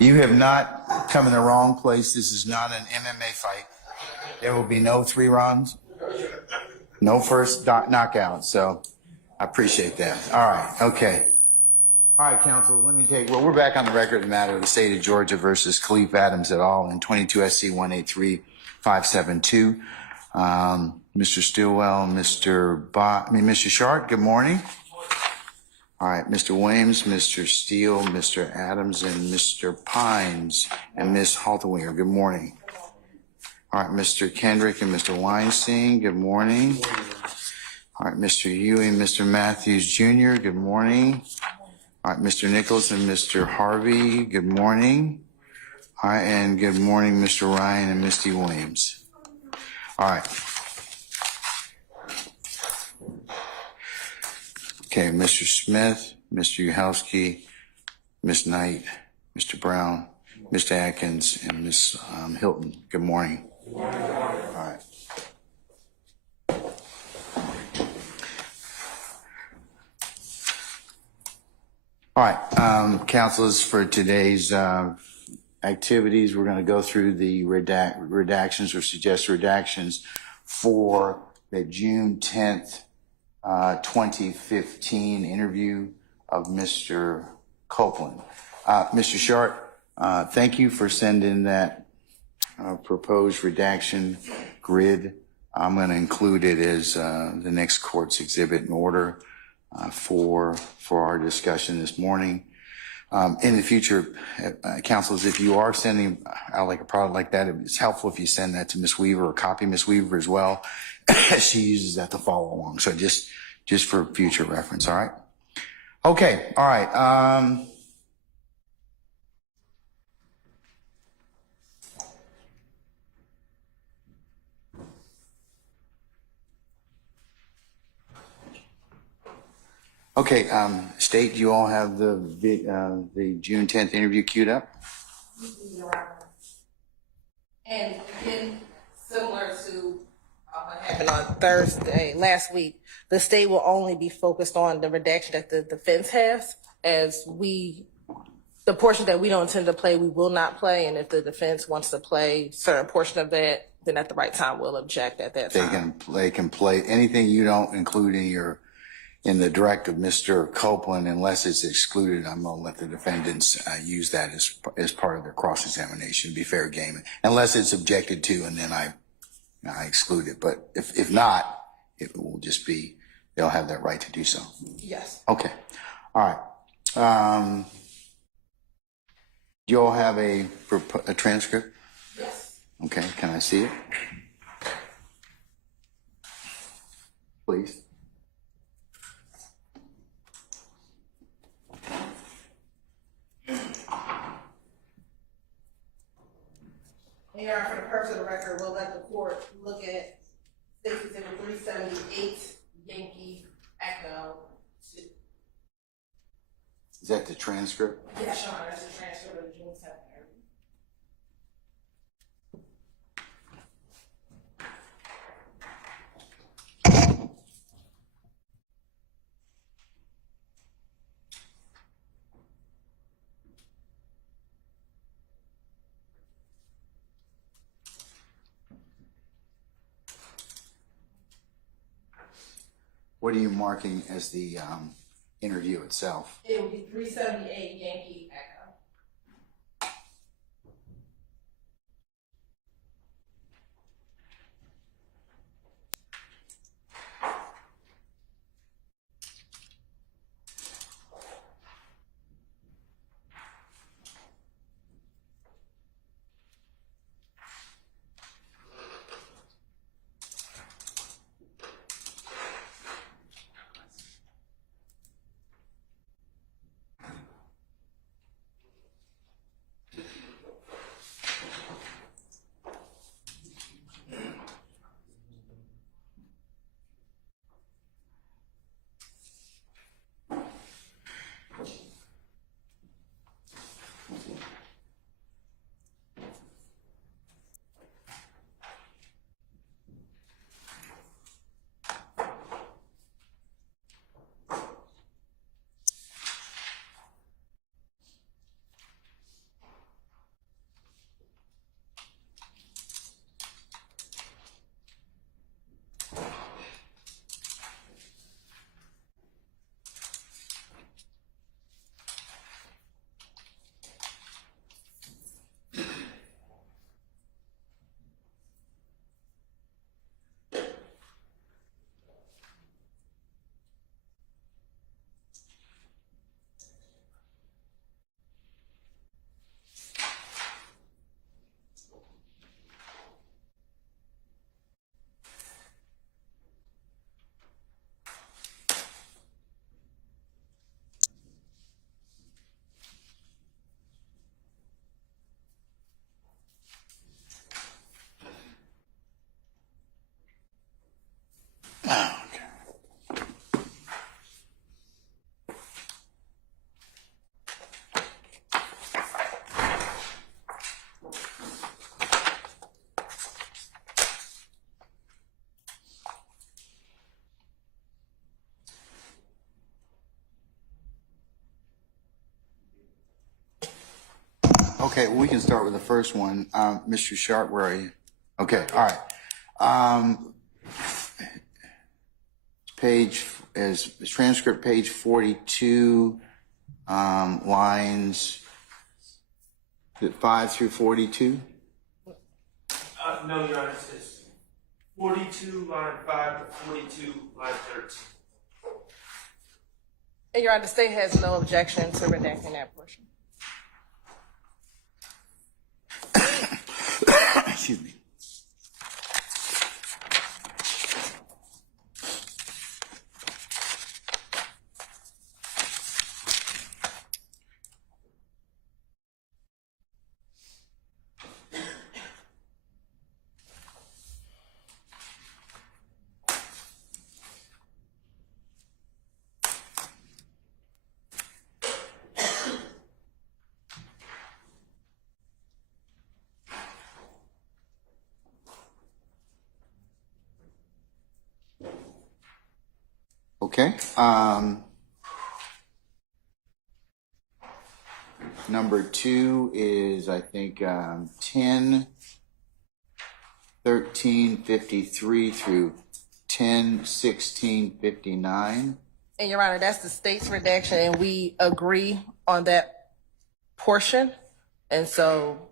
You have not come in the wrong place. This is not an MMA fight. There will be no 3 rounds, no first knockout. So I appreciate that. All right. Okay. All right, counsel, let me well, we're back on the record of the matter of the state of Georgia versus Khalif Adams et al. In 22 SC 183572. Mr. Stilwell, Mr. Sharp, good morning. All right, Mr. Williams, Mr. Steele, Mr. Adams, and Mr. Pines, and Ms. Halterwinger, good morning. All right, Mr. Kendrick and Mr. Weinstein, good morning. All right, Mr. Ewing, Mr. Matthews Jr., good morning. All right, Mr. Nichols and Mr. Harvey, good morning. All right, and good morning, Mr. Ryan and Misty Williams. All right. Okay, Mr. Smith, Mr. Uhelski, Ms. Knight, Mr. Brown, Mr. Atkins, and Ms. Hilton. Good morning. Good morning. All right. All right, councilors, for today's activities, we're going to go through the redactions or suggested redactions for the June 10th, 2015 interview of Mr. Copeland. Mr. Sharp, thank you for sending that proposed redaction grid. I'm going to include it as the next court's exhibit in order for our discussion this morning. In the future, councilors, if you are sending out like a product like that, it's helpful if you send that to Ms. Weaver or copy Ms. Weaver as well. She uses that to follow along. So just for future reference. All right. Okay. All right. Okay. State, do you all have the June 10th interview queued up? And again, similar to what happened on Thursday last week, the state will only be focused on the redaction that the defense has, as the portion that we don't intend to play, we will not play. And if the defense wants to play certain portion of that, then at the right time we'll object at that time. They can play anything you don't include in the direct of Mr. Copeland, unless it's excluded. I'm going to let the defendants use that as part of their cross-examination. Be fair game, unless it's objected to, and then I exclude it. But if not, it will just be, they'll have that right to do so. Yes. Okay. All right. Do you all have a transcript? Yes. Okay. Can I see it? Please. And for the purpose of the record, we'll let the court look at 378 Yankee Echo. Is that the transcript? Yes, Your Honor, that's the transcript of the June 7th interview. What are you marking as the interview itself? It would be 378 Yankee Echo. Okay, we can start with the first one. Mr. Sharp, where are you? Okay, all right. Page is transcript page 42, lines 5 through 42. No, Your Honor, it says 42, line 5 to 42, line 13. And Your Honor, the state has no objection to redacting that portion. Excuse me. Okay. Number 2 is, I think, 10, 13, 53 through 10, 16, 59. And Your Honor, that's the state's redaction, and we agree on that portion. And so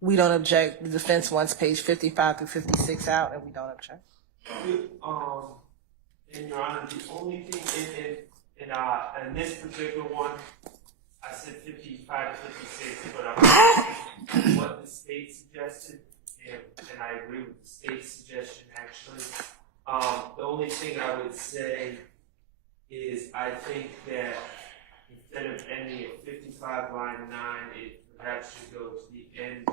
we don't object. The defense wants page 55 through 56 out, and we don't object. And Your Honor, the only thing in this particular one, I said 55 to 56, but I'm what the state suggested, and I agree with the state's suggestion actually. The only thing I would say is I think that instead of ending at 55 line 9, it perhaps should go to the end.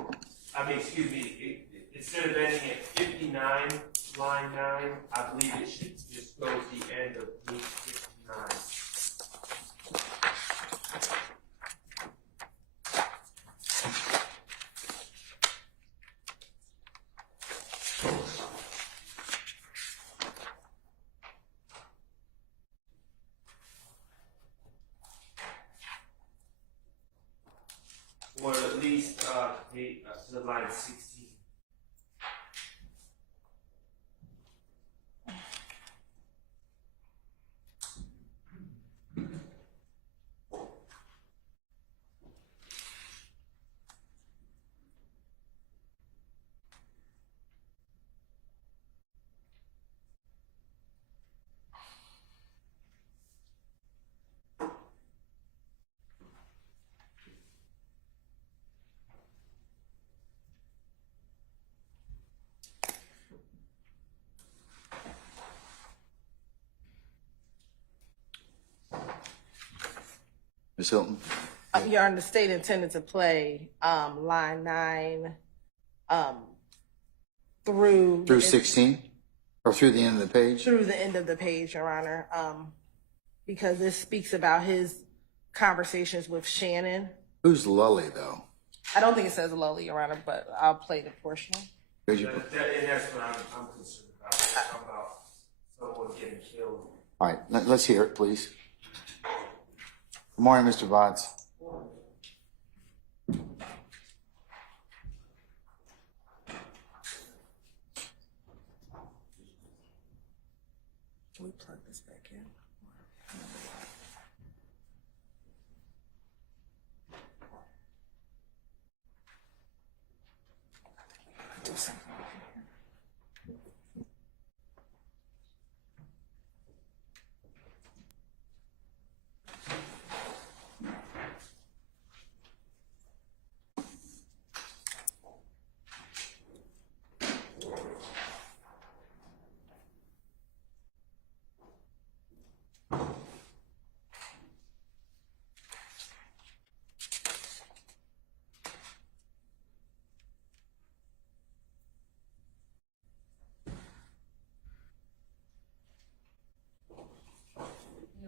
Instead of ending at 59 line 9, I believe it should just go to the end of page 59. Or at least the line 16. Ms. Hilton? Your Honor, the state intended to play line 9 through 16? Or through the end of the page? Through the end of the page, Your Honor, because this speaks about his conversations with Shannon. Who's Lully, though? I don't think it says Lully, Your Honor, but I'll play the portion. And that's what I'm concerned about someone getting killed. All right, let's hear it, please. Good morning, Mr. Votz. Can we plug this back in? Do something.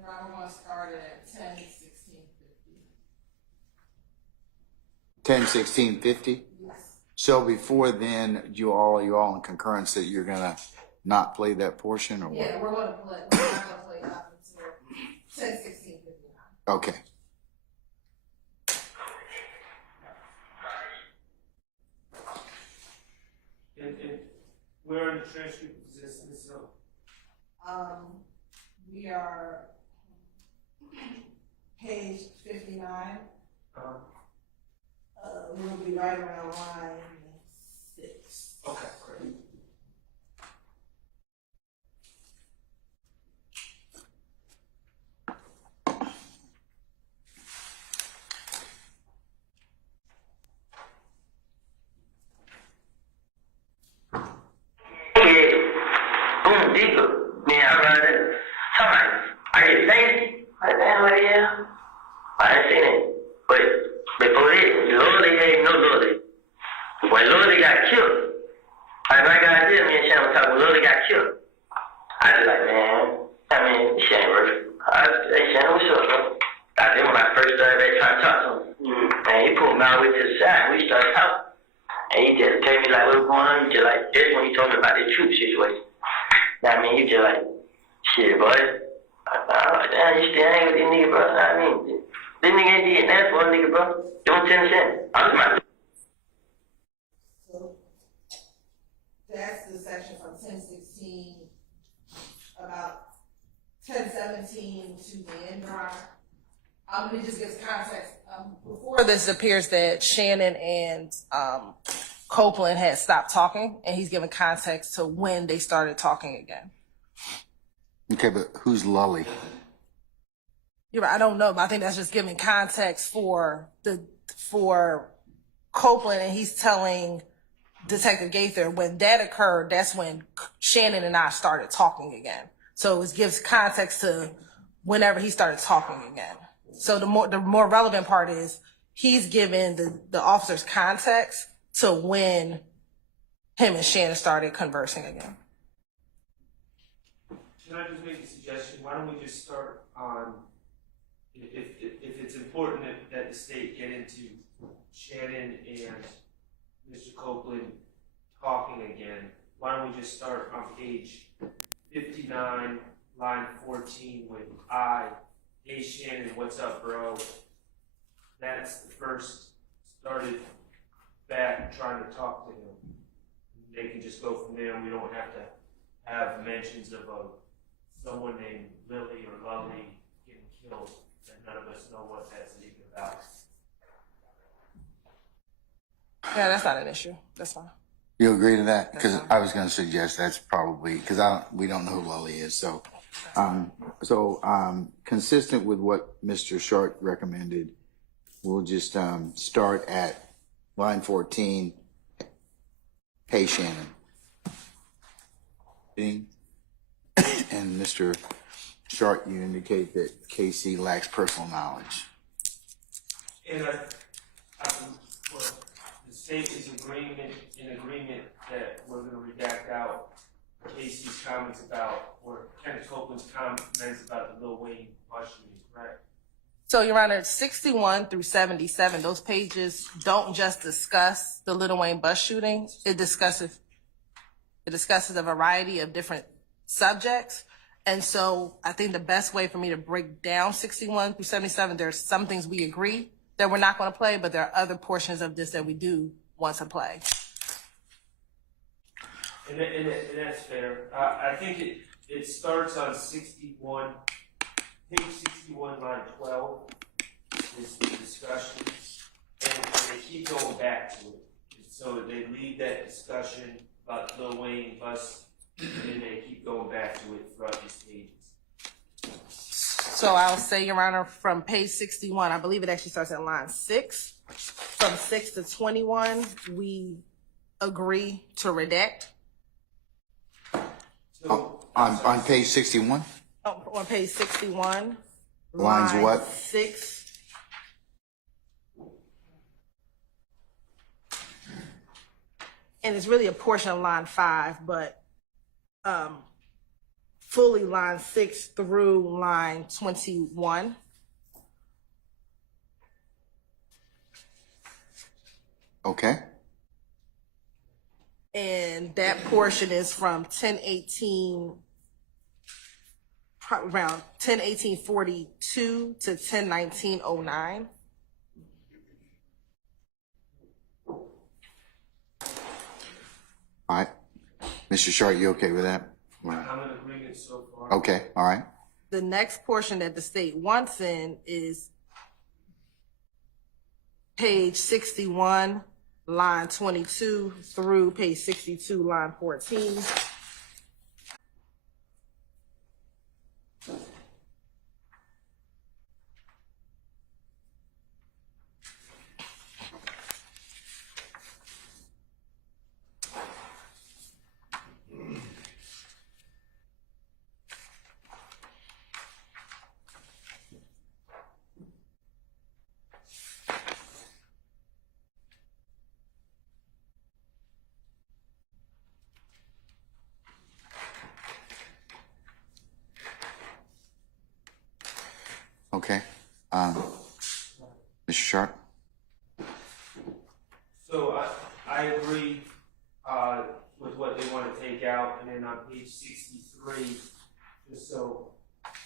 I want to start at 10, 16, 50. 10, 16, 50? Yes. So before then, you all in concurrence that you're gonna not play that portion, or what? Yeah, we're not going to play up until 10, 16, 59. Okay. Where in the transcript is this? We are page 59. We'll be right around line 6. Okay, great. Digo, mira, brother, somebody, are you lazy? What the hell are you? I ain't seen it. But before this, Lordy ain't no Lordy. When Lordy got killed, like my guy did, me and Shannon was talking, Lordy got killed. I was like, man, I mean, this ain't worth it. I was, hey, Shannon, what's up, bro? I did when I first started back trying to talk to him. And he pulled me all the way to the side, we started talking. And he just told me, like, what's going on? He just like, that's when he told me about the troop situation. I mean, you just like, shit, boy. I'm like, damn, you still hang with these niggas, bro. I mean, this nigga ain't did nothing for a nigga, bro. Don't 10 cents. I'm my. So that's the section from 1016 about 1017 to the end drive. Let me just give context. Before this, it appears that Shannon and Copeland had stopped talking, and he's giving context to when they started talking again. Okay, but who's Lully? You're right, I don't know, but I think that's just giving context for Copeland, and he's telling Detective Gaither when that occurred, that's when Shannon and I started talking again. So it gives context to whenever he started talking again. So the more relevant part is he's giving the officers context to when him and Shannon started conversing again. Can I just make a suggestion? Why don't we just start on, if it's important that the state get into Shannon and Mr. Copeland talking again, why don't we just start on page 59, line 14 with hey Shannon, what's up, bro? That's the first started back trying to talk to him. They can just go from there, and we don't have to have mentions of someone named Lily or Lully getting killed, and none of us know what that's even about. Yeah, that's not an issue. That's fine. You agree to that? Because I was going to suggest that's probably because we don't know who Lully is. So, consistent with what Mr. Short recommended, we'll just start at line 14. Hey, Shannon. And Mr. Short, you indicate that KC lacks personal knowledge. And well, the state is in agreement that we're going to redact out Casey's comments about, or Kenneth Copeland's comments about the Lil Wayne bus shooting, correct? So, Your Honor, 61 through 77, those pages don't just discuss the Lil Wayne bus shooting. It discusses a variety of different subjects. And so I think the best way for me to break down 61 through 77, there's some things we agree that we're not going to play, but there are other portions of this that we do want to play. And that's fair. I think it starts on 61, page 61, line 12, is the discussion, and they keep going back to it. So they lead that discussion about Lil Wayne bus, and then they keep going back to it throughout these pages. So I'll say, Your Honor, from page 61, I believe it actually starts at line 6. From 6 to 21, we agree to redact. So, On page 61? On page 61. Lines line what? 6. And it's really a portion of line 5, but fully line 6 through line 21. Okay. And that portion is from 1018, around 1018-42 to 1019-09. All right. Mr. Short, you okay with that? I'm in agreement so far. Okay, all right. The next portion that the state wants in is page 61, line 22 through page 62, line 14. Okay. Mr. Sharp? So I agree with what they want to take out, and then on page 63, just so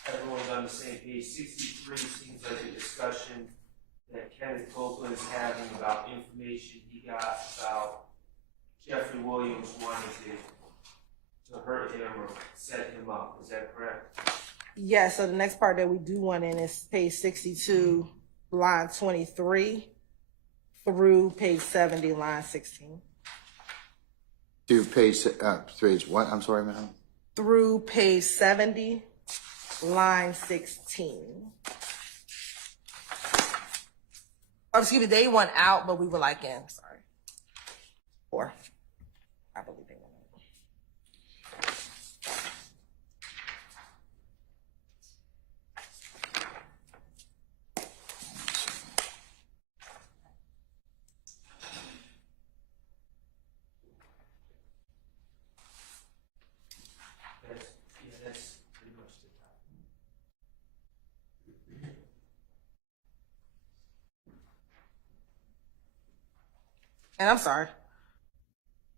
everyone's on the same page, 63 seems like a discussion that Kenneth Copeland is having about information he got about Jeffrey Williams wanting to hurt him or set him up. Is that correct? Yeah, so the next part that we do want in is page 62, line 23 through page 70, line 16. To page what? I'm sorry, ma'am. Through page 70, line 16. Oh, excuse me, they went out, but we were like in, sorry. Or, I believe they went out. That's pretty much the top. And I'm sorry.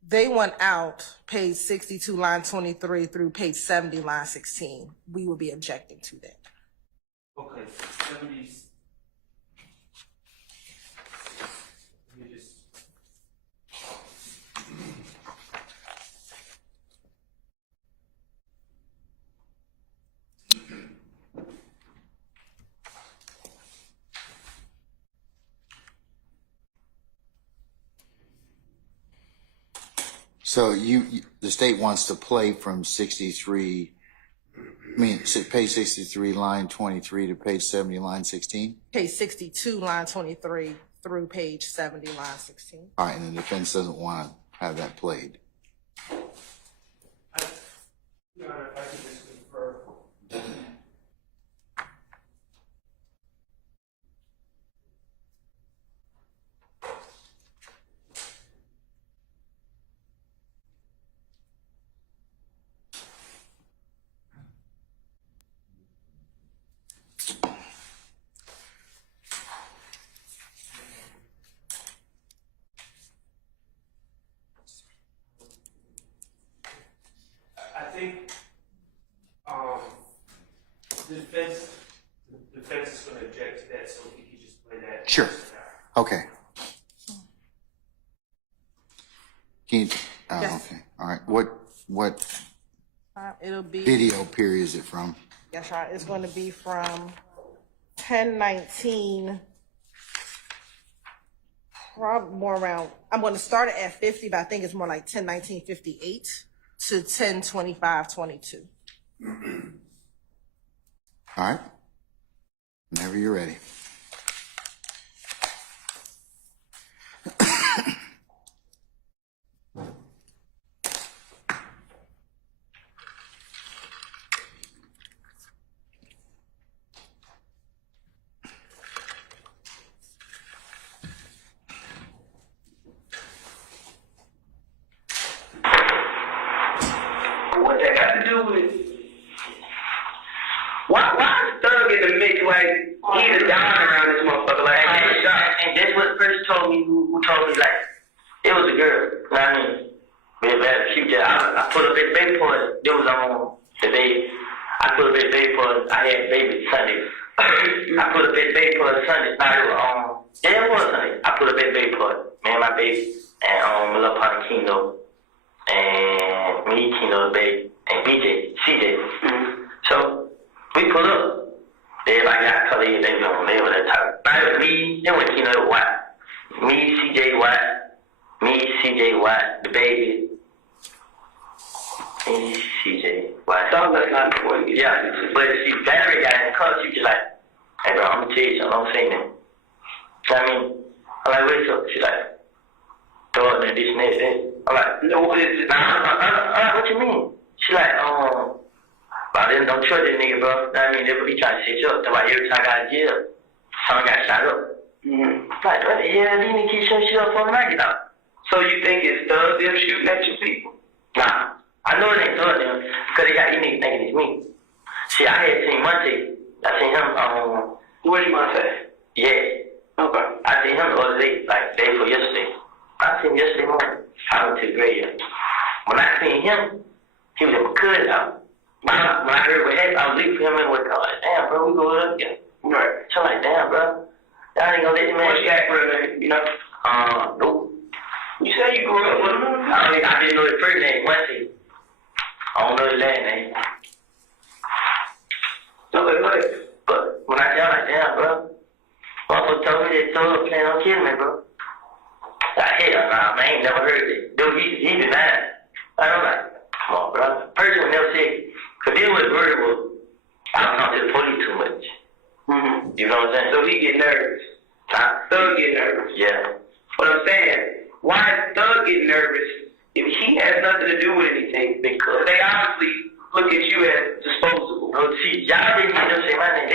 They went out page 62, line 23 through page 70, line 16. We will be objecting to that. Okay, 70s. Let me just. So the state wants to play from 63, page 63, line 23 to page 70, line 16? Page 62, line 23 through page 70, line 16. All right, and the defense doesn't want to have that played. Your Honor, if I could just confer. I think the defense is going to object to that, so if you could just play that. Sure. Okay. Can you, Yes. Okay, all right. What It'll be, video period is it from? yes, right. It's going to be from 10:19, probably more around, I'm going to start it at 50, but I think it's more like 10:19:58 to 10:25:22. All right. Whenever you're ready. What that got to do with? Why is Thug in the mix? Like he's a down around this motherfucker. Like and that's what the person told me. Who told me like it was a girl. You know what I mean? We had a future. I put up his baby for it. It was on the day. I put up his baby for it. I had baby Sunday. I put up his baby for it Sunday. Now it was Sunday. I put up his baby for it. Me and my baby and my little partner Kino. and me, Keno, baby, and BJ, CJ. So we pull up. Everybody got color, they don't live at that time. But me, it was Keno White. Me, CJ White. Me, CJ White, the baby. Me, CJ White. Sounds like not for you. Yeah, but see, Valerie got in the car, she was like, hey bro, I'm gonna tell you something, don't say nothing. I mean, I'm like, what's up? She's like, throw it in this and that. I'm like, no, what is it? Nah, what you mean? She like, but I don't trust that nigga, bro. I mean, they be trying to set you up. That's why every time I got in jail, someone got shot up. Like, what the hell? These niggas keep shooting shit up for when I get out. So you think it's thugs them shooting at your people? Nah, I know it ain't thug them because they got these niggas thinking it's me. See, I had seen Monte. I seen him, What do you want to say? yeah. Okay. I seen him the other day, like day before yesterday. I seen him yesterday morning. I went to the graveyard. When I seen him, he was at my cousin's house. When I heard what happened, I was leaving for him and was like, damn, bro, we go up again. Right. So I'm like, damn, bro. Y'all ain't gonna let this man. What's your real name? You know? Nope. You say you grew up with him? I didn't know his first name, Monte. I don't know his last name. Okay, wait. But when I tell like, damn, bro, motherfucker told me that thug plan on killing me, bro. Like, hell nah, man, I ain't never heard it. Dude, he denied. I'm like, come on, bro. Person would never say, because this was word was, I don't talk to the police too much. You know what I'm saying? So he get nervous. Huh? Thug get nervous. Yeah. But I'm saying, why is Thug get nervous if he has nothing to do with anything? Because they obviously look at you as disposable. No, see, y'all didn't hear them say my name.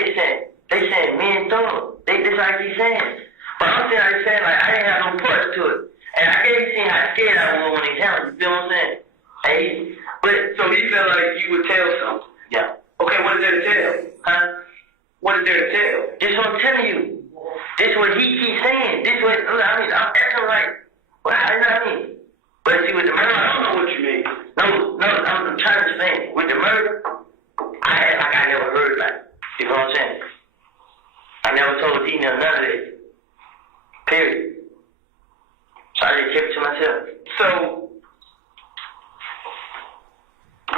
They said me and Thug. That's what I keep saying. But I'm saying, like, I didn't have no parts to it. And I can't see how scared I was when he happened. You feel what I'm saying? Hey, but, So he felt like you would tell something. yeah. Okay, what is there to tell? Huh? What is there to tell? This what I'm telling you. This what he keeps saying. This what, I mean, I'm acting like, well, you know what I mean? But see, with the murder, I don't know what you mean. No, I'm trying to explain. With the murder, I had like I never heard like, you know what I'm saying? I never told Dina none of this. Period. So I just kept it to myself. So,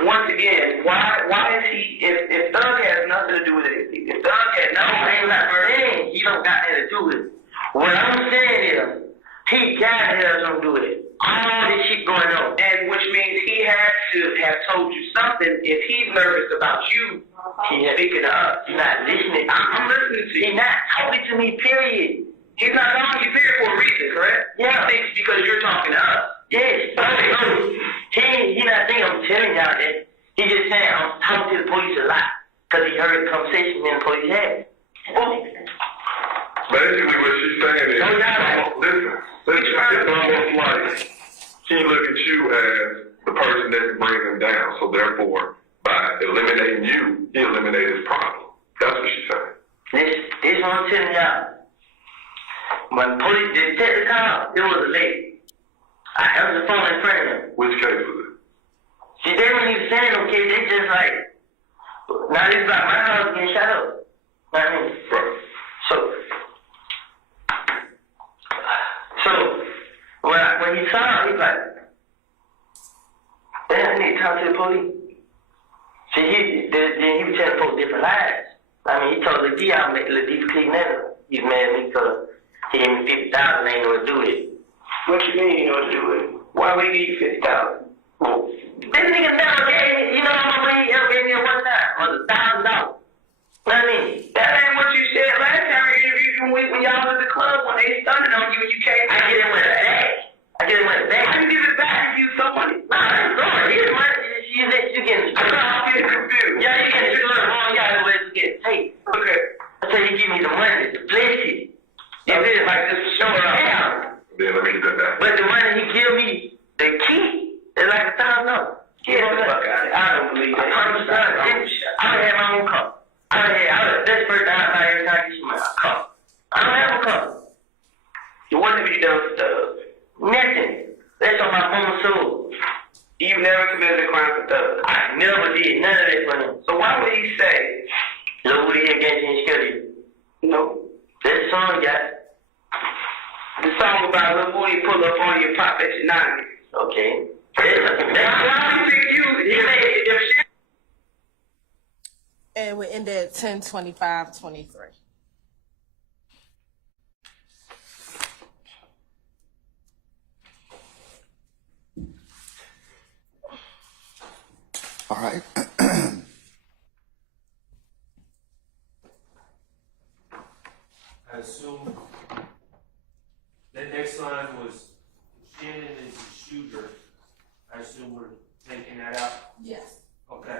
once again, why is he, if Thug has nothing to do with anything, if Thug had No, nothing I ain't not saying he don't got nothing to do with it. What I'm saying is, he got to have something to do with it. All this shit going on. and which means he has to have told you something if he's nervous about you speaking to us. He's not listening. I'm listening to you. He's not talking to me, period. He's not talking to you here for a reason, correct? Yeah. He thinks because you're talking to us. Yes, no. He not saying I'm telling y'all that. He just saying I'm talking to the police a lot because he heard the conversation me and the police had. Basically, what she's saying is, listen, it's almost like she look at you as the person that can bring him down. So therefore, by eliminating you, he eliminated his problem. That's what she's saying. This what I'm telling y'all. When police did take the car, it was late. I held the phone in front of him. Which case was it? See, they weren't even saying no case. They just like, now this is about my house getting shot up. You know what I mean? Right. So when he saw him, he's like, damn, I need to talk to the police. See, he was telling folks different lies. I mean, he told Lil D I'll make Lil D clean that. He's mad at me because he gave me $50,000, ain't know what to do with it. What you mean you know what to do with it? Why would he give you $50,000? This nigga never gave me, you know how much money he ever gave me at one time? Was $1,000. You know what I mean? That ain't what you said last time I interviewed you when y'all was at the club when they stunted on you and you came. I get him with a bag. Why you give it back if you so money? Nah, that's wrong. Here's money. You getting I'm getting confused. Yeah, you getting screwed wrong. You gotta wait to get paid. Okay. I tell you, give me the money to bless it. You feel like just to show it off. Then let me get that back. But the money he give me, the key, is like $1,000. Get the fuck out of here. I don't believe that. I don't have my own car. That's the first time I ever tried to use my car. I don't have a car. So what have you done for Thug? Nothing. That's on my mama's soul. You've never committed a crime for Thug. I never did none of that for him. So why would he say, Lil Woody against you and scared you? no? That's the song, guy. The song about Lil Woody pull up on you and pop at your 90s. Okay. Why we pick you? If she And we end at 10:25:23. All right. I assume the next line was Shannon is the shooter. I assume we're taking that out. Yes. Okay.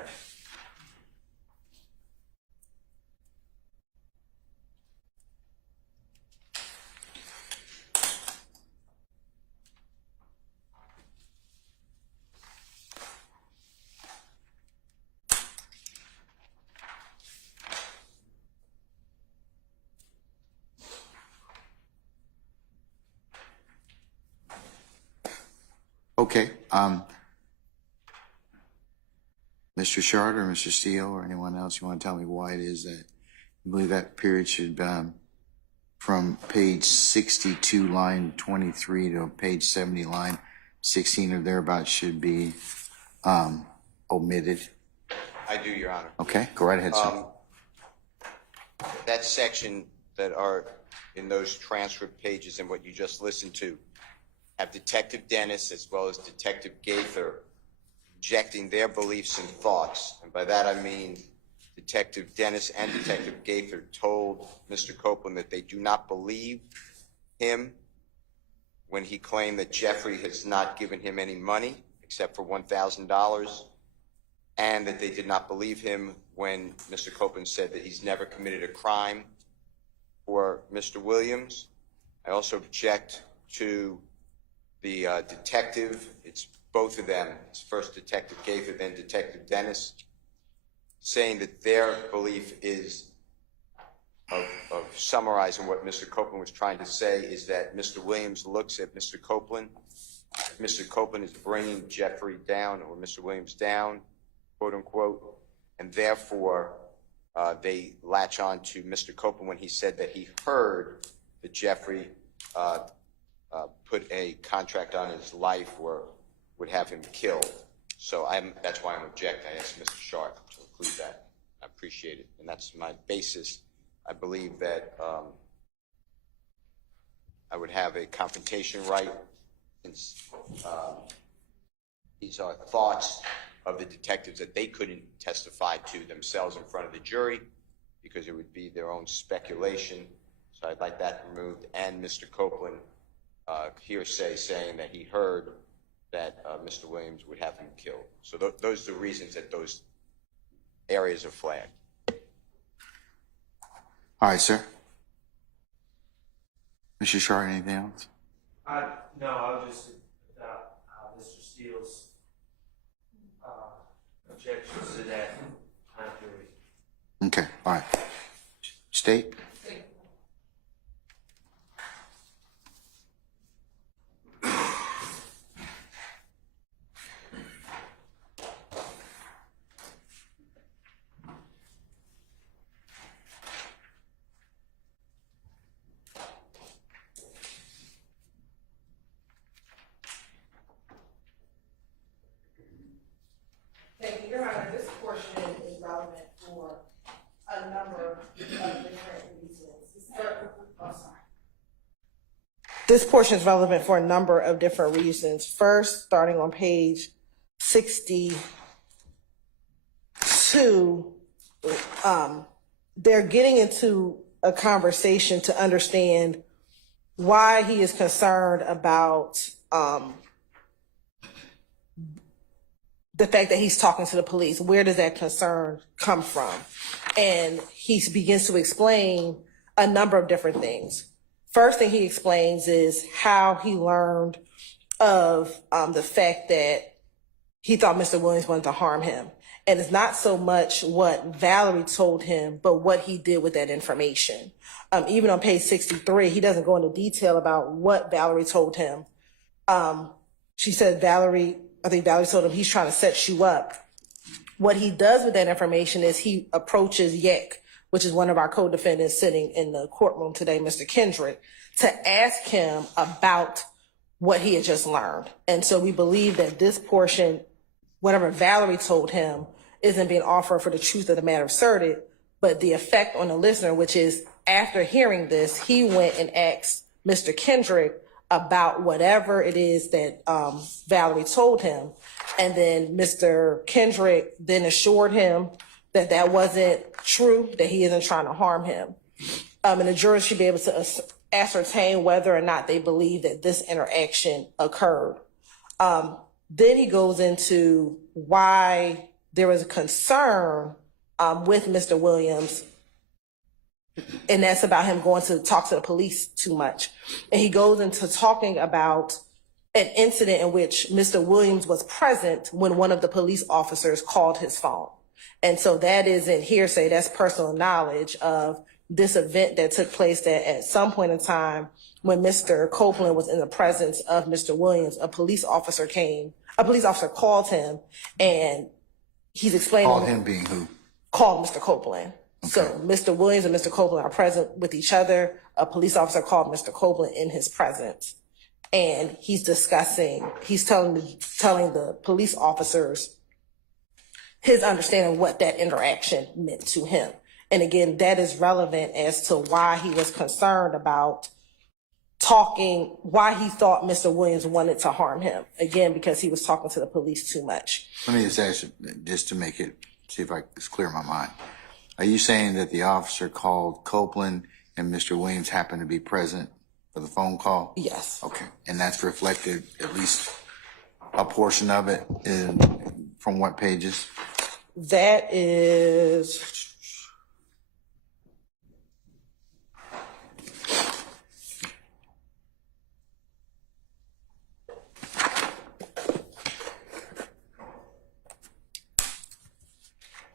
Okay. Mr. Shard or Mr. Steele or anyone else, you want to tell me why it is that you believe that period should, from page 62, line 23 to page 70, line 16 or thereabouts should be omitted? I do, Your Honor. Okay, go right ahead, sir. That section that are in those transcript pages and what you just listened to have Detective Dennis as well as Detective Gaither injecting their beliefs and thoughts. And by that I mean Detective Dennis and Detective Gaither told Mr. Copeland that they do not believe him when he claimed that Jeffrey has not given him any money except for $1,000, and that they did not believe him when Mr. Copeland said that he's never committed a crime for Mr. Williams. I also object to the detective, it's both of them, it's first Detective Gaither, then Detective Dennis, saying that their belief is of summarizing what Mr. Copeland was trying to say is that Mr. Williams looks at Mr. Copeland. Mr. Copeland is bringing Jeffrey down or Mr. Williams down, quote unquote, and therefore they latch on to Mr. Copeland when he said that he heard that Jeffrey put a contract on his life or would have him killed. So that's why I'm objecting. I asked Mr. Sharp to include that. I appreciate it, and that's my basis. I believe that I would have a confrontation right, since these are thoughts of the detectives that they couldn't testify to themselves in front of the jury because it would be their own speculation. So I'd like that removed. And Mr. Copeland hearsay saying that he heard that Mr. Williams would have him killed. So those are the reasons that those areas are flagged. All right, sir. Mr. Shard, anything else? No, I'll just adopt Mr. Steele's objections to that time period. Okay, all right. State? Thank you, Your Honor. This portion is relevant for a number of different reasons. This portion is relevant for a number of different reasons. First, starting on page 62, they're getting into a conversation to understand why he is concerned about the fact that he's talking to the police. Where does that concern come from? And he begins to explain a number of different things. First thing he explains is how he learned of the fact that he thought Mr. Williams wanted to harm him. And it's not so much what Valerie told him, but what he did with that information. Even on page 63, he doesn't go into detail about what Valerie told him. She said, I think Valerie told him he's trying to set you up. What he does with that information is he approaches Yek, which is one of our co-defendants sitting in the courtroom today, Mr. Kendrick, to ask him about what he had just learned. And so we believe that this portion, whatever Valerie told him, isn't being offered for the truth of the matter asserted, but the effect on the listener, which is after hearing this, he went and asked Mr. Kendrick about whatever it is that Valerie told him. And then Mr. Kendrick then assured him that that wasn't true, that he isn't trying to harm him. And the jurors should be able to ascertain whether or not they believe that this interaction occurred. Then he goes into why there was a concern with Mr. Williams, and that's about him going to talk to the police too much. And he goes into talking about an incident in which Mr. Williams was present when one of the police officers called his phone. And so that isn't hearsay, that's personal knowledge of this event that took place, that at some point in time when Mr. Copeland was in the presence of Mr. Williams, a police officer called him, and he's explaining. Called him being who? Called Mr. Copeland. Okay. So Mr. Williams and Mr. Copeland are present with each other. A police officer called Mr. Copeland in his presence. And he's telling the police officers his understanding of what that interaction meant to him. And again, that is relevant as to why he was concerned about why he thought Mr. Williams wanted to harm him. Again, because he was talking to the police too much. Let me just ask you, just to make it, see if it's clear in my mind. Are you saying that the officer called Copeland and Mr. Williams happened to be present for the phone call? Yes. Okay. And that's reflected, at least a portion of it, from what pages? That is...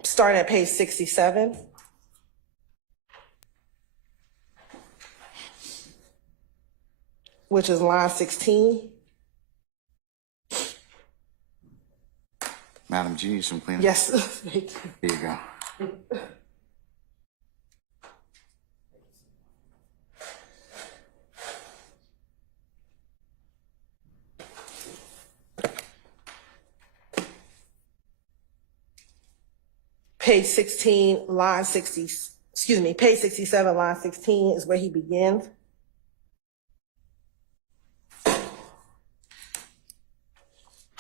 starting at page 67. Which is line 16. Madam, do you need some cleanup? Yes. Here you go. Page 16, line 60, page 67, line 16 is where he begins.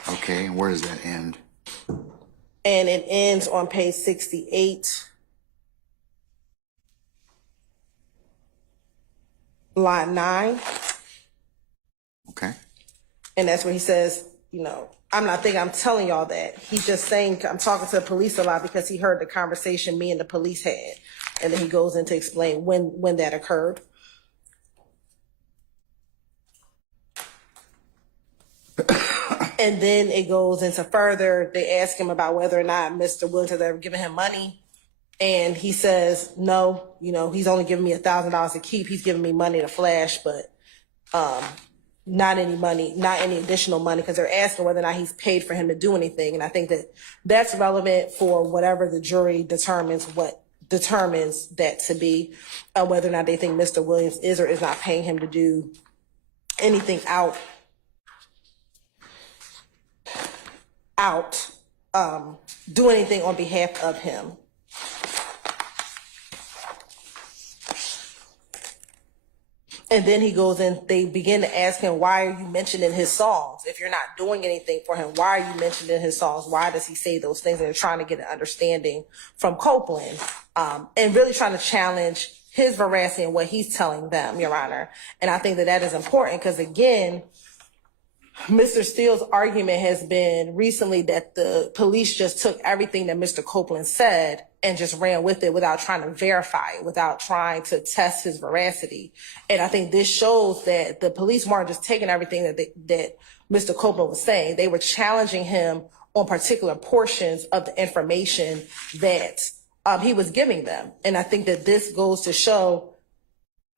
Okay, and where does that end? And it ends on page 68, line 9. Okay. And that's where he says, I'm telling y'all that. He's just saying, I'm talking to the police a lot because he heard the conversation me and the police had. And then he goes in to explain when that occurred. And then it goes into further, they ask him about whether or not Mr. Williams has ever given him money. And he says, no, he's only giving me $1,000 to keep. He's giving me money to flash, but not any money, not any additional money, because they're asking whether or not he's paid for him to do anything. And I think that that's relevant for whatever the jury determines that to be, whether or not they think Mr. Williams is or is not paying him to do anything do anything on behalf of him. And then he goes in, they begin to ask him, why are you mentioning his songs? If you're not doing anything for him, why are you mentioning his songs? Why does he say those things? And they're trying to get an understanding from Copeland, and really trying to challenge his veracity and what he's telling them, Your Honor. And I think that that is important because, again, Mr. Steele's argument has been recently that the police just took everything that Mr. Copeland said and just ran with it without trying to verify it, without trying to test his veracity. And I think this shows that the police weren't just taking everything that Mr. Copeland was saying. They were challenging him on particular portions of the information that he was giving them. And I think that this goes to show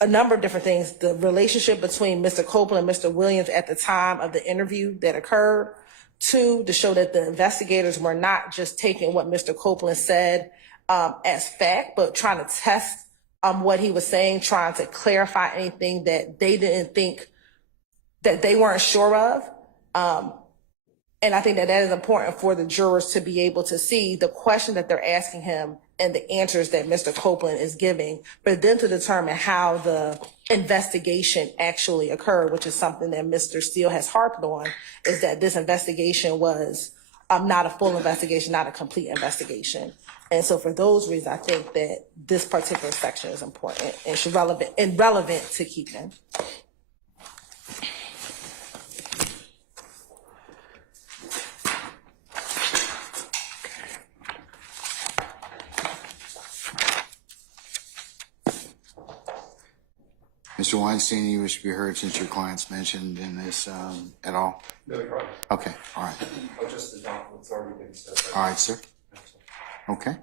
a number of different things. The relationship between Mr. Copeland and Mr. Williams at the time of the interview that occurred. 2, to show that the investigators were not just taking what Mr. Copeland said as fact, but trying to test what he was saying, trying to clarify anything that they didn't think that they weren't sure of. And I think that is important for the jurors to be able to see the question that they're asking him and the answers that Mr. Copeland is giving, but then to determine how the investigation actually occurred, which is something that Mr. Steele has harped on, is that this investigation was not a full investigation, not a complete investigation. And so for those reasons, I think that this particular section is important and relevant to keep in. Mr. Weinstein, you wish to be heard since your client's mentioned in this at all? No problem. Okay, all right. I'll just adopt what's already been said. All right, sir. Okay.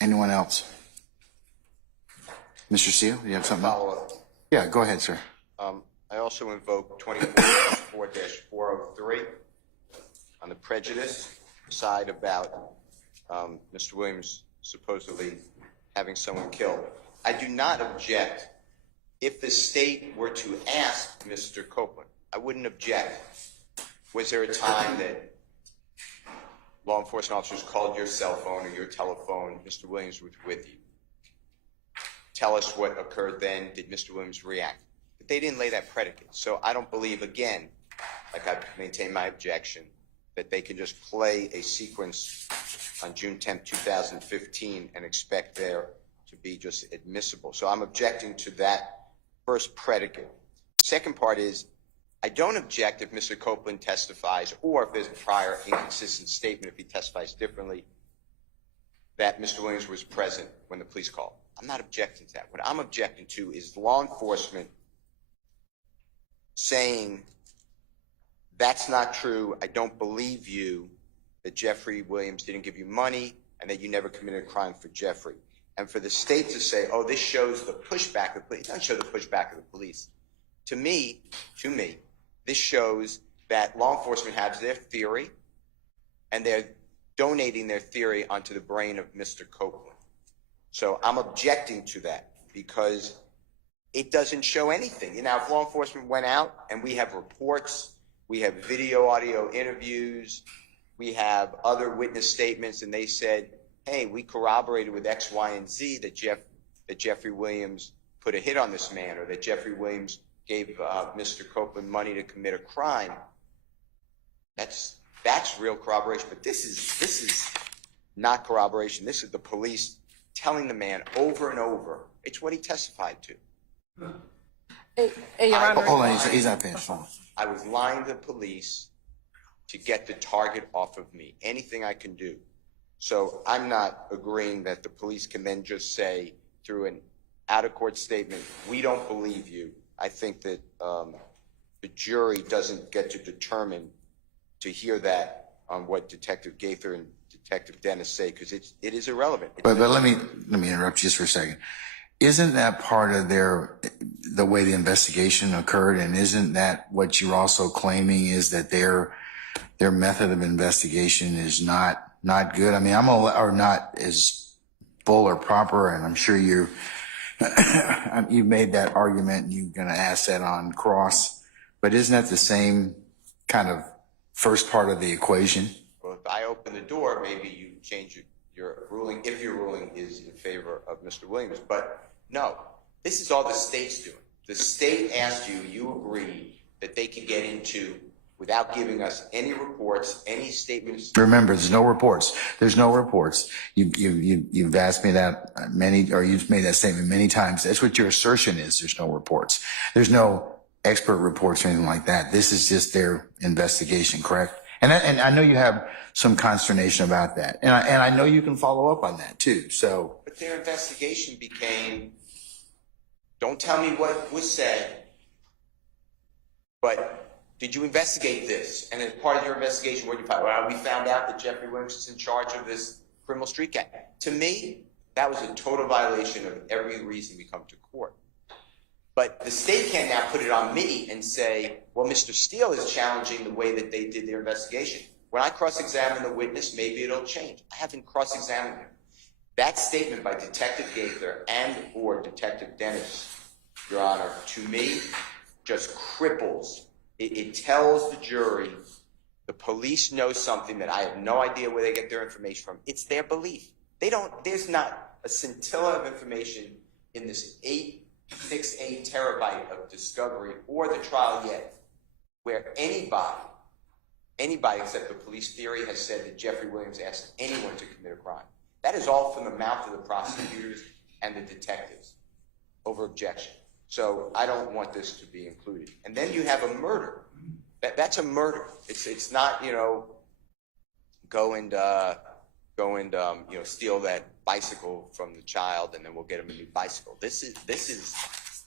Anyone else? Mr. Steele, do you have something? Follow up. Yeah, go ahead, sir. I also invoke 24-4-403 on the prejudice side about Mr. Williams supposedly having someone killed. I do not object if the state were to ask Mr. Copeland. I wouldn't object. Was there a time that law enforcement officers called your cell phone or your telephone? Mr. Williams was with you. Tell us what occurred then. Did Mr. Williams react? But they didn't lay that predicate. So I don't believe, again, like I maintain my objection, that they can just play a sequence on June 10th, 2015 and expect there to be just admissible. So I'm objecting to that first predicate. Second part is, I don't object if Mr. Copeland testifies, or if there's a prior inconsistent statement, if he testifies differently, that Mr. Williams was present when the police called. I'm not objecting to that. What I'm objecting to is law enforcement saying, that's not true, I don't believe you, that Jeffrey Williams didn't give you money and that you never committed a crime for Jeffrey. And for the state to say, oh, this shows the pushback of the police. It doesn't show the pushback of the police. To me, this shows that law enforcement has their theory and they're donating their theory onto the brain of Mr. Copeland. So I'm objecting to that because it doesn't show anything. You know, if law enforcement went out and we have reports, we have video, audio interviews, we have other witness statements, and they said, hey, we corroborated with X, Y, and Z that Jeffrey Williams put a hit on this man, or that Jeffrey Williams gave Mr. Copeland money to commit a crime. That's real corroboration. But this is not corroboration. This is the police telling the man over and over. It's what he testified to. Hey, Your Honor. Hold on, he's not finished. I was lying to the police to get the target off of me. Anything I can do. So I'm not agreeing that the police can then just say through an out-of-court statement, we don't believe you. I think that the jury doesn't get to determine to hear that on what Detective Gaither and Detective Dennis say, because it is irrelevant. But let me interrupt you just for a second. Isn't that part of the way the investigation occurred, and isn't that what you're also claiming is that their method of investigation is not good? I mean, or not as full or proper, and I'm sure you made that argument and you're going to ask that on cross, but isn't that the same kind of first part of the equation? Well, if I open the door, maybe you change your ruling, if your ruling is in favor of Mr. Williams. But no, this is all the state's doing. The state asked you, you agreed that they can get into without giving us any reports, any statements. Remember, there's no reports. There's no reports. You've asked me that you've made that statement many times. That's what your assertion is. There's no reports. There's no expert reports or anything like that. This is just their investigation, correct? And I know you have some consternation about that. And I know you can follow up on that too. So. But their investigation became, don't tell me what was said, but did you investigate this? And as part of your investigation, what did you find? Well, we found out that Jeffrey Williams is in charge of this criminal street gang. To me, that was a total violation of every reason we come to court. But the state can now put it on me and say, well, Mr. Steele is challenging the way that they did their investigation. When I cross-examine the witness, maybe it'll change. I haven't cross-examined him. That statement by Detective Gaither and or Detective Dennis, Your Honor, to me, just cripples. It tells the jury the police know something that I have no idea where they get their information from. It's their belief. There's not a scintilla of information in this 868 terabyte of discovery or the trial yet where anybody except the police theory has said that Jeffrey Williams asked anyone to commit a crime. That is all from the mouth of the prosecutors and the detectives over objection. So I don't want this to be included. And then you have a murder. That's a murder. It's not, go and steal that bicycle from the child and then we'll get him a new bicycle. This is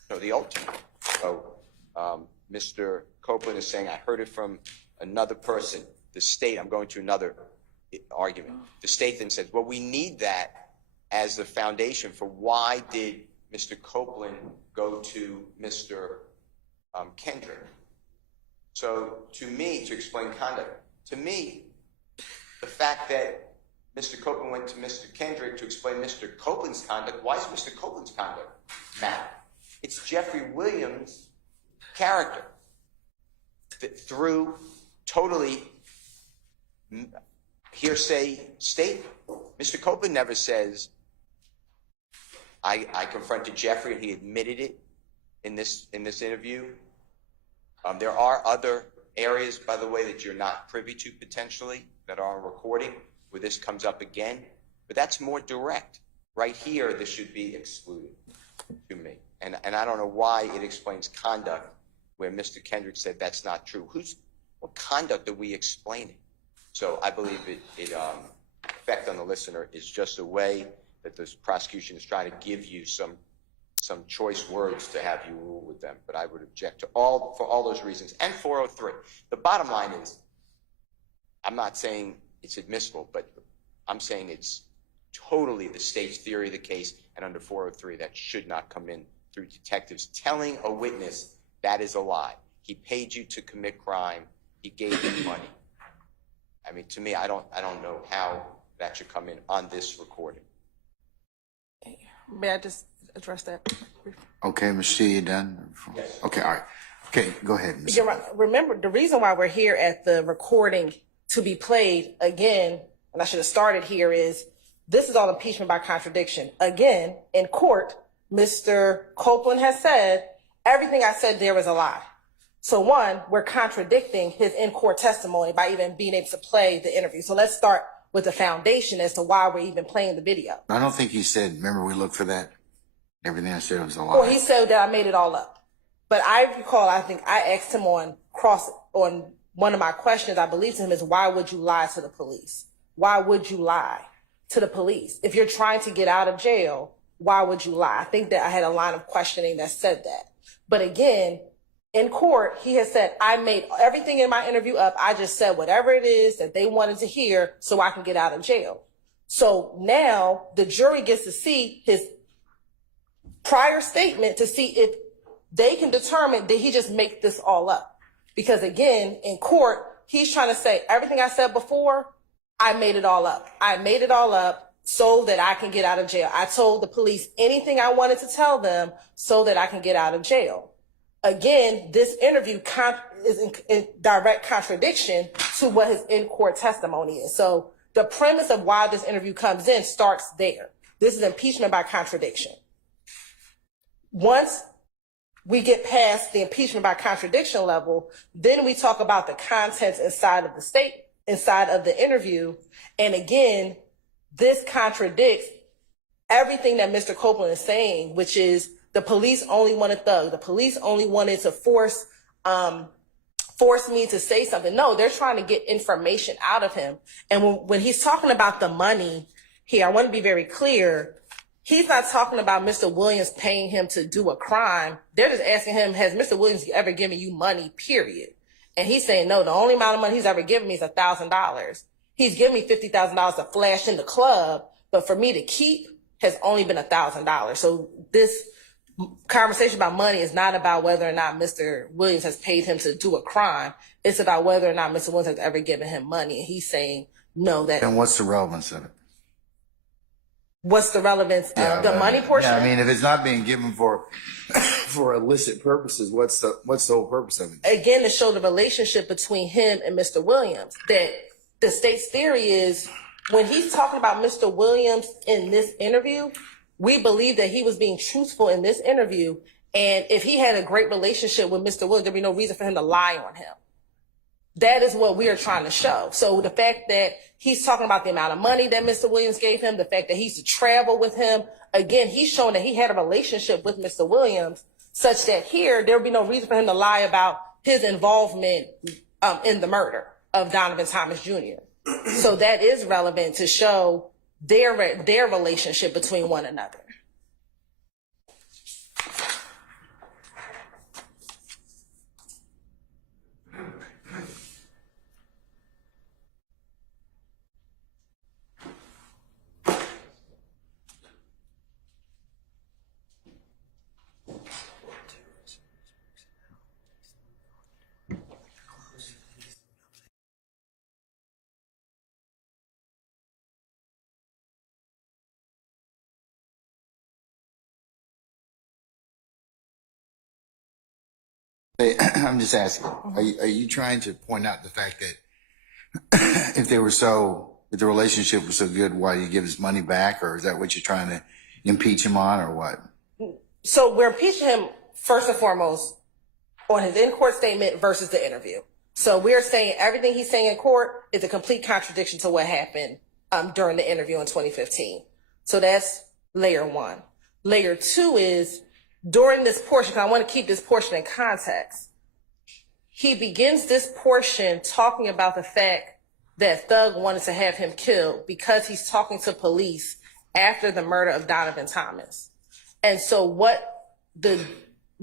the ultimate. So Mr. Copeland is saying, I heard it from another person. The state, I'm going to another argument. The state then says, well, we need that as the foundation for why did Mr. Copeland go to Mr. Kendrick. So to me, to explain conduct, to me, the fact that Mr. Copeland went to Mr. Kendrick to explain Mr. Copeland's conduct, why is Mr. Copeland's conduct matter? It's Jeffrey Williams' character that through totally hearsay statement. Mr. Copeland never says, I confronted Jeffrey and he admitted it in this interview. There are other areas, by the way, that you're not privy to potentially that are on recording where this comes up again, but that's more direct. Right here, this should be excluded to me. And I don't know why it explains conduct where Mr. Kendrick said that's not true. What conduct are we explaining? So I believe effect on the listener is just a way that this prosecution is trying to give you some choice words to have you rule with them. But I would object to for all those reasons. And 403. The bottom line is, I'm not saying it's admissible, but I'm saying it's totally the state's theory of the case, and under 403, that should not come in through detectives telling a witness that is a lie. He paid you to commit crime. He gave you money. I mean, to me, I don't know how that should come in on this recording. May I just address that? Okay, Ms. Shea, you done? Yes. Okay, all right. Okay, go ahead, Ms. Remember, the reason why we're here at the recording to be played again, and I should have started here, is this is all impeachment by contradiction. Again, in court, Mr. Copeland has said, everything I said there was a lie. So one, we're contradicting his in-court testimony by even being able to play the interview. So let's start with the foundation as to why we're even playing the video. I don't think he said, remember we looked for that? Everything I said was a lie. Well, he said that I made it all up. But I recall, I think I asked him on one of my questions, I believe to him, is why would you lie to the police? Why would you lie to the police? If you're trying to get out of jail, why would you lie? I think that I had a line of questioning that said that. But again, in court, he has said, I made everything in my interview up. I just said whatever it is that they wanted to hear so I can get out of jail. So now the jury gets to see his prior statement to see if they can determine did he just make this all up. Because again, in court, he's trying to say everything I said before, I made it all up. I made it all up so that I can get out of jail. I told the police anything I wanted to tell them so that I can get out of jail. Again, this interview is in direct contradiction to what his in-court testimony is. So the premise of why this interview comes in starts there. This is impeachment by contradiction. Once we get past the impeachment by contradiction level, then we talk about the contents inside of the interview. And again, this contradicts everything that Mr. Copeland is saying, which is the police only wanted thugs. The police only wanted to force me to say something. No, they're trying to get information out of him. And when he's talking about the money here, I want to be very clear. He's not talking about Mr. Williams paying him to do a crime. They're just asking him, has Mr. Williams ever given you money, period? And he's saying, no, the only amount of money he's ever given me is $1,000. He's given me $50,000 to flash in the club, but for me to keep has only been $1,000. So this conversation about money is not about whether or not Mr. Williams has paid him to do a crime. It's about whether or not Mr. Williams has ever given him money. And he's saying, no, that. And what's the relevance of it? what's the relevance of the money portion? Yeah, I mean, if it's not being given for for illicit purposes, what's the whole purpose of it? Again, to show the relationship between him and Mr. Williams. That the state's theory is when he's talking about Mr. Williams in this interview, we believe that he was being truthful in this interview. And if he had a great relationship with Mr. Williams, there'd be no reason for him to lie on him. That is what we are trying to show. So the fact that he's talking about the amount of money that Mr. Williams gave him, the fact that he used to travel with him, again, he's showing that he had a relationship with Mr. Williams such that here, there would be no reason for him to lie about his involvement in the murder of Donovan Thomas Jr. So that is relevant to show their relationship between one another. Hey, I'm just asking, are you trying to point out the fact that if the relationship was so good, why do you give his money back? Or is that what you're trying to impeach him on, or what? So we're impeaching him first and foremost on his in-court statement versus the interview. So we're saying everything he's saying in court is a complete contradiction to what happened during the interview in 2015. So that's layer one. Layer two is during this portion, because I want to keep this portion in context, he begins this portion talking about the fact that Thug wanted to have him killed because he's talking to police after the murder of Donovan Thomas. And so what the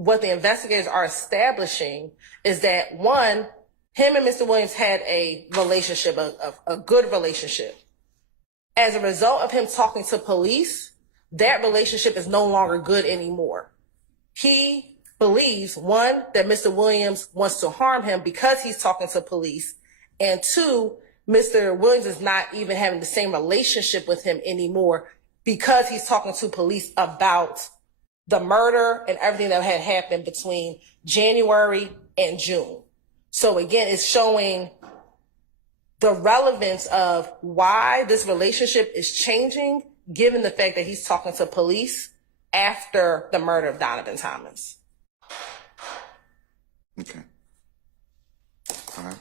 investigators are establishing is that, one, him and Mr. Williams had a relationship, a good relationship. As a result of him talking to police, that relationship is no longer good anymore. He believes, one, that Mr. Williams wants to harm him because he's talking to police, and two, Mr. Williams is not even having the same relationship with him anymore because he's talking to police about the murder and everything that had happened between January and June. So again, it's showing the relevance of why this relationship is changing, given the fact that he's talking to police after the murder of Donovan Thomas. Okay. All right.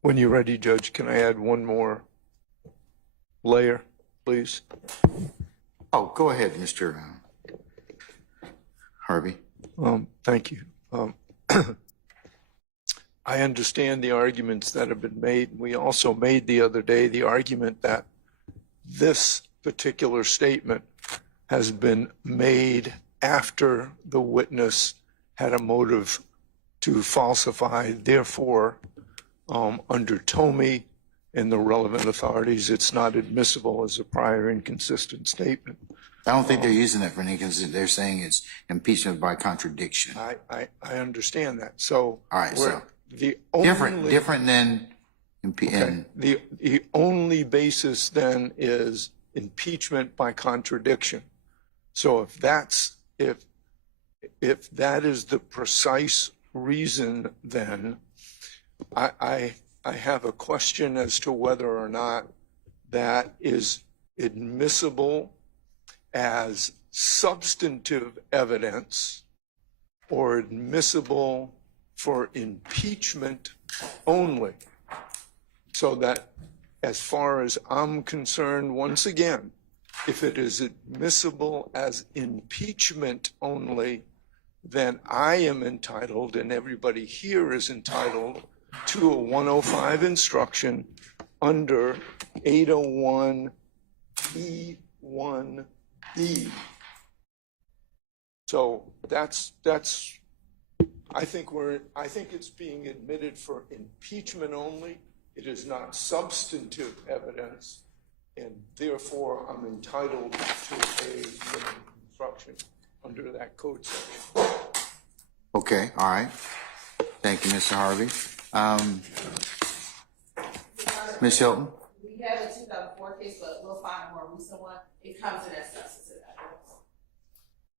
When you're ready, Judge, can I add one more layer, please? Oh, go ahead, Mr. Harvey. Thank you. I understand the arguments that have been made. We also made the other day the argument that this particular statement has been made after the witness had a motive to falsify. Therefore, under Tomei and the relevant authorities, it's not admissible as a prior inconsistent statement. I don't think they're using that for an inconsistent. They're saying it's impeachment by contradiction. I understand that. So, all right, so the only, different than the only basis then is impeachment by contradiction. So if that is the precise reason, then I have a question as to whether or not that is admissible as substantive evidence or admissible for impeachment only. So that, as far as I'm concerned, once again, if it is admissible as impeachment only, then I am entitled, and everybody here is entitled, to a 105 instruction under 801E1D. So that's I think it's being admitted for impeachment only. It is not substantive evidence, and therefore I'm entitled to a instruction under that code section. Okay, all right. Thank you, Mr. Harvey. Ms. Hilton? We have a 2004 case, but we'll find a more recent one. It comes in as substantive evidence.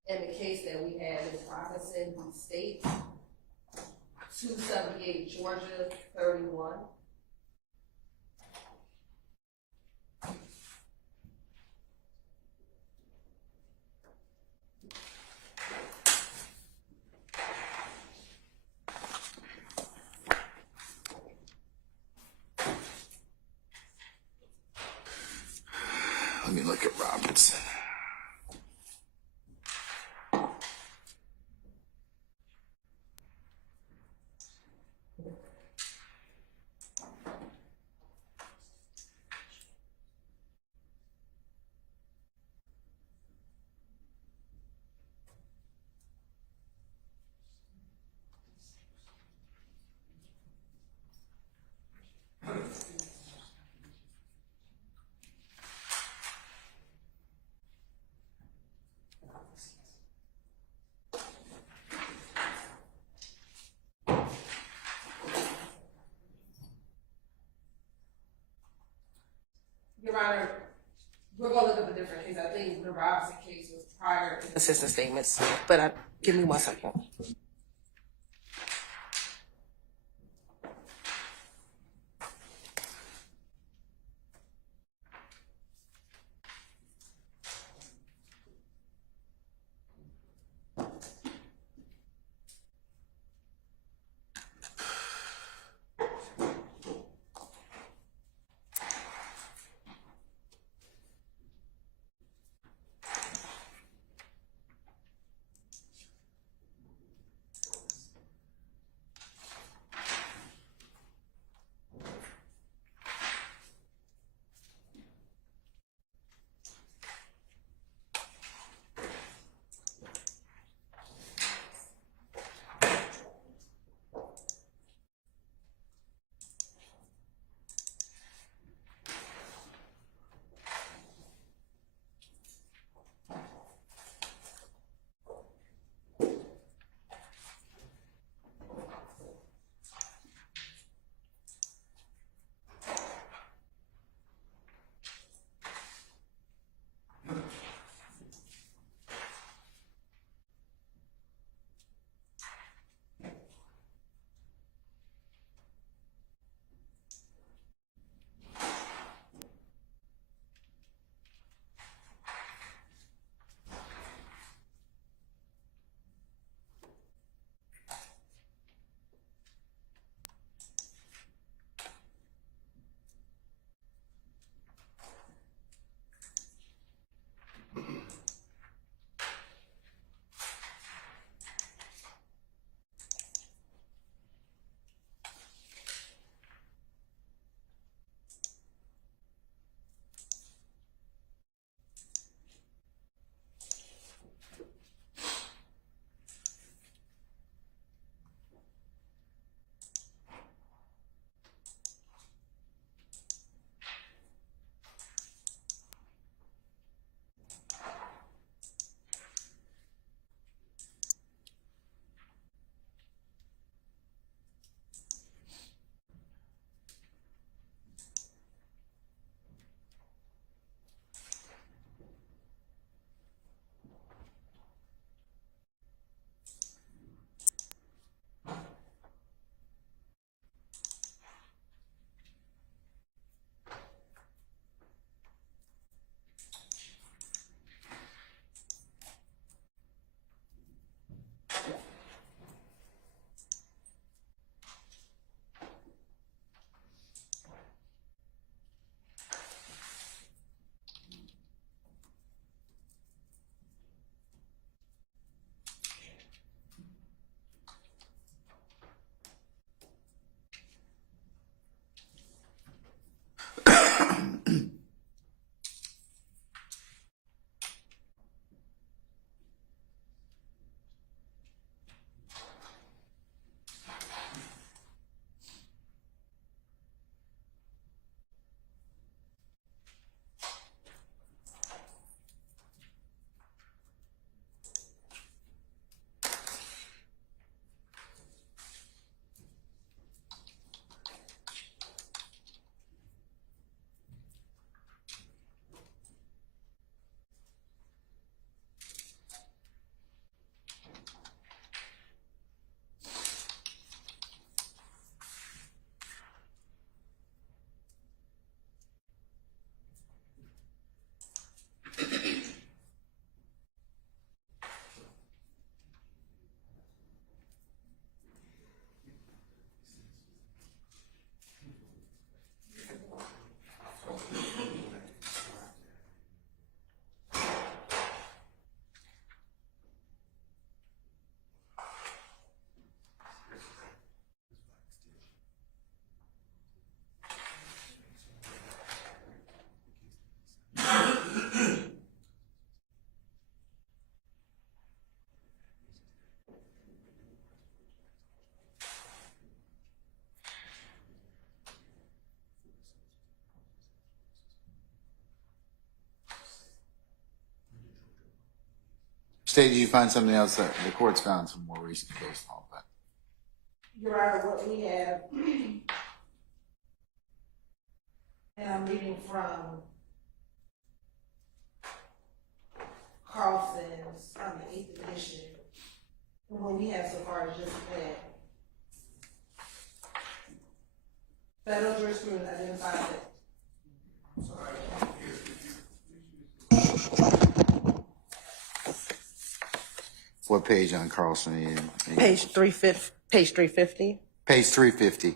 And the case that we have is Robinson v. State, 278 Georgia 31. Let me look at Robinson. Your Honor, we're going to look up a different case. I think the Robinson case was prior to consistent statements, but give me 1 second. State, did you find something else that the court's found some more recent case law? But Your Honor, what we have, and I'm reading from Carlson's, the 8th edition. And what we have so far is just that federal jurisprudence identifies that. what page on Carlson? Page 350. Page 350. Page 350.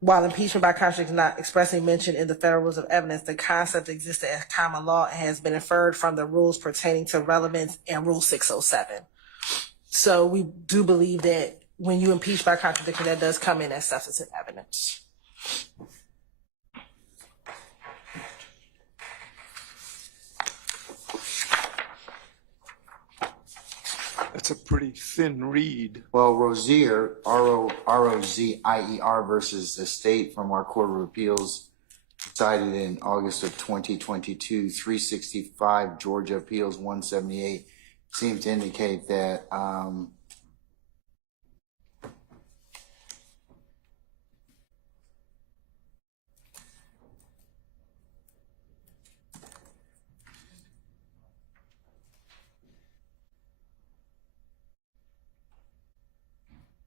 While impeachment by contradiction is not expressly mentioned in the federal rules of evidence, the concept existed as common law and has been inferred from the rules pertaining to relevance and Rule 607. So we do believe that when you impeach by contradiction, that does come in as substantive evidence. That's a pretty thin read. Well, Rozier, R-O-Z-I-E-R versus the state from our Court of Appeals, decided in August of 2022, 365 Georgia Appeals 178, seems to indicate that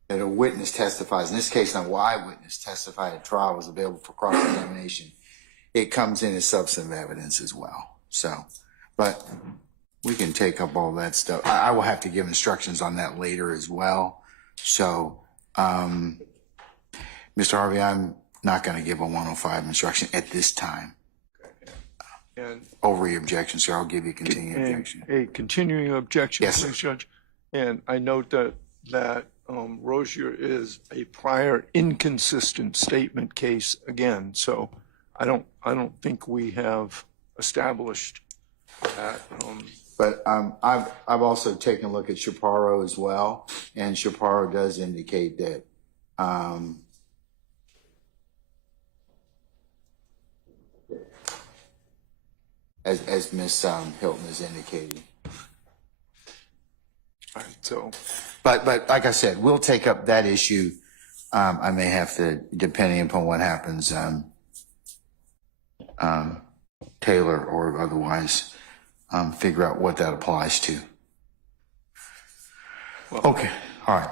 that a witness testifies, in this case, an eyewitness testified at trial, was available for cross-examination. It comes in as substantive evidence as well. So, but we can take up all that stuff. I will have to give instructions on that later as well. So, Mr. Harvey, I'm not going to give a 105 instruction at this time. And Over your objection, sir, I'll give you a continuing objection. a continuing objection, Yes, sir. please, Judge. And I note that Rozier is a prior inconsistent statement case again. So I don't think we have established that. But I've also taken a look at Chaparro as well, and Chaparro does indicate that as Ms. Hilton has indicated. All right, so But like I said, we'll take up that issue. I may have to, depending upon what happens, Taylor or otherwise, figure out what that applies to. Okay, all right.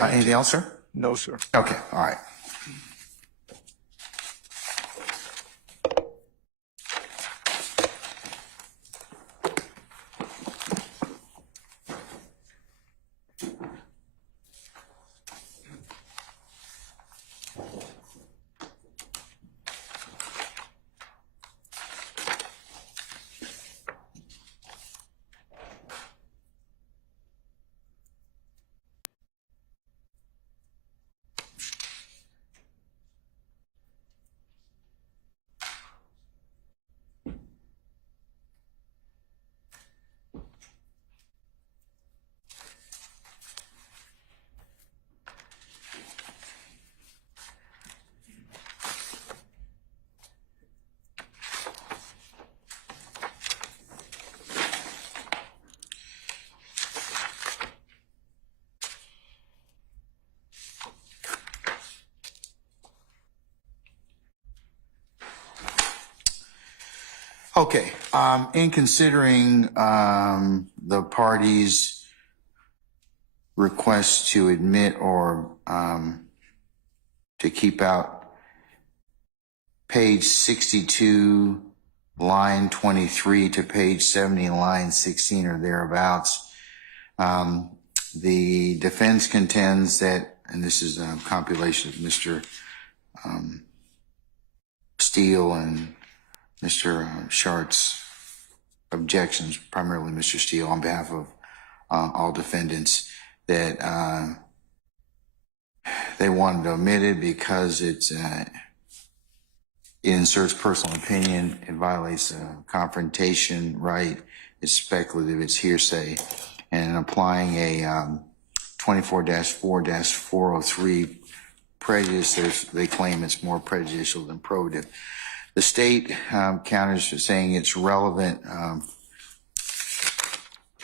Anything else, sir? no, sir. Okay, all right. Okay, in considering the parties' request to admit or to keep out page 62, line 23 to page 70, line 16 or thereabouts, the defense contends that, and this is a compilation of Mr. Steele and Mr. Shart's objections, primarily Mr. Steele, on behalf of all defendants, that they wanted to omit it because it inserts personal opinion, it violates a confrontation right, it's speculative, it's hearsay, and applying a 24-4-403 prejudice, they claim it's more prejudicial than probative. The state counters saying it's relevant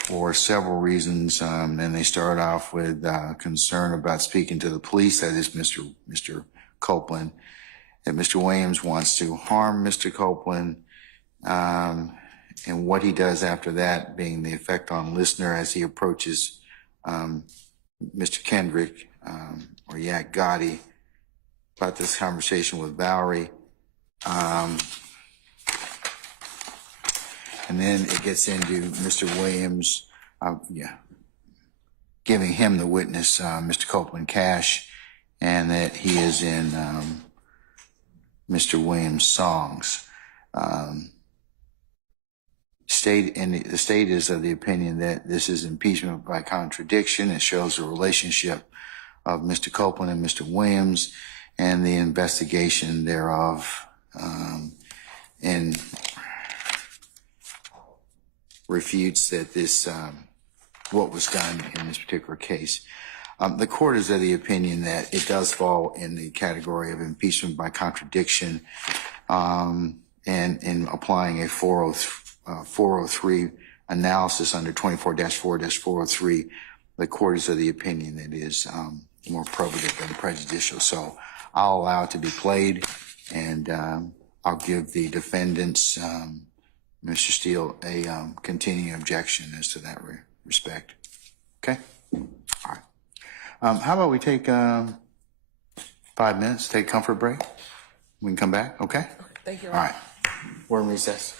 for several reasons. And they start off with concern about speaking to the police, that is Mr. Copeland, that Mr. Williams wants to harm Mr. Copeland, and what he does after that, being the effect on listener as he approaches Mr. Kendrick or Yak Gotti about this conversation with Valerie. And then it gets into Mr. Williams, giving him the witness, Mr. Copeland cash, and that he is in Mr. Williams' songs. The state is of the opinion that this is impeachment by contradiction. It shows the relationship of Mr. Copeland and Mr. Williams and the investigation thereof, and refutes that this, what was done in this particular case. The court is of the opinion that it does fall in the category of impeachment by contradiction, and in applying a 403 analysis under 24-4-403, the court is of the opinion that it is more probative than prejudicial. So I'll allow it to be played, and I'll give the defendants, Mr. Steele, a continuing objection as to that respect. Okay? All right. How about we take 5 minutes, take a comfort break? We can come back, okay? Thank you. All right. We're in recess.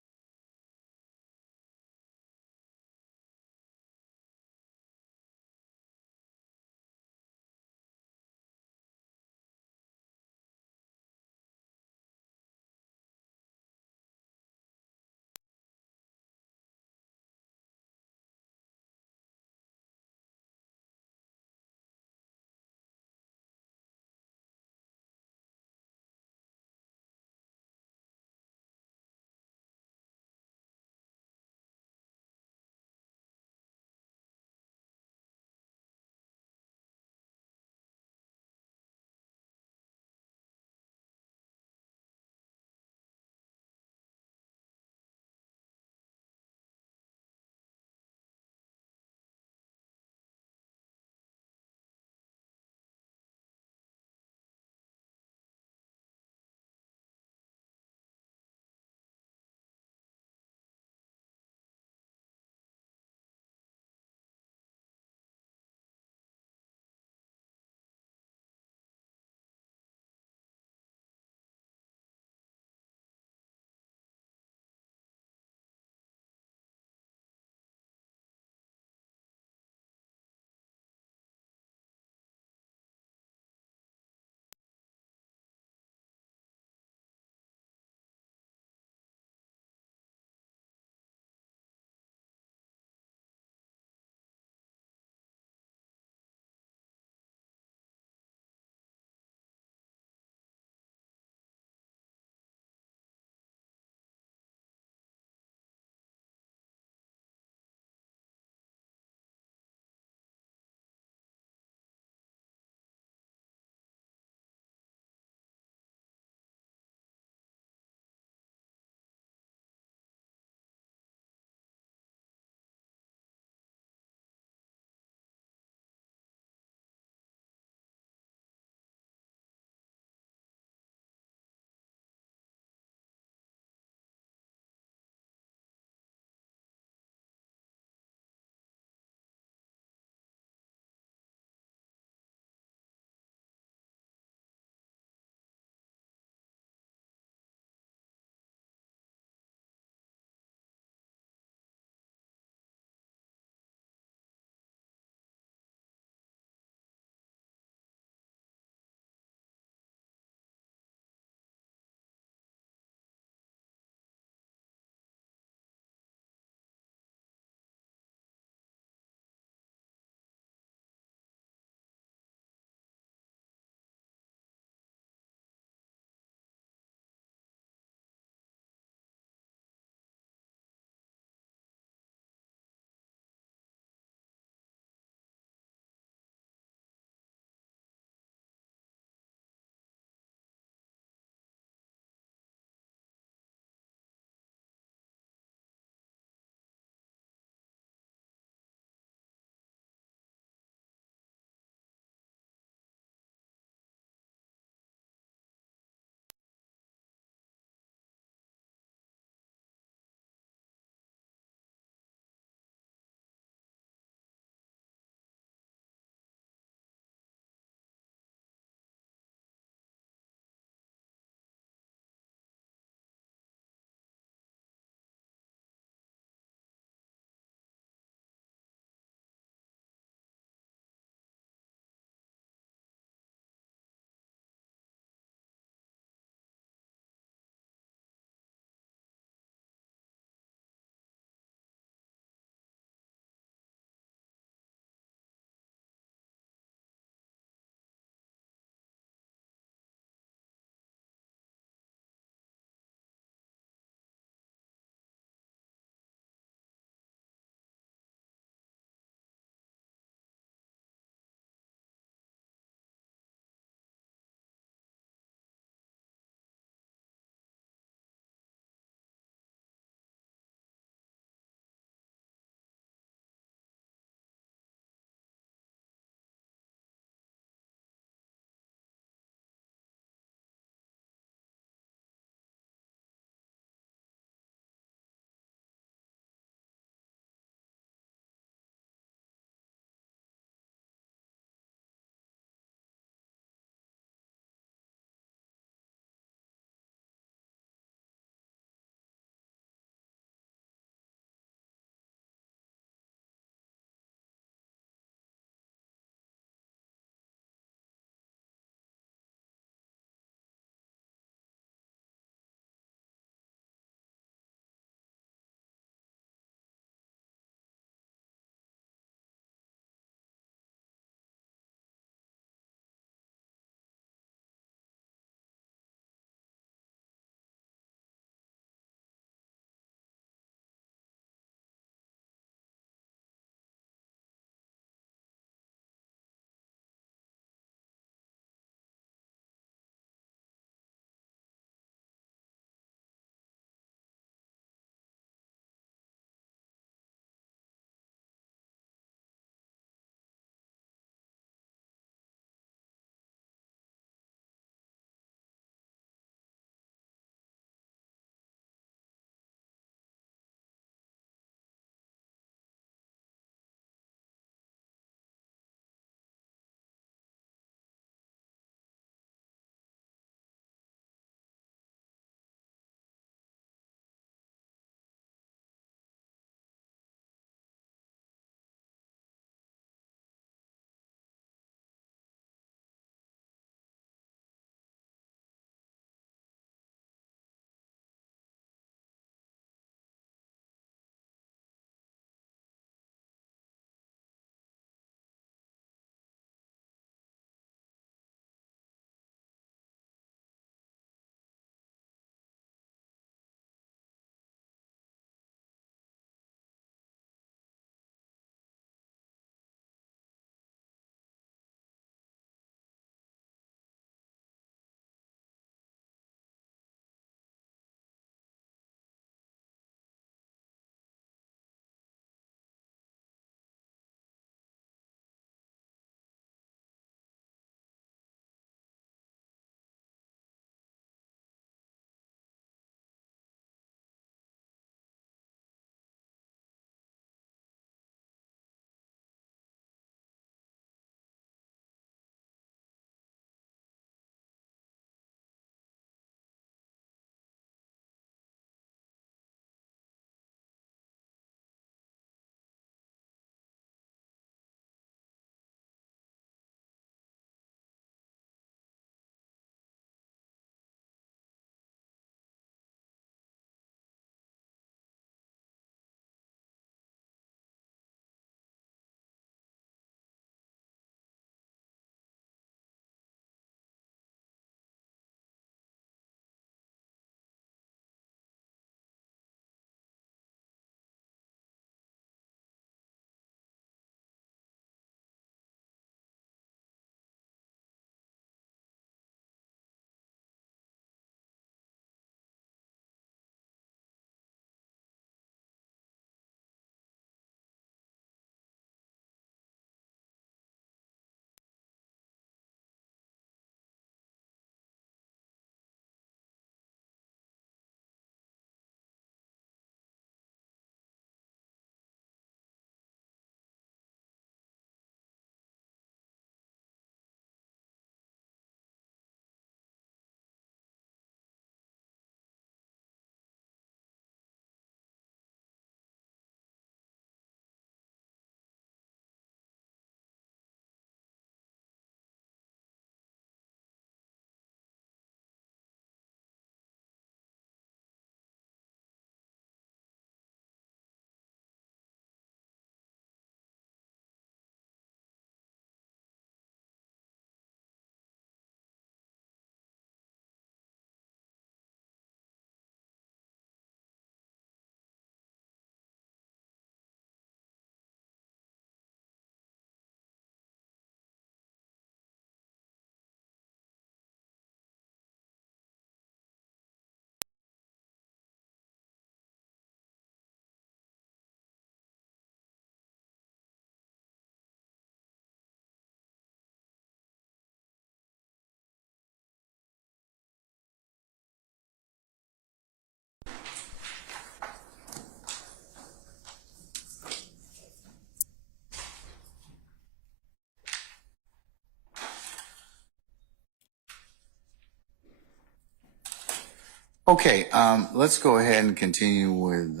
Okay, let's go ahead and continue with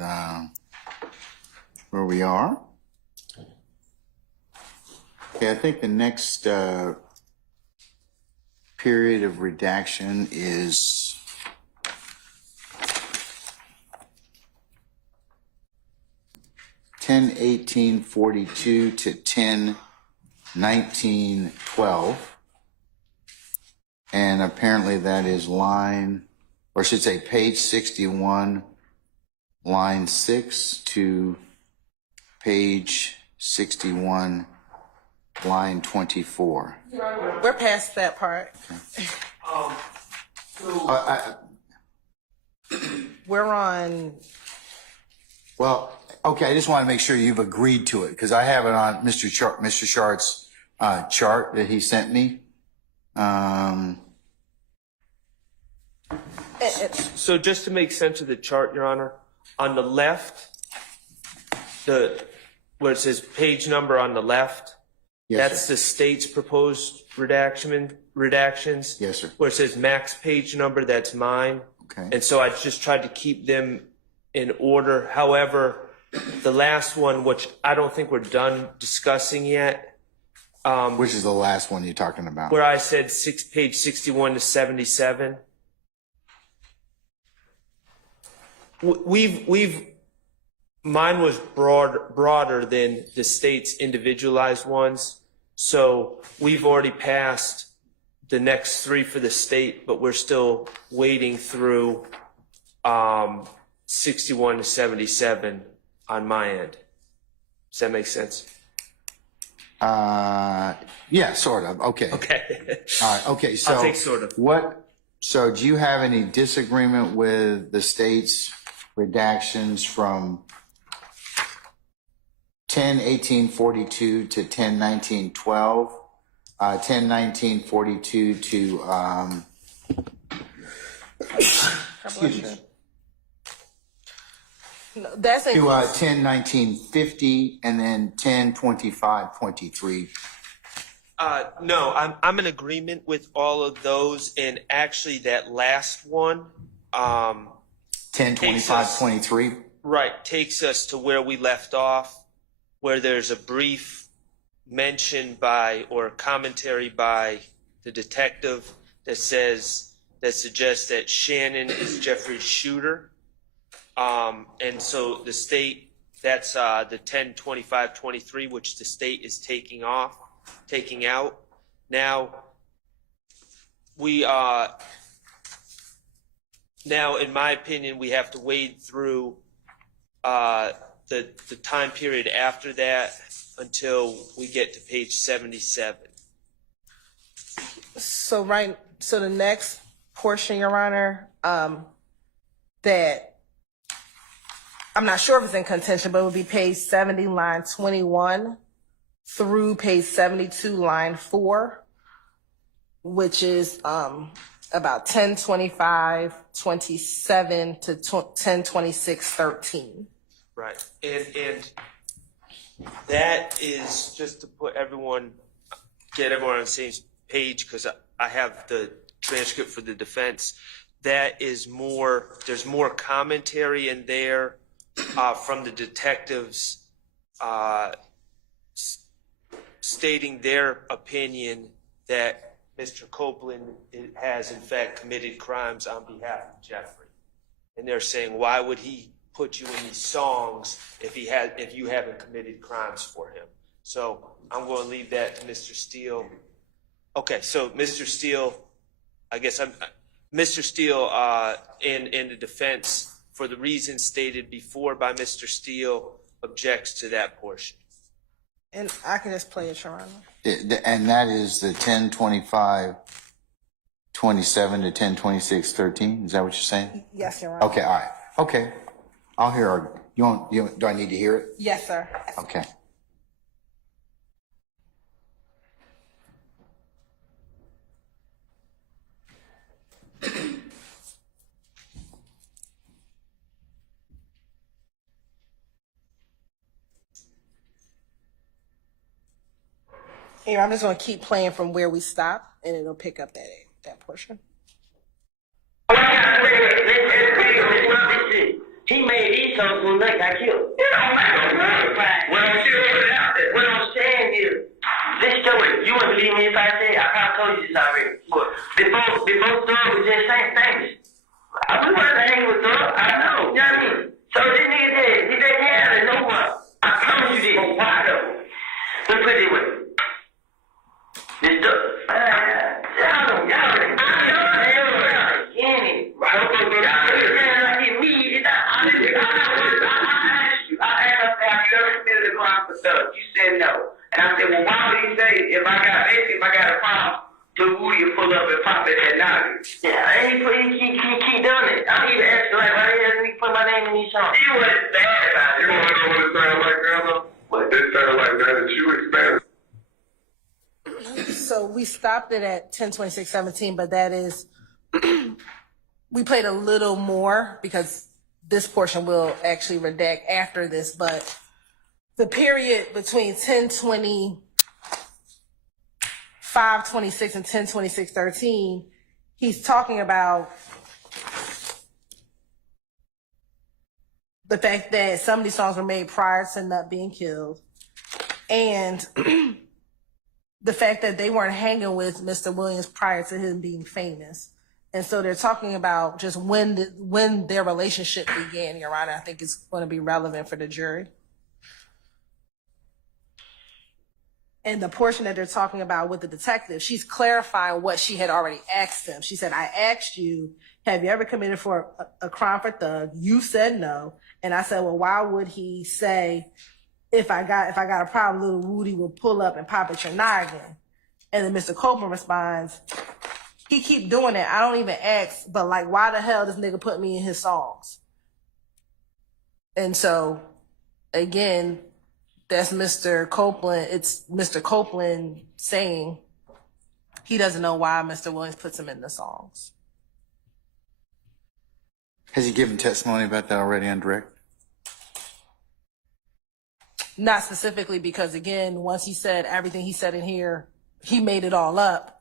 where we are. Okay, I think the next period of redaction is (10/18/42) to (10/19/12), and apparently that is line, or I should say page 61, line 6 to page 61, line 24. We're past that part. We're on. Well, okay, I just want to make sure you've agreed to it, because I have it on Mr. Shart's chart that he sent me. So just to make sense of the chart, Your Honor, on the left, where it says page number on the left, Yes, that's sir. the state's proposed redactions. Yes, sir. Where it says max page number, that's mine. Okay. And so I just tried to keep them in order. However, the last one, which I don't think we're done discussing yet, Which is the last one you're talking about? where I said page 61 to 77. Mine was broader than the state's individualized ones. So we've already passed the next three for the state, but we're still waiting through 61 to 77 on my end. Does that make sense? Yeah, sort of. Okay. Okay. All right. Okay. So I'll take sort of. So do you have any disagreement with the state's redactions from 10/18/42 to 10/19/12, 10/19/42 to excuse me, No, that's to inclusive. 10/19/50, and then 10/25/23. No, I'm in agreement with all of those, and actually that last one, 10/25/23. right, takes us to where we left off, where there's a brief mention by or commentary by the detective that suggests that Shannon is Jeffrey's shooter. And so the state, that's the 10/25/23, which the state is taking out. Now now in my opinion, we have to wade through the time period after that until we get to page 77. So the next portion, Your Honor, that I'm not sure if it's in contention, but it would be page 70, line 21 through page 72, line 4, which is about 10/25/27 to 10/26/13. Right, and that is just to get everyone on the same page, because I have the transcript for the defense. That is there's more commentary in there from the detectives stating their opinion that Mr. Copeland has in fact committed crimes on behalf of Jeffrey. And they're saying, why would he put you in these songs if you haven't committed crimes for him? So I'm going to leave that to Mr. Steele. Okay, so Mr. Steele, Mr. Steele in the defense, for the reasons stated before by Mr. Steele, objects to that portion. And I can just play it, Your Honor. And that is the 10/25/27 to 10/26/13. Is that what you're saying? Yes, Your Honor. Okay. All right. Okay. I'll hear. Do I need to hear it? Yes, sir. Okay. Here, I'm just going to keep playing from where we stopped, and it'll pick up that portion. Wait, He made these songs when Nut got killed. It don't matter. What I'm saying is, this story, you wouldn't believe me if I said, I probably told you this already. But before Thug was just famous, we wasn't hanging with Thug. I know. You know what I mean? So this nigga said, he didn't have it no more. I promise you this. But why though? Let's put it this way. This stuff, y'all you said no. And I said, well, why would he say, if I got a problem, Lil Woody will pull up and pop it at night? Yeah, and he keep doing it. I don't even ask, like, why the hell did he put my name in these songs? He wasn't bad about it. You want to know what it sounds like now, though? What? It sounds like that you expanded. So we stopped it at 10:26:17, but that is, we played a little more because this portion will actually redact after this, but the period between 10:25:26 and 10:26:13, he's talking about the fact that some of these songs were made prior to Nut being killed, and the fact that they weren't hanging with Mr. Williams prior to him being famous. And so they're talking about just when their relationship began, Your Honor. I think it's going to be relevant for the jury. And the portion that they're talking about with the detective, she's clarifying what she had already asked him. She said, I asked you, have you ever committed for a crime for Thug? You said no. And I said, well, why would he say, if I got a problem, Lil Woody will pull up and pop at your noggin? And then Mr. Copeland responds, he keep doing it. I don't even ask, but like, why the hell this nigga put me in his songs? And so, again, that's Mr. Copeland. It's Mr. Copeland saying he doesn't know why Mr. Williams puts him in the songs. Has he given testimony about that already on direct? Not specifically, because again, once he said everything he said in here, he made it all up.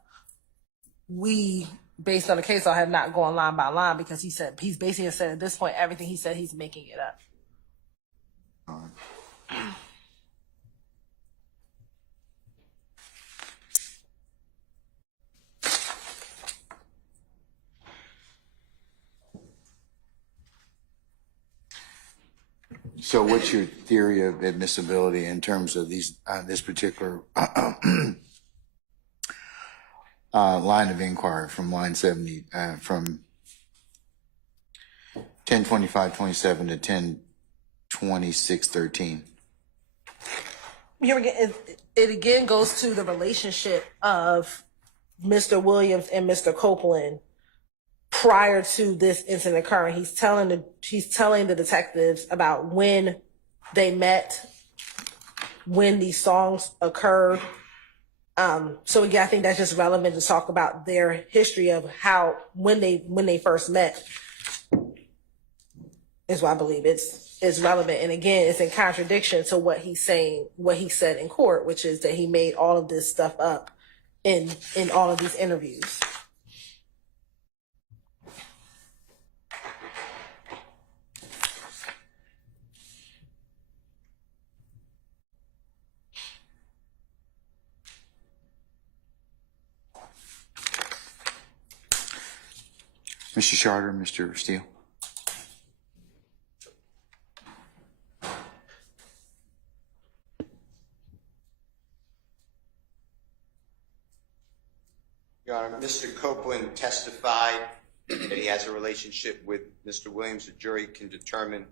We, based on the case, I have not gone line by line because he's basically said at this point, everything he said, he's making it up. All right. So what's your theory of admissibility in terms of these this particular line of inquiry from line 70, from 10:25:27 to 10:26:13? It again goes to the relationship of Mr. Williams and Mr. Copeland prior to this incident occurring. He's telling the detectives about when they met, when these songs occurred. So again, I think that's just relevant to talk about their history of how when they first met is why I believe it's relevant. And again, it's in contradiction to what he's saying, what he said in court, which is that he made all of this stuff up in all of these interviews. Mr. Charter, Mr. Steele. Your Honor, Mr. Copeland testified that he has a relationship with Mr. Williams. The jury can determine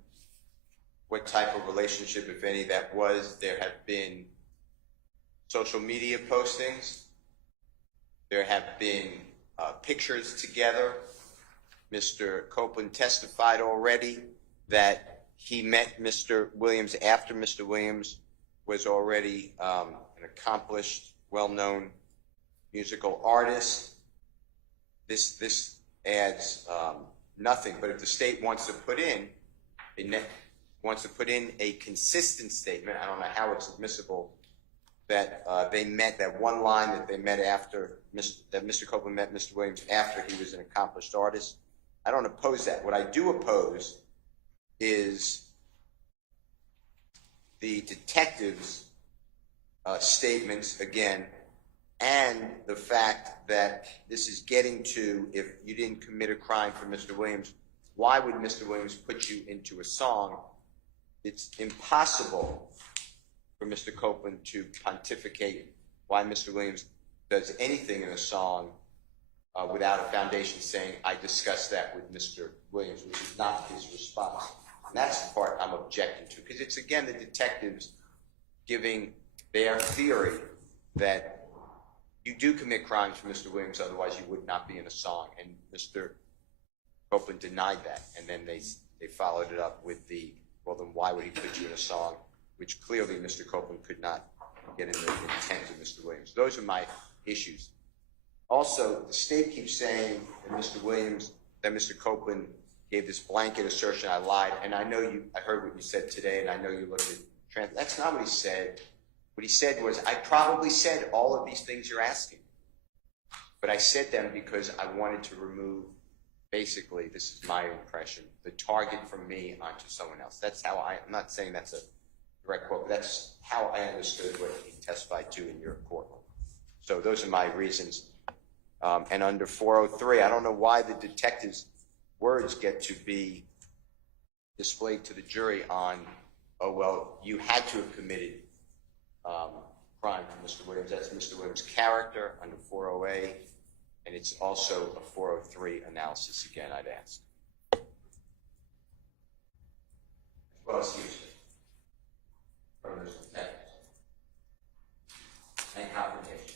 what type of relationship, if any, that was. There have been social media postings. There have been pictures together. Mr. Copeland testified already that he met Mr. Williams after Mr. Williams was already an accomplished, well-known musical artist. This adds nothing. But if the state wants to put in a consistent statement, I don't know how it's admissible that they met, that one line that they met after that Mr. Copeland met Mr. Williams after he was an accomplished artist. I don't oppose that. What I do oppose is the detective's statements again, and the fact that this is getting to, if you didn't commit a crime for Mr. Williams, why would Mr. Williams put you into a song? It's impossible for Mr. Copeland to pontificate why Mr. Williams does anything in a song without a foundation saying, I discussed that with Mr. Williams, which is not his response. And that's the part I'm objecting to, because it's, again, the detectives giving their theory that you do commit crimes for Mr. Williams, otherwise you would not be in a song. And Mr. Copeland denied that, and then they followed it up with the, well, then why would he put you in a song, which clearly Mr. Copeland could not get in the intent of Mr. Williams. Those are my issues. Also, the state keeps saying that Mr. Copeland gave this blanket assertion, I lied, and I heard what you said today, and I know you looked at that's not what he said. What he said was, I probably said all of these things you're asking, but I said them because I wanted to remove, basically, this is my impression, the target from me onto someone else. That's how I'm not saying that's a direct quote, but that's how I understood what he testified to in your court. So those are my reasons. And under 403, I don't know why the detective's words get to be displayed to the jury on, oh, well, you had to have committed crime for Mr. Williams. That's Mr. Williams' character under 408, and it's also a 403 analysis again, I'd ask. Well, excuse me. From those detectives. And confrontation.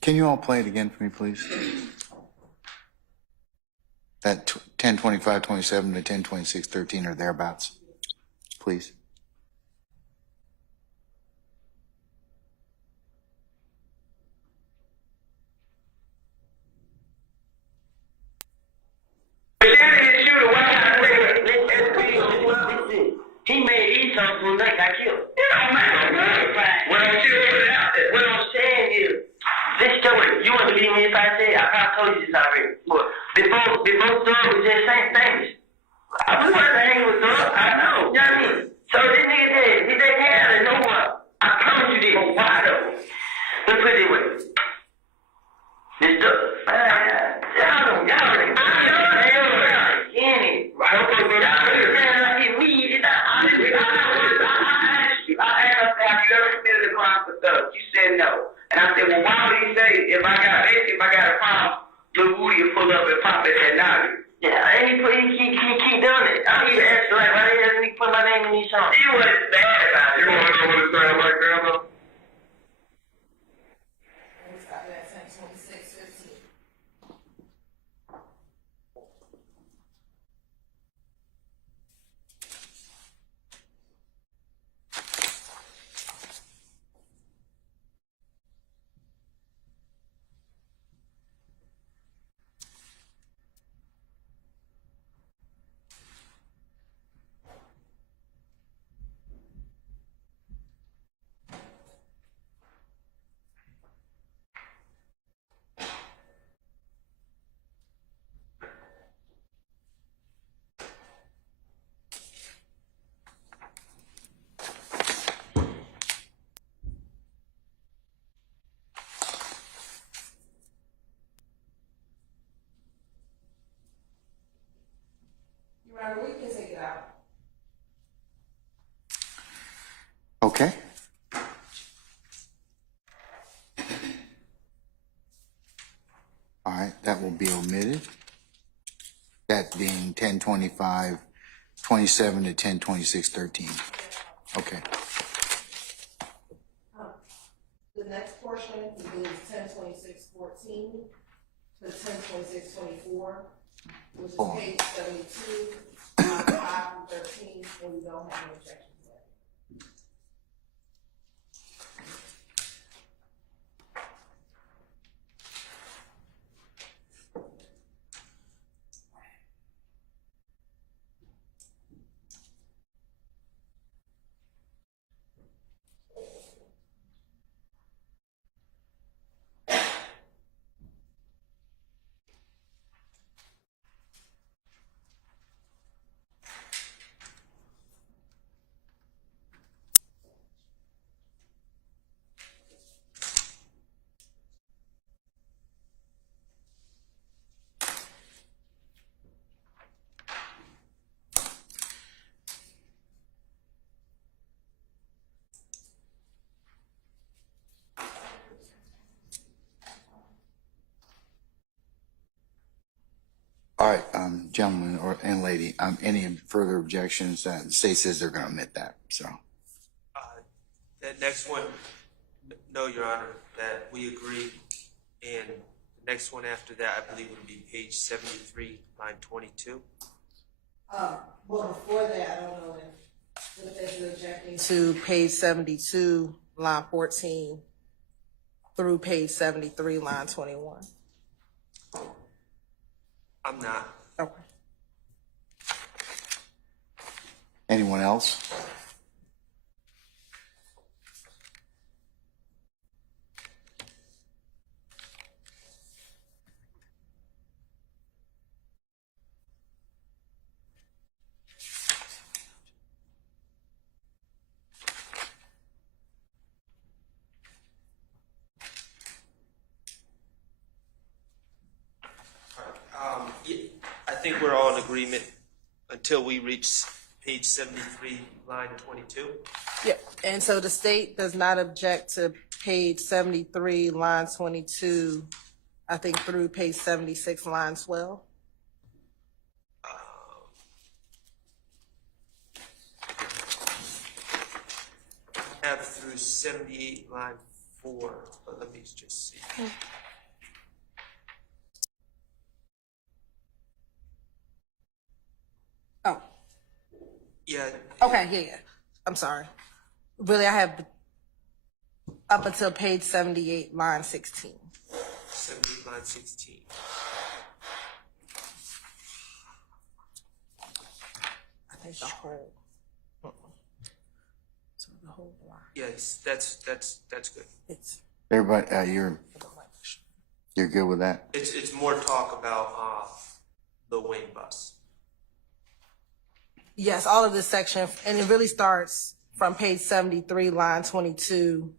Can you all play it again for me, please? That 10:25:27 to 10:26:13 or thereabouts, please. He made these songs when they got killed. It don't matter. What I'm saying is, this story, you want to believe me if I say it? I probably told you this already. But before Thug was just saying things. I wasn't hanging with Thug. I know. You know what I mean? So this nigga did. He didn't have it no more. I promise you this. Why though? Let's put it this way. This Thug. Y'all know. You said no. And I said, well, why would he say if I got a problem, Lil Woody will pull up and pop at that night? Yeah, and he keep doing it. I don't even ask like, why doesn't he put my name in these songs? He was bad about it. You want to know what it sounds like now, though? Right, we can take it out. Okay. All right, that will be omitted. That being 1025, 27 to 1026, 13. Okay. The next portion is 1026.14 to 1026.24, which is Oh. page 72, 5 through 13, and we don't have any objections to that. All right, gentlemen and lady, any further objections? The state says they're going to omit that, so. That next one, no, Your Honor, that we agree. And the next one after that, I believe would be page 73, line 22. Well, before that, I don't know if you're objecting to page 72, line 14, through page 73, line 21. I'm not. Okay. Anyone else? Yeah, I think we're all in agreement until we reach page 73, line 22. Yep, and so the state does not object to page 73, line 22, I think through page 76, line 12. Have through 78, line 4, but let me just see. Oh, Yeah. okay, yeah. I'm sorry. Really, I have up until page 78, line 16. 78, line 16. I think the whole. So the whole block. Yes, that's good. It's. Everybody, you're good with that? It's more talk about the Wayne bus. Yes, all of this section, and it really starts from page 73, line 22.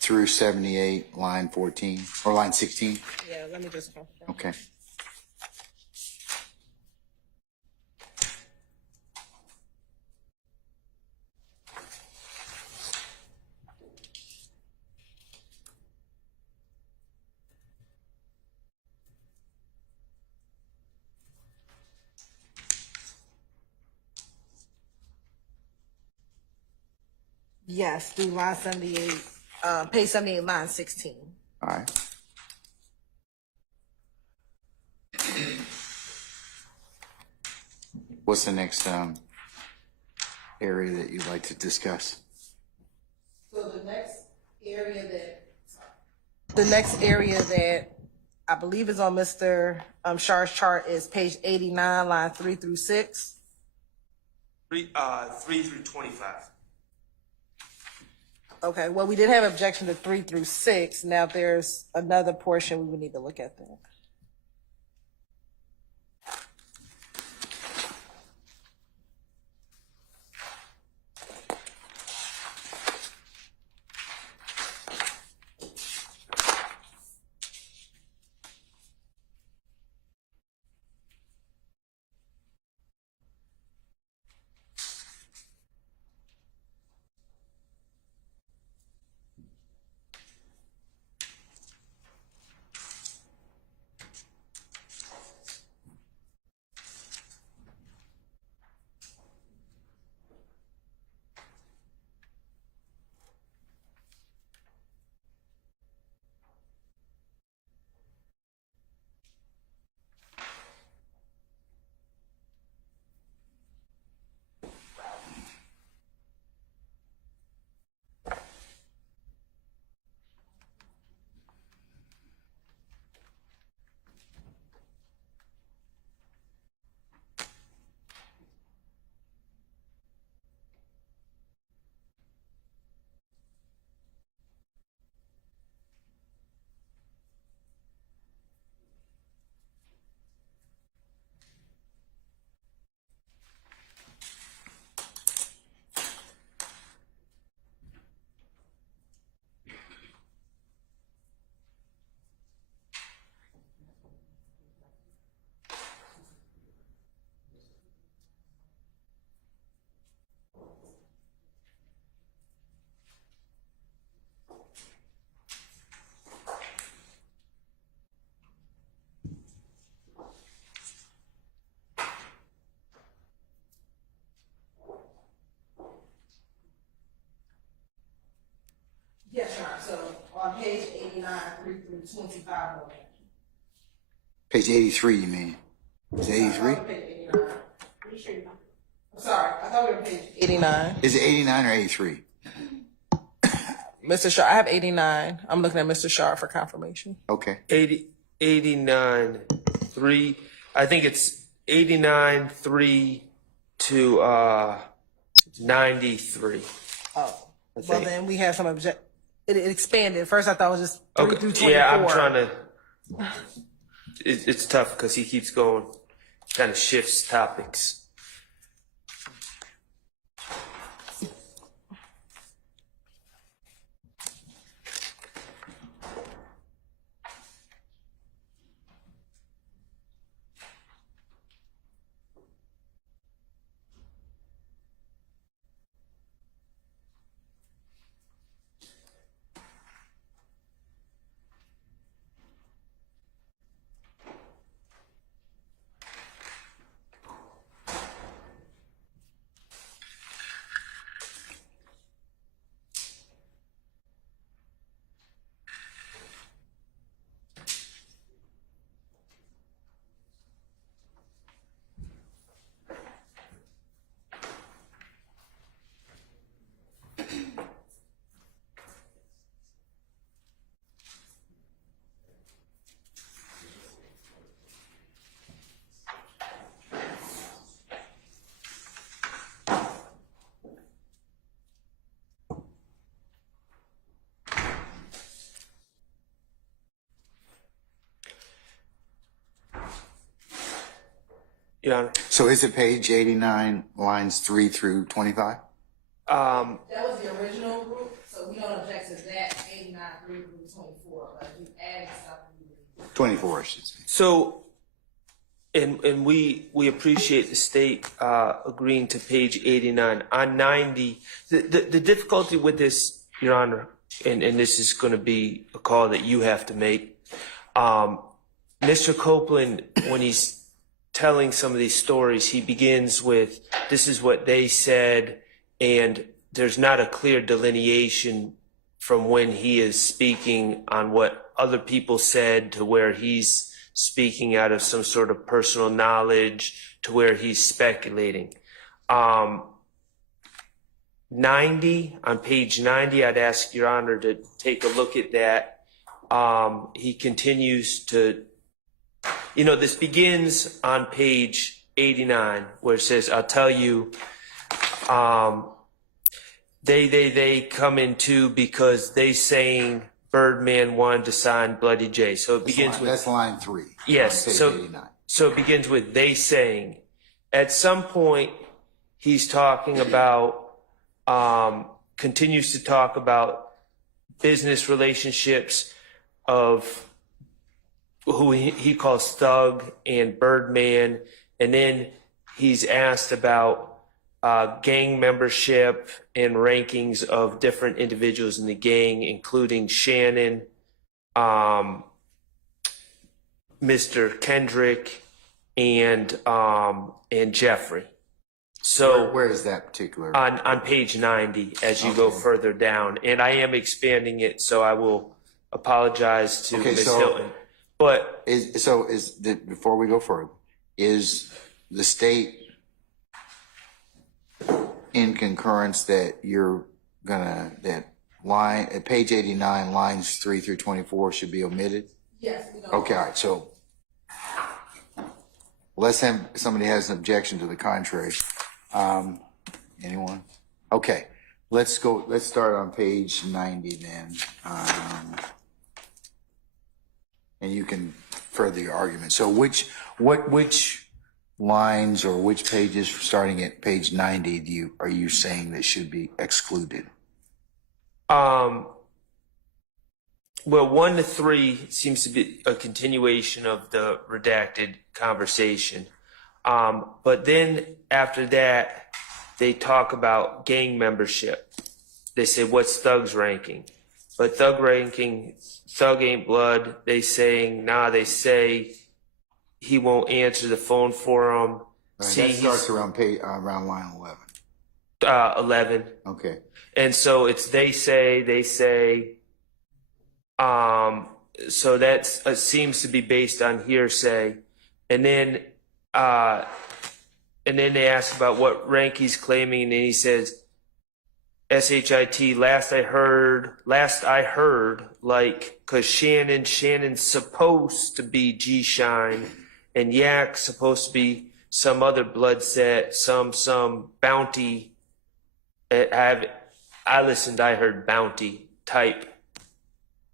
Through 78, line 14, or line 16? Yeah, let me just confirm. Okay. Yes, through line 78, page 78, line 16. All right. What's the next area that you'd like to discuss? So the next area that I believe is on Mr. Shar's chart is page 89, line 3 through 6. 3 through 25. Okay, well, we did have objection to 3 through 6. Now there's another portion we would need to look at there. on page 89, 3 through 25. Page 83, you mean? Is it 83? Page 89. I'm sorry, I thought we were on page 89. Is it 89 or 83? Mr. Sharp, I have 89. I'm looking at Mr. Sharp for confirmation. Okay. 89, 3. I think it's 89, 3 to 93. Oh, well think. then we have some it expanded. First I thought it was just 3 through 24. Yeah, I'm trying to. It's tough because he keeps going, kind of shifts topics. Your Honor. So is it page 89, lines 3 through 25? That was the original group, so we don't object to that 89, 3 through 24, but you added something. 24, I should say. So, and we appreciate the state agreeing to page 89. On 90, the difficulty with this, Your Honor, and this is going to be a call that you have to make. Mr. Copeland, when he's telling some of these stories, he begins with, this is what they said, and there's not a clear delineation from when he is speaking on what other people said to where he's speaking out of some sort of personal knowledge to where he's speculating. 90, on page 90, I'd ask Your Honor to take a look at that. He continues to, this begins on page 89 where it says, I'll tell you, they come in too because they saying Birdman wanted to sign Bloody J. So it begins with, that's line 3. yes. On page 89. So it begins with they saying. At some point, he's talking about, continues to talk about business relationships of who he calls Thug and Birdman. And then he's asked about gang membership and rankings of different individuals in the gang, including Shannon, Mr. Kendrick, and Jeffrey. So where is that particular? On page 90, as you go further down, and I am expanding it, so I will apologize to Ms. Hilton. But before we go further, is the state in concurrence that you're gonna, that line at page 89, lines 3 through 24 should be omitted? Yes, we don't. Okay, all right, so unless somebody has an objection to the contrary. Anyone? Okay, let's start on page 90 then. And you can further your argument. So which lines or which pages starting at page 90 are you saying that should be excluded? Well, 1 to 3 seems to be a continuation of the redacted conversation. But then after that, they talk about gang membership. They say, what's Thug's ranking? But Thug ranking, Thug ain't blood. They say he won't answer the phone for him. Right, that starts around line 11. 11. Okay. And so it's they say, So that's seems to be based on hearsay, and then they ask about what rank he's claiming, and he says, "SHIT." Last I heard, like, cause Shannon's supposed to be G-Shine, and Yak's supposed to be some other blood set, some bounty. I listened. I heard bounty type.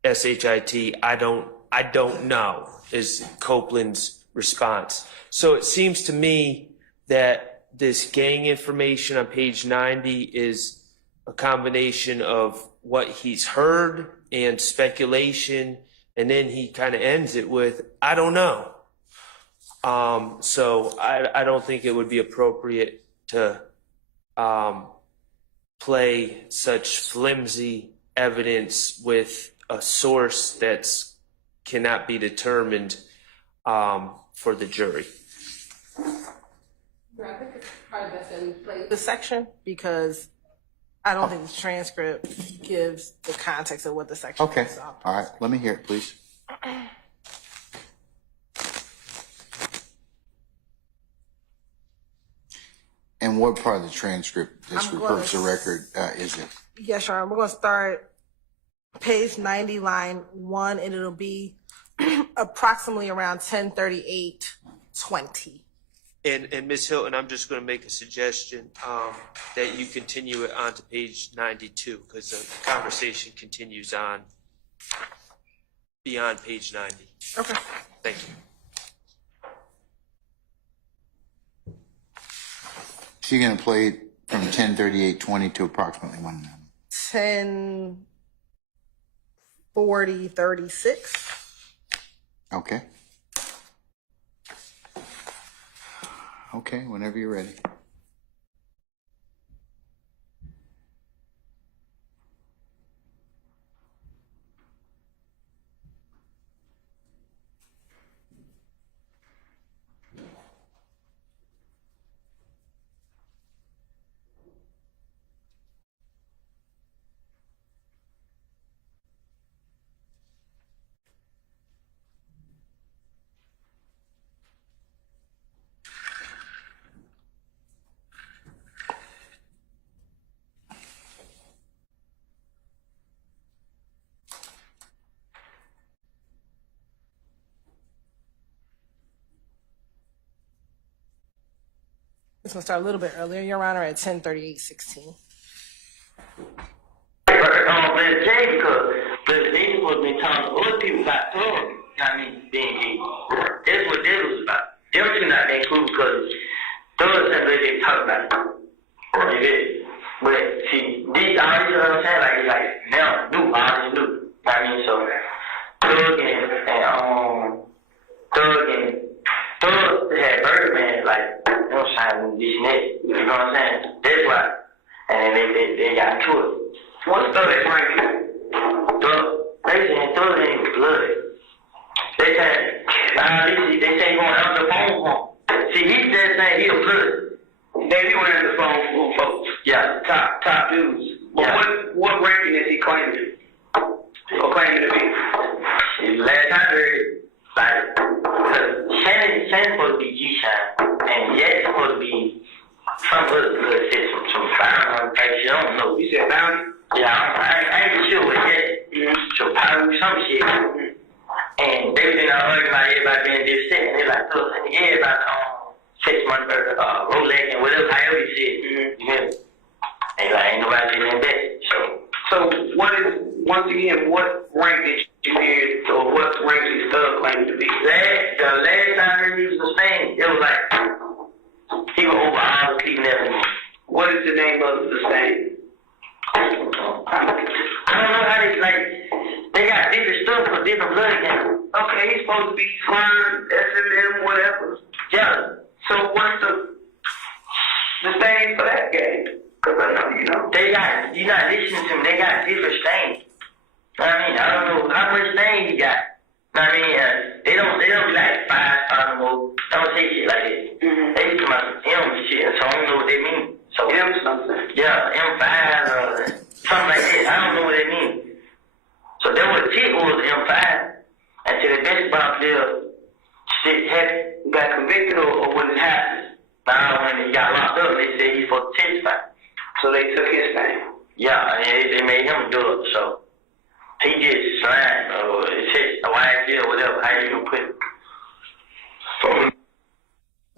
SHIT. I don't know is Copeland's response. So it seems to me that this gang information on page 90 is a combination of what he's heard and speculation, and then he kind of ends it with, I don't know. So I don't think it would be appropriate to play such flimsy evidence with a source that's cannot be determined for the jury. I think it's probably best that we play this section because I don't think the transcript gives the context of what the section Okay. is. All right. Let me hear it, please. And what part of the transcript, just for purpose of record, is it? Yes, Sharon. We're going to start page 90, line 1, and it'll be approximately around 10:38:20. And Ms. Hilton, I'm just going to make a suggestion that you continue it on to page 92 because the conversation continues on beyond page 90. Okay. Thank you. So you're going to play it from 10:38:20 to approximately 1 minute. 10:40:36. Okay. Okay, whenever you're ready. It's going to start a little bit earlier, Your Honor, at 10:38:16. But Jay, because they supposed to be telling other people about drugs. I mean, being gay. That's what this was about. Them two not that cool because drugs and they talk about it. You get it? But see, these, all these, you know what I'm saying? Like now, new, all this new. I mean, so Thug had Birdman, like, you know what I'm saying, this net. You know what I'm saying? That's why. And they got to it. What's Thug at Frankie? Thug, they saying Thug ain't blood. They say he going out the phone for him. See, he's just saying he a blood. Then he went on the phone for folks. Yeah, top dudes. Yeah. What ranking is he claiming? Or claiming to be? Last time I heard, like, because Shannon's supposed to be G-Shine, and Yak's supposed to be some other good shit, some firearm type shit. I don't know. You said bounty? Yeah, I ain't sure what Yak. So probably some shit. And they been arguing about everybody being this shit, and they like, so everybody 6 months Rolex and whatever, however you said. You hear me? And like, ain't nobody getting in that. So what is, once again, what rank did you hear, or what rank is Thug claiming to be? The last time I heard he was sustained, it was like, he was over all the people everything. What is the name of the sustained? I don't know how they, like, they got different stuff for different blood cancers. Okay, he's supposed to be slurred, SMM, whatever. Yeah. So what's the stain for that game? Because I know, they got, you're not listening to me, they got different stains. I mean, I don't know how much stain he got. I mean, they don't be like 5 more. Don't say shit like that. They be talking about M shit, so I don't know what they mean. So M something. Yeah, M5 or something like that. I don't know what they mean. So that was T was shit had got convicted or what happened. Now when he got locked up, they said he's supposed to testify. So they took his name. Yeah, and they made him do it. So he just signed or it said YSL, whatever. How you gonna put it? So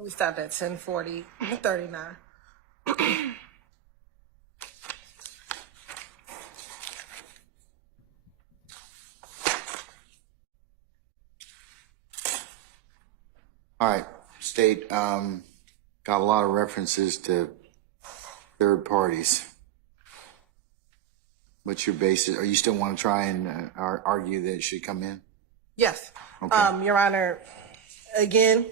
We stopped at 10:39. All right, State, got a lot of references to third parties. What's your basis? Are you still want to try and argue that it should come in? Yes. Okay. Your Honor, again,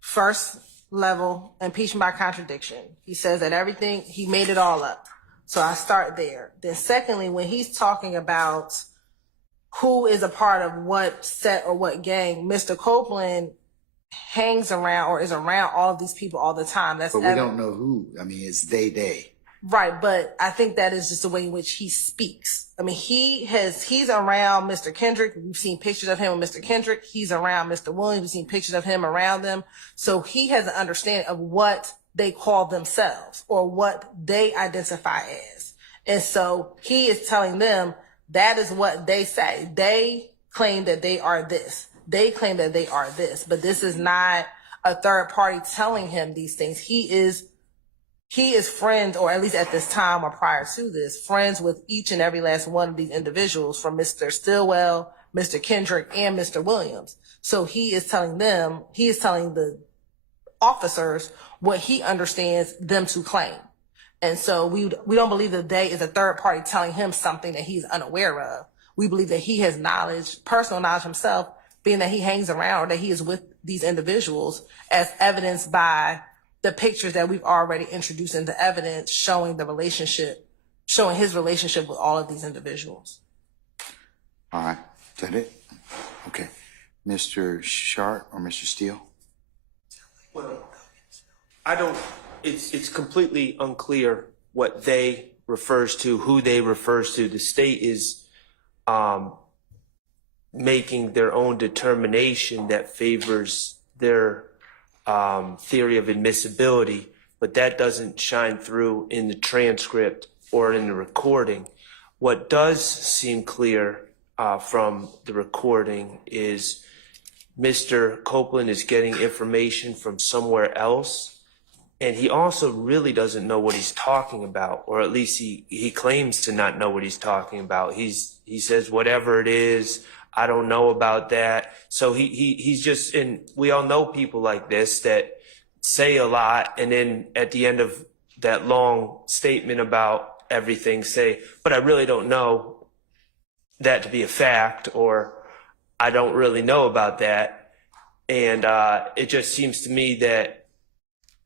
first level, impeachment by contradiction. He says that everything, he made it all up. So I start there. Then secondly, when he's talking about who is a part of what set or what gang, Mr. Copeland hangs around or is around all of these people all the time. That's But we don't know who. I mean, it's they. Right, but I think that is just the way in which he speaks. I mean, he's around Mr. Kendrick. We've seen pictures of him with Mr. Kendrick. He's around Mr. Williams. We've seen pictures of him around them. So he has an understanding of what they call themselves or what they identify as. And so he is telling them that is what they say. They claim that they are this. They claim that they are this, but this is not a third party telling him these things. He is friends, or at least at this time or prior to this, friends with each and every last one of these individuals, from Mr. Stillwell, Mr. Kendrick, and Mr. Williams. So he is telling the officers what he understands them to claim. And so we don't believe that they is a third party telling him something that he's unaware of. We believe that he has knowledge, personal knowledge himself, being that he hangs around or that he is with these individuals, as evidenced by the pictures that we've already introduced into evidence showing his relationship with all of these individuals. All right. Is that it? Okay. Mr. Sharp or Mr. Steele? Well, it's completely unclear what they refers to, who they refers to. The state is making their own determination that favors their theory of admissibility, but that doesn't shine through in the transcript or in the recording. What does seem clear from the recording is Mr. Copeland is getting information from somewhere else, and he also really doesn't know what he's talking about, or at least he claims to not know what he's talking about. He says whatever it is, I don't know about that. So he's just, and we all know people like this that say a lot, and then at the end of that long statement about everything say, but I really don't know that to be a fact, or I don't really know about that. And it just seems to me that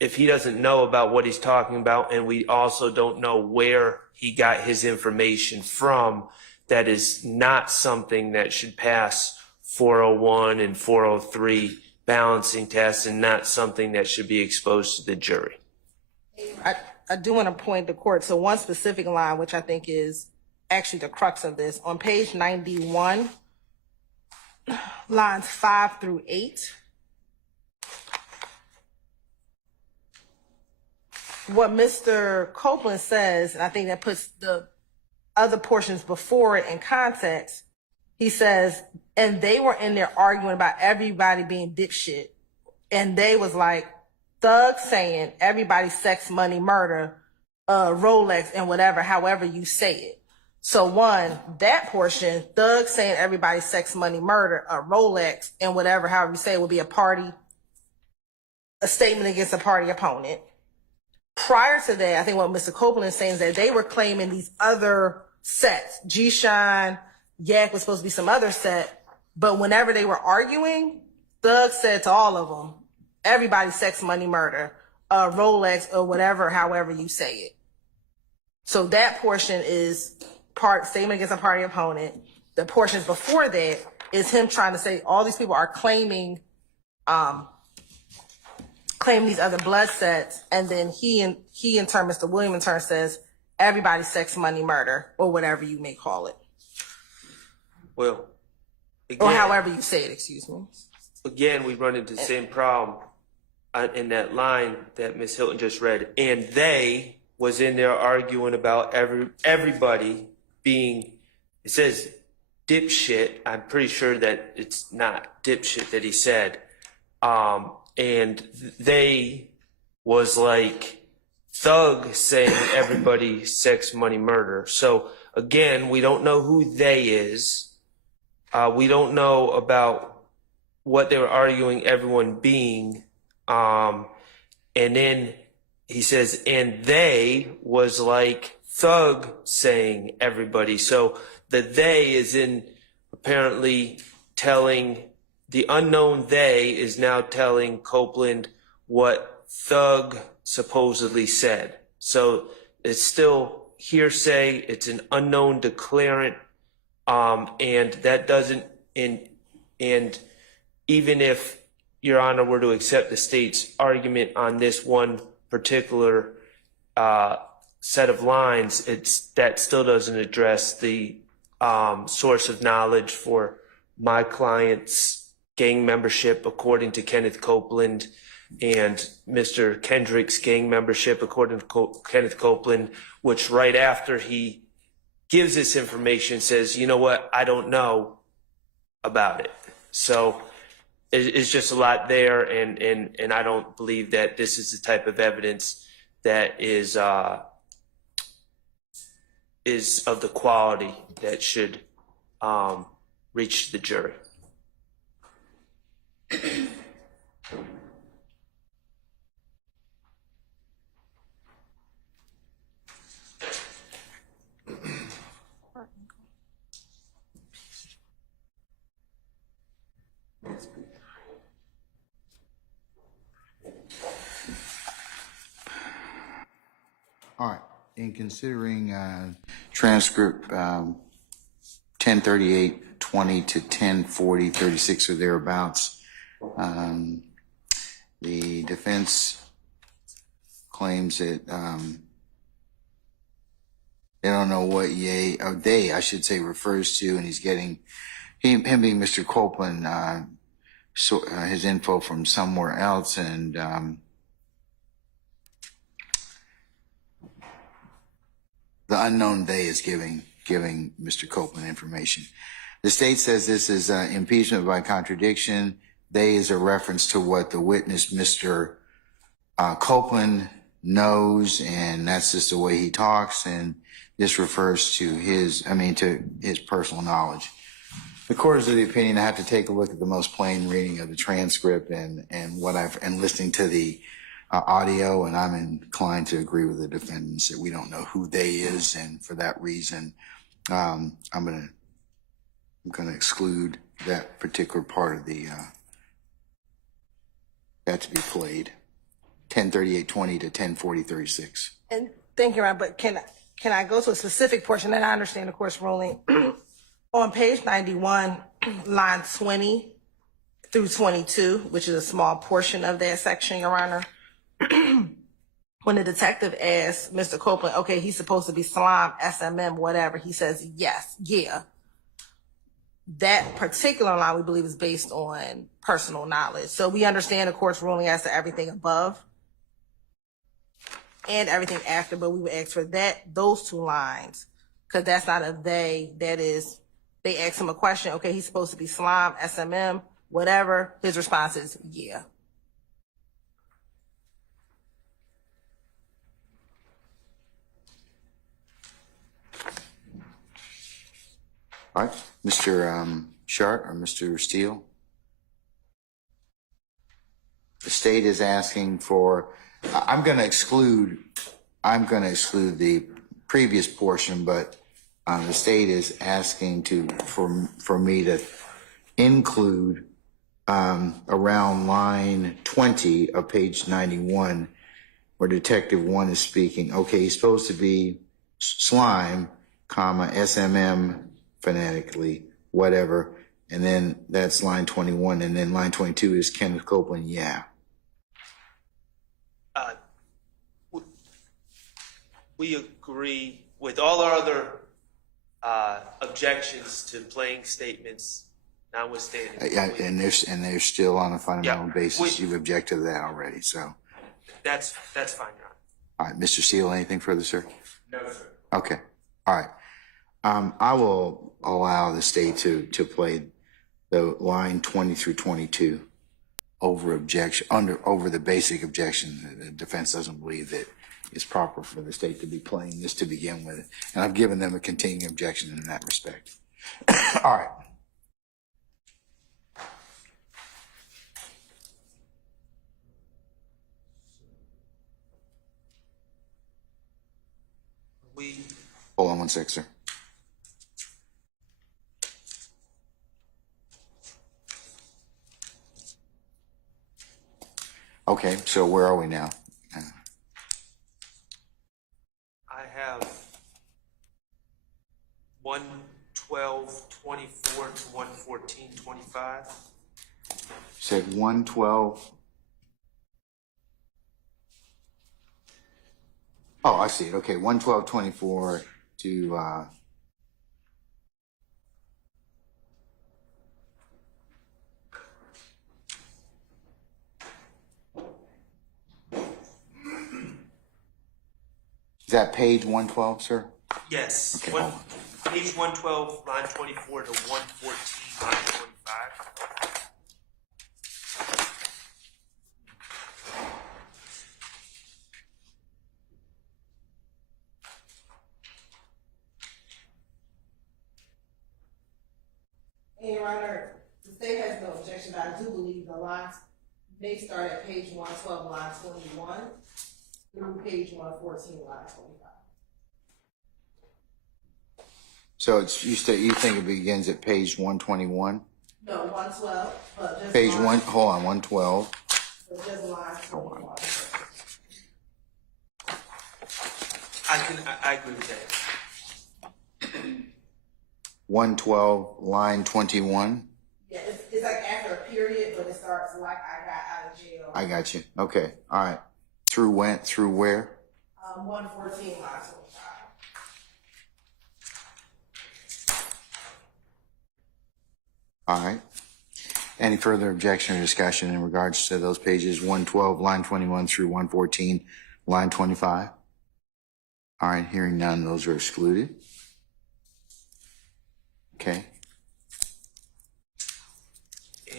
if he doesn't know about what he's talking about, and we also don't know where he got his information from, that is not something that should pass 401 and 403 balancing tests, and not something that should be exposed to the jury. I do want to point the court to one specific line, which I think is actually the crux of this. On page 91, lines 5 through 8. What Mr. Copeland says, and I think that puts the other portions before it in context, he says, and they were in there arguing about everybody being dipshit. And they was like, Thug saying everybody sex, money, murder, Rolex, and whatever, however you say it. So one, that portion, Thug saying everybody sex, money, murder, Rolex, and whatever, however you say it, would be a statement against a party opponent. Prior to that, I think what Mr. Copeland is saying is that they were claiming these other sets. G-Shine, Yak was supposed to be some other set, but whenever they were arguing, Thug said to all of them, everybody sex, money, murder, Rolex, or whatever, however you say it. So that portion is statement against a party opponent. The portions before that is him trying to say all these people are claiming these other blood sets, and then he in turn, Mr. William in turn says everybody sex, money, murder, or whatever you may call it. Well, again, or however you say it, excuse me. again, we run into the same problem in that line that Ms. Hilton just read. And they was in there arguing about everybody being, it says dipshit. I'm pretty sure that it's not dipshit that he said. And they was like thug saying everybody sex, money, murder. So again, we don't know who they is. We don't know about what they were arguing everyone being. And then he says, and they was like thug saying everybody. So the they is in apparently telling, the unknown they is now telling Copeland what thug supposedly said. So it's still hearsay. It's an unknown declarant. And that doesn't, and even if Your Honor were to accept the state's argument on this one particular set of lines, that still doesn't address the source of knowledge for my client's gang membership according to Kenneth Copeland and Mr. Kendrick's gang membership according to Kenneth Copeland, which right after he gives this information says, you know what, I don't know about it. So it's just a lot there, and I don't believe that this is the type of evidence that is of the quality that should reach the jury. All right. In considering transcript 1038:20 to 1040:36 or thereabouts, the defense claims that they don't know what they, I should say, refers to, and he's getting him being Mr. Copeland, his info from somewhere else, and the unknown they is giving Mr. Copeland information. The state says this is impeachment by contradiction. They is a reference to what the witness, Mr. Copeland, knows, and that's just the way he talks, and this refers to his personal knowledge. The court is of the opinion I have to take a look at the most plain reading of the transcript and listening to the audio, and I'm inclined to agree with the defendants that we don't know who they is, and for that reason, I'm gonna exclude that particular part of the that to be played. 1038:20 to 1040:36. And thank you, Ron, but can I go to a specific portion that I understand the court's ruling? On page 91, line 20 through 22, which is a small portion of that section, Your Honor. When the detective asks Mr. Copeland, okay, he's supposed to be slime, SMM, whatever, he says, yes, yeah. That particular line, we believe, is based on personal knowledge. So we understand the court's ruling as to everything above and everything after, but we would ask for those two lines, because that's not a they, that is, they ask him a question, okay, he's supposed to be slime, SMM, whatever, his response is, yeah. All right, Mr. Shart or Mr. Steele? The state is asking for, I'm going to exclude the previous portion, but the state is asking for me to include around line 20 of page 91, where Detective 1 is speaking. Okay, he's supposed to be slime, comma, SMM, phonetically, whatever, and then that's line 21, and then line 22 is Kenneth Copeland, yeah. We agree with all our other objections to playing statements notwithstanding. Yeah, and they're still on a fundamental Yeah, basis. You've objected to that already, so. That's fine, Your Honor. All right, Mr. Steele, anything further, sir? No, sir. Okay, all right. I will allow the state to play the line 20 through 22 over the basic objection. The defense doesn't believe that it's proper for the state to be playing this to begin with. And I've given them a continuing objection in that respect. All right. Hold on one sec, sir. Okay, so where are we now? I have 112:24 to 114:25. Said 112. Oh, I see it. Okay, 112:24 to is that page 112, sir? Yes. Okay, hold on. Page 112, line 24 to 114, line 25. And Your Honor, the state has no objection, but I do believe the lines may start at page 112, line 21, through page 114, line 25. So you think it begins at page 121? No, 112, but just Page line, one, hold on, 112. but just line 21. I agree with that. 112, line 21. Yeah, it's like after a period, but it starts like I got out of jail. I got you. Okay, all right. Through where? 114, line 25. All right. Any further objection or discussion in regards to those pages 112, line 21 through 114, line 25? All right, hearing none, those are excluded. Okay.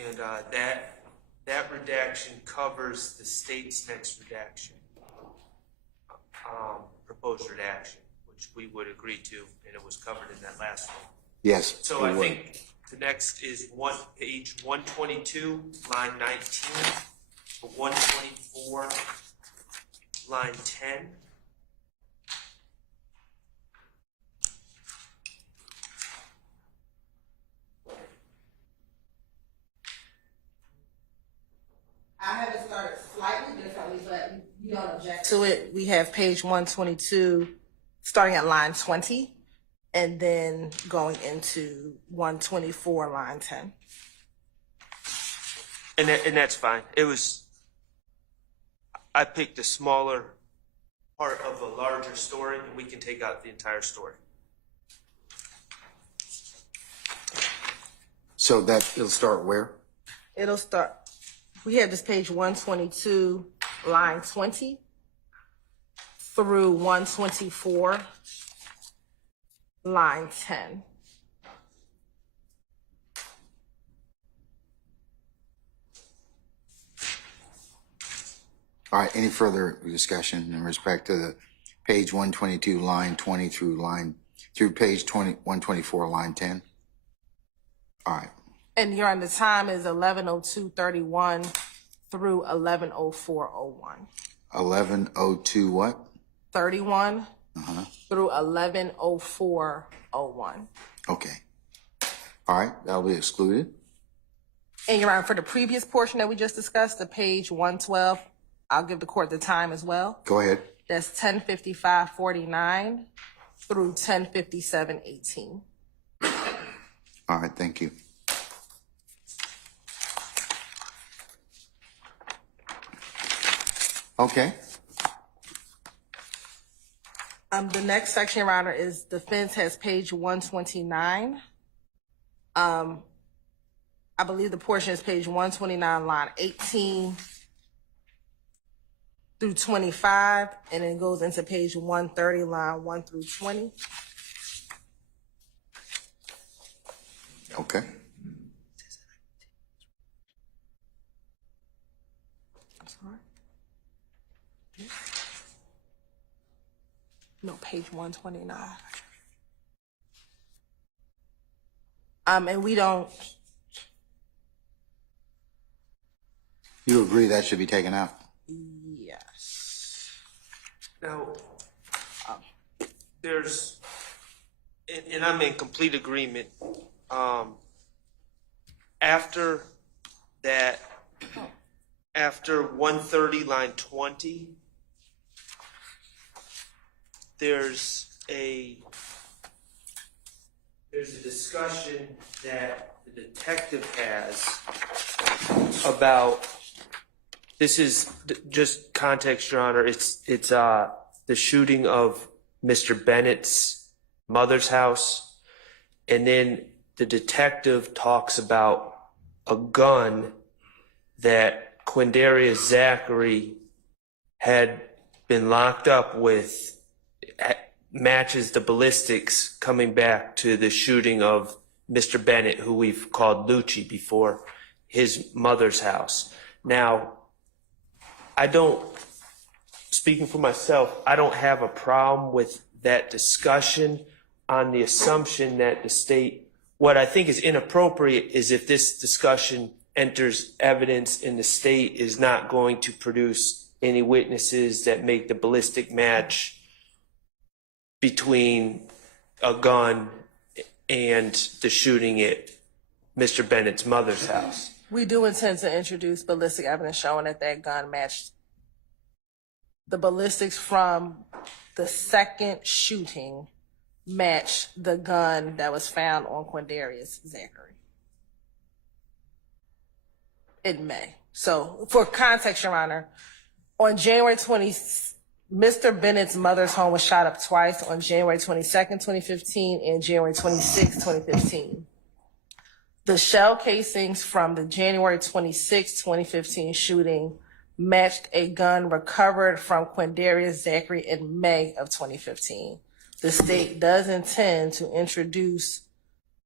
And that redaction covers the state's next redaction, proposed redaction, which we would agree to, and it was covered in that last one. Yes. So I think the next is page 122, line 19, to 124, line 10. I have it started slightly differently, but you don't object to it. We have page 122 starting at line 20 and then going into 124, line 10. And that's fine. I picked a smaller part of a larger story, and we can take out the entire story. So it'll start where? It'll start, we have this page 122, line 20 through 124, line 10. All right, any further discussion in respect to the page 122, line 20 through page 124, line 10? All right. And you're on the time is 11:02:31 through 11:04:01. 11:02 what? 31 through 11:04:01. Okay. All right, that'll be excluded. And you're on for the previous portion that we just discussed, the page 112. I'll give the court the time as well. Go ahead. That's 10:55:49 through 10:57:18. All right, thank you. Okay. The next section, Your Honor, is defense has page 129. I believe the portion is page 129, line 18 through 25, and then goes into page 130, line 1 through 20. Okay. No, page 129. And we don't, You agree that should be taken out? yes. Now, there's, and I'm in complete agreement. After that, after 130, line 20, there's a discussion that the detective has about, this is just context, Your Honor. It's the shooting of Mr. Bennett's mother's house, and then the detective talks about a gun that Quindarius Zachary had been locked up with, matches the ballistics coming back to the shooting of Mr. Bennett, who we've called Lucci before, his mother's house. Now, speaking for myself, I don't have a problem with that discussion on the assumption that the state, what I think is inappropriate is if this discussion enters evidence and the state is not going to produce any witnesses that make the ballistic match between a gun and the shooting at Mr. Bennett's mother's house. We do intend to introduce ballistic evidence showing that that gun matched the ballistics from the second shooting match the gun that was found on Quindarius Zachary. It may. So for context, Your Honor, on January 20th, Mr. Bennett's mother's home was shot up twice, on January 22nd, 2015 and January 26th, 2015. The shell casings from the January 26, 2015 shooting matched a gun recovered from Quindarius Zachary in May of 2015. The state does intend to introduce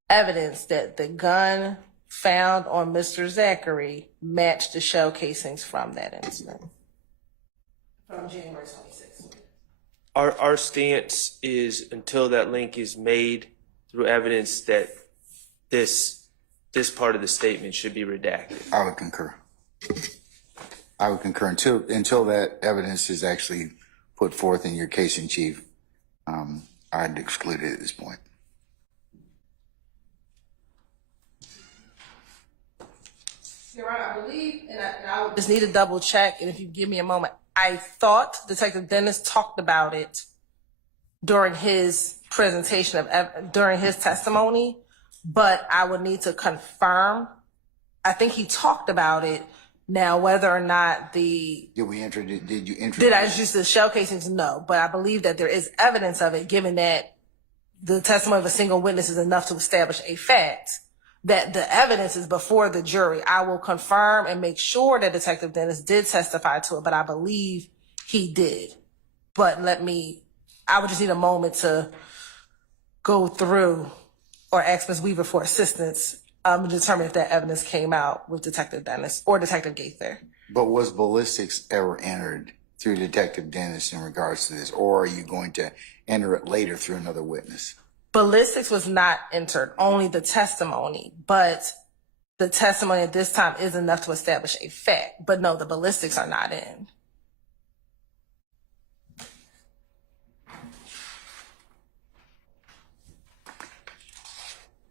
evidence that the gun found on Mr. Zachary matched the shell casings from that incident. From January 26th. Our stance is, until that link is made through evidence, that this part of the statement should be redacted. I would concur. Until that evidence is actually put forth in your case in chief. I'd exclude it at this point. Your Honor, I believe, and I would just need to double check, and if you give me a moment, I thought Detective Dennis talked about it during his presentation during his testimony, but I would need to confirm. I think he talked about it. Now, whether or not did you introduce the shell casings? No, but I believe that there is evidence of it, given that the testimony of a single witness is enough to establish a fact, that the evidence is before the jury. I will confirm and make sure that Detective Dennis did testify to it, but I believe he did. But I would just need a moment to go through or ask Ms. Weaver for assistance to determine if that evidence came out with Detective Dennis or Detective Gaither. But was ballistics ever entered through Detective Dennis in regards to this, or are you going to enter it later through another witness? Ballistics was not entered, only the testimony, but the testimony at this time is enough to establish a fact. But no, the ballistics are not in.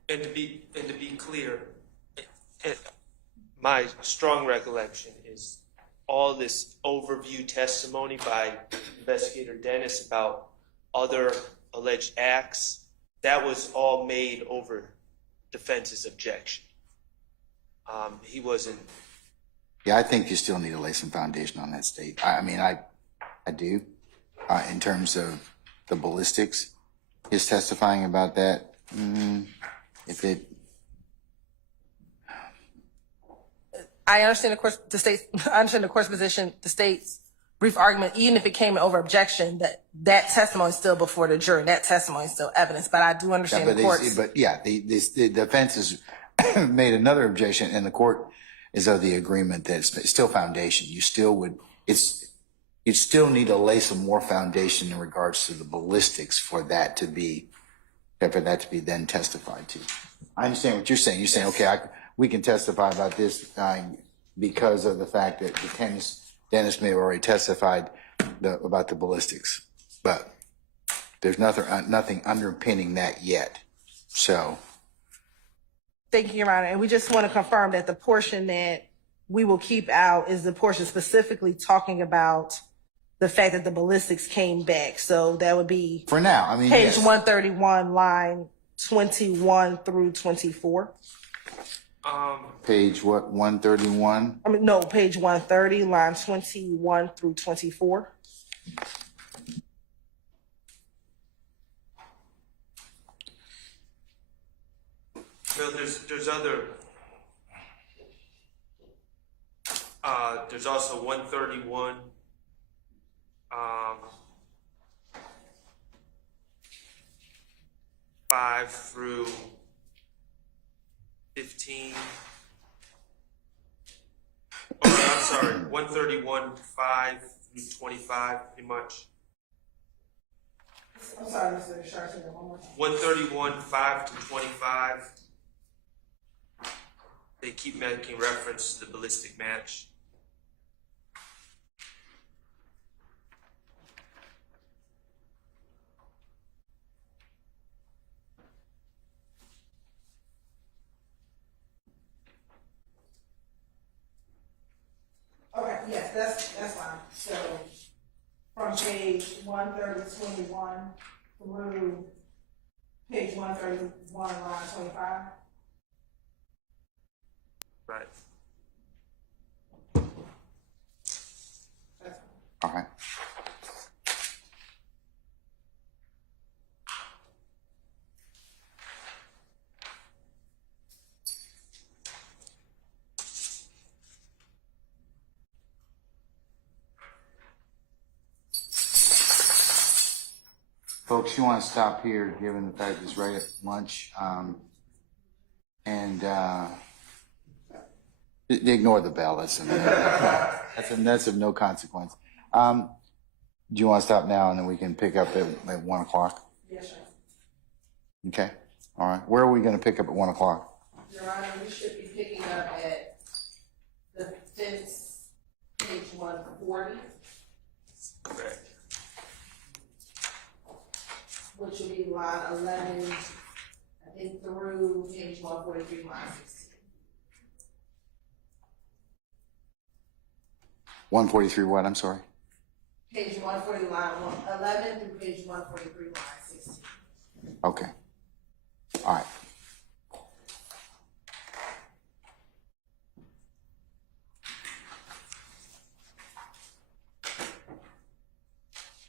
And to be clear, my strong recollection is all this overview testimony by Investigator Dennis about other alleged acts, that was all made over defense's objection. He wasn't. Yeah, I think you still need to lay some foundation on that state. I do, in terms of the ballistics. His testifying about that, I understand, of course, I understand the court's position, the state's brief argument, even if it came over objection, that testimony is still before the jury. That testimony is still evidence. But I do understand the court's. The defense has made another objection, and the court is of the agreement that it's still foundation. You still need to lay some more foundation in regards to the ballistics for that to be then testified to. I understand what you're saying. You're saying, okay, we can testify about this because of the fact that Dennis may have already testified about the ballistics, but there's nothing underpinning that yet. So. Thank you, Your Honor. And we just want to confirm that the portion that we will keep out is the portion specifically talking about the fact that the ballistics came back. So that would be for now. I mean, page yes. 131, line 21 through 24. Page what? 131. I mean, no, page 130, line 21 through 24. Well, there's also 131, 5 through 15. Oh, I'm sorry, 131, 5 through 25, pretty much. I'm sorry, Mr. Sharp, one more time. 131, 5 to 25. They keep making reference to the ballistic match. Okay, yes, that's fine. So from page 130, 21 through page 131, line 25. Right. All right. Folks, you want to stop here, given the fact it's right at lunch, and ignore the bell. That's of no consequence. Do you want to stop now, and then we can pick up at 1 o'clock? Yes, sir. Okay. All right. Where are we going to pick up at 1 o'clock? Your Honor, we should be picking up at the fence, page 140. Correct. Which will be line 11, I think, through page 143, line 16. 143 what? I'm sorry. Page 140, line 11 through page 143, line 16. Okay. All right.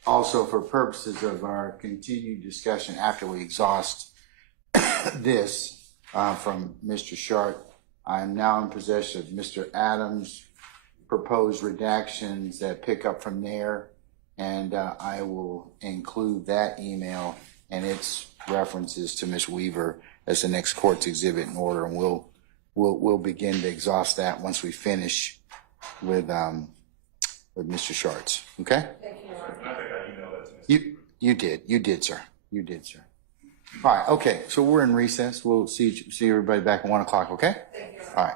Also, for purposes of our continued discussion after we exhaust this from Mr. Sharp, I am now in possession of Mr. Adams' proposed redactions that pick up from there, and I will include that email and its references to Ms. Weaver as the next court's exhibit in order, and we'll begin to exhaust that once we finish with Mr. Shart's. Okay? Thank you, Your Honor. I think I emailed that to Mr. You did, sir. You did, sir. All right, okay. So we're in recess. We'll see everybody back at 1 o'clock. Okay? Thank you, Your Honor. All right.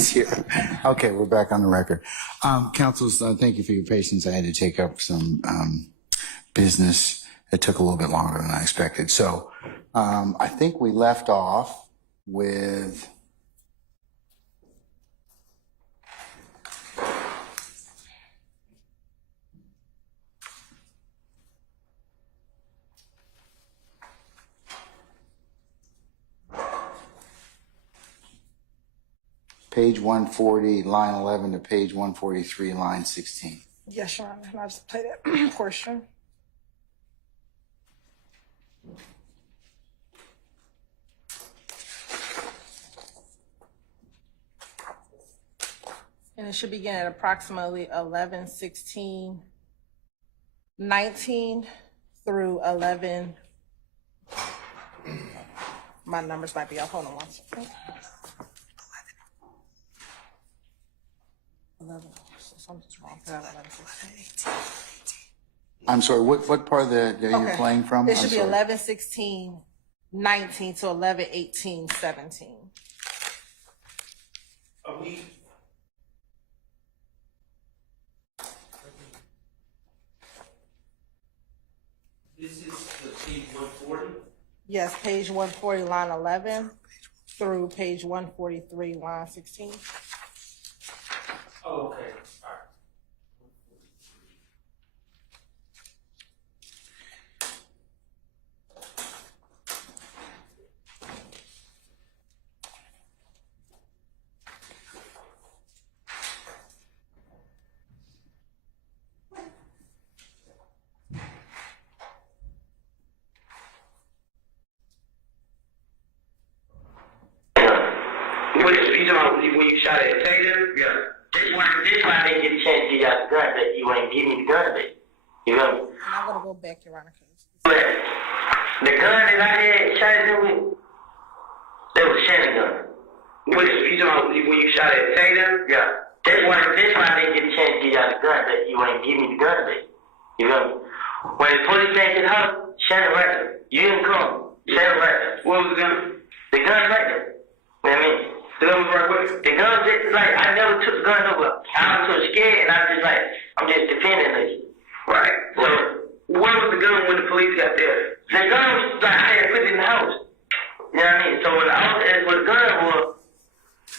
He's here. Okay, we're back on the record. Councils, thank you for your patience. I had to take up some business. It took a little bit longer than I expected. So I think we left off with page 140, line 11 to page 143, line 16. Yes, Your Honor. And I'll just play that portion. And it should begin at approximately 11:16:19 through 11. My numbers might be off. Hold on one second. 11. Something's wrong. 11:16. I'm sorry, what part of the are you playing from? It should I'm be sorry. 11:16:19 to 11:18:17. Are we? This is the page 140? Yes, page 140, line 11 through page 143, line 16. Oh, okay. All right. You talking about when you shot at Taylor? Yeah. This why I didn't get a chance to get out the gun, that you ain't give me the gun back. You know? And I'm going to go back, Your Honor. But the gun that I had shot at him with, that was Shannon gun. You talking about when you shot at Taylor? Yeah. That's why I didn't get a chance to get out the gun, that you ain't give me the gun back. You know? When the police came to the house, Shannon right there. You didn't come. Shannon right there. What was the gun? The gun right there. You know what I mean? The gun was right with you? The gun just like I never took the gun over. I was so scared and I just like I'm just defending it. Right. So where was the gun when the police got there? the gun was like I had put it in the house. You know what I mean? So when the officer asked what the gun was,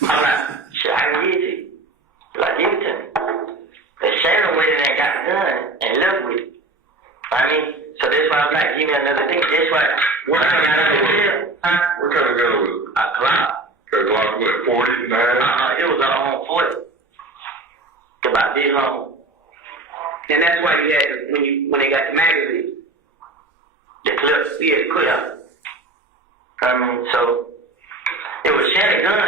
I'm like, shit, I can give it to you. Like give it to me. And Shannon went in there and got the gun and left with it. I mean, so that's why I'm like, give me another thing. That's why What kind of gun was it? huh? What kind of gun was it? A Glock. A Glock, what, 49? It was on 40. About this long. And that's why you had when they got the magazine. The clip. Yeah, the clip. Yeah. I mean, so it was Shannon's gun,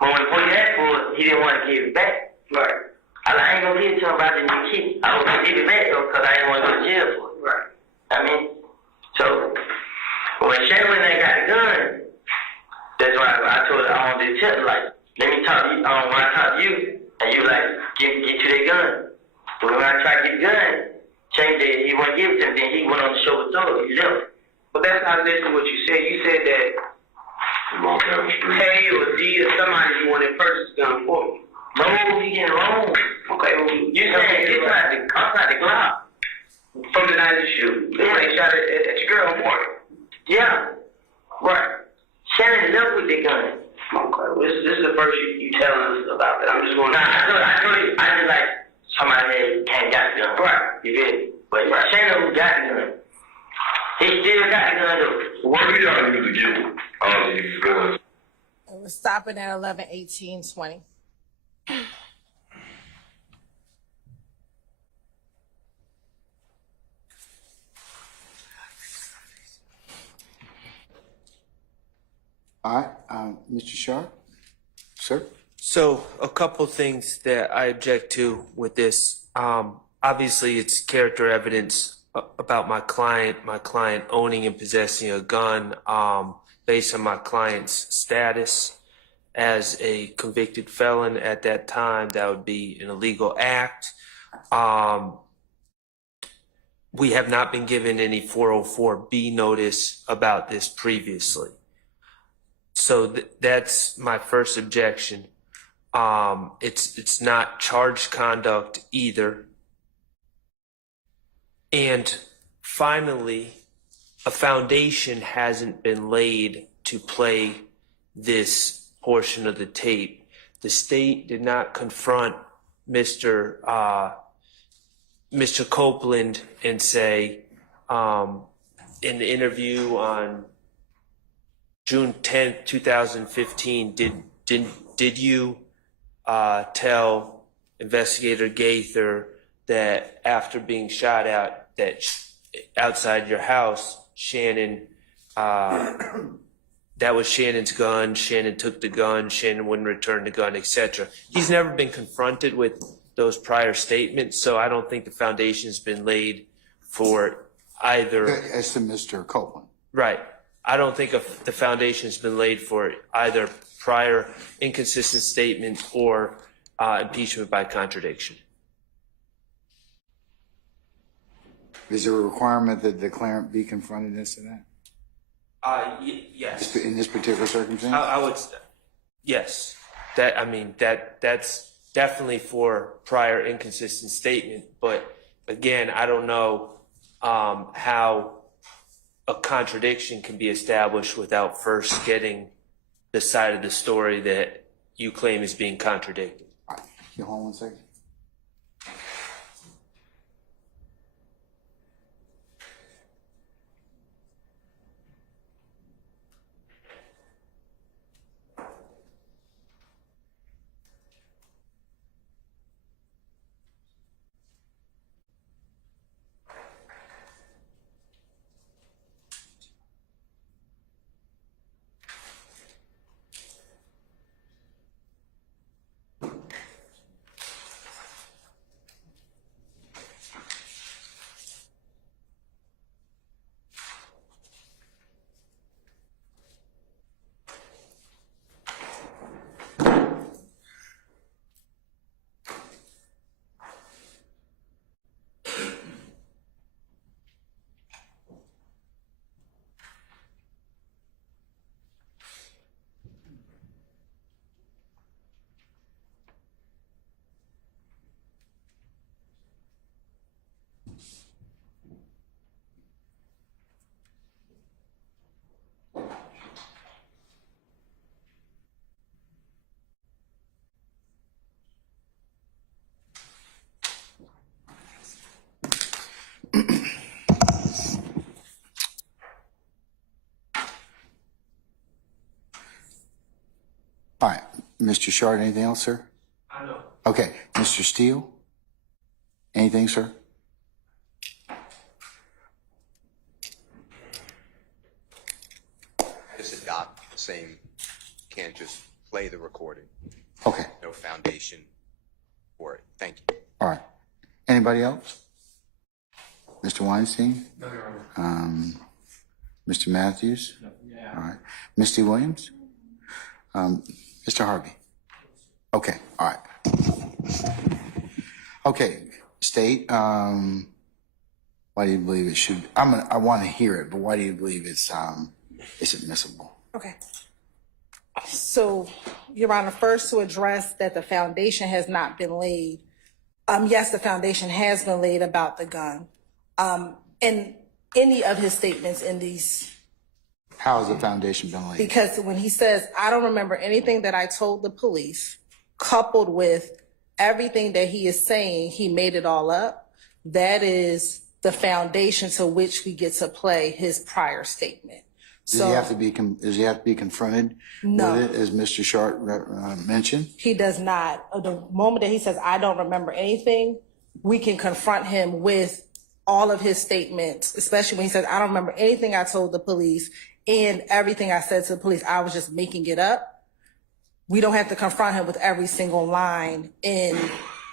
but when the police asked for it, he didn't want to give it back. Right. I ain't gonna give it to him about the new key. I was gonna give it back though, because I didn't want to go to jail for it. Right. I mean, so when Shannon went there and got the gun, that's why I told her I wanted to tell her, like, let me talk to you, when I talk to you, and you like, get you that gun. But when I tried to get the gun, Shane said he wouldn't give it to me, then he went on the show with Thor, he left. But that's not exactly what you said. You said that Walk down the street. Tay or D or somebody you wanted to purchase the gun for. No, you getting wrong. Okay, well, You saying it's not the Glock. from the night of the shoot. They shot at your girl more. Yeah. Right. Shannon left with the gun. Okay, well, this is the first you telling us about that. I'm just going Nah, I told you, I just like somebody that can't got the gun. Right. You get it? But Shannon got the gun. He still got the gun though. What do y'all use to get all these guns? It was stopping at 11:18:20. All right, Mr. Sharp, sir. So a couple things that I object to with this. Obviously, it's character evidence about my client owning and possessing a gun based on my client's status as a convicted felon at that time. That would be an illegal act. We have not been given any 404B notice about this previously. So that's my first objection. It's not charged conduct either. And finally, a foundation hasn't been laid to play this portion of the tape. The state did not confront Mr. Copeland and say, in the interview on June 10th, 2015, did you tell Investigator Gaither that after being shot at that outside your house, Shannon, that was Shannon's gun, Shannon took the gun, Shannon wouldn't return the gun, etc. He's never been confronted with those prior statements, so I don't think the foundation's been laid for either. As to Mr. Copeland. Right. I don't think the foundation's been laid for either prior inconsistent statement or impeachment by contradiction. Is there a requirement that the declarant be confronted as to that? Yes. In this particular circumstance? I would, yes. That's definitely for prior inconsistent statement. But again, I don't know how a contradiction can be established without first getting the side of the story that you claim is being contradicted. All right. Can you hold on 1 second? All right, Mr. Shard, anything else, sir? I know. Okay, Mr. Steele, anything, sir? Just adopt the same, can't just play the recording. Okay, No foundation for it. Thank you. all right. Anybody else? Mr. Weinstein? No, Your Honor. Mr. Matthews? No, yeah. All right. Misty Williams? Mr. Harvey? Okay, all right. Okay, State, why do you believe it should, I want to hear it, but why do you believe it's admissible? Okay. So, Your Honor, first to address that the foundation has not been laid. Yes, the foundation has been laid about the gun. And any of his statements in these, How has the foundation been laid? because when he says, I don't remember anything that I told the police, coupled with everything that he is saying, he made it all up. That is the foundation to which we get to play his prior statement. Does he have to be confronted No. with it, as Mr. Short mentioned? He does not. The moment that he says, I don't remember anything, we can confront him with all of his statements, especially when he says, I don't remember anything I told the police and everything I said to the police, I was just making it up. We don't have to confront him with every single line in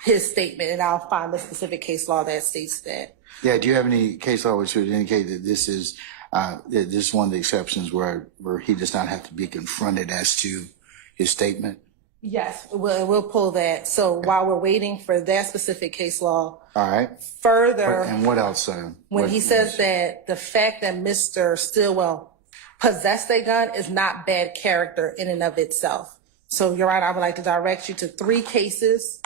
his statement, and I'll find the specific case law that states that. Yeah, do you have any case law which would indicate that this is one of the exceptions where he does not have to be confronted as to his statement? Yes, we'll pull that. So while we're waiting for that specific case law, All right. further, And what else? when he says that the fact that Mr. Stillwell possessed a gun is not bad character in and of itself. So, Your Honor, I would like to direct you to 3 cases.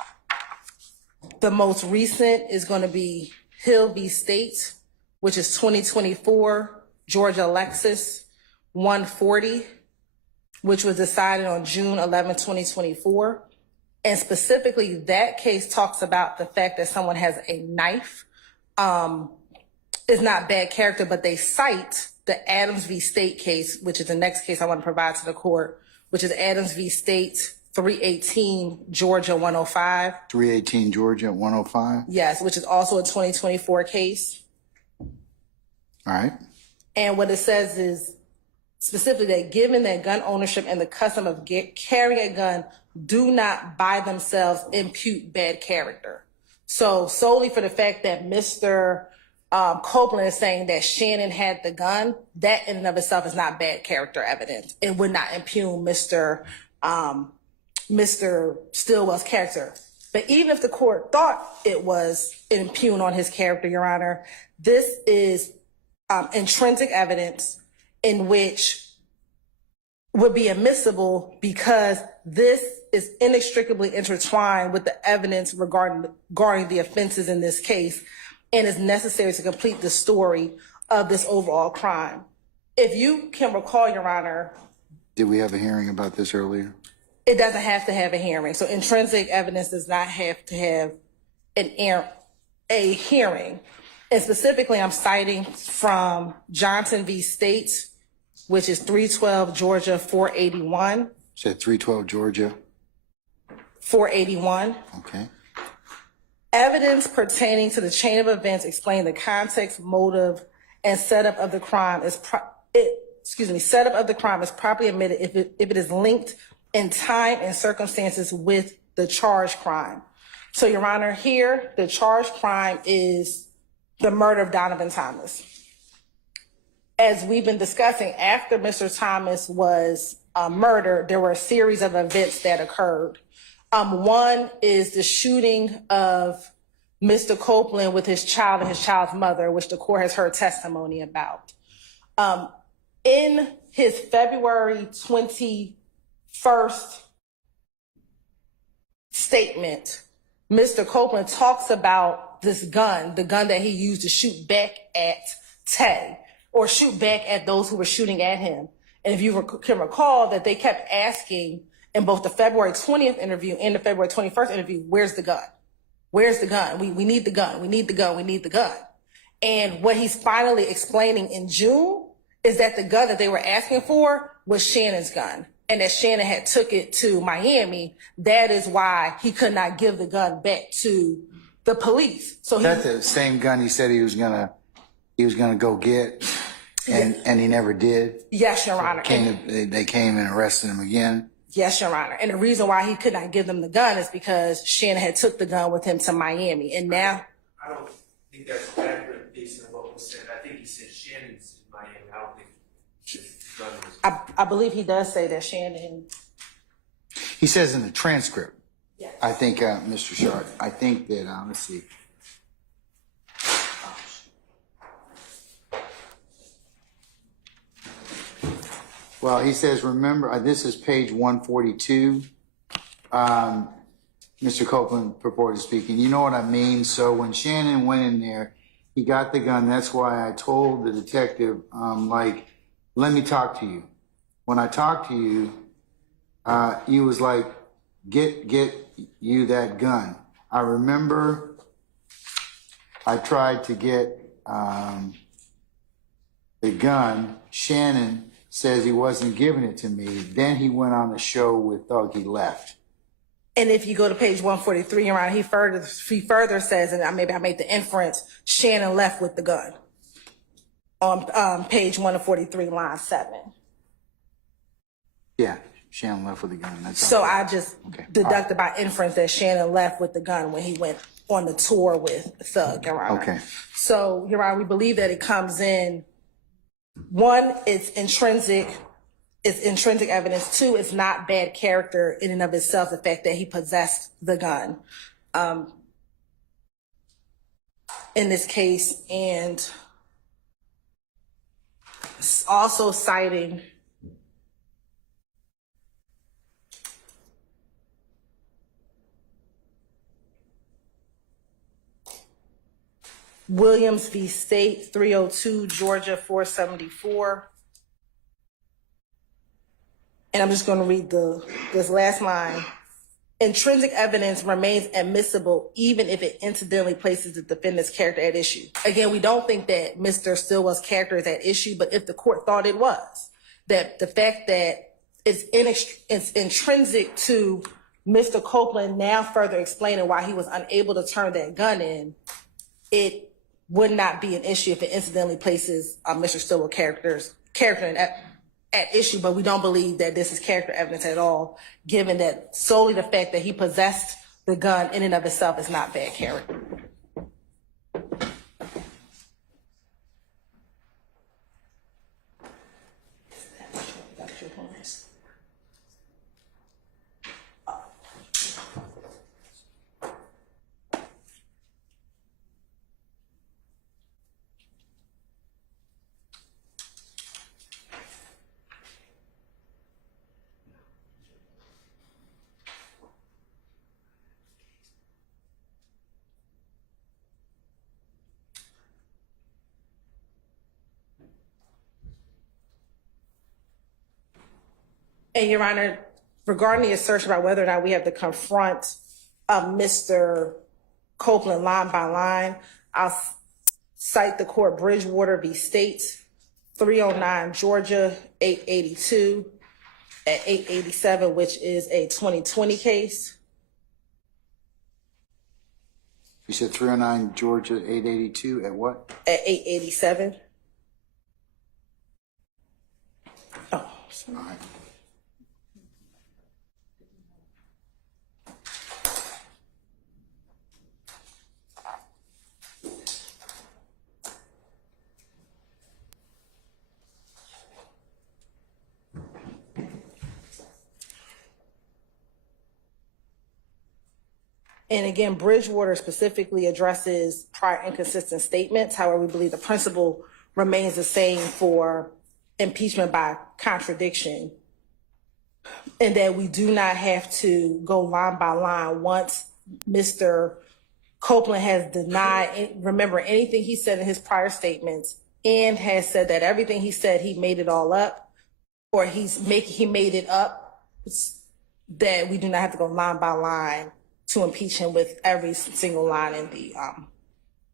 The most recent is going to be Hill v. State, which is 2024, Georgia Lexus 140, which was decided on June 11, 2024. And specifically, that case talks about the fact that someone has a knife. Is not bad character, but they cite the Adams v. State case, which is the next case I want to provide to the court, which is Adams v. State 318, Georgia 105. 318 Georgia 105. Yes, which is also a 2024 case. All right. And what it says is specifically that given that gun ownership and the custom of carrying a gun do not by themselves impute bad character. So solely for the fact that Mr. Copeland is saying that Shannon had the gun, that in and of itself is not bad character evidence. It would not impugn Mr. Stillwell's character. But even if the court thought it was impugn on his character, Your Honor, this is intrinsic evidence in which would be admissible because this is inextricably intertwined with the evidence regarding the offenses in this case and is necessary to complete the story of this overall crime. If you can recall, Your Honor. Did we have a hearing about this earlier? It doesn't have to have a hearing. So intrinsic evidence does not have to have a hearing. And specifically, I'm citing from Johnson v. State, which is 312 Georgia 481. Said 312 Georgia 481. Okay. Evidence pertaining to the chain of events explain the context, motive, and setup of the crime is setup of the crime is properly admitted if it is linked in time and circumstances with the charged crime. So, Your Honor, here the charged crime is the murder of Donovan Thomas. As we've been discussing, after Mr. Thomas was murdered, there were a series of events that occurred. One is the shooting of Mr. Copeland with his child and his child's mother, which the court has heard testimony about. In his February 21st statement, Mr. Copeland talks about this gun, the gun that he used to shoot back at Tay, or shoot back at those who were shooting at him. And if you can recall that they kept asking in both the February 20th interview and the February 21st interview, where's the gun? Where's the gun? We need the gun. We need the gun. We need the gun. And what he's finally explaining in June is that the gun that they were asking for was Shannon's gun, and that Shannon had took it to Miami. That is why he could not give the gun back to the police. So that's the same gun he said he was gonna go get, and he never did. Yes, Your Honor. They came and arrested him again. Yes, Your Honor. And the reason why he could not give them the gun is because Shannon had took the gun with him to Miami. And now, I don't think that's accurate based on what was said. I think he said Shannon's in Miami. I don't think the gun was. I believe he does say that Shannon. He says in the transcript. Yes. I think, Mr. Sharp, I think that, let's see. Well, he says, remember, this is page 142. Mr. Copeland purported speaking. You know what I mean? So when Shannon went in there, he got the gun. That's why I told the detective, let me talk to you. When I talked to you, he was like, get you that gun. I remember I tried to get the gun. Shannon says he wasn't giving it to me. Then he went on the show with Thug. He left. And if you go to page 143, around, he further says, and maybe I made the inference, Shannon left with the gun on page 143, line 7. Yeah, Shannon left with the gun. That's so okay. I just deducted by inference that Shannon left with the gun when he went on the tour with Thug, Your Honor. Okay. So, Your Honor, we believe that it comes in. One, it's intrinsic evidence. Two, it's not bad character in and of itself, the fact that he possessed the gun in this case, and also citing Williams v. State, 302 Georgia 474. And I'm just going to read this last line. Intrinsic evidence remains admissible even if it incidentally places the defendant's character at issue. Again, we don't think that Mr. Stillwell's character is at issue, but if the court thought it was, that the fact that it's intrinsic to Mr. Copeland now further explaining why he was unable to turn that gun in, it would not be an issue if it incidentally places Mr. Stillwell's character at issue, but we don't believe that this is character evidence at all, given that solely the fact that he possessed the gun in and of itself is not bad character. And Your Honor, regarding the assertion about whether or not we have to confront Mr. Copeland line by line, I'll cite the court Bridgewater v. State, 309 Georgia 882 at 887, which is a 2020 case. You said 309 Georgia 882 at what? At 887. Oh, sorry. All right. And again, Bridgewater specifically addresses prior inconsistent statements. However, we believe the principle remains the same for impeachment by contradiction, and that we do not have to go line by line once Mr. Copeland has denied, remember, anything he said in his prior statements, and has said that everything he said, he made it all up, or he made it up, that we do not have to go line by line to impeach him with every single line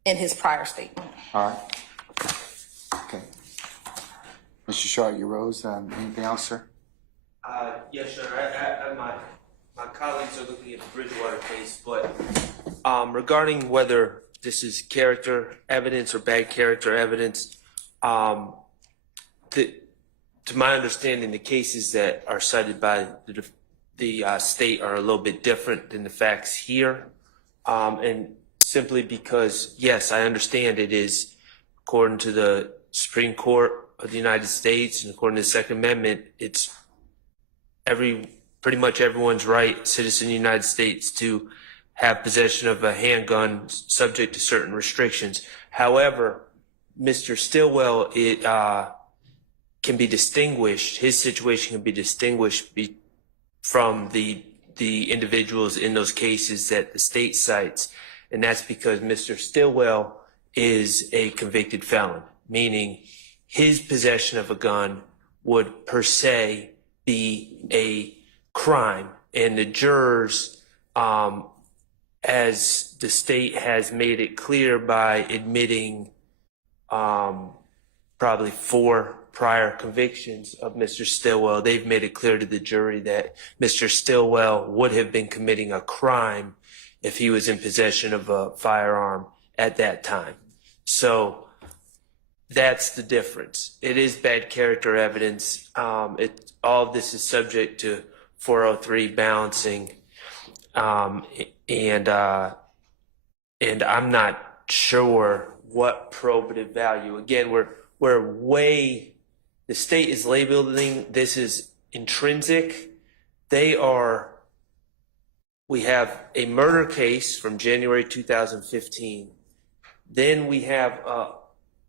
in his prior statement. All right. Okay. Mr. Sharp, you rose. Anything else, sir? Yes, sir. My colleagues are looking at the Bridgewater case, but regarding whether this is character evidence or bad character evidence, to my understanding, the cases that are cited by the state are a little bit different than the facts here, and simply because, yes, I understand it is, according to the Supreme Court of the United States and according to the Second Amendment, it's pretty much everyone's right, citizen of the United States, to have possession of a handgun subject to certain restrictions. However, Mr. Stillwell, it can be distinguished, his situation can be distinguished from the individuals in those cases that the state cites, and that's because Mr. Stillwell is a convicted felon, meaning his possession of a gun would per se be a crime, and the jurors, as the state has made it clear by admitting probably 4 prior convictions of Mr. Stillwell, they've made it clear to the jury that Mr. Stillwell would have been committing a crime if he was in possession of a firearm at that time. So that's the difference. It is bad character evidence. All of this is subject to 403 balancing, and I'm not sure what probative value. Again, the state is labeling this as intrinsic. We have a murder case from January 2015. Then we have an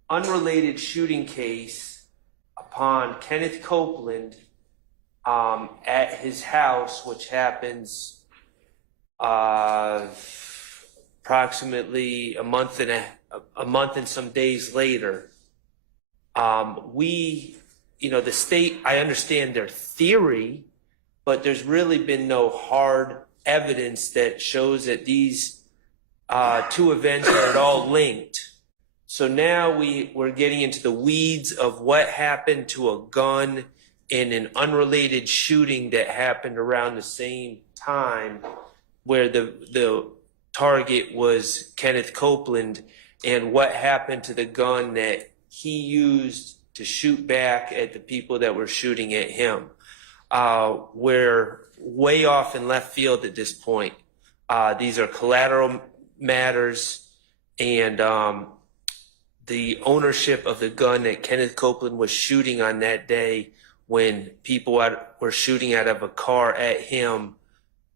unrelated shooting case upon Kenneth Copeland at his house, which happens approximately a month and some days later, the state, I understand their theory, but there's really been no hard evidence that shows that these two events are at all linked. So now we're getting into the weeds of what happened to a gun in an unrelated shooting that happened around the same time, where the target was Kenneth Copeland, and what happened to the gun that he used to shoot back at the people that were shooting at him. We're way off in left field at this point. These are collateral matters, and the ownership of the gun that Kenneth Copeland was shooting on that day when people were shooting out of a car at him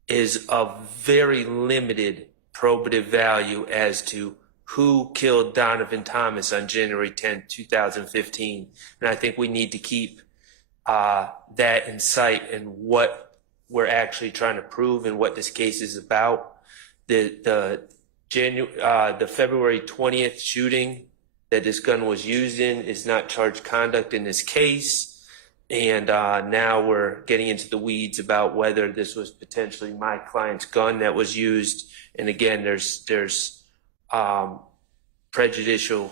is of very limited probative value as to who killed Donovan Thomas on January 10, 2015. And I think we need to keep that in sight and what we're actually trying to prove and what this case is about. The February 20th shooting that this gun was used in is not charged conduct in this case. And now we're getting into the weeds about whether this was potentially my client's gun that was used. And again, there's prejudicial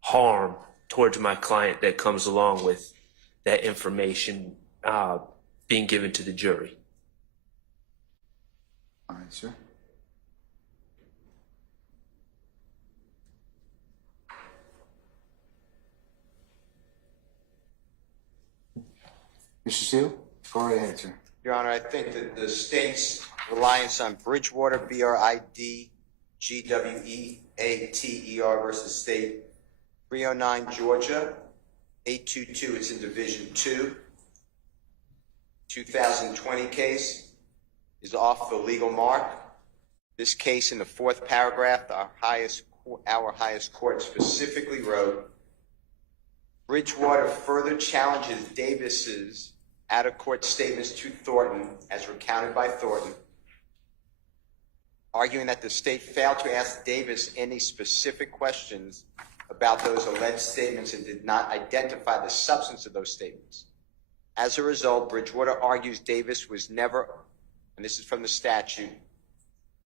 harm towards my client that comes along with that information being given to the jury. All right, sir. Mr. Steele, go right ahead, sir. Your Honor, I think that the state's reliance on Bridgewater, BRIDGWEATER versus State, 309 Georgia, 822, it's in Division 2, 2020 case, is off the legal mark. This case, in the fourth paragraph, our highest court specifically wrote, Bridgewater further challenges Davis's out-of-court statements to Thornton, as recounted by Thornton, arguing that the state failed to ask Davis any specific questions about those alleged statements and did not identify the substance of those statements. As a result, Bridgewater argues Davis was never, and this is from the statute,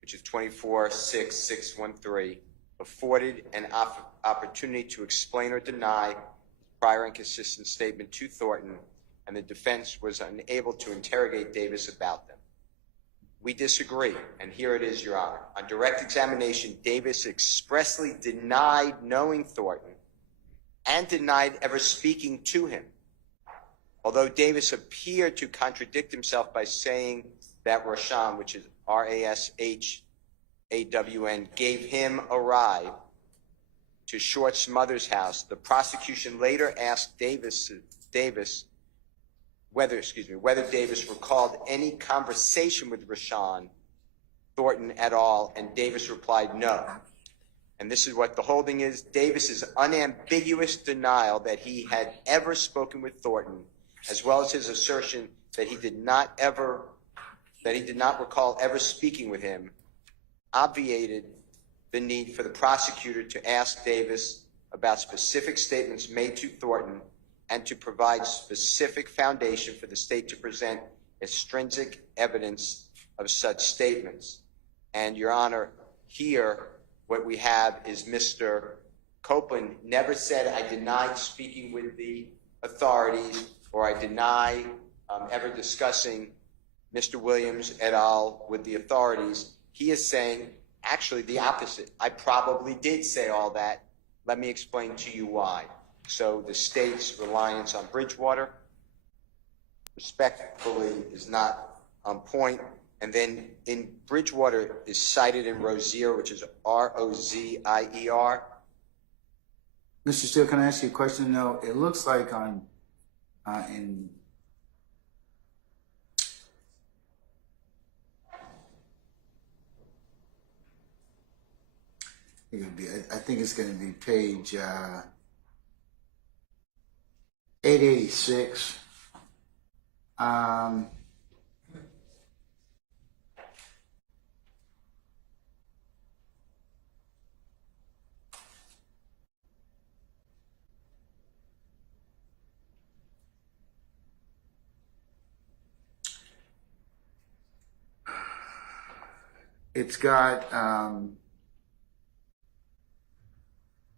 which is 24-6613, afforded an opportunity to explain or deny prior inconsistent statement to Thornton, and the defense was unable to interrogate Davis about them. We disagree, and here it is, Your Honor. On direct examination, Davis expressly denied knowing Thornton and denied ever speaking to him. Although Davis appeared to contradict himself by saying that Rashawn, which is R-A-S-H-A-W-N, gave him a ride to Short's mother's house, the prosecution later asked whether Davis recalled any conversation with Rashawn Thornton at all, and Davis replied no. And this is what the holding is. Davis's unambiguous denial that he had ever spoken with Thornton, as well as his assertion that he did not recall ever speaking with him, obviated the need for the prosecutor to ask Davis about specific statements made to Thornton and to provide specific foundation for the state to present extrinsic evidence of such statements. And Your Honor, here what we have is Mr. Copeland never said, I denied speaking with the authorities, or I deny ever discussing Mr. Williams et al. With the authorities. He is saying actually the opposite. I probably did say all that. Let me explain to you why. So the state's reliance on Bridgewater respectfully is not on point. And then in Bridgewater is cited in Rozier, which is R-O-Z-I-E-R. Mr. Steele, can I ask you a question? No, it looks like on in it would be, I think it's going to be page 886. it's got,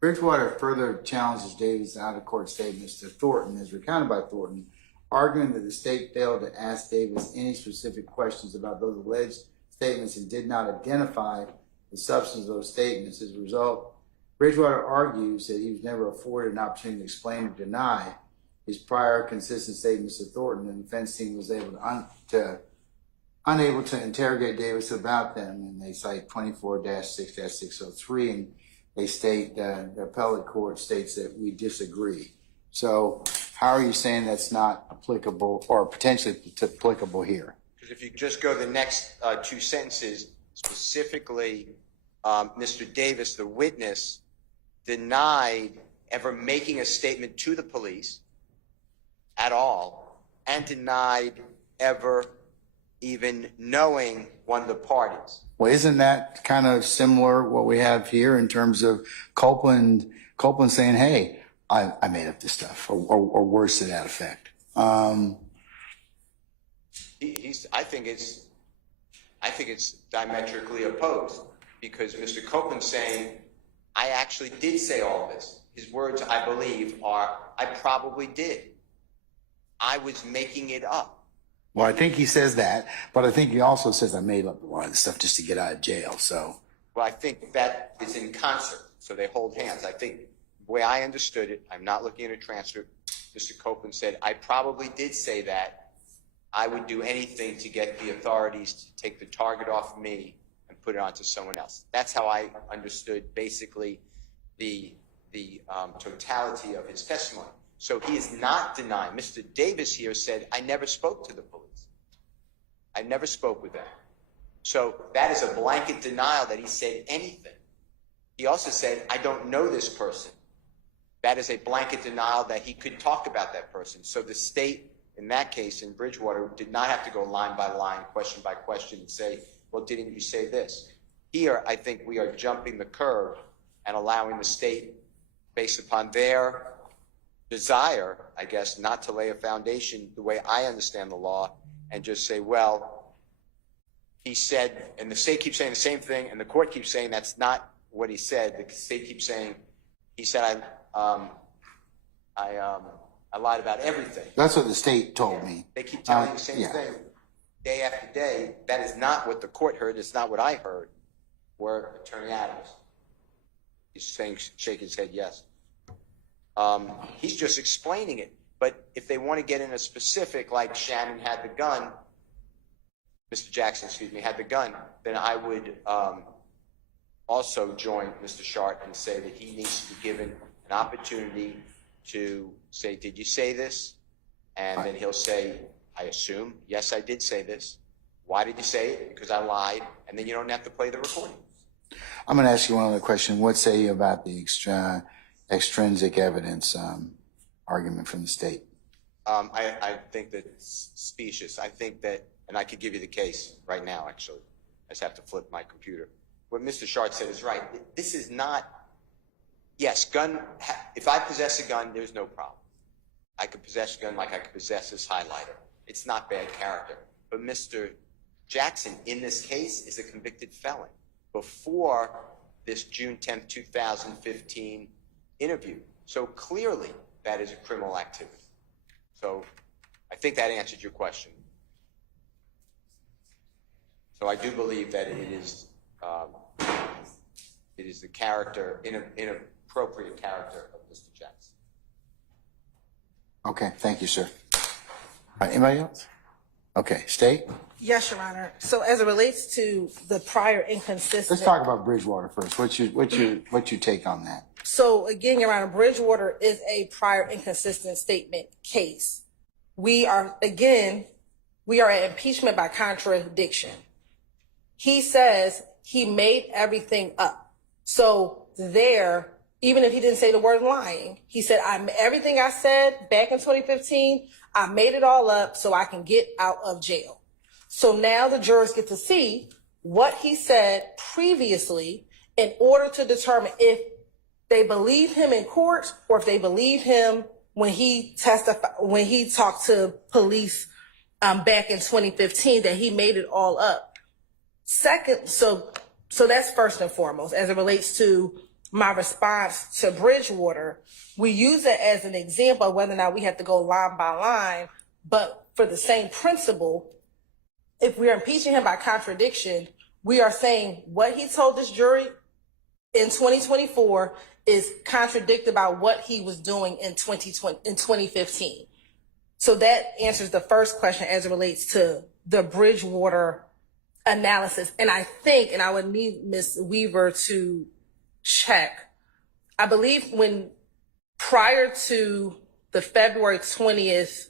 Bridgewater further challenges Davis' out-of-court statements to Thornton, as recounted by Thornton, arguing that the state failed to ask Davis any specific questions about those alleged statements and did not identify the substance of those statements. As a result, Bridgewater argues that he was never afforded an opportunity to explain or deny his prior consistent statements to Thornton, and the defense team was unable to interrogate Davis about them. And they cite 24-6-603, and they state the appellate court states that we disagree. So how are you saying that's not applicable or potentially applicable here? Because if you just go the next two sentences, specifically, Mr. Davis, the witness, denied ever making a statement to the police at all, and denied ever even knowing one of the parties. Well, isn't that kind of similar what we have here in terms of Copeland saying, hey, I made up this stuff, or worse to that effect? I think it's diametrically opposed, because Mr. Copeland's saying, I actually did say all this. His words, I believe, are, I probably did. I was making it up. Well, I think he says that, but I think he also says I made up a lot of stuff just to get out of jail. So, well, I think that is in concert. So they hold hands. I think the way I understood it, I'm not looking at a transcript. Mr. Copeland said, I probably did say that. I would do anything to get the authorities to take the target off me and put it onto someone else. That's how I understood basically the totality of his testimony. So he is not denying. Mr. Davis here said, I never spoke to the police. I never spoke with them. So that is a blanket denial that he said anything. He also said, I don't know this person. That is a blanket denial that he could talk about that person. So the state, in that case, in Bridgewater, did not have to go line by line, question by question, and say, well, didn't you say this? Here, I think we are jumping the curve and allowing the state, based upon their desire, I guess, not to lay a foundation the way I understand the law, and just say, well, he said, and the state keeps saying the same thing, and the court keeps saying that's not what he said. The state keeps saying, he said, I lied about everything. that's what the state told me. They keep telling the same thing day after day. That is not what the court heard. It's not what I heard. Where Attorney Adams, he's saying, shaking his head yes. He's just explaining it. But if they want to get in a specific, like Shannon had the gun, Mr. Jackson, excuse me, had the gun, then I would also join Mr. Sharp and say that he needs to be given an opportunity to say, did you say this? And then he'll say, I assume, yes, I did say this. Why did you say it? Because I lied. And then you don't have to play the recording. I'm going to ask you one other question. What say you about the extrinsic evidence argument from the state? I think that it's specious. I think that, and I could give you the case right now, actually. I just have to flip my computer. What Mr. Sharp said is right. This is not, yes, gun, if I possess a gun, there's no problem. I could possess a gun like I could possess this highlighter. It's not bad character. But Mr. Jackson, in this case, is a convicted felon before this June 10th, 2015 interview. So clearly, that is a criminal activity. So I think that answered your question. So I do believe that it is the character, inappropriate character of Mr. Jackson. Okay, thank you, sir. Anybody else? Okay, state? Yes, Your Honor. So as it relates to the prior inconsistent. Let's talk about Bridgewater first. What's your take on that? So again, Your Honor, Bridgewater is a prior inconsistent statement case. We are at impeachment by contradiction. He says he made everything up. So there, even if he didn't say the word lying, he said, everything I said back in 2015, I made it all up so I can get out of jail. So now the jurors get to see what he said previously in order to determine if they believe him in court or if they believe him when he testified, when he talked to police back in 2015 that he made it all up. Second, so that's first and foremost. As it relates to my response to Bridgewater, we use it as an example of whether or not we have to go line by line, but for the same principle, if we're impeaching him by contradiction, we are saying what he told this jury in 2024 is contradicted by what he was doing in 2015. So that answers the first question as it relates to the Bridgewater analysis. And I think, and I would need Ms. Weaver to check, I believe when prior to the February 20th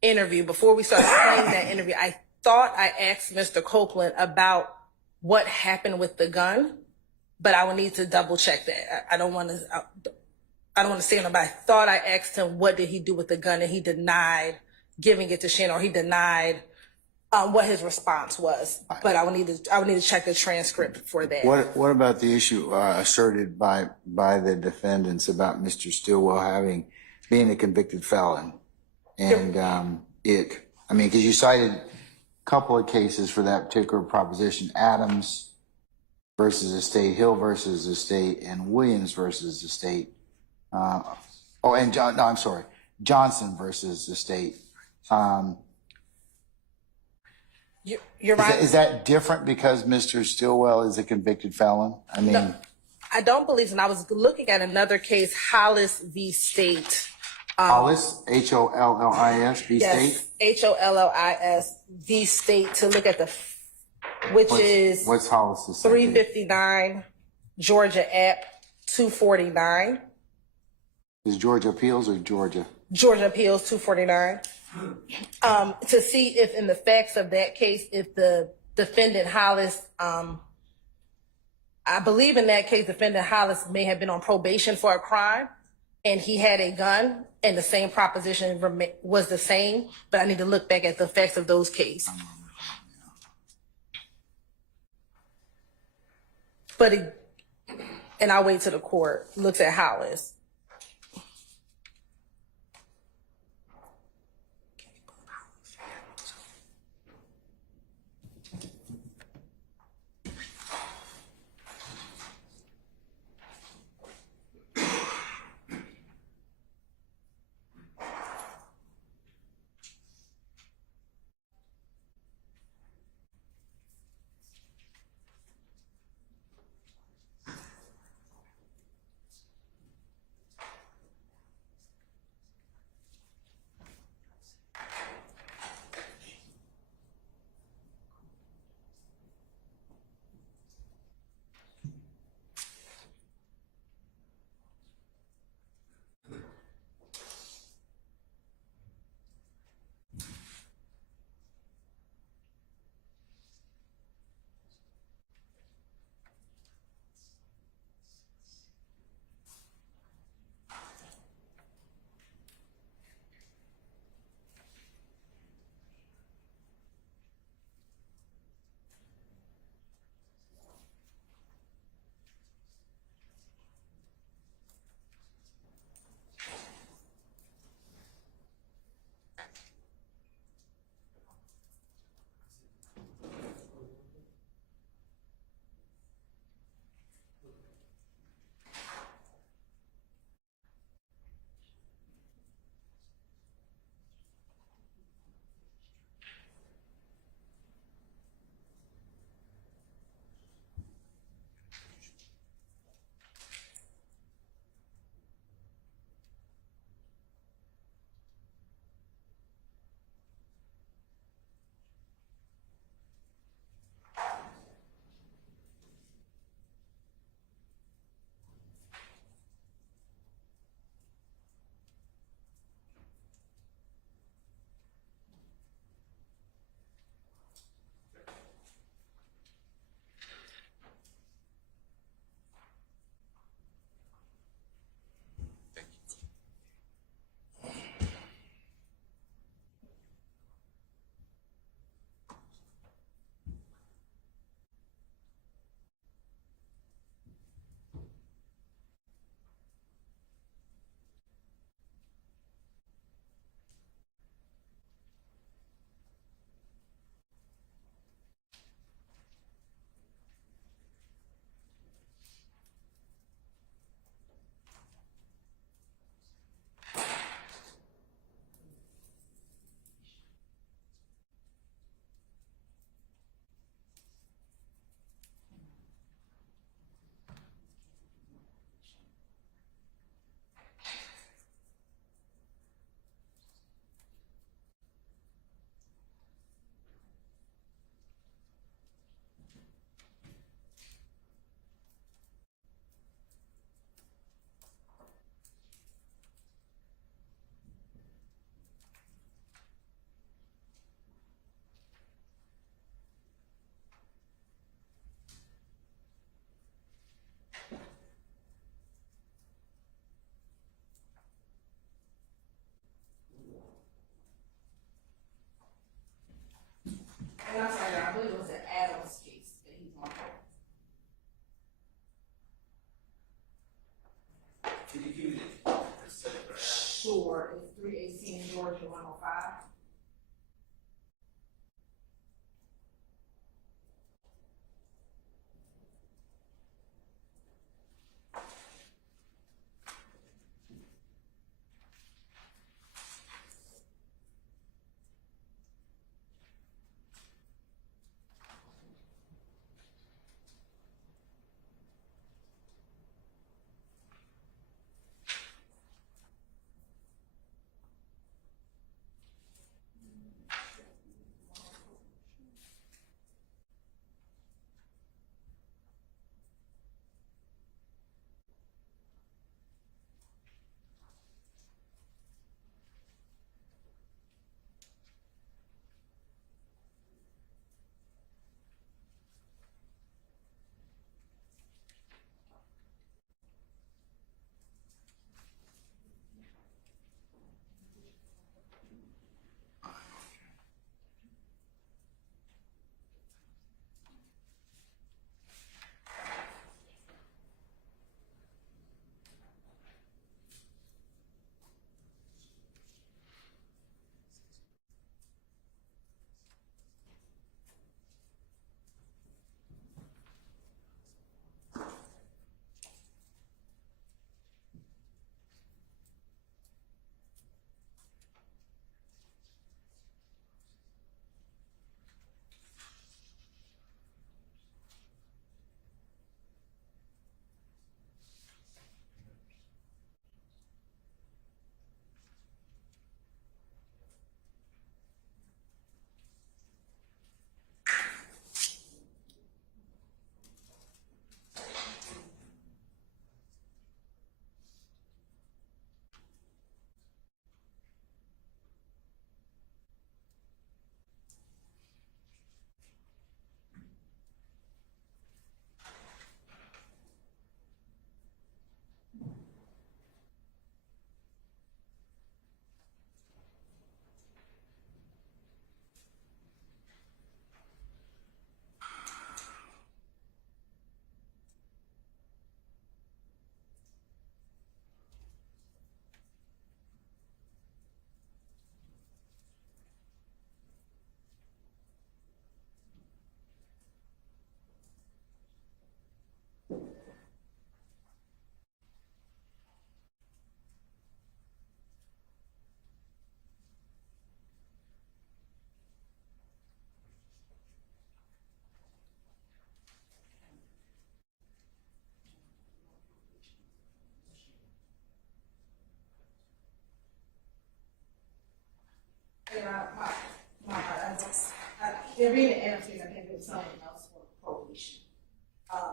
interview, before we started playing that interview, I thought I asked Mr. Copeland about what happened with the gun, but I would need to double check that. I don't want to say it, but I thought I asked him what did he do with the gun, and he denied giving it to Shannon, or he denied what his response was. But I would need to check the transcript for that. What about the issue asserted by the defendants about Mr. Stillwell being a convicted felon? And because you cited a couple of cases for that particular proposition: Adams versus the state, Hill versus the state, and Williams versus the state. Johnson versus the state. You're right. Is that different because Mr. Stillwell is a convicted felon? I mean, No, I don't believe so. And I was looking at another case, Hollis v. State. Hollis, Hollis v. Yes, State? Hollis v. State, to look at What's Hollis? 359 Georgia App 249. Is Georgia Appeals or Georgia? Georgia Appeals 249. To see if in the facts of that case, if the defendant Hollis, I believe in that case, defendant Hollis may have been on probation for a crime and he had a gun, and the same proposition was the same, but I need to look back at the facts of those cases. And I'll wait till the court looks at Hollis. number is 318 Georgia 105. In reading the interviews, I think there was something else for probation.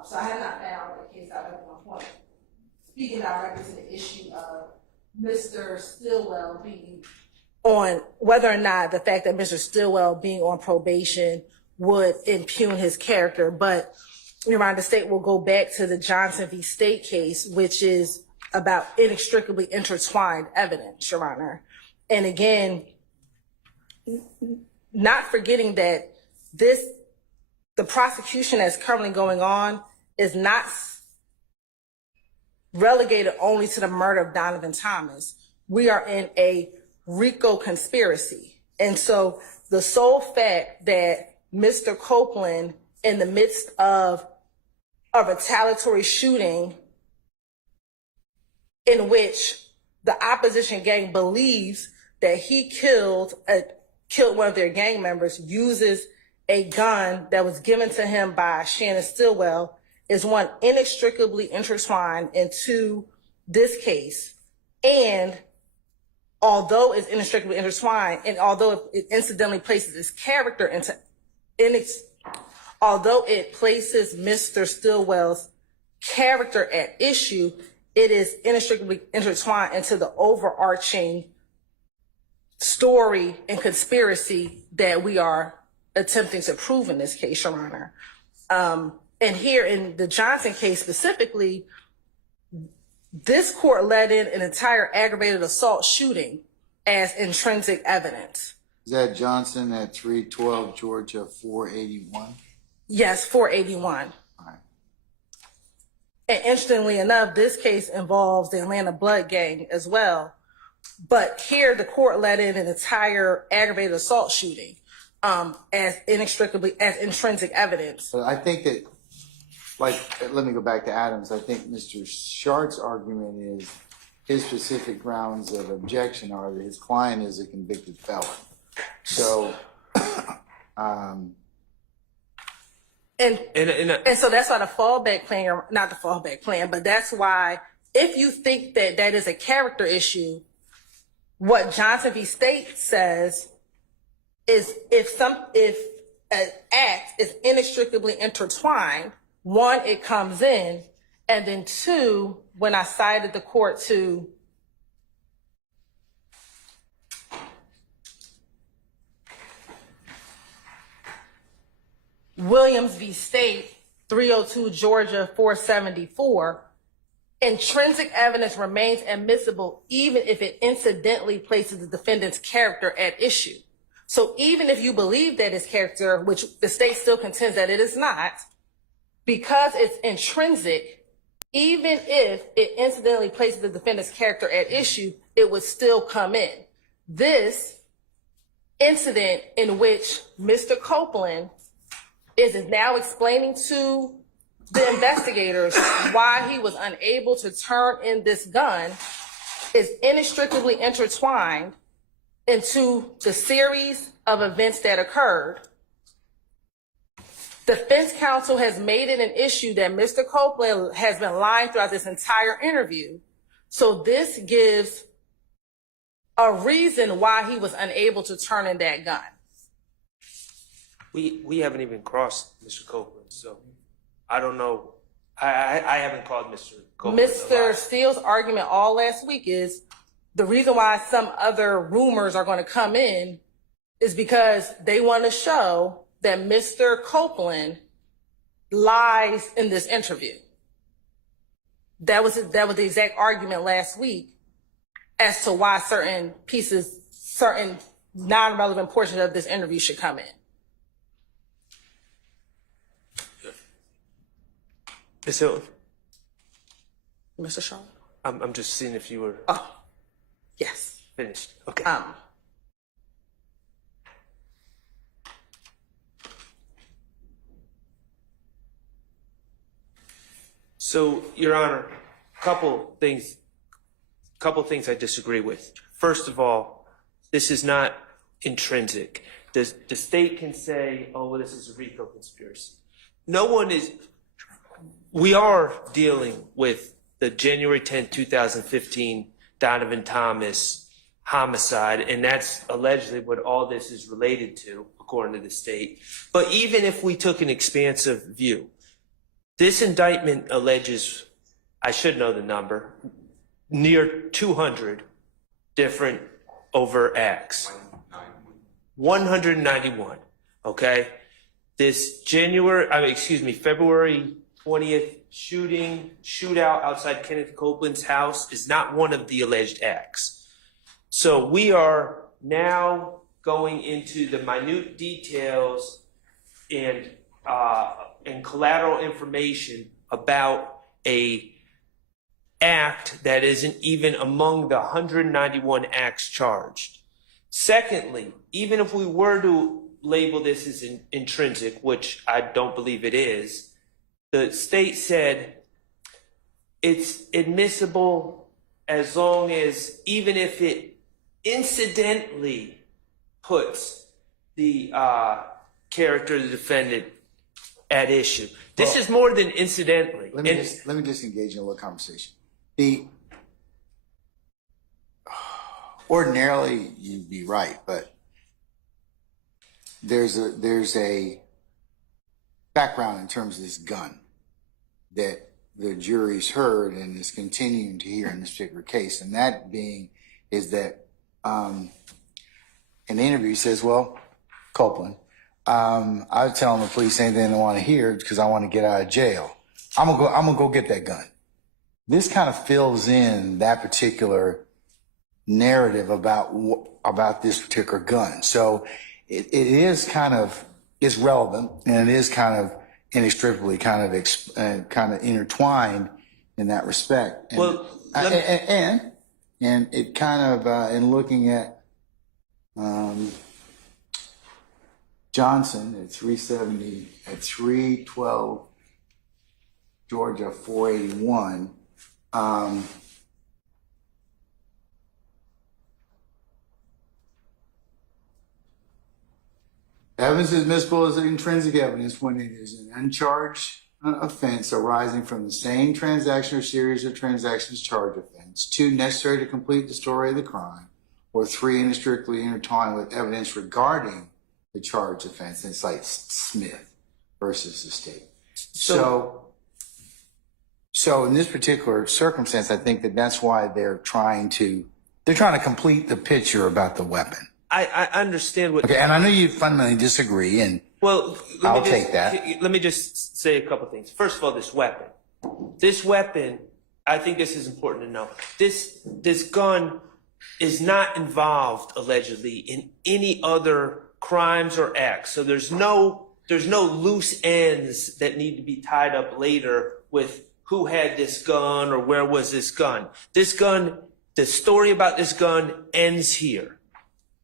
So I have not found a case out at one point. Speaking directly to the issue of Mr. Stillwell being on whether or not the fact that Mr. Stillwell being on probation would impugn his character, but Your Honor, the state will go back to the Johnson v. State case, which is about inextricably intertwined evidence, Your Honor. And again, not forgetting that the prosecution that's currently going on is not relegated only to the murder of Donovan Thomas. We are in a RICO conspiracy. And so the sole fact that Mr. Copeland, in the midst of a retaliatory shooting in which the opposition gang believes that he killed one of their gang members, uses a gun that was given to him by Shannon Stillwell, is one, inextricably intertwined into this case. And although it's inextricably intertwined, and although it incidentally places his character although it places Mr. Stillwell's character at issue, it is inextricably intertwined into the overarching story and conspiracy that we are attempting to prove in this case, Your Honor. And here in the Johnson case specifically, this court let in an entire aggravated assault shooting as intrinsic evidence. Is that Johnson at 312 Georgia 481? Yes, 481. All right. And interestingly enough, this case involves the Atlanta Blood Gang as well, But here, the court let in an entire aggravated assault shooting as intrinsic evidence. But I think that, like, let me go back to Adams. I think Mr. Shart's argument is his specific grounds of objection are that his client is a convicted felon. So, And so that's why the fallback plan, or not the fallback plan, but that's why if you think that that is a character issue, what Johnson v. State says is if an act is inextricably intertwined, one, it comes in, and then two, when I cited the court to Williams v. State, 302 Georgia 474, intrinsic evidence remains admissible even if it incidentally places the defendant's character at issue. So even if you believe that his character, which the state still contends that it is not, because it's intrinsic, even if it incidentally places the defendant's character at issue, it would still come in. This incident in which Mr. Copeland is now explaining to the investigators why he was unable to turn in this gun is inextricably intertwined into the series of events that occurred. Defense counsel has made it an issue that Mr. Copeland has been lying throughout this entire interview. So this gives a reason why he was unable to turn in that gun. We haven't even crossed Mr. Copeland, so I don't know. I haven't called Mr. Copeland. Mr. Steele's argument all last week is the reason why some other rumors are going to come in is because they want to show that Mr. Copeland lies in this interview. That was the exact argument last week as to why certain non-relevant portions of this interview should come in. Ms. Hilton, Mr. Shaw? I'm just seeing if you were Yes. finished. Okay. So, Your Honor, couple things I disagree with. First of all, this is not intrinsic. The state can say, oh, well, this is a RICO conspiracy. We are dealing with the January 10, 2015 Donovan Thomas homicide, and that's allegedly what all this is related to, according to the state. But even if we took an expansive view, this indictment alleges, I should know the number, near 200 different overt acts. 191, okay? This February 20th shootout outside Kenneth Copeland's house is not one of the alleged acts. So we are now going into the minute details and collateral information about a act that isn't even among the 191 acts charged. Secondly, even if we were to label this as intrinsic, which I don't believe it is, the state said it's admissible as long as, even if it incidentally puts the character of the defendant at issue. This is more than incidentally. Let me just engage in a little conversation. Ordinarily, you'd be right, but there's a background in terms of this gun that the jury's heard and is continuing to hear in this particular case, and that being is that in the interview he says, well, Copeland, I was telling the police anything they want to hear because I want to get out of jail. I'm gonna go get that gun. This kind of fills in that particular narrative about this particular gun. So it is kind of, it's relevant, and it is kind of inextricably kind of intertwined in that respect. And, Well, and And it kind of, in looking at Johnson at 370, at 312 Georgia 481, evidence is admissible as intrinsic evidence when it is an uncharged offense arising from the same transaction or series of transactions charged offense. 2, necessary to complete the story of the crime. Or 3, inextricably intertwined with evidence regarding the charged offense. And it's like Smith versus the state. So in this particular circumstance, I think that's why they're trying to complete the picture about the weapon. I understand what. Okay, and I know you fundamentally disagree, and Well, I'll take that. Let me just say a couple things. First of all, this weapon, I think this is important to know. This gun is not involved allegedly in any other crimes or acts. So there's no loose ends that need to be tied up later with who had this gun or where was this gun. This gun, the story about this gun ends here.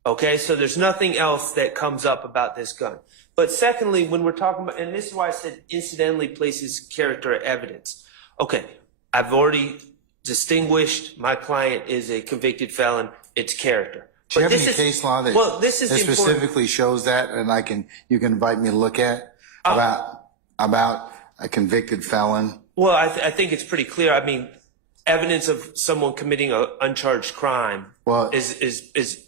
Okay, so there's nothing else that comes up about this gun. But secondly, when we're talking about, and this is why I said incidentally places character evidence. Okay, I've already distinguished my client is a convicted felon. It's character. do you have any case law that, this is that specifically shows that, and you can invite me to look at about a convicted felon? Well, I think it's pretty clear. I mean, evidence of someone committing an uncharged crime is.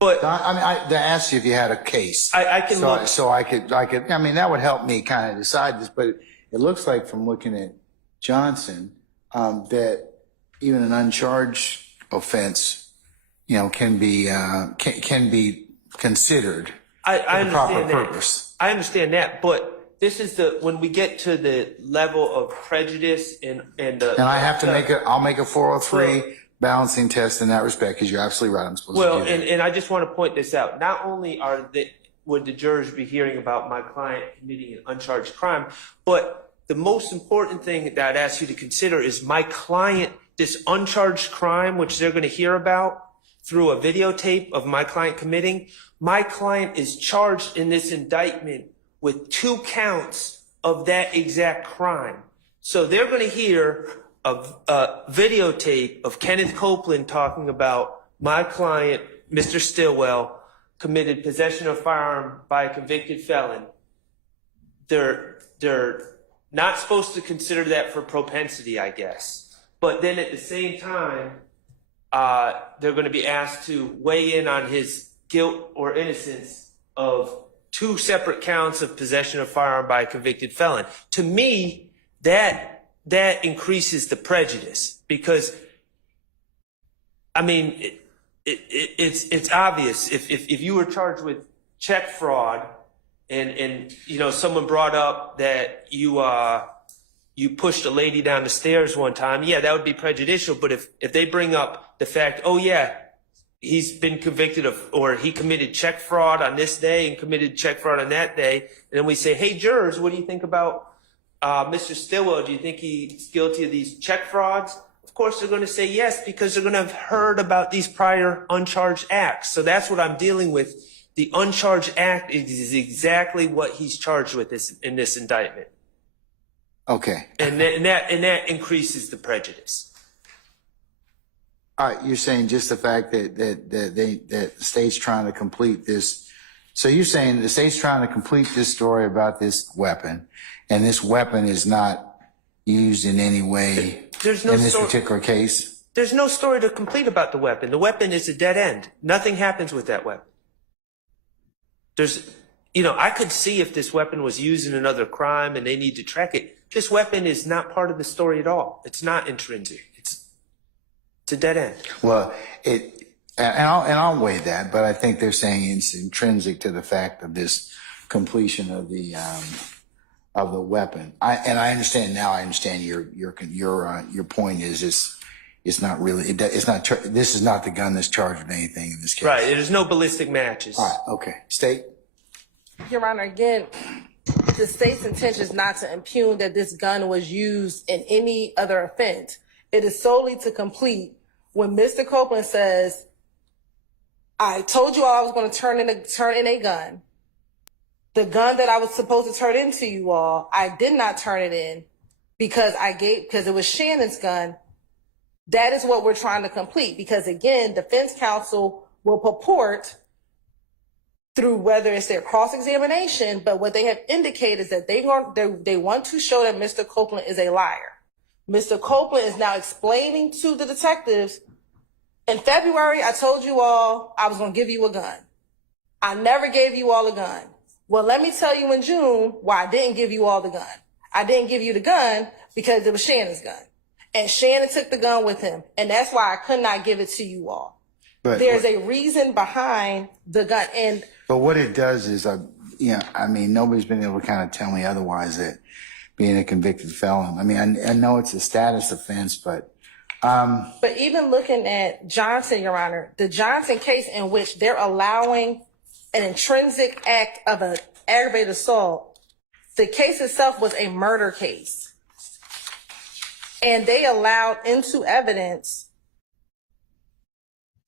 But I asked you if you had a case. I can look. So I could. I mean, that would help me kind of decide this. But it looks like from looking at Johnson that even an uncharged offense, can be considered I for the understand proper that. purpose. I understand that, but this is when we get to the level of prejudice and I have to I'll make a 403 balancing test in that respect, because you're absolutely right. I'm supposed to do that. and I just want to point this out. Not only would the jurors be hearing about my client committing an uncharged crime, but the most important thing that I'd ask you to consider is my client, this uncharged crime, which they're going to hear about through a videotape of my client committing. My client is charged in this indictment with 2 counts of that exact crime. So they're going to hear a videotape of Kenneth Copeland talking about my client, Mr. Stillwell, committed possession of a firearm by a convicted felon. They're not supposed to consider that for propensity, I guess. But then at the same time, they're going to be asked to weigh in on his guilt or innocence of 2 separate counts of possession of a firearm by a convicted felon. To me, that increases the prejudice, because, I mean, it's obvious. If you were charged with check fraud and someone brought up that you pushed a lady down the stairs one time, yeah, that would be prejudicial. But if they bring up the fact, oh yeah, he's been convicted of, or he committed check fraud on this day and committed check fraud on that day, and then we say, hey jurors, what do you think about Mr. Stillwell? Do you think he's guilty of these check frauds? Of course they're going to say yes, because they're going to have heard about these prior uncharged acts. So that's what I'm dealing with. The uncharged act is exactly what he's charged with in this indictment. Okay. And that increases the prejudice. All right, you're saying just the fact that the state's trying to complete this. So you're saying the state's trying to complete this story about this weapon, and this weapon is not used in any way in this particular case? There's no story to complete about the weapon. The weapon is a dead end. Nothing happens with that weapon. I could see if this weapon was used in another crime and they need to track it. This weapon is not part of the story at all. It's not intrinsic. It's a dead end. Well, I'll weigh that, but I think they're saying it's intrinsic to the fact of this completion of the weapon. I understand now. I understand your point is it's not really this is not the gun that's charged with anything in this case. Right. There's no ballistic matches. All right. Okay. State. Your Honor, again, the state's intention is not to impugn that this gun was used in any other offense. It is solely to complete when Mr. Copeland says, I told you all I was going to turn in a gun. The gun that I was supposed to turn into you all, I did not turn it in because it was Shannon's gun. That is what we're trying to complete, because again, defense counsel will purport through whether it's their cross-examination, but what they have indicated is that they want to show that Mr. Copeland is a liar. Mr. Copeland is now explaining to the detectives, in February, I told you all I was going to give you a gun. I never gave you all a gun. Well, let me tell you in June why I didn't give you all the gun. I didn't give you the gun because it was Shannon's gun. And Shannon took the gun with him. And that's why I could not give it to you all. But there's a reason behind the gun. But what it does is, nobody's been able to kind of tell me otherwise that being a convicted felon. I mean, I know it's a status offense, but even looking at Johnson, Your Honor, the Johnson case in which they're allowing an intrinsic act of an aggravated assault, the case itself was a murder case. And they allowed into evidence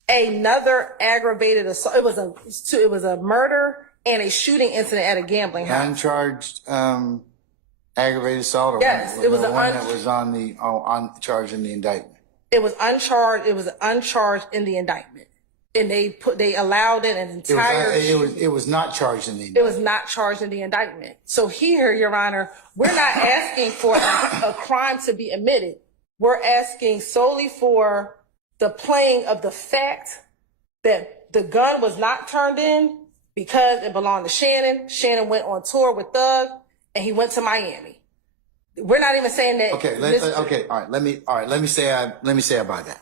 another aggravated assault. It was a murder and a shooting incident at a gambling house. uncharged aggravated assault, or Yes, it was the an one that was on charge in the indictment. It was uncharged. It was uncharged in the indictment, and they allowed it an entire. It was not charged in the indictment. It was not charged in the indictment. So here, Your Honor, we're not asking for a crime to be admitted. We're asking solely for the playing of the fact that the gun was not turned in because it belonged to Shannon. Shannon went on tour with Thug, and he went to Miami. We're not even saying that. Let me say about that.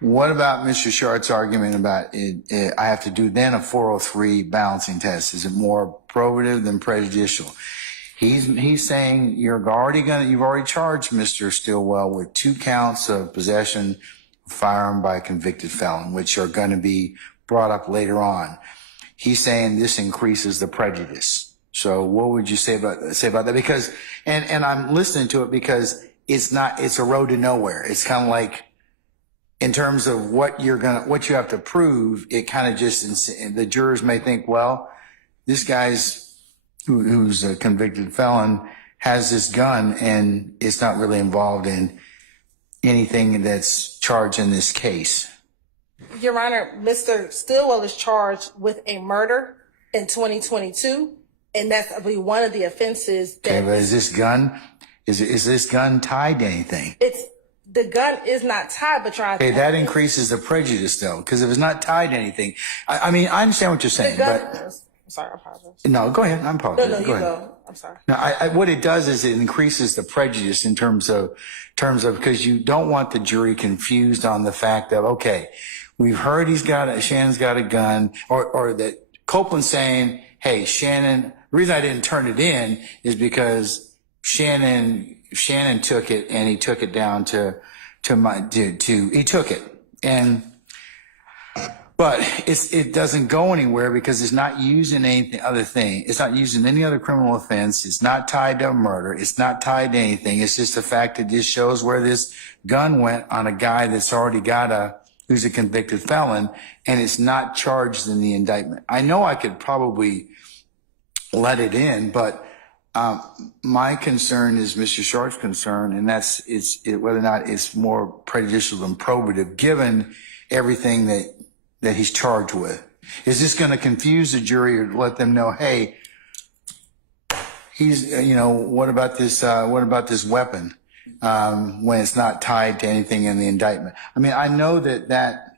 What about Mr. Shart's argument about it? I have to do then a 403 balancing test. Is it more probative than prejudicial? He's saying you've already charged Mr. Stillwell with 2 counts of possession of firearm by a convicted felon, which are going to be brought up later on. He's saying this increases the prejudice. So what would you say about that? Because, and I'm listening to it because it's a road to nowhere. It's kind of like, in terms of what you have to prove, it kind of just, the jurors may think, well, this guy's, who's a convicted felon, has this gun and it's not really involved in anything that's charged in this case. Your Honor, Mr. Stillwell is charged with a murder in 2022. And that's, I believe, one of the offenses. Okay, but is this gun tied to anything? The gun is not tied, but okay, that increases the prejudice though, because if it's not tied to anything, I mean, I understand what you're saying, I'm sorry, I apologize. No, go ahead. I'm apologizing. No, you go. I'm sorry. No, what it does is it increases the prejudice in terms of, because you don't want the jury confused on the fact that, okay, we've heard Shannon's got a gun, or that Copeland's saying, hey, Shannon, the reason I didn't turn it in is because Shannon took it and he took it down he took it. But it doesn't go anywhere because it's not used in anything other thing. It's not used in any other criminal offense. It's not tied to a murder. It's not tied to anything. It's just the fact that this shows where this gun went on a guy that's already who's a convicted felon, and it's not charged in the indictment. I know I could probably let it in, but my concern is Mr. Sharp's concern, and that's whether or not it's more prejudicial than probative, given everything that he's charged with. Is this going to confuse the jury or let them know, hey, what about this weapon when it's not tied to anything in the indictment? I mean, I know that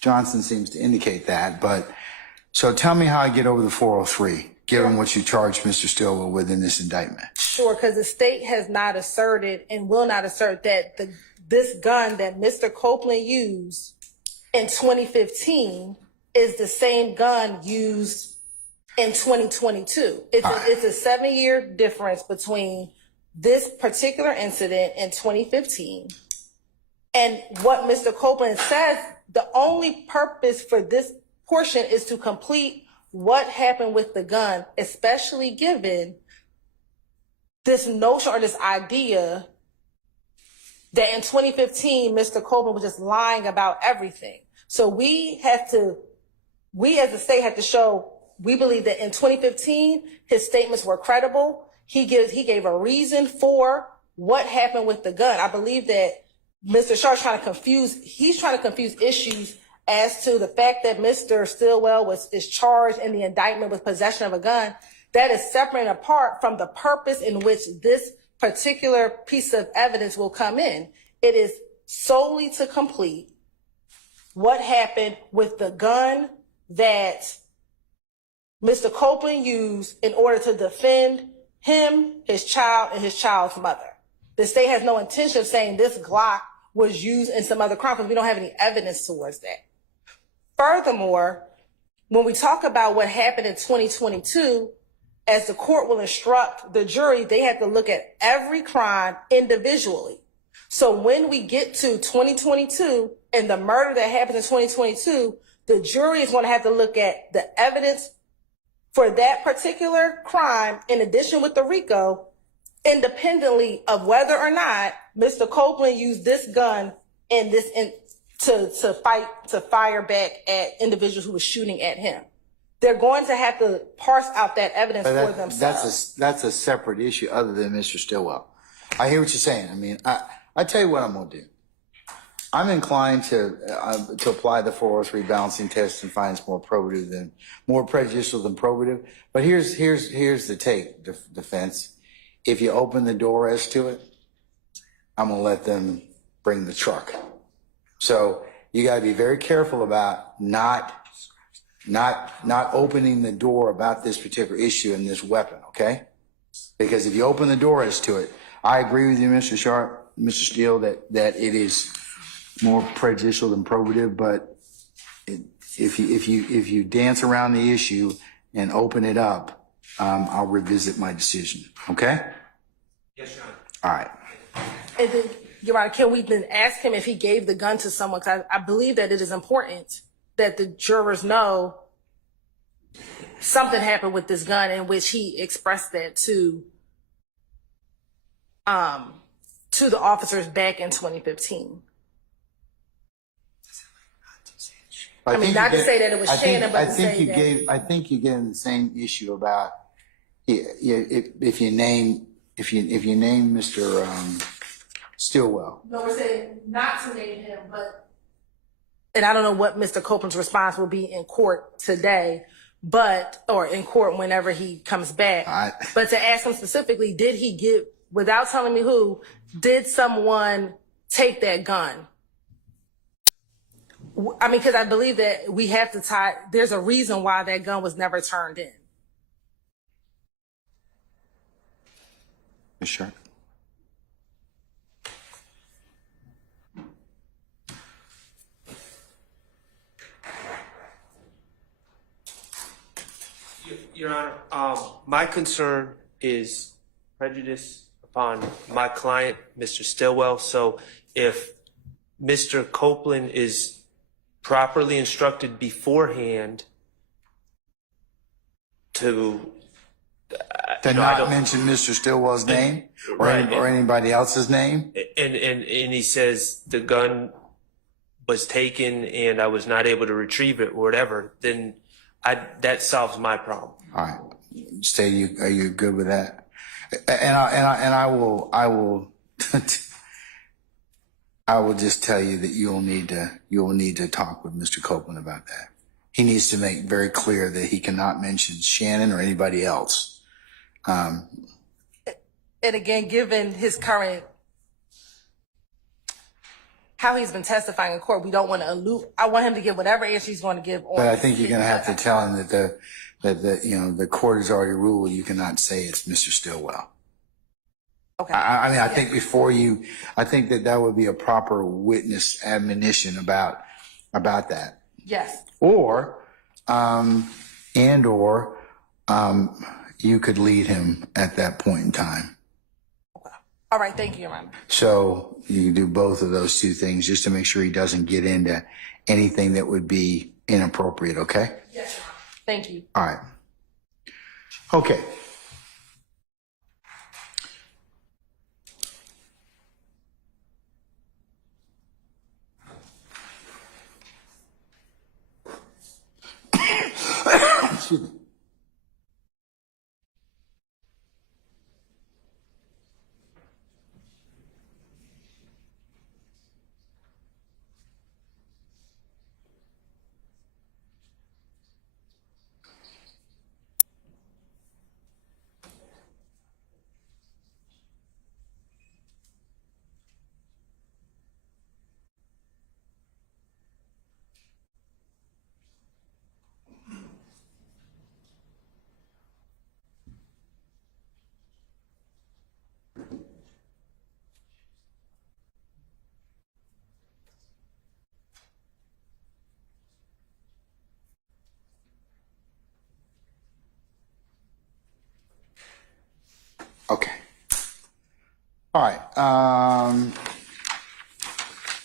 Johnson seems to indicate that, but so tell me how I get over the 403. Given what you charged Mr. Stillwell with in this indictment. Sure, because the state has not asserted and will not assert that this gun that Mr. Copeland used in 2015 is the same gun used in 2022. It's a 7-year difference between this particular incident in 2015 and what Mr. Copeland says. The only purpose for this portion is to complete what happened with the gun, especially given this notion or this idea that in 2015, Mr. Copeland was just lying about everything. So we as a state had to show, we believe that in 2015, his statements were credible. He gave a reason for what happened with the gun. I believe that Mr. Sharp's trying to confuse issues as to the fact that Mr. Stillwell is charged in the indictment with possession of a gun. That is separate and apart from the purpose in which this particular piece of evidence will come in. It is solely to complete what happened with the gun that Mr. Copeland used in order to defend him, his child, and his child's mother. The state has no intention of saying this Glock was used in some other crime because we don't have any evidence towards that. Furthermore, when we talk about what happened in 2022, as the court will instruct the jury, they have to look at every crime individually. So when we get to 2022 and the murder that happened in 2022, the jury is going to have to look at the evidence for that particular crime, in addition with the RICO, independently of whether or not Mr. Copeland used this gun to fire back at individuals who were shooting at him. They're going to have to parse out that evidence for themselves. That's a separate issue other than Mr. Stillwell. I hear what you're saying. I mean, I tell you what I'm going to do. I'm inclined to apply the 403 balancing test and find it's more prejudicial than probative. But here's the take, defense. If you open the door as to it, I'm going to let them bring the truck. So you got to be very careful about not opening the door about this particular issue and this weapon, okay? Because if you open the door as to it, I agree with you, Mr. Sharp, Mr. Steele, that it is more prejudicial than probative, but if you dance around the issue and open it up, I'll revisit my decision, okay? Yes, Your Honor. All right. And then, Your Honor, can we then ask him if he gave the gun to someone? Because I believe that it is important that the jurors know something happened with this gun in which he expressed that to the officers back in 2015. I mean, not to say that it was Shannon, but to say that. I think you get in the same issue about if you name Mr. Stillwell. No, we're saying not to name him, but, and I don't know what Mr. Copeland's response will be in court today, or in court whenever he comes back. But to ask him specifically, did he give, without telling me who, did someone take that gun? I mean, because I believe that we have to there's a reason why that gun was never turned in. Sure. Your Honor, my concern is prejudice upon my client, Mr. Stillwell. So if Mr. Copeland is properly instructed beforehand to not mention Mr. Stillwell's name or anybody else's name, and he says the gun was taken and I was not able to retrieve it or whatever, then that solves my problem. all right. Are you good with that? And I will I will just tell you that you will need to talk with Mr. Copeland about that. He needs to make very clear that he cannot mention Shannon or anybody else. And again, given his current, how he's been testifying in court, we don't want to allude. I want him to give whatever answer he's going to give. But I think you're going to have to tell him that the court has already ruled you cannot say it's Mr. Stillwell. Okay. I think I think that would be a proper witness admonition about that. Yes. Or you could lead him at that point in time. Okay. All right. Thank you, Your Honor. So you do both of those two things just to make sure he doesn't get into anything that would be inappropriate. Okay. Yes, Your Honor. Thank you. All right. Okay. Excuse me. Okay. All right.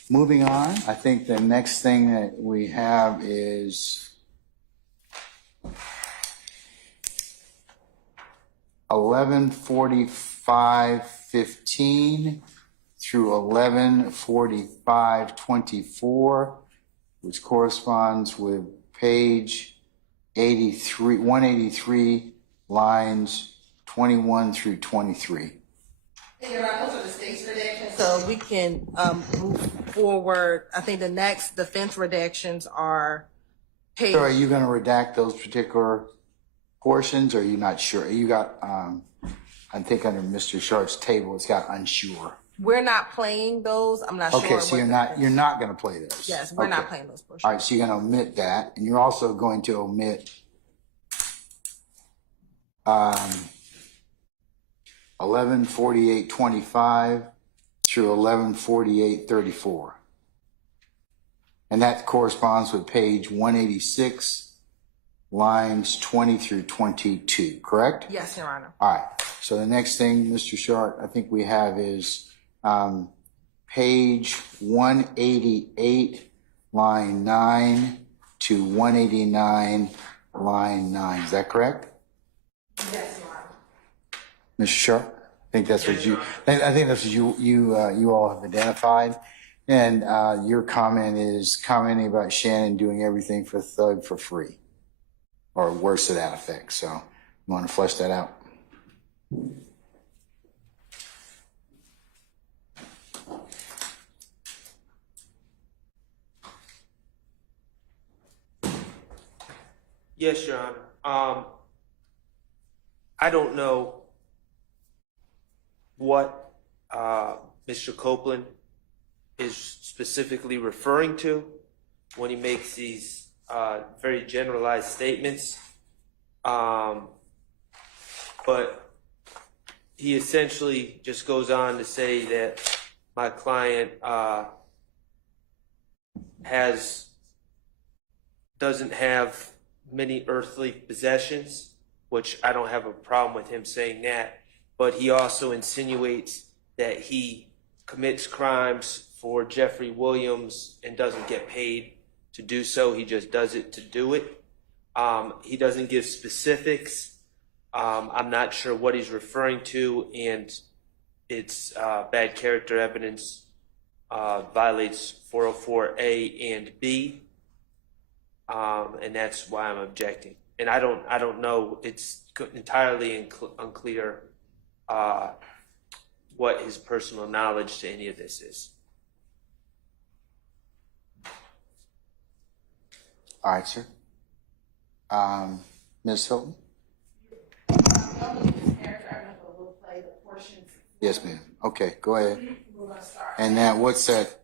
Moving on, I think the next thing that we have is 11:45:15 through 11:45:24, which corresponds with page 183, lines 21 through 23. Those are the state's redactions. So we can move forward. I think the next defense redactions are page. So are you going to redact those particular portions, or are you not sure? You got, I think under Mr. Sharp's table, it's got unsure. We're not playing those. I'm not sure. Okay, so you're not going to play those. Yes, we're not playing those portions. All right, so you're going to omit that, and you're also going to omit 11:48:25 through 11:48:34, and that corresponds with page 186, lines 20 through 22. Correct? Yes, Your Honor. All right. So the next thing, Mr. Sharp, I think we have is page 188, line 9 to 189, line 9. Is that correct? Yes, Your Honor. Mr. Sharp? I think that's what I think that's what you all have identified. And your comment is commenting about Shannon doing everything for Thug for free, or worse to that effect. So you want to flesh that out? Yes, Your Honor. I don't know what Mr. Copeland is specifically referring to when he makes these very generalized statements. But he essentially just goes on to say that my client doesn't have many earthly possessions, which I don't have a problem with him saying that. But he also insinuates that he commits crimes for Jeffrey Williams and doesn't get paid to do so. He just does it to do it. He doesn't give specifics. I'm not sure what he's referring to, and it's bad character evidence, violates 404A and B, and that's why I'm objecting. And I don't know. It's entirely unclear what his personal knowledge to any of this is. All right, sir. Ms. Hilton? Yes, ma'am. Okay, go ahead. And now, what's that?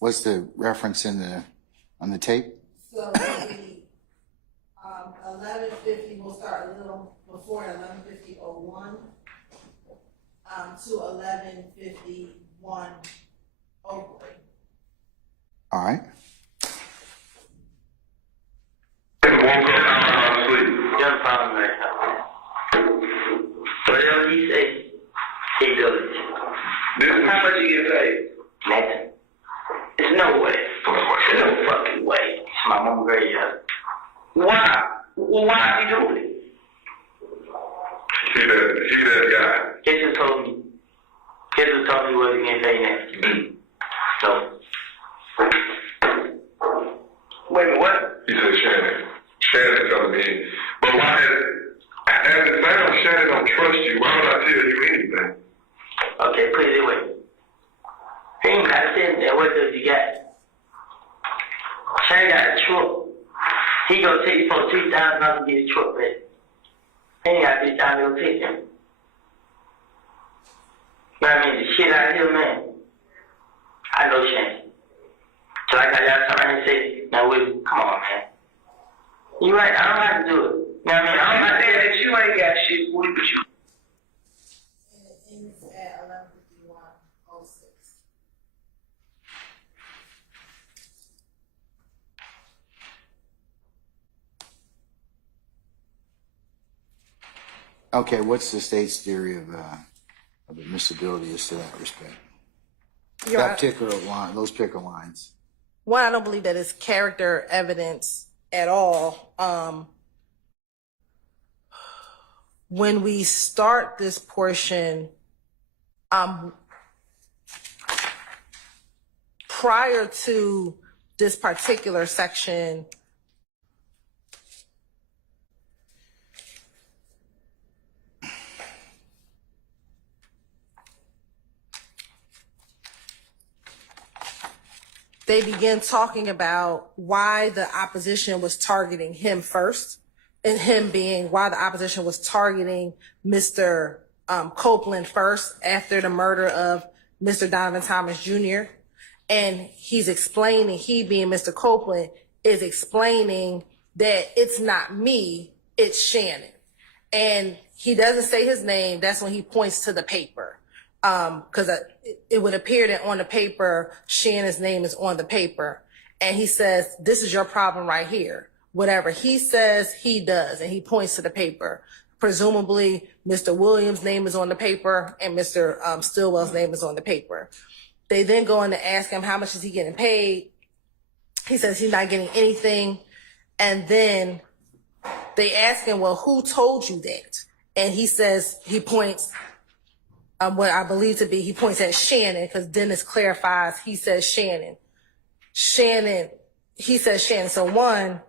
What's the reference on the tape? So the 11:50 will start a little before 11:50:01 to 11:51:03. All right. Whatever he say, he does it. How much you get paid? Nothing. There's no way. There's no fucking way. It's my mom graveyard. Why? Well, why is he doing it? He that guy. Kenneth told me he wasn't getting paid next. So. Wait a minute, what? He said Shannon. I mean, but why, as it sounds, Shannon don't trust you. Why would I tell you anything? Okay, put it this way. He ain't got to send there. What does he got? Shannon got a truck. He gonna take you for $3,000 to get his truck back. He ain't got $3,000 to take him. Know what I mean? The shit out here, man. I know Shannon. So like I got something and say, now Woody, come on, man. You right, I don't have to do it. You know what I mean? I'm not saying that you ain't got shit, Woody, but you. And it's at 11:51:06. Okay, what's the state's theory of admissibility as to that respect? Your That Honor, particular line, those particular lines. one, I don't believe that it's character evidence at all. When we start this portion, prior to this particular section, they begin talking about why the opposition was targeting him first, and him being why the opposition was targeting Mr. Copeland first after the murder of Mr. Donovan Thomas Jr. And he's explaining, he being Mr. Copeland, is explaining that it's not me, it's Shannon. And he doesn't say his name. That's when he points to the paper. Because it would appear that on the paper, Shannon's name is on the paper. And he says, this is your problem right here. Whatever he says, he does. And he points to the paper. Presumably, Mr. Williams' name is on the paper and Mr. Stillwell's name is on the paper. They then go in to ask him, how much is he getting paid? He says he's not getting anything. And then they ask him, well, who told you that? And he says, he points, what I believe to be, he points at Shannon, because Dennis clarifies, he says Shannon. He says Shannon. So one,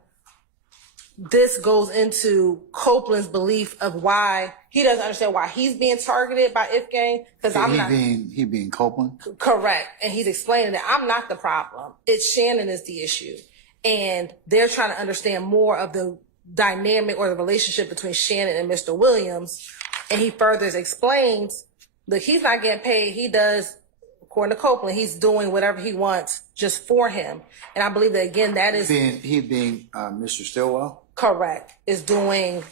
this goes into Copeland's belief of why he doesn't understand why he's being targeted by Ifgang, because I'm not He being Copeland? correct. And he's explaining that I'm not the problem. It's Shannon is the issue. And they're trying to understand more of the dynamic or the relationship between Shannon and Mr. Williams. And he further explains, look, he's not getting paid. He does, according to Copeland, he's doing whatever he wants just for him. And I believe that, again, that is He being Mr. Stillwell? correct, is doing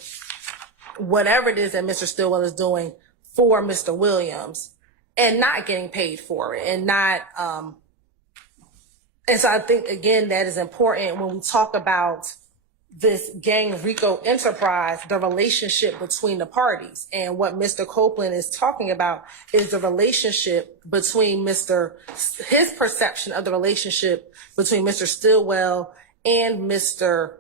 whatever it is that Mr. Stillwell is doing for Mr. Williams and not getting paid for it, and not, and so I think, again, that is important when we talk about this gang RICO enterprise, the relationship between the parties. And what Mr. Copeland is talking about is the relationship between his perception of the relationship between Mr. Stillwell and Mr.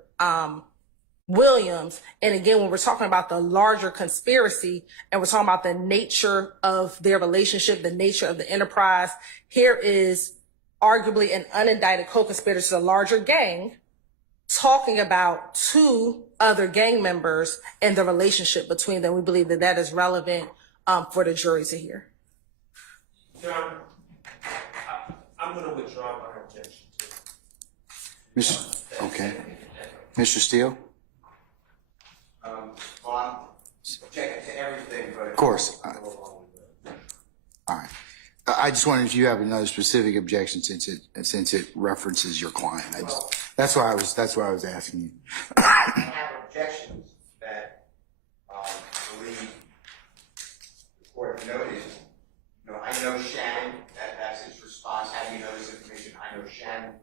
Williams. And again, when we're talking about the larger conspiracy and we're talking about the nature of their relationship, the nature of the enterprise, here is arguably an unindicted co-conspirator to the larger gang talking about two other gang members and the relationship between them. We believe that that is relevant for the jury to hear. John, I'm going to withdraw my objection to Okay. Mr. Steele? Well, I'm objecting to everything, but. Of course. All right. I just wondered if you have another specific objection since it references your client. That's why I was asking you. I have objections that I believe the court noted. I know Shannon, that's his response. How do you know this information? I know Shannon.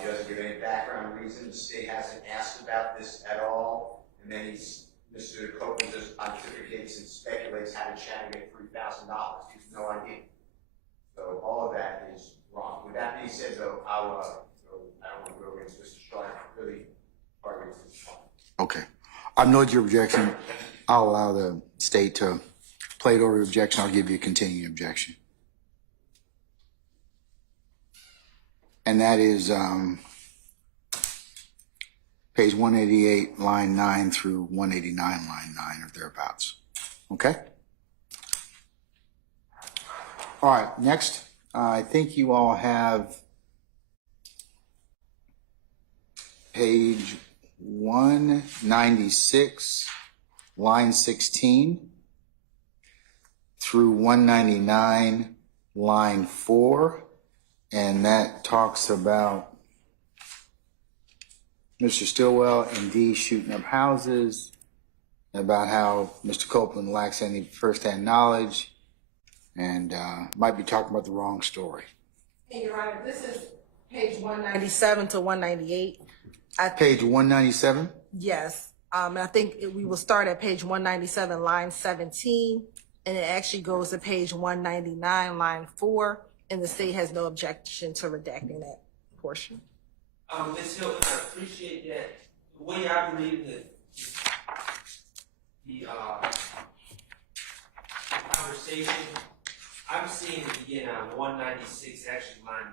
He doesn't give any background reason. The state hasn't asked about this at all. And then Mr. Copeland just pontificates and speculates how did Shannon get $3,000? He has no idea. So all of that is wrong. With that being said, though, I don't want to go against Mr. Sharp. Really targeting Mr. Sharp. Okay. I've noted your objection. I'll allow the state to play it over your objection. I'll give you a continuing objection. And that is page 188, line 9 through 189, line 9 or thereabouts. Okay? All right, next, I think you all have page 196, line 16 through 199, line 4, and that talks about Mr. Stillwell and Dee shooting up houses, about how Mr. Copeland lacks any firsthand knowledge, and might be talking about the wrong story. Hey, Your Honor, this is page 197 to 198. Page 197? Yes. I think we will start at page 197, line 17, and it actually goes to page 199, line 4, and the state has no objection to redacting that portion. Ms. Hilton, I appreciate that. The way I'm reading the conversation, I'm seeing it begin on 196, actually line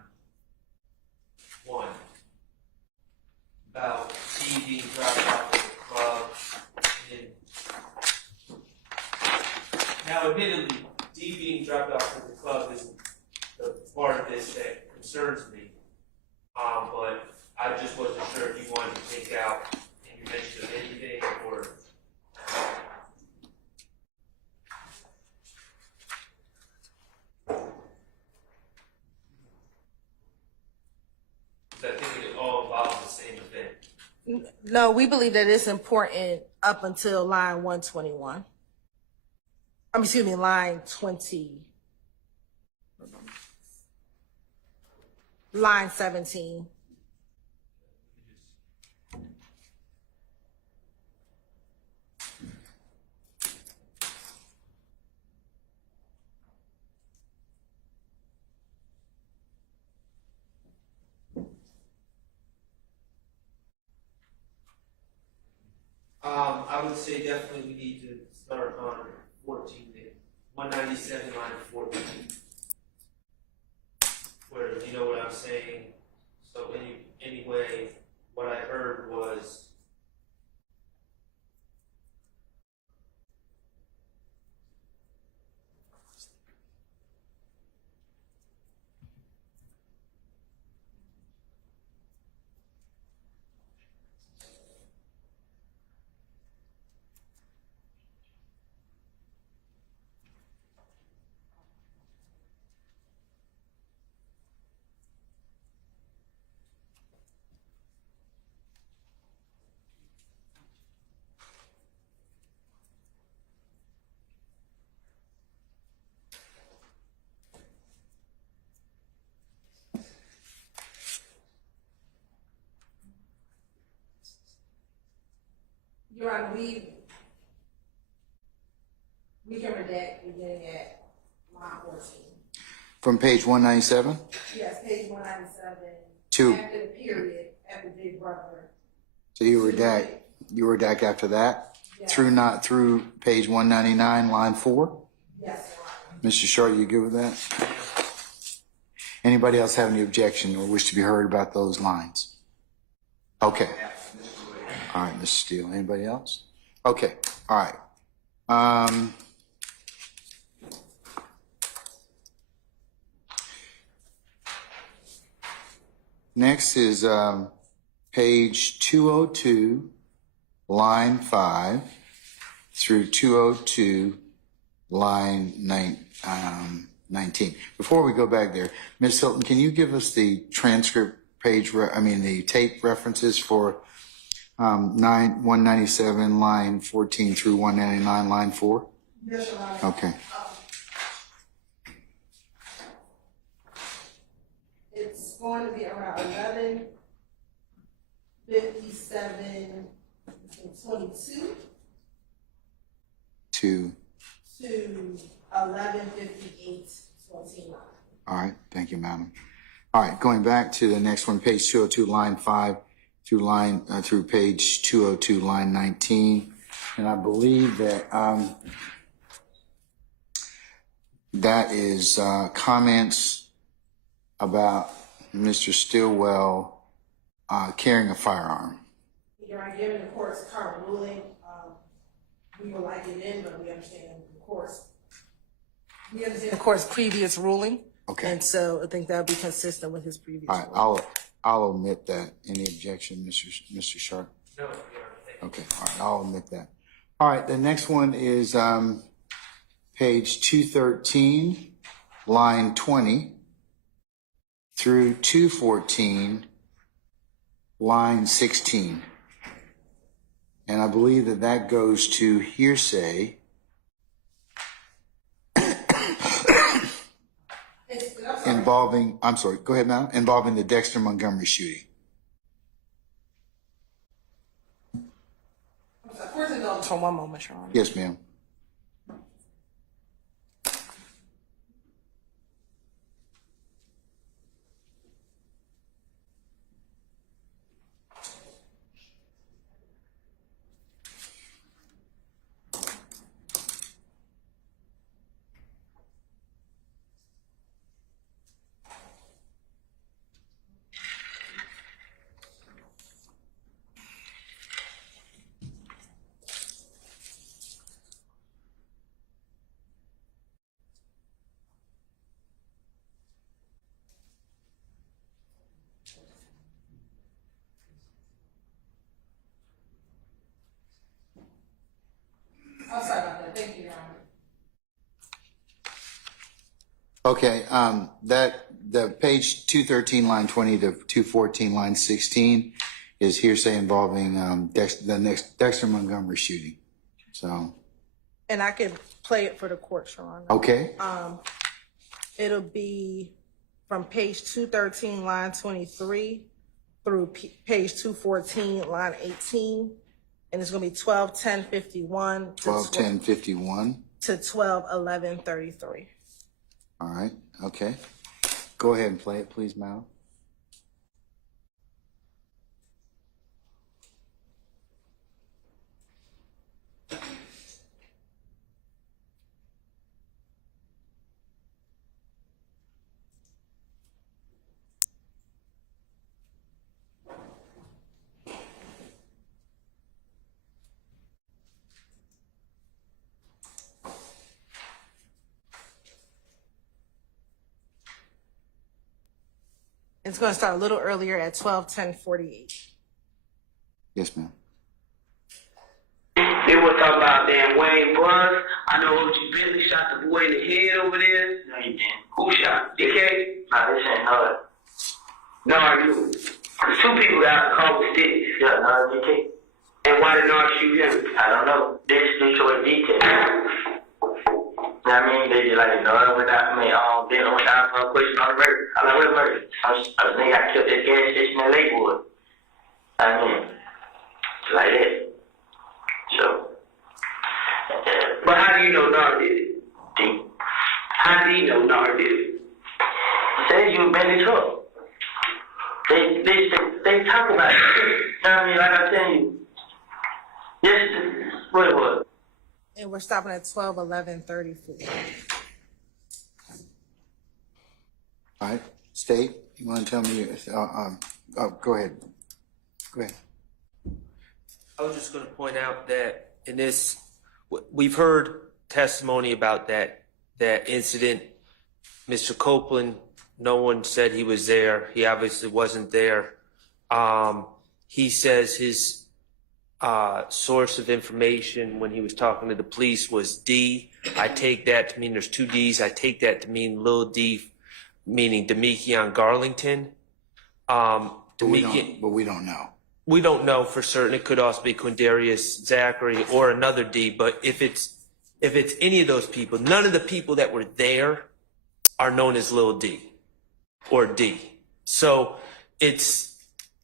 1, about D being dropped off at the club. And now, admittedly, D being dropped off at the club isn't the part of this that concerns me. But I just wasn't sure if you wanted to take out any mention of anything or. I think it all involves the same event. No, we believe that it's important up until line 121. Excuse me, line 20. Line 17. I would say definitely we need to start on 14, 197, line 14. Where, you know what I'm saying? So anyway, what I heard was Your Honor, we can redact beginning at line 14. From page 197? Yes, page 197. To- After the period, after Big Brother. So you redact after that? Yes. Through page 199, line 4? Yes, Your Honor. Mr. Short, you good with that? Anybody else have any objection or wish to be heard about those lines? Okay. All right, Mr. Steele. Anybody else? Okay. All right. Next is page 202, line 5 through 202, line 19. Before we go back there, Ms. Hilton, can you give us the transcript page, the tape references for 197, line 14 through 199, line 4? Yes, Your Honor. Okay. It's going to be around 11:57 and 22 To 11:58:29. All right, thank you, madam. All right, going back to the next one, page 202, line 5 through page 202, line 19, and I believe that that is comments about Mr. Stillwell carrying a firearm. You're right, given the court's current ruling, we would like it in, but we understand the court's previous ruling. Okay. And so I think that would be consistent with his previous All right, ruling. I'll omit that. Any objection, Mr. Sharp? No, Okay, all right, I'll omit that. All right, the next one is page 213, line 20 through 214, line 16. And I believe that that goes to hearsay. Involving, I'm sorry, go ahead now, involving the Dexter Montgomery shooting. For one moment, Your Honor. Yes, ma'am. I'm sorry about that. Thank you, Your Honor. Okay, the page 213, line 20 to 214, line 16 is hearsay involving Dexter Montgomery shooting. So. And I can play it for the court, Your Honor. Okay. It'll be from page 213, line 23 through page 214, line 18. And it's going to be 12-10-51 to 12-10-51 to 12-11-33. All right. Okay. Go ahead and play it, please, Mal. It's going to start a little earlier at 12-10-48. Yes, ma'am. They were talking about damn Wayne Buzz. I know OG Bentley shot the boy in the head over there. No, he didn't. Who shot? DK? Nah, this ain't know it. No, I knew. Cause two people got caught with sticks. Yeah, no, DK. And why did not shoot him? I don't know. They just destroyed details. I mean, they just like, no, without me, then went down for a question on the murder. I'm like, what murder? I was thinking I killed this gas station in Lakewood. I mean, like that. So, but how do you know Nar did it? D. How do you know Nar did it? He said you been in trouble. They talk about it. I mean, like I'm telling you, yes, what it was. And we're stopping at 12-11-34. All right. State, you want to tell me? Go ahead. Go ahead. I was just going to point out that in this, we've heard testimony about that incident. Mr. Copeland, no one said he was there. He obviously wasn't there. He says his source of information when he was talking to the police was D. I take that to mean there's two D's. I take that to mean Lil D, meaning Demekion Garlington. But we don't know. We don't know for certain. It could also be Quindarius Zachary or another D. But if it's any of those people, none of the people that were there are known as Lil D or D. So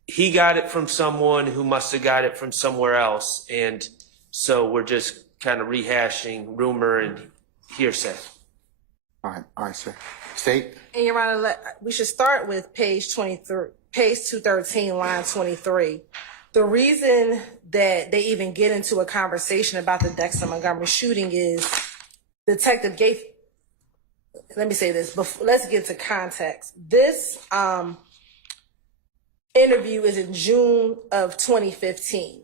he got it from someone who must have got it from somewhere else. And so we're just kind of rehashing rumor and hearsay. All right, sir. State. And Your Honor, we should start with page 23, page 213, line 23. The reason that they even get into a conversation about the Dexter Montgomery shooting is Detective Gates. Let me say this, let's get to context. This interview is in June of 2015.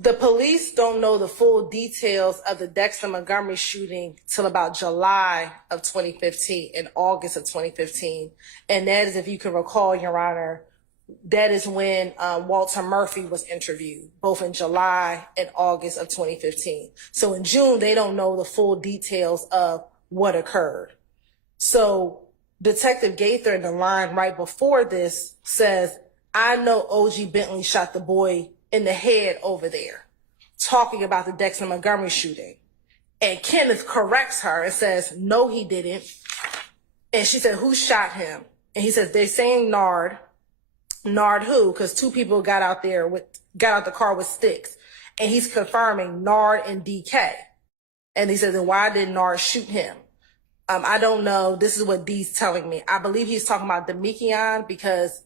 The police don't know the full details of the Dexter Montgomery shooting till about July of 2015 and August of 2015. And that is, if you can recall, Your Honor, that is when Walter Murphy was interviewed, both in July and August of 2015. So in June, they don't know the full details of what occurred. So Detective Gaither in the line right before this says, I know OG Bentley shot the boy in the head over there, talking about the Dexter Montgomery shooting. And Kenneth corrects her and says, no, he didn't. And she said, who shot him? And he says, they're saying Nard. Nard who? Because two people got out the car with sticks. And he's confirming Nard and DK. And he says, then why did Nard shoot him? I don't know. This is what D's telling me. I believe he's talking about Demekion, because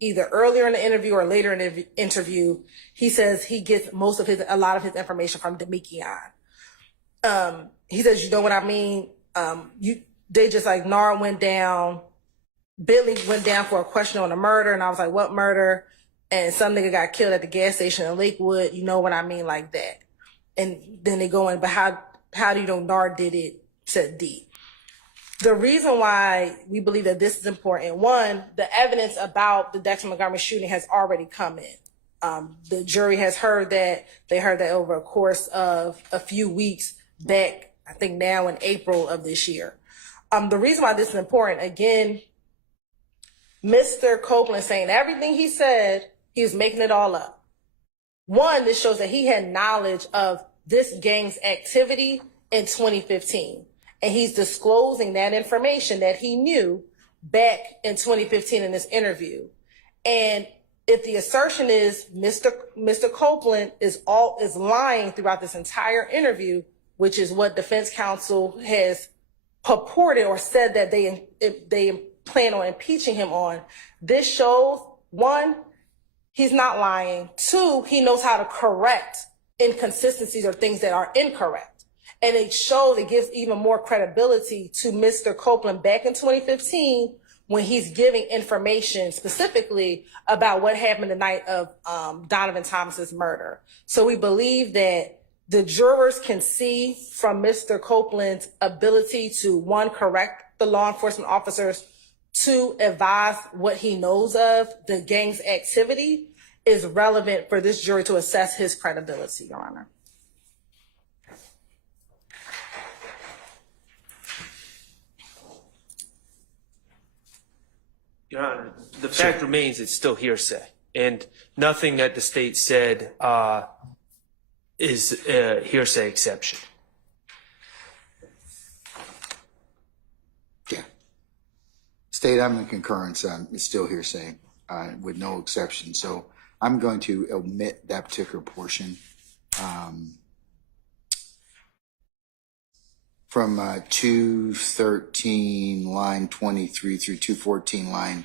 either earlier in the interview or later in the interview, he says he gets a lot of his information from Demekion. He says, you know what I mean? They just like, Nard went down, Bentley went down for a question on a murder, and I was like, what murder? And some nigga got killed at the gas station in Lakewood. You know what I mean? Like that. And then they go in, but how do you know Nard did it? Said D. The reason why we believe that this is important, one, the evidence about the Dexter Montgomery shooting has already come in. The jury has heard that. They heard that over a course of a few weeks back, I think now in April of this year. The reason why this is important, again, Mr. Copeland saying everything he said, he was making it all up. One, this shows that he had knowledge of this gang's activity in 2015. And he's disclosing that information that he knew back in 2015 in this interview. And if the assertion is Mr. Copeland is lying throughout this entire interview, which is what defense counsel has purported or said that they plan on impeaching him on, this shows, one, he's not lying. Two, he knows how to correct inconsistencies or things that are incorrect. And it shows, it gives even more credibility to Mr. Copeland back in 2015 when he's giving information specifically about what happened the night of Donovan Thomas's murder. So we believe that the jurors can see from Mr. Copeland's ability to, one, correct the law enforcement officers, two, advise what he knows of the gang's activity, is relevant for this jury to assess his credibility, Your Honor. Your Honor, the fact remains it's still hearsay, and nothing that the state said is a hearsay exception. Yeah. State, I'm in concurrence. It's still hearsay with no exception. So I'm going to omit that particular portion. From 213 line 23 through 214 line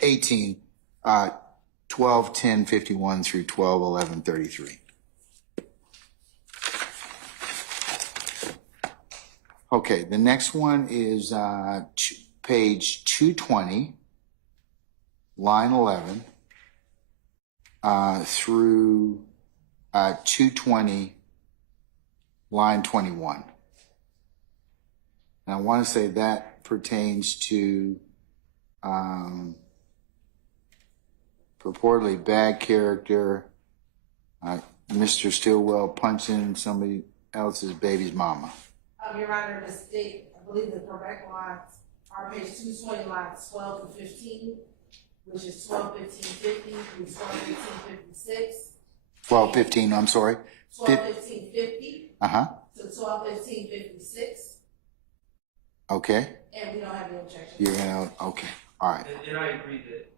18, 12:10:51 through 12:11:33. Okay, the next one is page 220, line 11, through 220, line 21. And I want to say that pertains to purportedly bad character, Mr. Stillwell punching somebody else's baby's mama. Your Honor, the state, I believe the correct lines are page 220, lines 12 to 15, which is 12:15:50 through 12:15:56. 12:15, I'm sorry. 12:15:50 Uh-huh. to 12:15:56. Okay. And we don't have any objections. You're gonna, okay, all right. And I agree that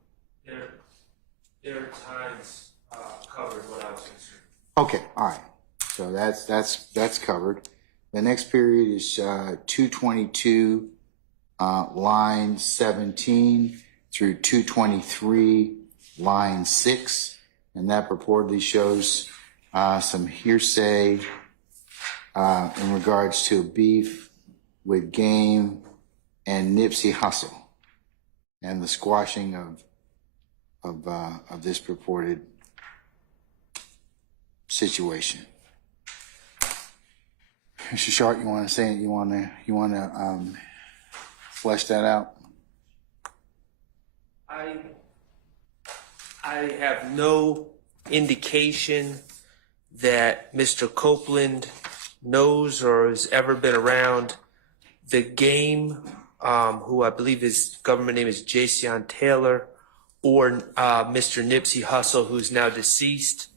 there are times covered what I was concerned. Okay, all right. So that's covered. The next period is 222, line 17 through 223, line 6, and that purportedly shows some hearsay in regards to beef with Game and Nipsey Hussle. and the squashing of this purported situation. Mr. Sharp, you want to say it? You want to flesh that out? I have no indication that Mr. Copeland knows or has ever been around the game, who I believe his government name is Jason Taylor, or Mr. Nipsey Hussle, who's now deceased.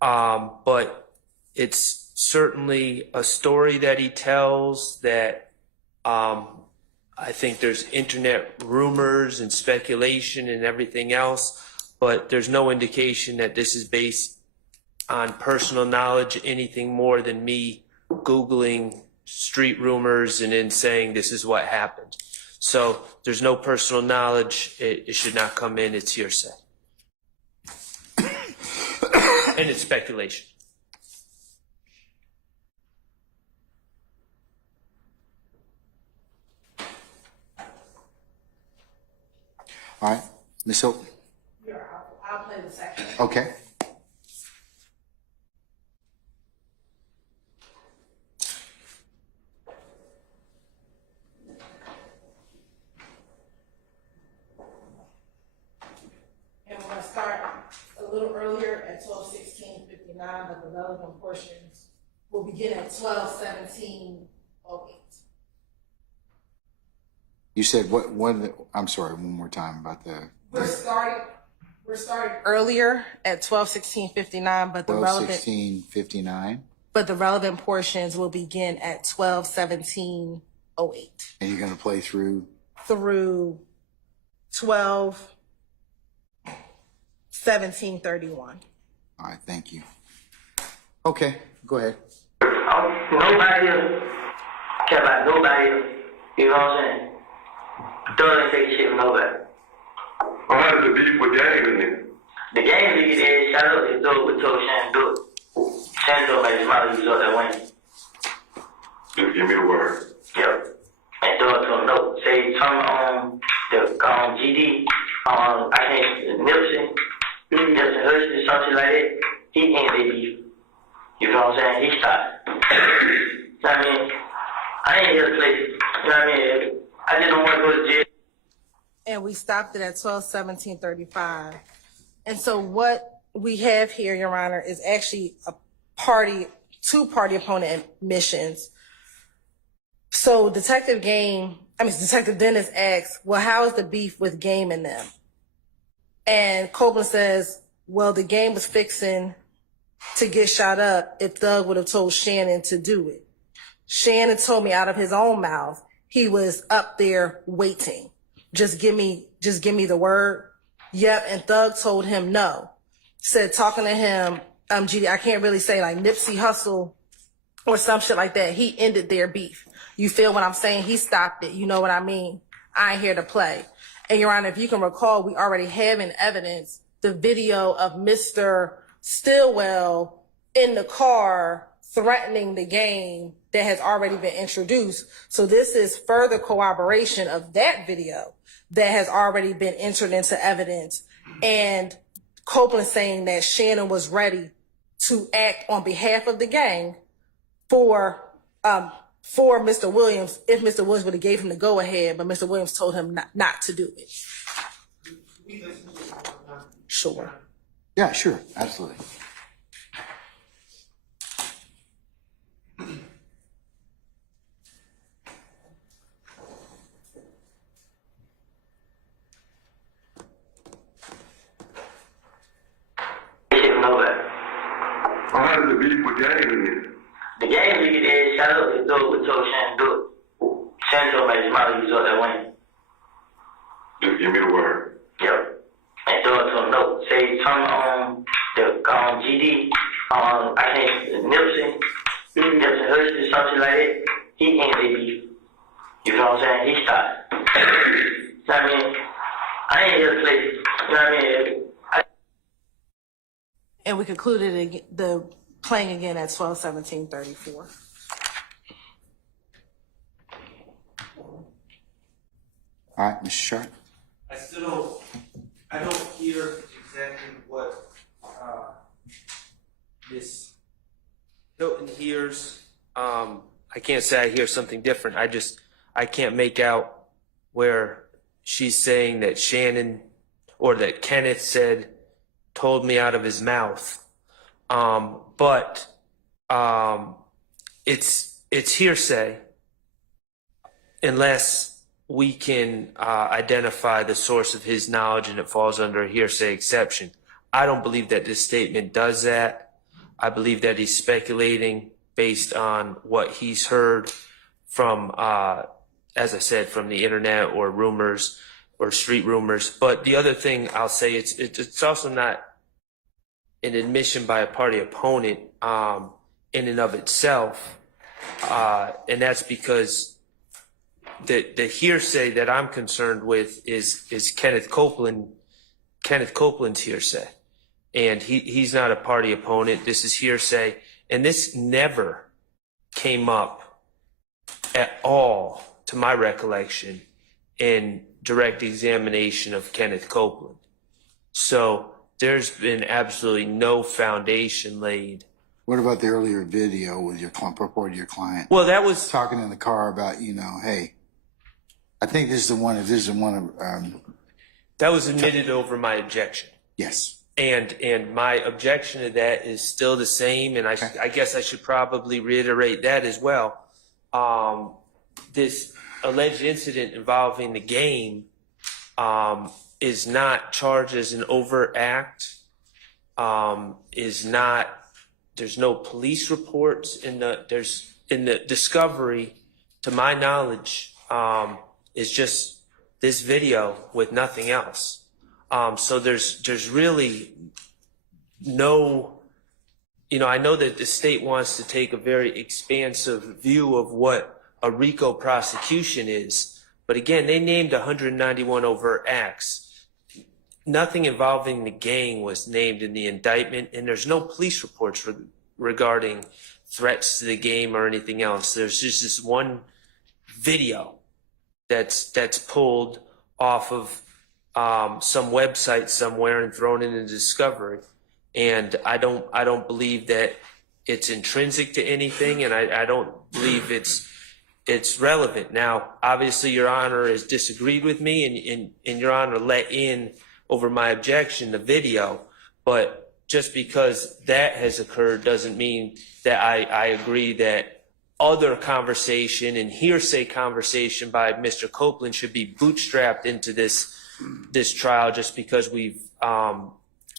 But it's certainly a story that he tells that I think there's internet rumors and speculation and everything else, but there's no indication that this is based on personal knowledge, anything more than me Googling street rumors and then saying this is what happened. So there's no personal knowledge. It should not come in. It's hearsay. And it's speculation. All right, Ms. Hilton. Yeah, I'll play the second. Okay. And we're gonna start a little earlier at 12:16:59, but the relevant portions will begin at 12:17:08. You said what? I'm sorry. One more time about the We're starting earlier at 12:16:59, but the relevant 12:16:59, but the relevant portions will begin at 12:17:08 and you're going to play through. through 12:17:31. All right, thank you. Okay, go ahead. Nobody care about nobody else. You know what I'm saying? Thug ain't take shit from nobody. Well, how did the beef with Game in it? The game nigga did shout out to Doug with told Shan do it. Shan told me his mother was up that way. Just give me the word. Yep. And Doug told him no. Say something on the GD, I can't Nipsey Hussle, something like that. He ain't the beef. You know what I'm saying? He stopped. You know what I mean? I ain't here to play. You know what I mean? I just don't want to go to jail. And we stopped it at 12:17:35. And so what we have here, Your Honor, is actually two party opponent admissions. So Detective Dennis asks, well, how is the beef with Game and them? And Copeland says, well, the Game was fixing to get shot up if Thug would have told Shannon to do it. Shannon told me out of his own mouth he was up there waiting. Just give me the word. Yep, and Thug told him no. Said talking to him, GD, I can't really say like Nipsey Hussle or some shit like that. He ended their beef. You feel what I'm saying? He stopped it. You know what I mean? I ain't here to play. And Your Honor, if you can recall, we already have in evidence the video of Mr. Stillwell in the car threatening the Game that has already been introduced. So this is further corroboration of that video that has already been entered into evidence. And Copeland saying that Shannon was ready to act on behalf of the gang for Mr. Williams, if Mr. Williams would have gave him the go ahead, but Mr. Williams told him not to do it. Sure. Yeah, sure, absolutely. How did the beef with Game in it? The game nigga did shout out to Doug with told Shan do it. Shan told me his mother was up that way. Just give me the word. Yep. And Doug told him no. Say something on the GD, I can't Nipsey Hussle, something like that. He ain't the beef. You know what I'm saying? He stopped. You know what I mean? I ain't here to play. You know what I mean? And we concluded the playing again at 12:17:34. All right, Mr. Sharp. I don't hear exactly what Miss Hilton hears. I can't say I hear something different. I can't make out where she's saying that Shannon or that Kenneth told me out of his mouth. But it's hearsay unless we can identify the source of his knowledge and it falls under a hearsay exception. I don't believe that this statement does that. I believe that he's speculating based on what he's heard from, as I said, from the internet or rumors or street rumors. But the other thing I'll say, it's also not an admission by a party opponent in and of itself. And that's because the hearsay that I'm concerned with is Kenneth Copeland's hearsay. And he's not a party opponent. This is hearsay. And this never came up at all, to my recollection, in direct examination of Kenneth Copeland. So there's been absolutely no foundation laid. What about the earlier video with your purported your client? Well, that was talking in the car about, hey, I think this is the one. If this is the one, that was admitted over my objection. Yes. And my objection to that is still the same, and I guess I should probably reiterate that as well. This alleged incident involving the game is not charged as an overt act. There's no police reports in the discovery, to my knowledge, is just this video with nothing else. So there's really no, I know that the state wants to take a very expansive view of what a RICO prosecution is, but again, they named 191 overt acts. Nothing involving the gang was named in the indictment, and there's no police reports regarding threats to the game or anything else. There's just this one video that's pulled off of some website somewhere and thrown into discovery, and I don't believe that it's intrinsic to anything, and I don't believe it's relevant. Now, obviously, Your Honor has disagreed with me, and Your Honor let in over my objection the video, but just because that has occurred doesn't mean that I agree that other conversation and hearsay conversation by Mr. Copeland should be bootstrapped into this trial just because we've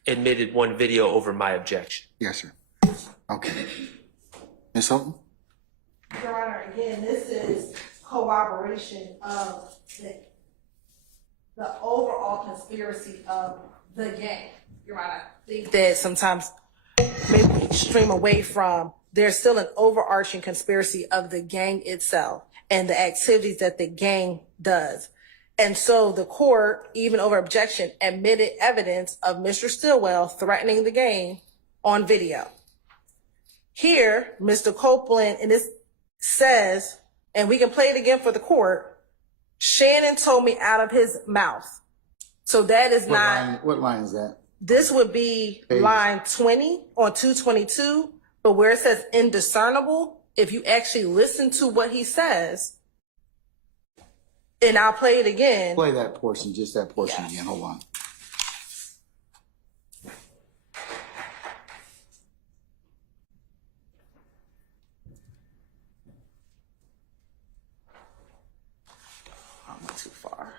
admitted one video over my objection. Yes, sir. Okay. Ms. Hilton? Your Honor, again, this is corroboration of the overall conspiracy of the gang. Your Honor, I think that sometimes maybe stream away from, there's still an overarching conspiracy of the gang itself and the activities that the gang does. And so the court, even over objection, admitted evidence of Mr. Stillwell threatening the gang on video. Here, Mr. Copeland, and this says, and we can play it again for the court, Shannon told me out of his mouth. So that is What line is that? This would be line 20 on 222, but where it says indiscernible, if you actually listen to what he says, and I'll play it again. Play that portion, just that portion again. Hold on. I'm not too far.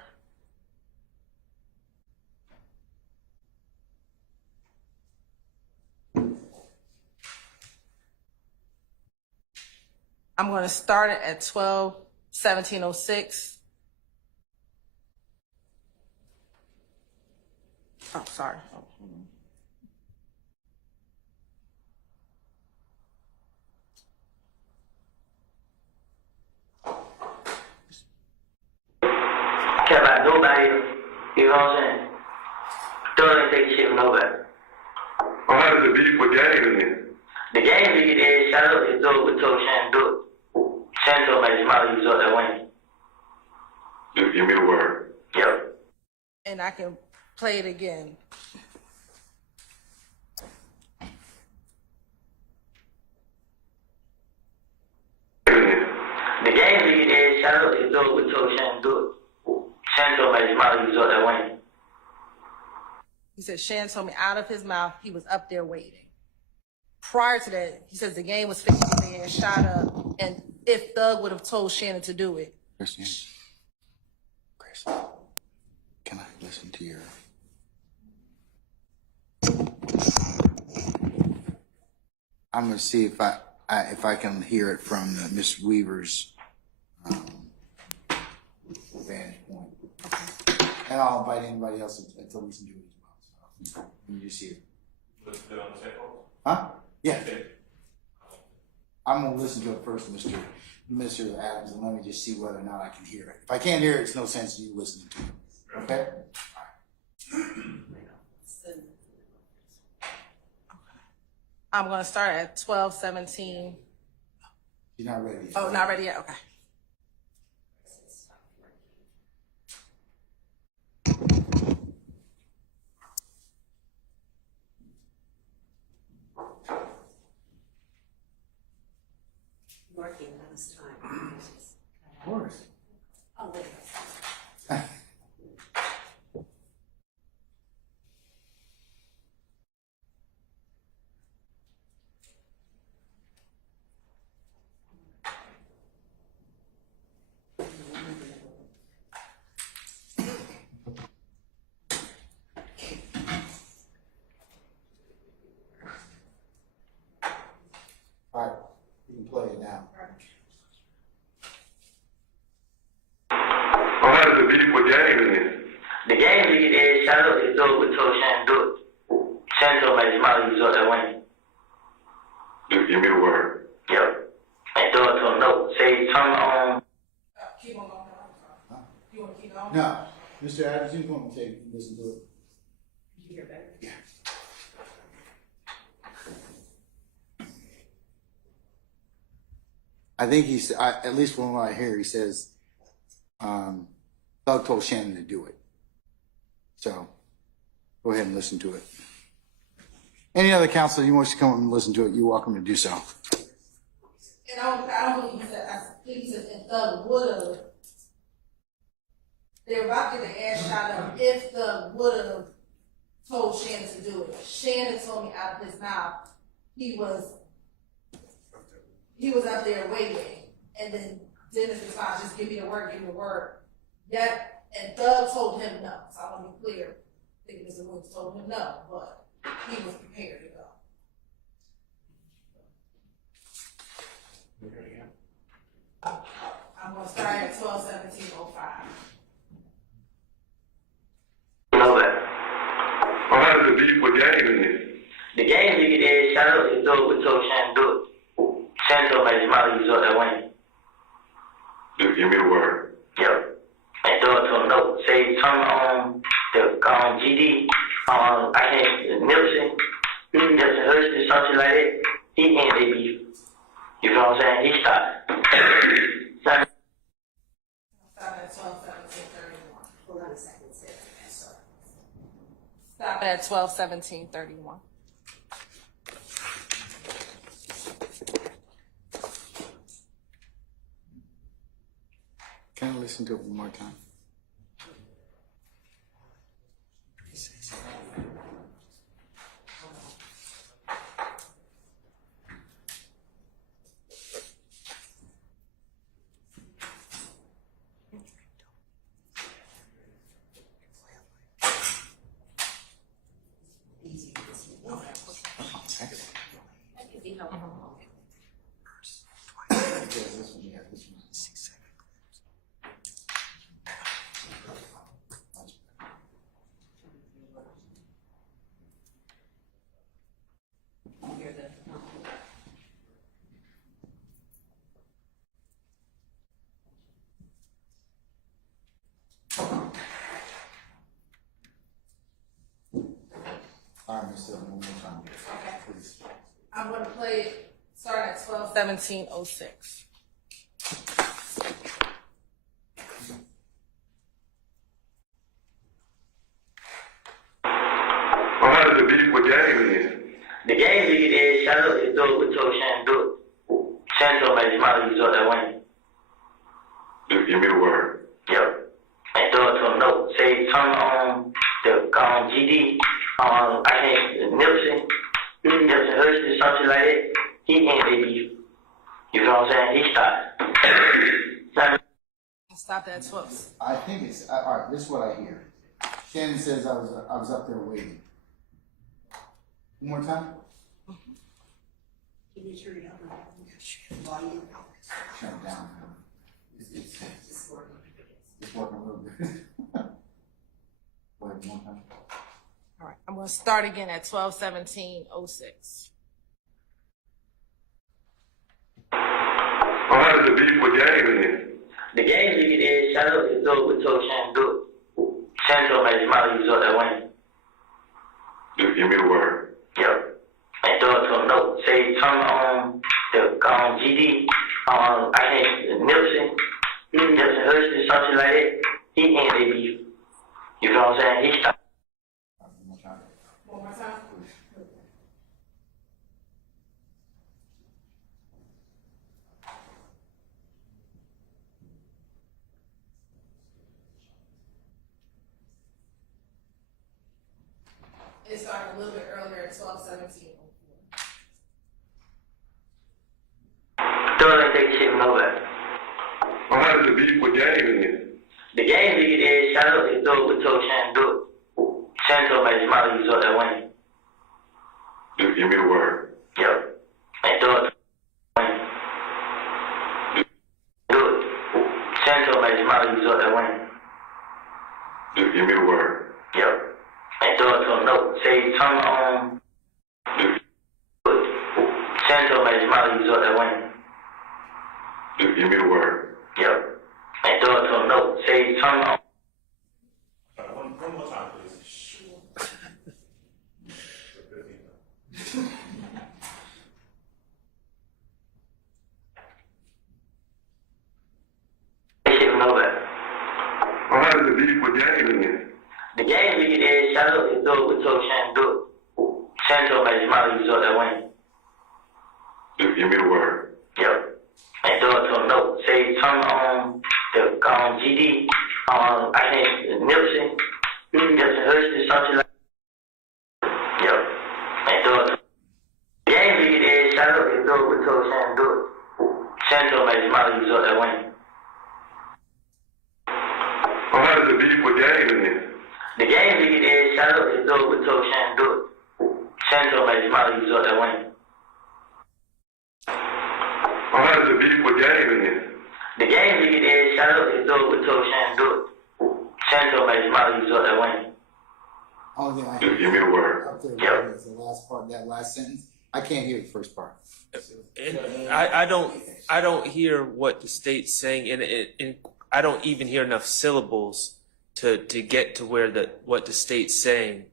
I'm going to start it at 12:17:06. Oh, sorry. Oh, hold on. I care about nobody, you know what I'm saying? Don't even take shit from nobody. Well, how does it beef with gang then? The game lead is shut up, it's dope, we told Shannon do it. Shannon told me his mouth, he was up that way. Just give me the word. Yep. and I can play it again. The game league is shout out to those with told Shannon do it. Shannon told me his mouth he was up there waiting. He said Shan told me out of his mouth he was up there waiting. Prior to that, he says the game was 50 and shot up, and if Thug would have told Shannon to do it. Chris, can I listen to your? I'm gonna see if I can hear it from Miss Weaver's vantage point, and I'll invite anybody else to listen to it as well. So let me just hear it. Listen to it on the second. Huh? Yeah. I'm gonna listen to it first, Mr. Adams, and let me just see whether or not I can hear it. If I can't hear it, it's no sense in you listening to it. Okay? I'm going to start at 12:17. You're not ready yet. Oh, not ready yet? Okay. Working this time. Of course. Oh, wait. All right, you can play it now. What has the beef with game in it? The game league is shout out to those with told Shannon do it. Shannon told me his mouth he was up there waiting. Just give me the word. Yep. And Thug told him no. Say something on. Keep on going. You want to keep going? No, Mr. Adams, you want to take and listen to it. You hear better? Yeah. I think he's, at least from what I hear, he says, Doug told Shannon to do it. So, go ahead and listen to it. Any other counselor who wants to come up and listen to it, you're welcome to do so. And I don't believe he said, I think he said if Thug would have, they were about to get the ass shot up if Thug would have told Shannon to do it. Shannon told me out of his mouth he was up there waiting, and then Dennis responds, just give me the word, give me the word. Yep, and Thug told him no, so I want to be clear. I think Mr. Woods told him no, but he was prepared to go. I'm going to start at 12:17:05. You know that. What has the beef with game in it? The game league is shout out to those with told Shannon do it. Shannon told me his mouth he was up there waiting. Just give me the word. Yep. And Thug told him no. Say something on the GD. I can't Nipsey Hussle, something like that. He ended the beef. You know what I'm saying? He stopped. Stop at 12:17:31. Hold on a second, Sarah. Stop at 12:17:31. Can I listen to it one more time? All right, Mr. One more time. Okay. Please. I'm going to play it starting at 12:17:06. did the beef with Game end? The game nigga is shout out to do with told Shan do it. Shan told me Molly was up that way. Just give me the word. Yep. And throw it to him no. Say something on the GD, I think Nipsey Hussle, something like that. He ended beef. You know what I'm saying? He stopped. Stop that 12. I think it's, all right, this is what I hear. Shannon says I was up there waiting. One more time? Can you turn it up? Volume. Turn it down. Just working. It's working a little bit. Go ahead, one more time. All right, I'm gonna start again at 12:17:06. How did the beef with Game end? The game nigga is shout out to do with told Shan do it. Shan told me Molly was up that way. Just give me the word. Yep. And throw it to him no. Say something on the GD, I think Nipsey Hussle, something like that. He ended beef. You know what I'm saying? He stopped. One more time. One more time. It started a little bit earlier at 12:17. Throw that take shit from nobody. How did the beef with Game end? The game nigga is shout out to do with told Shan do it. Shan told me Molly was up that way. Just give me the word. Yep. And throw it to him. Do it. Shan told me Molly was up that way. Just give me the word. Yep. And throw it to him no. Say something on do it. Shan told me Molly was up that way. Just give me the word. Yep. And throw it to him no. Say something on One more time, please. shit from nobody. How did the beef with Game end? The game nigga is shout out to do with told Shan do it. Shan told me Molly was up that way. Just give me the word. Yep. And throw it to him no. Say something on the GD, I think Nipsey Hussle, something like that. Yep. And throw it to him. The game nigga is shout out to do with told Shan do it. Shan told me Molly was up that way. How did the beef with Game end? The game nigga is shout out to do with told Shan do it. Shan told me Molly was up that way. How did the beef with Game end? The game nigga is shout out to do with told Shan do it. Shan told me Molly was up that way. Oh, yeah. Just give me the word. Up there, Yep. that's the last part, that last sentence. I can't hear the first part. And I don't hear what the state's saying, and I don't even hear enough syllables to get to what the state's saying.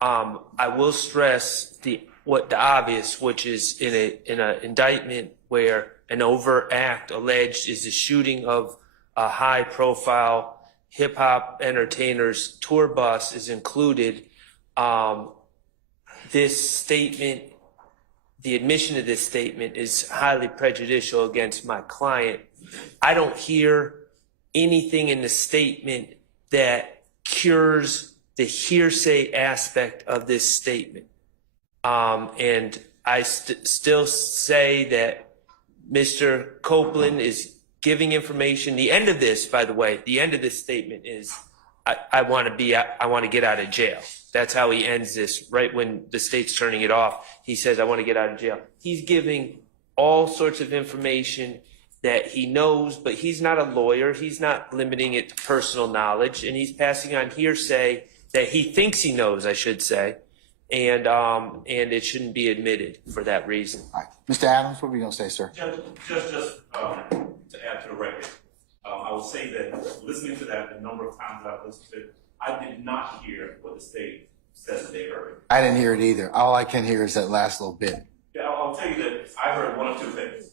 I will stress the obvious, which is in an indictment where an overt act alleged is the shooting of a high profile hip hop entertainer's tour bus is included. This statement, the admission of this statement is highly prejudicial against my client. I don't hear anything in the statement that cures the hearsay aspect of this statement. And I still say that Mr. Copeland is giving information. The end of this, by the way, the end of this statement is, I want to get out of jail. That's how he ends this, right when the state's turning it off. He says, I want to get out of jail. He's giving all sorts of information that he knows, but he's not a lawyer. He's not limiting it to personal knowledge, and he's passing on hearsay that he thinks he knows, I should say, and it shouldn't be admitted for that reason. All right. Mr. Adams, what were you going to say, sir? Just to add to the record, I will say that listening to that the number of times I've listened to it, I did not hear what the state says that they heard. I didn't hear it either. All I can hear is that last little bit. Yeah, I'll tell you that I heard one of two things.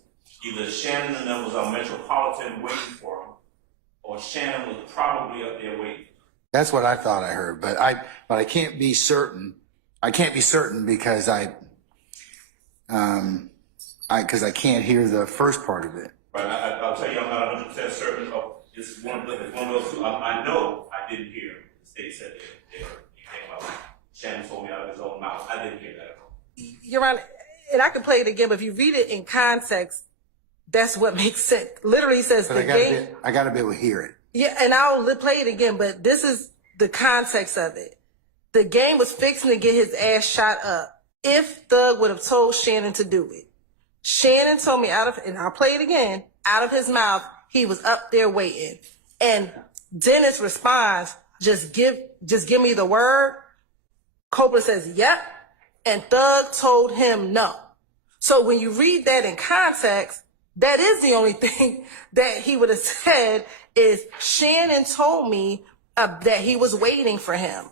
Either Shannon and them was on Metropolitan waiting for him, or Shannon was probably up there waiting. That's what I thought I heard, but I can't be certain I can't be certain because I can't hear the first part of it. Right, I'll tell you, I'm not 100% certain of, it's one of those two, I know I didn't hear the state said they heard anything about Shannon told me out of his own mouth. I didn't hear that at all. Your Honor, and I can play it again, but if you read it in context, that's what makes sense. Literally says But the game. I gotta be able to hear it. Yeah, and I'll play it again, but this is the context of it. The game was fixing to get his ass shot up if Thug would have told Shannon to do it. Shannon told me and I'll play it again, out of his mouth, he was up there waiting. And Dennis responds, just give me the word. Copeland says, yep. And Thug told him no. So when you read that in context, that is the only thing that he would have said is Shannon told me that he was waiting for him.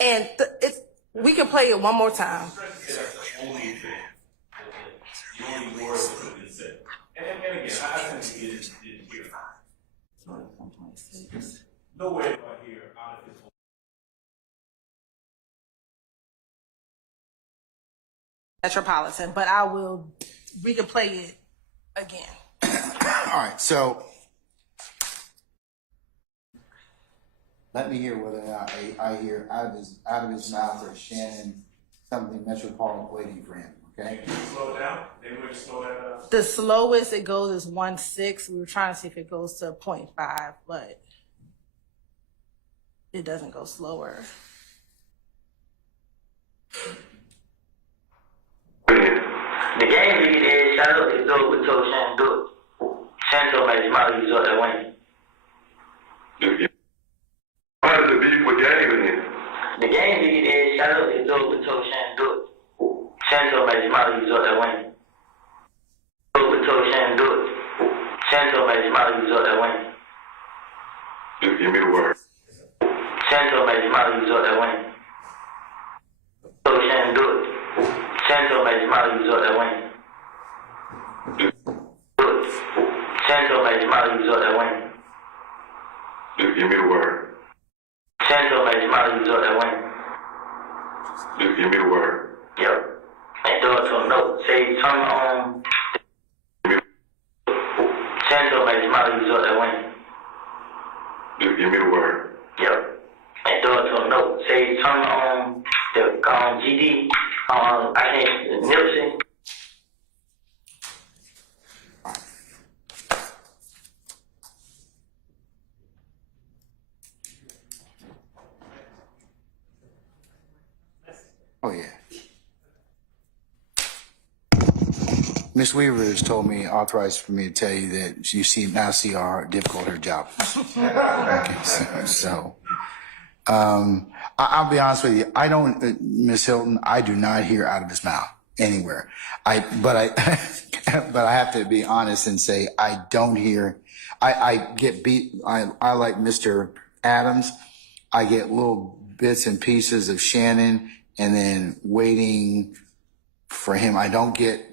And we can play it one more time. That's the only thing, the only word that could have been said. And again, I think he didn't hear. Nowhere do I hear out of his own. Metropolitan, but we can play it again. All right, so let me hear whether or not I hear out of his mouth or Shannon something Metropolitan waiting for him. Okay. Can you slow it down? Maybe we can slow that down. The slowest it goes is 1.6. We were trying to see if it goes to 0.5, but it doesn't go slower. The game lead is shout out to Thug with told Shannon do it. Shannon told me his mouth he was up there winning. How does the beef with game in? The game lead is shout out to Thug with told Shannon do it. Shannon told me his mouth he was up there winning. Thug with told Shannon do it. Shannon told me his mouth he was up there winning. Just give me the word. Shannon told me his mouth he was up there winning. Told Shannon do it. Shannon told me his mouth he was up there winning. Do it. Shannon told me his mouth he was up there winning. Just give me the word. Shannon told me his mouth he was up there winning. Just give me the word. Yep. And Thug told him no. Say something on. Shannon told me his mouth he was up there winning. Just give me the word. Yep. And Thug told him no. Say something on the GD. I can't. Nipsey. Oh yeah. Miss Weaver has told me, authorized for me to tell you that you now see how difficult her job is. Okay, I'll be honest with you. I don't, Miss Hilton, I do not hear out of his mouth anywhere. But I have to be honest and say I don't hear. I get beat. I like Mr. Adams. I get little bits and pieces of Shannon, and then waiting for him. I don't get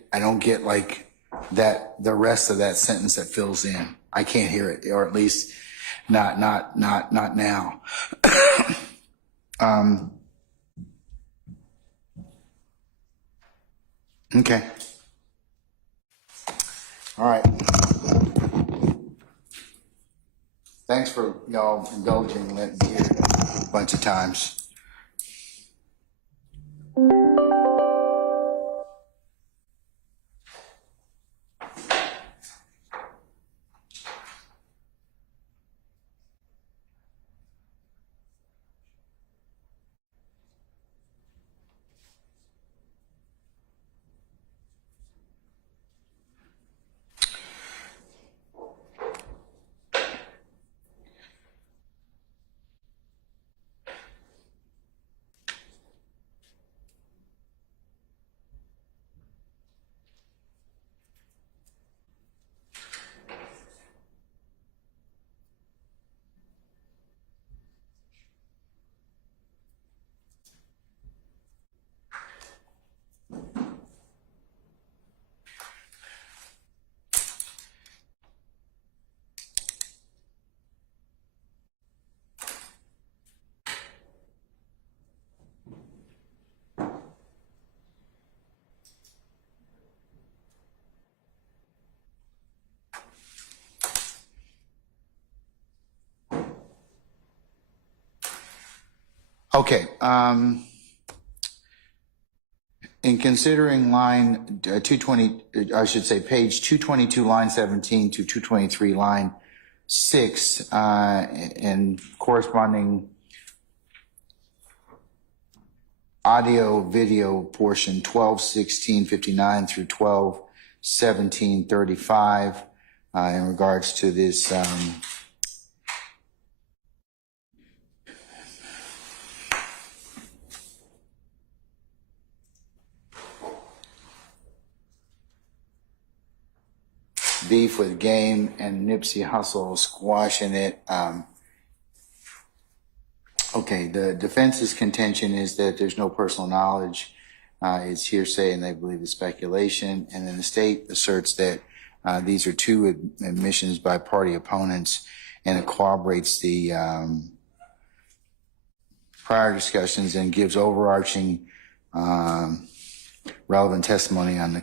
like that, the rest of that sentence that fills in. I can't hear it, or at least not now. Okay. All right. Thanks for y'all indulging and letting me hear it a bunch of times. Okay, in considering line 220, I should say page 222, line 17 to 223, line 6, and corresponding audio video portion 12:16:59 through 12:17:35, in regards to this beef with Game and Nipsey Hussle squashing it. Okay, the defense's contention is that there's no personal knowledge. It's hearsay and they believe it's speculation. And then the state asserts that these are two admissions by party opponents, and it corroborates the prior discussions and gives overarching relevant testimony on the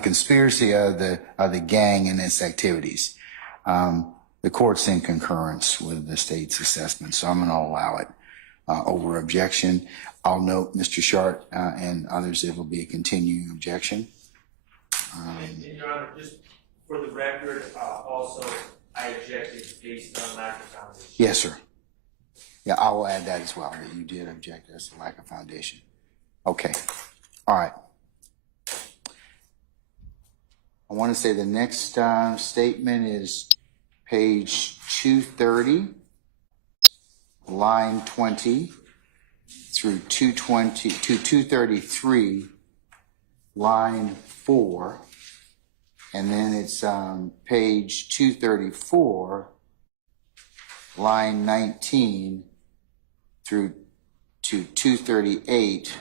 conspiracy of the gang and its activities. The court's in concurrence with the state's assessment, so I'm going to allow it over objection. I'll note, Mr. Shart and others, it will be a continuing objection. And Your Honor, just for the record, also, I objected based on lack of foundation. Yes, sir. Yeah, I will add that as well, that you did object as to lack of foundation. Okay. All right. I want to say the next statement is page 230, line 20 through 233, line 4. And then it's page 234, line 19 through to 238,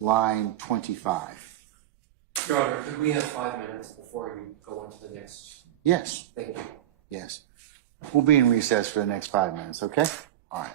line 25. Your Honor, could we have 5 minutes before you go on to the next? Yes. Thank you. Yes. We'll be in recess for the next 5 minutes, okay? All right.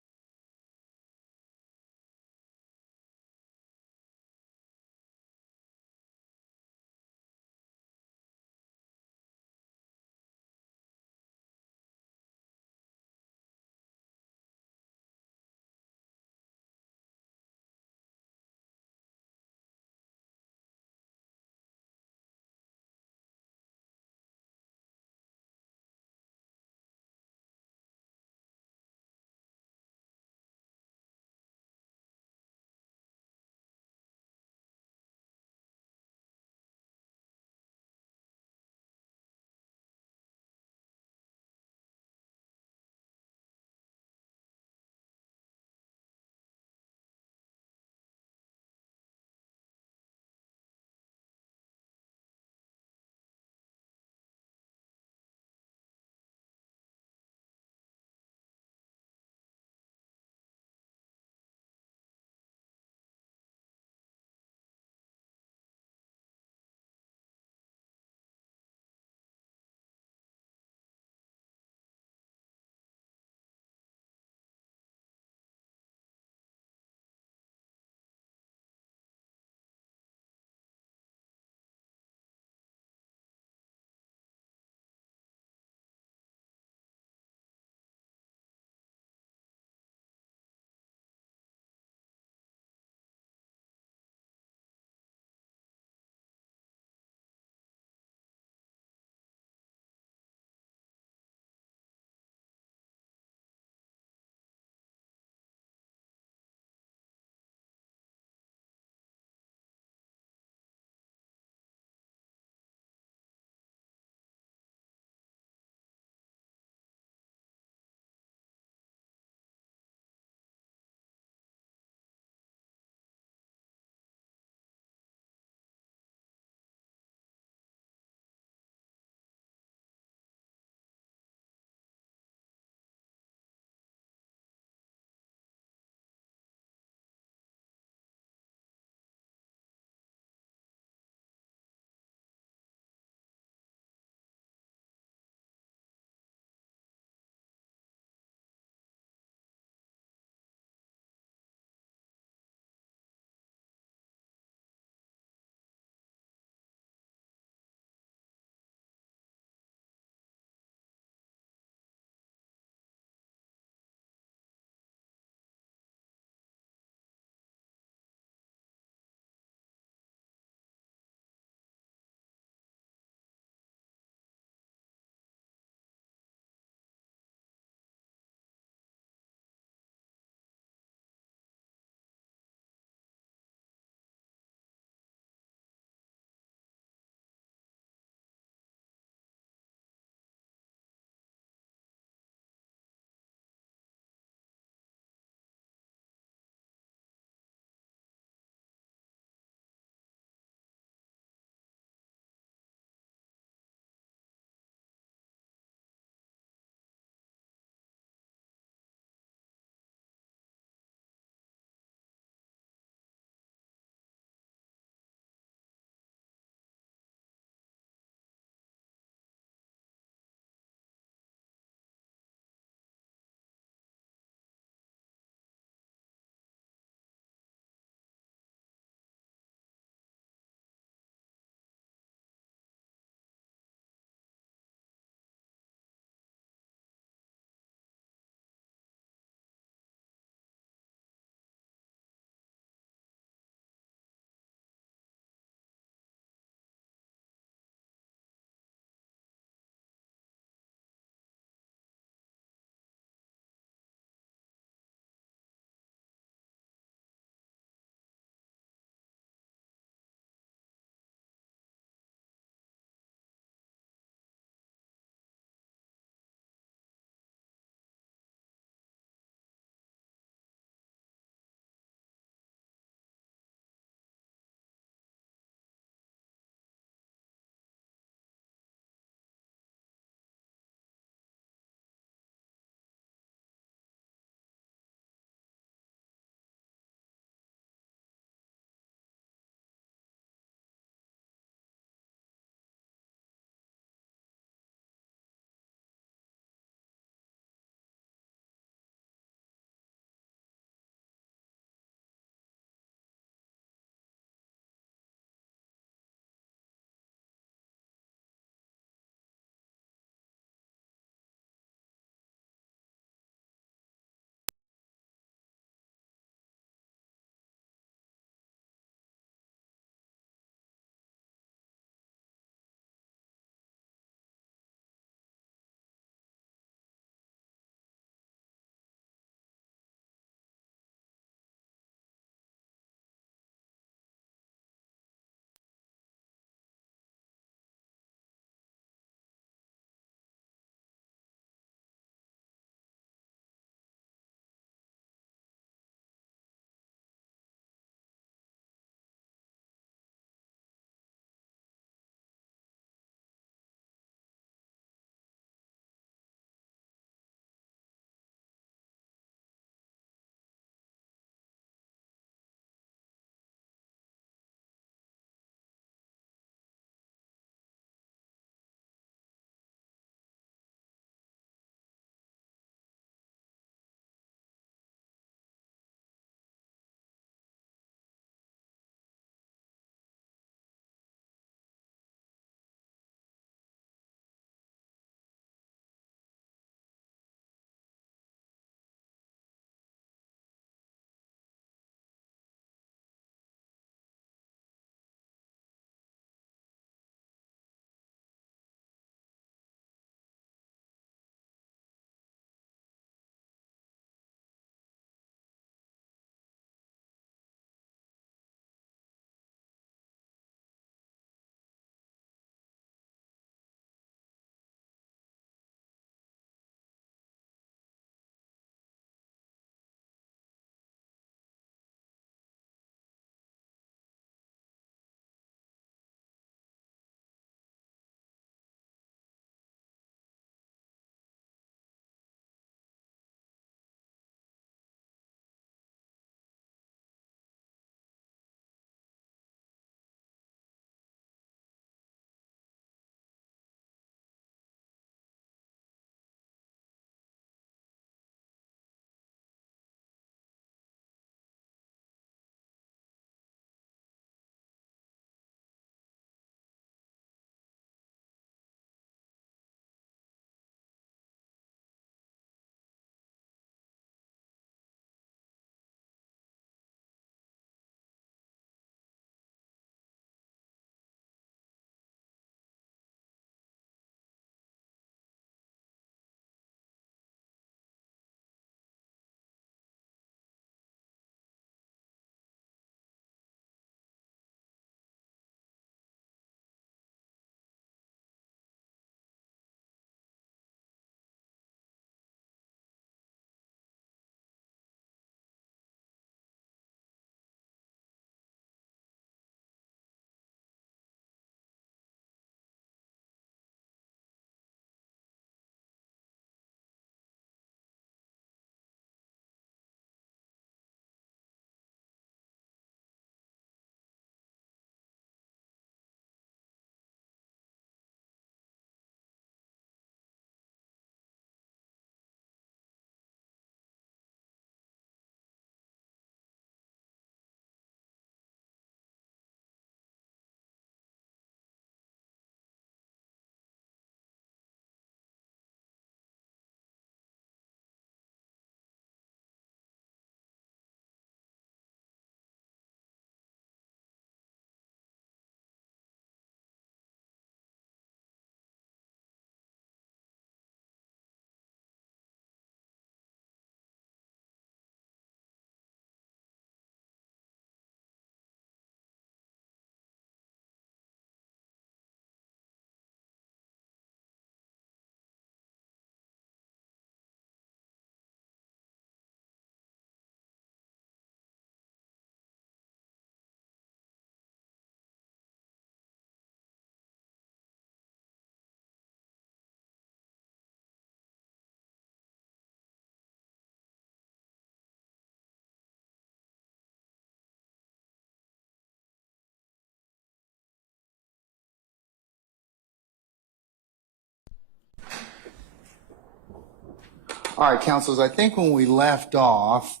All right, councils, I think when we left off,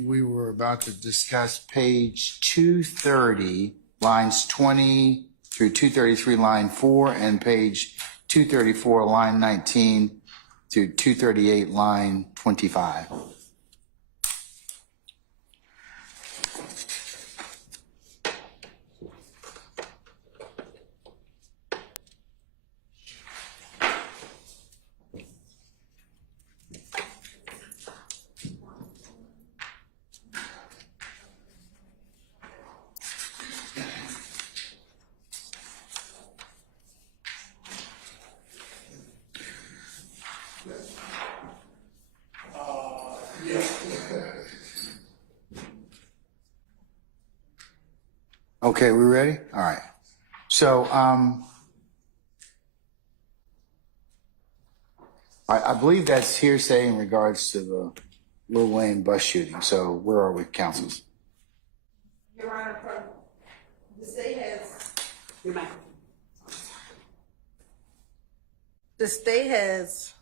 we were about to discuss page 230, lines 20 through 233, line 4, and page 234, line 19 through 238, line 25. Okay, we ready? All right. So, I believe that's hearsay in regards to the Lil Wayne bus shooting. So where are we, councils? Your Honor, the state has. Your mic. The state has.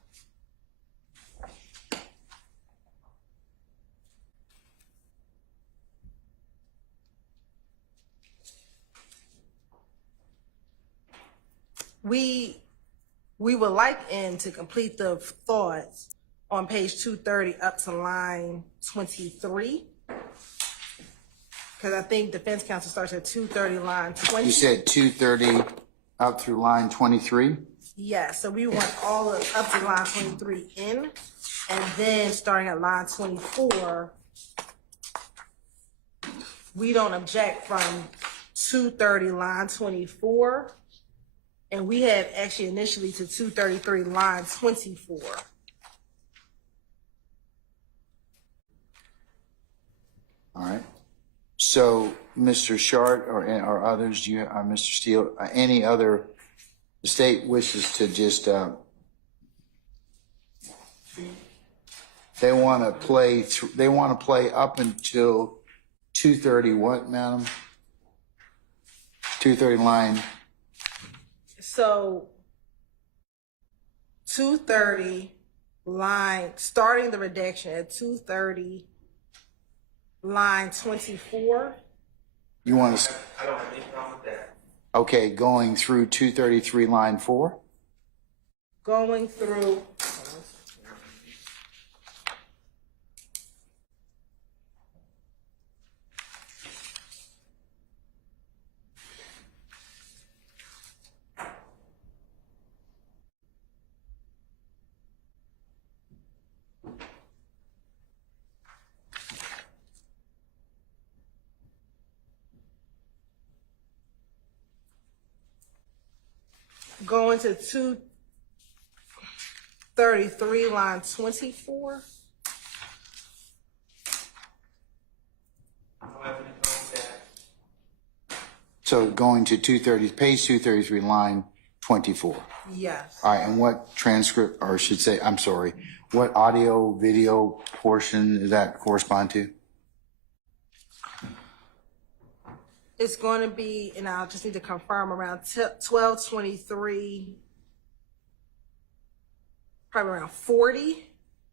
We would like N to complete the thoughts on page 230 up to line 23. Because I think defense counsel starts at 230 line 20. You said 230 up through line 23? Yeah, so we want all of up to line 23 in, and then starting at line 24, we don't object from 230 line 24, and we had actually initially to 233 line 24. All right. So, Mr. Shart or others, do you, Mr. Steele, any other, the state wishes to just, they want to play, they want to play up until 230 what, madam? 230 line. So 230 line, starting the redaction at 230 line 24. You want to, I don't have any problem with that. okay, going through 233 line 4? Going through. Going to 233 line 24. I don't have any problem with that. So going to 230, page 233 line 24. Yes. All right, and what transcript, or I should say, I'm sorry, what audio, video portion does that correspond to? It's going to be, and I'll just need to confirm, around 1223, probably around 40,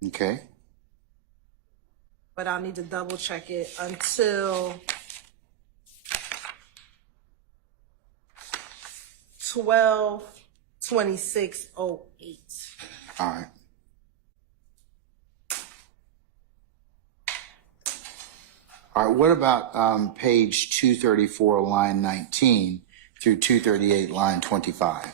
Okay. but I'll need to double check it until 1226:08. All right. All right, what about page 234, line 19 through 238, line 25?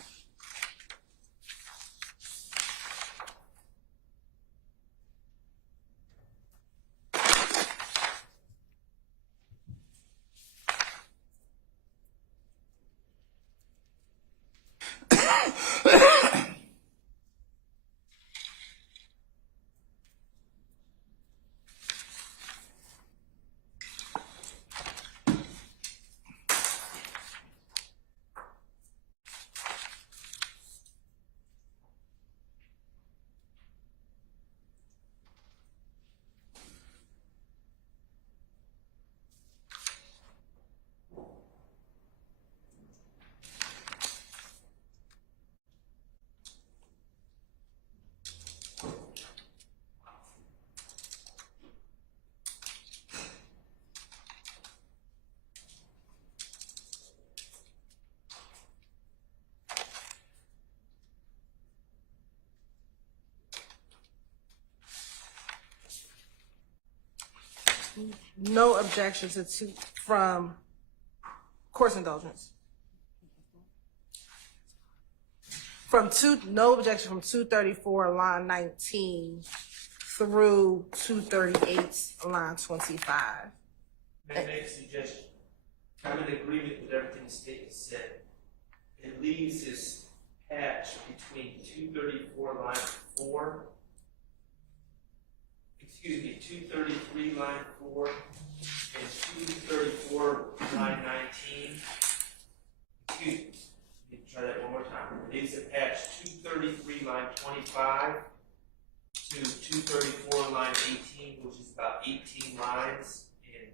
no objection from course indulgence. No objection from 234 line 19 through 238 line 25. May I make a suggestion? I'm in agreement with everything the state has said. It leaves this patch between 234 line 4, 233 line 4 and 234 line 19. Excuse me, let me try that one more time. It leaves a patch 233 line 25 to 234 line 18, which is about 18 lines, and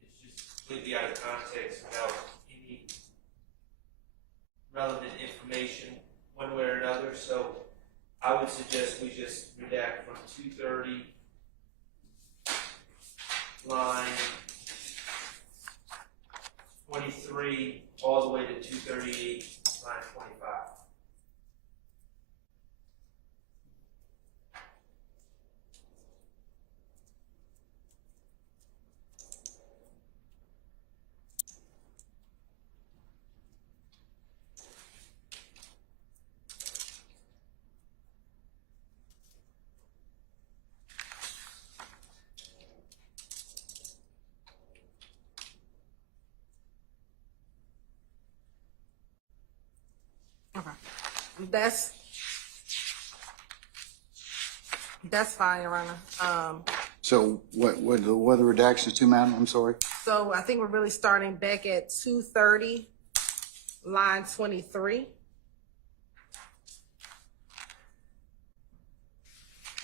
it's just completely out of context without any relevant information one way or another. So I would suggest we just redact from 230 line 23 all the way to 238 line 25. Okay. That's fine, Your Honor. So what are the redactions to, ma'am? I'm sorry. So I think we're really starting back at 230, line 23.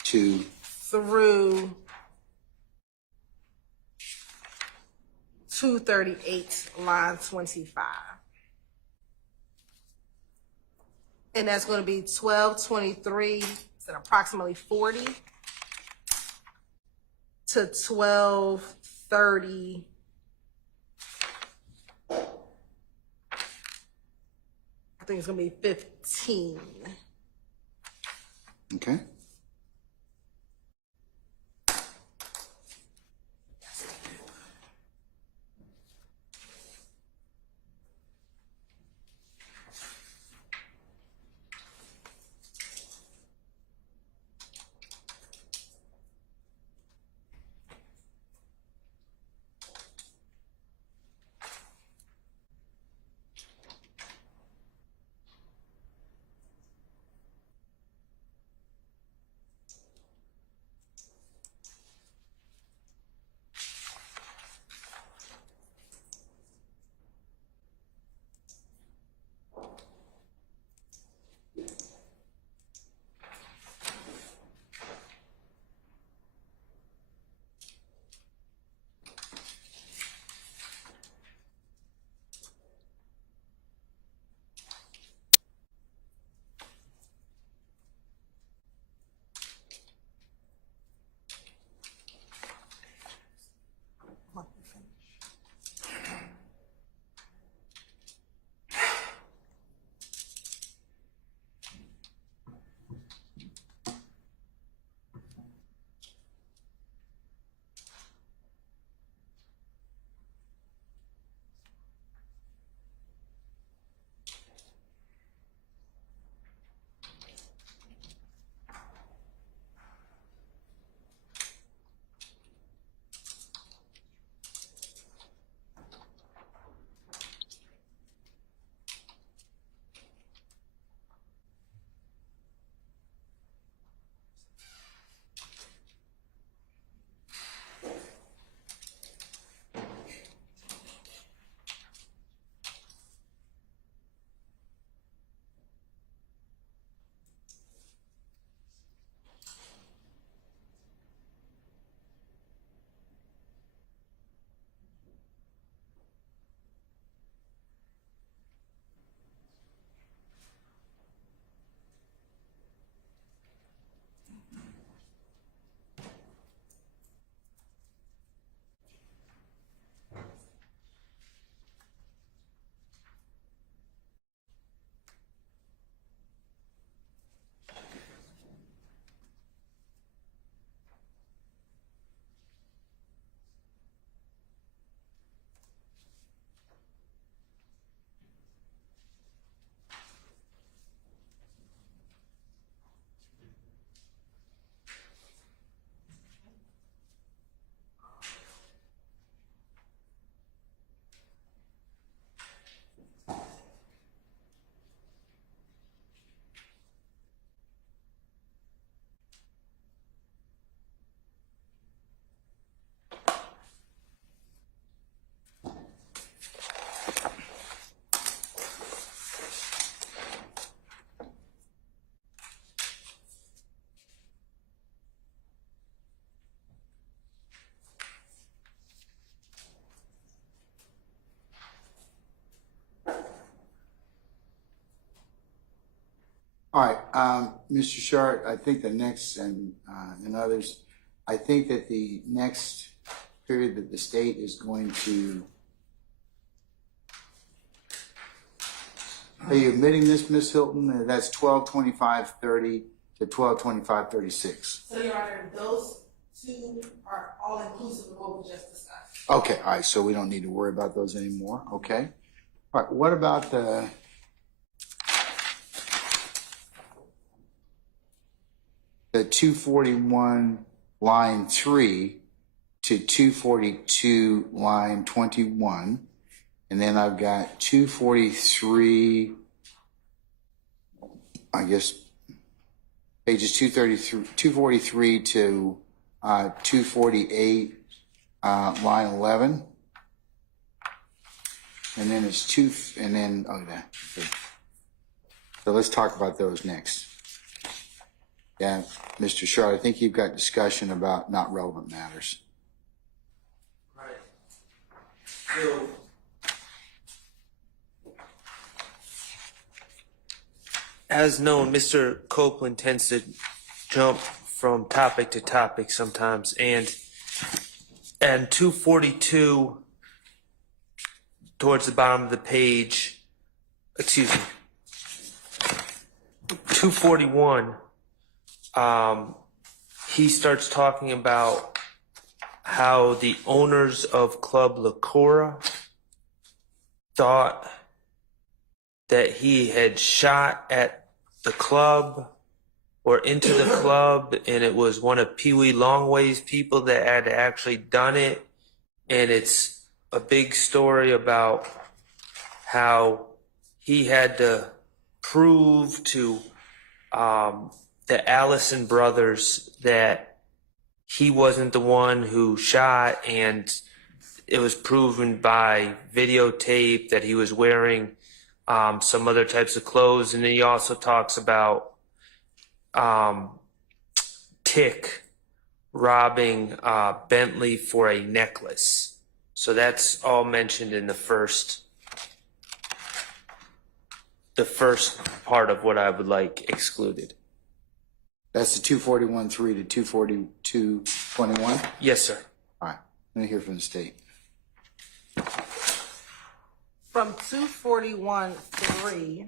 To Through 238, line 25. And that's going to be 1223, so approximately 40 to 1230. I think it's going to be 15. okay. All right, Mr. Shart, I think the next, and others, I think that the next period that the state is going to, are you admitting this, Ms. Hilton? That's 12/25/30 to 12/25/36. So, Your Honor, those two are all inclusive of what we just discussed. Okay, all right, so we don't need to worry about those anymore, okay? All right, what about the 241 line 3 to 242 line 21, and then I've got 243, I guess, pages 243 to 248, line 11, and then it's okay. So let's talk about those next. Yeah, Mr. Shard, I think you've got discussion about not relevant matters. Right. So, as known, Mr. Copeland tends to jump from topic to topic sometimes, and 242 towards the bottom of the page, 241, he starts talking about how the owners of Club Lacora thought that he had shot at the club or into the club, and it was one of Pee Wee Longway's people that had actually done it. And it's a big story about how he had to prove to the Allison brothers that he wasn't the one who shot, and it was proven by videotape that he was wearing some other types of clothes. And then he also talks about Tick robbing Bentley for a necklace. So that's all mentioned in the first part of what I would like excluded. That's the 241.3 to 242.21? Yes, sir. All right, let me hear from the state. From 241.3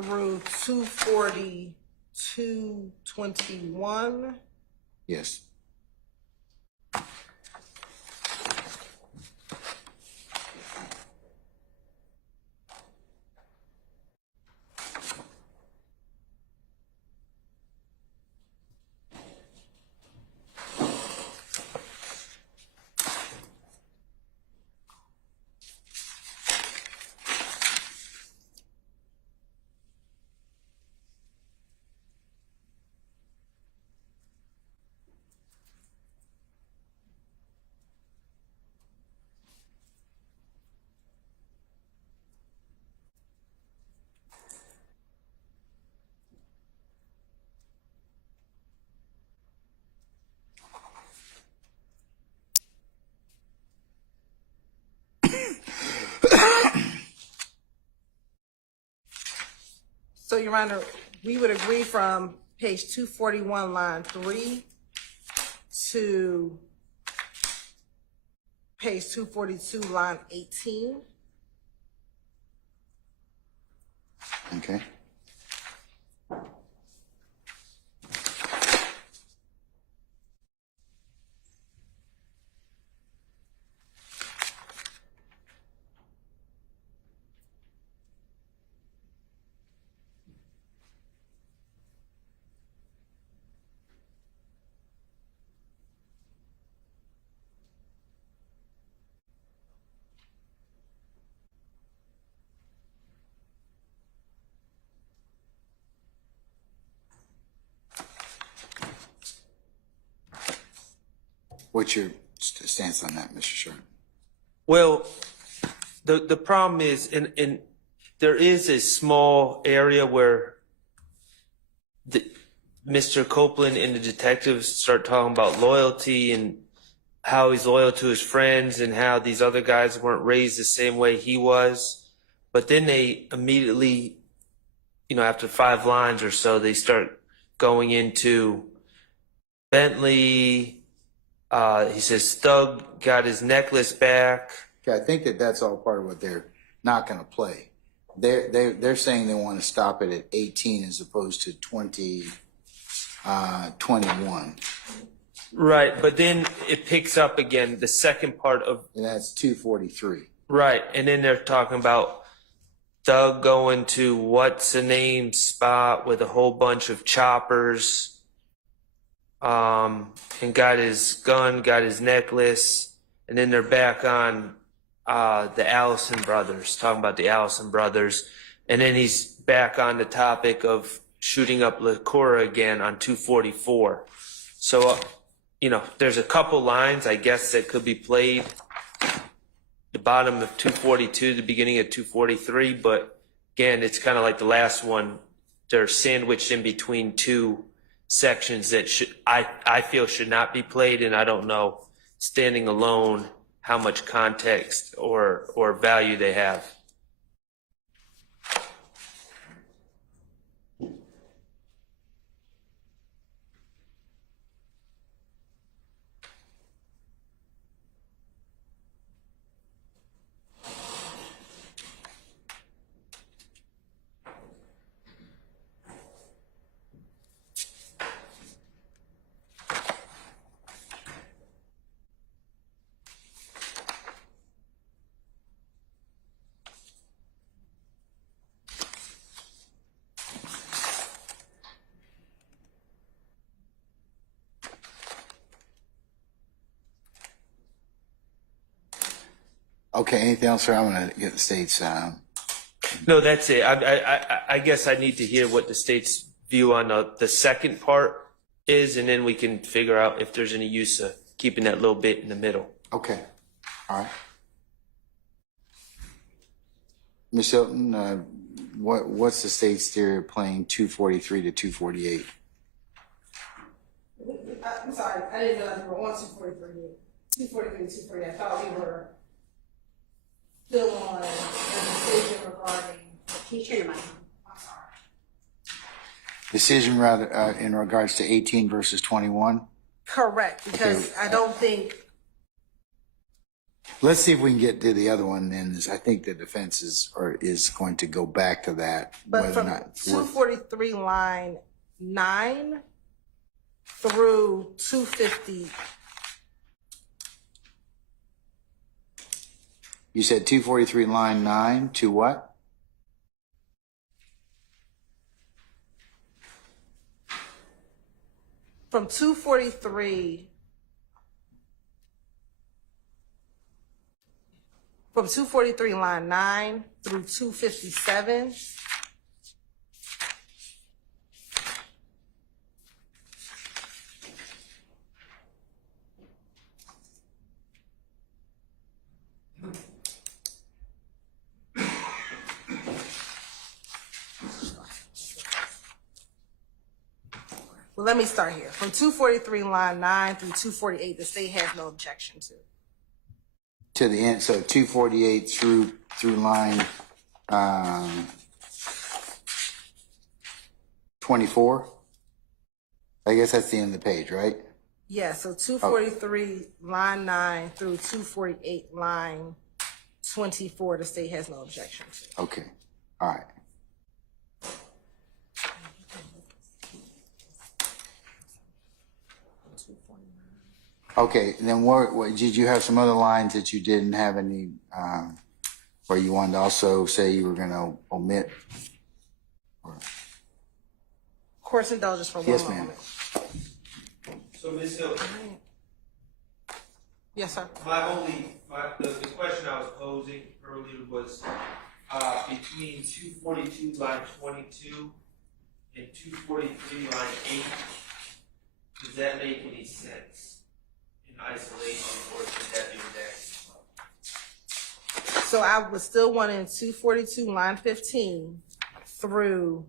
through 242.21. Yes. So, Your Honor, we would agree from page 241, line 3 to page 242, line 18. Okay. What's your stance on that, Mr. Sherman? Well, the problem is, in there is a small area where Mr. Copeland and the detectives start talking about loyalty and how he's loyal to his friends and how these other guys weren't raised the same way he was. But then they immediately after 5 lines or so, they start going into Bentley. He says Thug got his necklace back. Okay, I think that's all part of what they're not going to play. They're saying they want to stop it at 18 as opposed to 21. Right, but then it picks up again, the second part of, And that's 243. right, and then they're talking about Thug going to what's the name spot with a whole bunch of choppers, and got his gun, got his necklace, and then they're back on the Allison brothers, talking about the Allison brothers, and then he's back on the topic of shooting up LaCoura again on 244. So, there's a couple lines, I guess, that could be played. The bottom of 242, the beginning of 243, but again, it's kind of like the last one. They're sandwiched in between two sections that I feel should not be played, and I don't know, standing alone, how much context or value they have. Okay, anything else, sir? I'm going to get the state's. No, that's it. I guess I need to hear what the state's view on the second part is, and then we can figure out if there's any use of keeping that little bit in the middle. Okay, all right. Ms. Hilton, what's the state's theory of playing 243 to 248? I'm sorry, I didn't realize we were on 243. 243 to 248. I thought we were still on the decision regarding. Can you turn your mic on? I'm sorry. Decision rather in regards to 18 versus 21? Correct, because Okay. I don't think. Let's see if we can get to the other one then. I think the defense is going to go back to that. But whether or from not it's 243 line 9 through 250. You said 243 line 9 to what? From 243. From 243 line 9 through 257. Well, let me start here. From 243 line 9 through 248, the state has no objection to. To the end, so 248 through line 24. I guess that's the end of the page, right? Yeah, so 243 line 9 through 248 line 24, the state has no objection to. Okay, all right. Okay, then what did you have some other lines that you didn't have any, where you wanted to also say you were going to omit? Course indulgence for one Yes, ma'am. moment. So, Ms. Hill, Yes, sir. the question I was posing earlier was between 242 line 22 and 243 line 8. Does that make any sense in isolation, or should that be redacted? So I was still wanting 242 line 15 through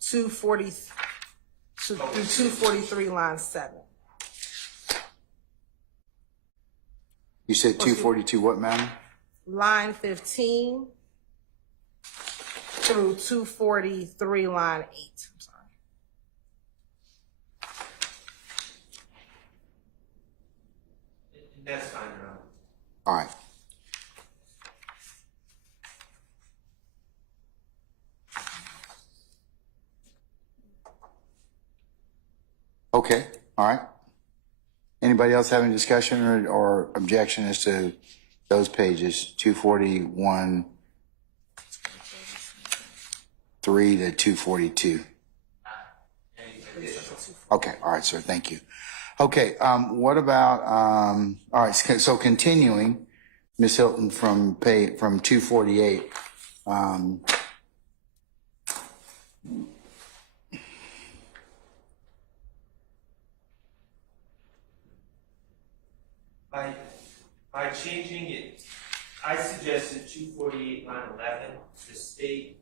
243 line 7. You said 242 what, ma'am? Line 15 through 243, line 8. I'm sorry. And that's fine, Your Honor. All right. Okay, all right. Anybody else having discussion or objection as to those pages, 241, 3 to 242? Okay, all right, sir, thank you. Okay, what about, all right, so continuing, Ms. Hilton, from 248, By changing it, I suggested 248, line 11, the state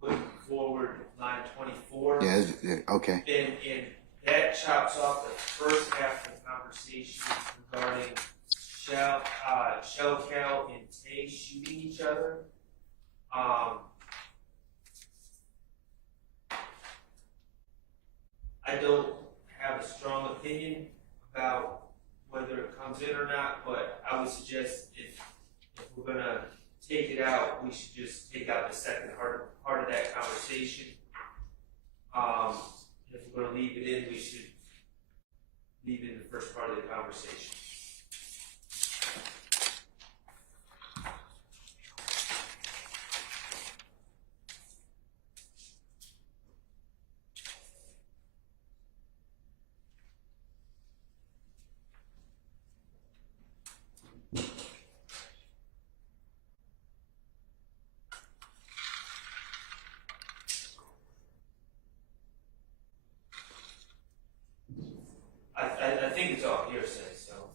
put forward line 24. yeah, okay. And that chops off the first half of the conversation regarding shell count and Tay shooting each other. I don't have a strong opinion about whether it comes in or not, but I would suggest if we're gonna take it out, we should just take out the second part of that conversation. If we're gonna leave it in, we should leave it in the first part of the conversation. I think it's all hearsay, so.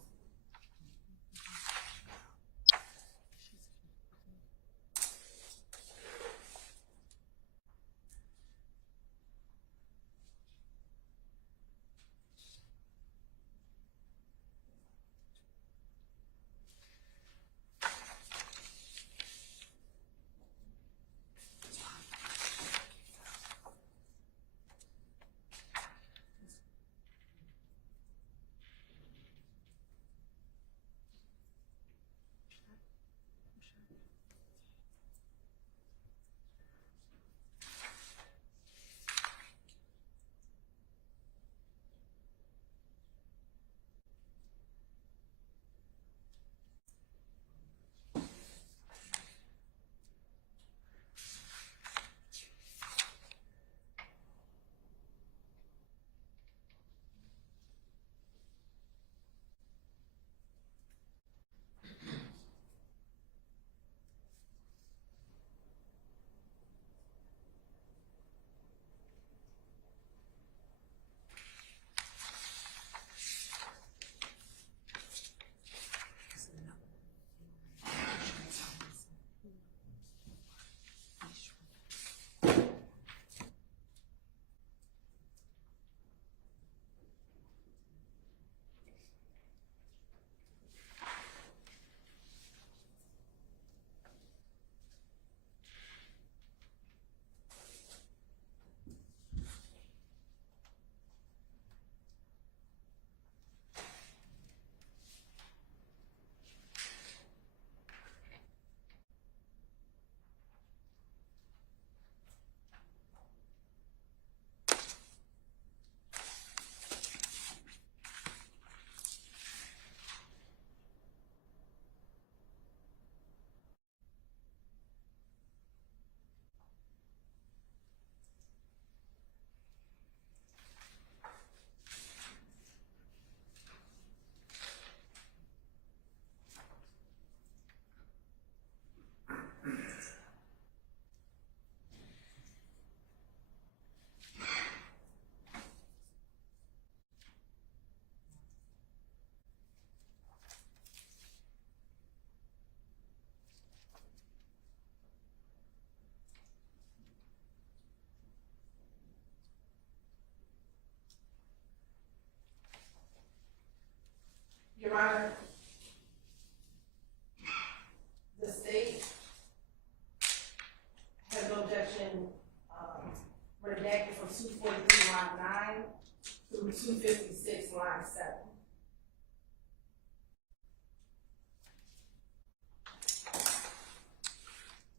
through 256, line 7.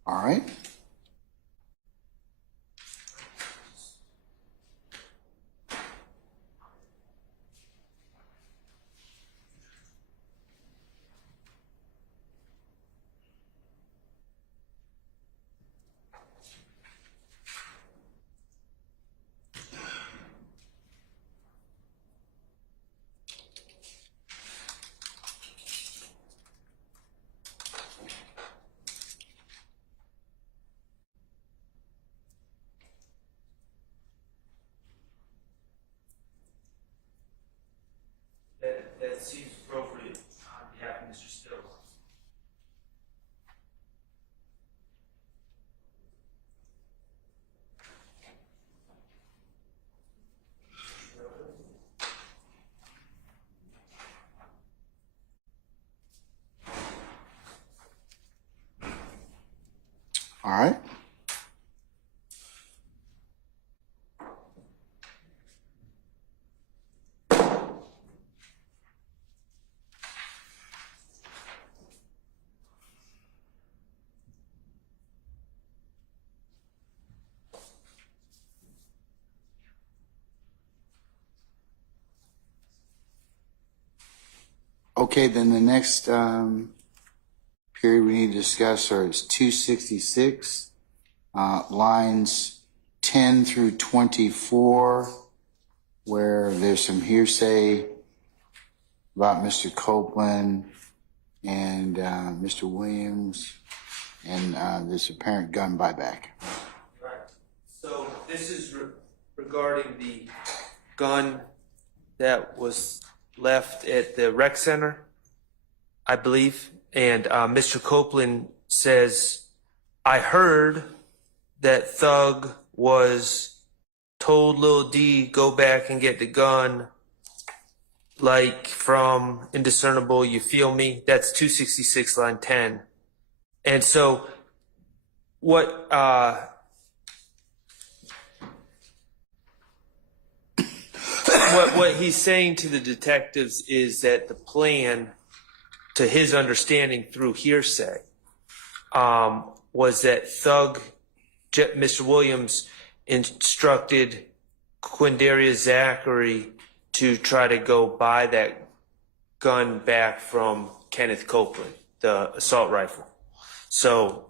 All right. That seems appropriate on behalf of Mr. Still. All right. Okay, then the next period we need to discuss is 266, lines 10 through 24, where there's some hearsay about Mr. Copeland and Mr. Williams and this apparent gun buyback. Right. So this is regarding the gun that was left at the rec center, I believe. And Mr. Copeland says, I heard that Thug was told Lil D go back and get the gun, like from Indiscernible, You Feel Me? That's 266 line 10. And so what what he's saying to the detectives is that the plan, to his understanding through hearsay, was that Thug, Mr. Williams, instructed Quindarius Zachary to try to go buy that gun back from Kenneth Copeland, the assault rifle. So